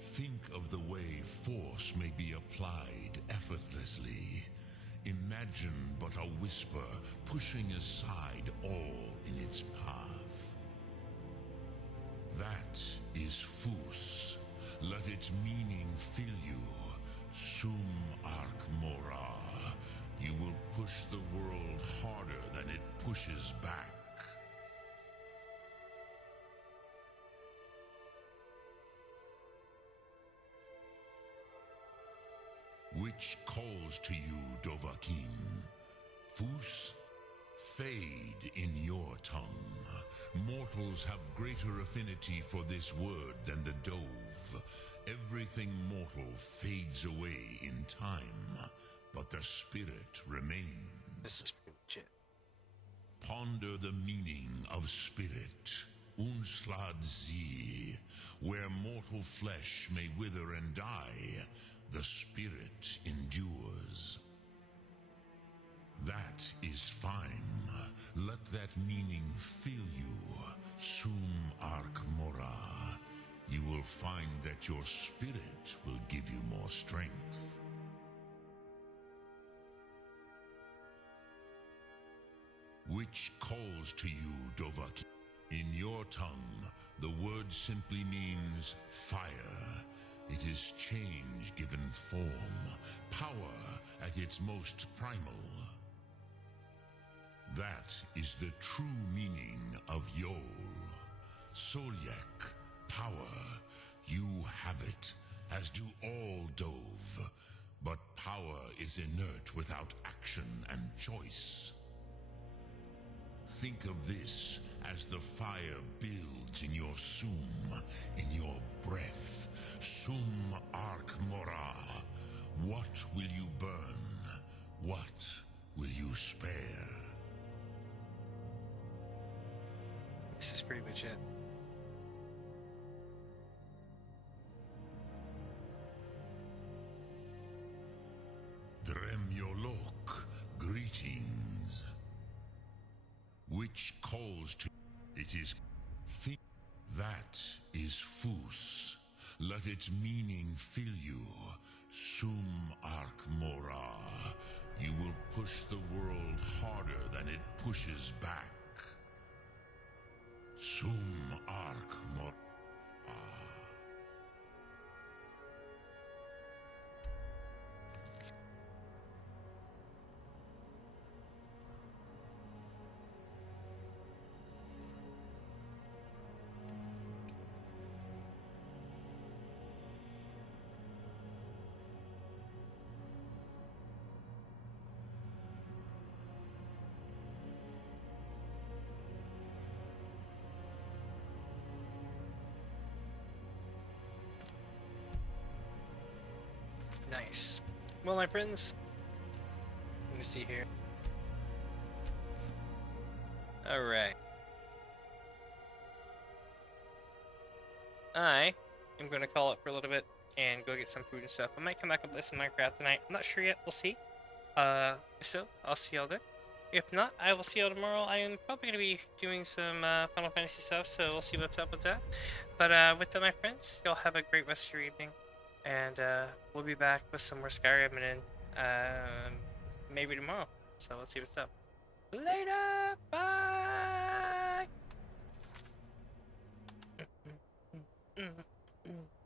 Think of the way force may be applied effortlessly. Imagine but a whisper pushing aside all in its path. That is Fus. Let its meaning fill you. Sum Ark Mora. You will push the world harder than it pushes back. Which calls to you, Dovah-kun? Fus? Fade in your tongue. Mortals have greater affinity for this word than the Dove. Everything mortal fades away in time, but the spirit remains. This is pretty legit. Ponder the meaning of spirit. Unslad Zi. Where mortal flesh may wither and die, the spirit endures. That is fine. Let that meaning fill you. Sum Ark Mora. you will find that your spirit will give you more strength. Which calls to you, Dovah-kun. In your tongue, the word simply means fire. It is change given form, power at its most primal. That is the true meaning of Yol. Solyek, power. You have it, as do all Dove. But power is inert without action and choice. Think of this as the fire builds in your sum, in your breath. Sum arc mora. What will you burn? What will you spare? This is pretty much it. Dremyolok, greetings. Which calls to it is think that is Fus. Let its meaning fill you. Sum arc mora. You will push the world harder than it pushes back. Sum arc mora. Nice. Well, my friends, let me see here. Alright. I am going to call it for a little bit and go get some food and stuff. I might come back and play some Minecraft tonight. I'm not sure yet. We'll see. If so, I'll see y'all there. If not, I will see y'all tomorrow. I am probably going to be doing some Final Fantasy stuff, so we'll see what's up with that. But with that, my friends, y'all have a great rest of your evening. And we'll be back with some more Skyrim and maybe tomorrow. So let's see what's up. Later! Bye!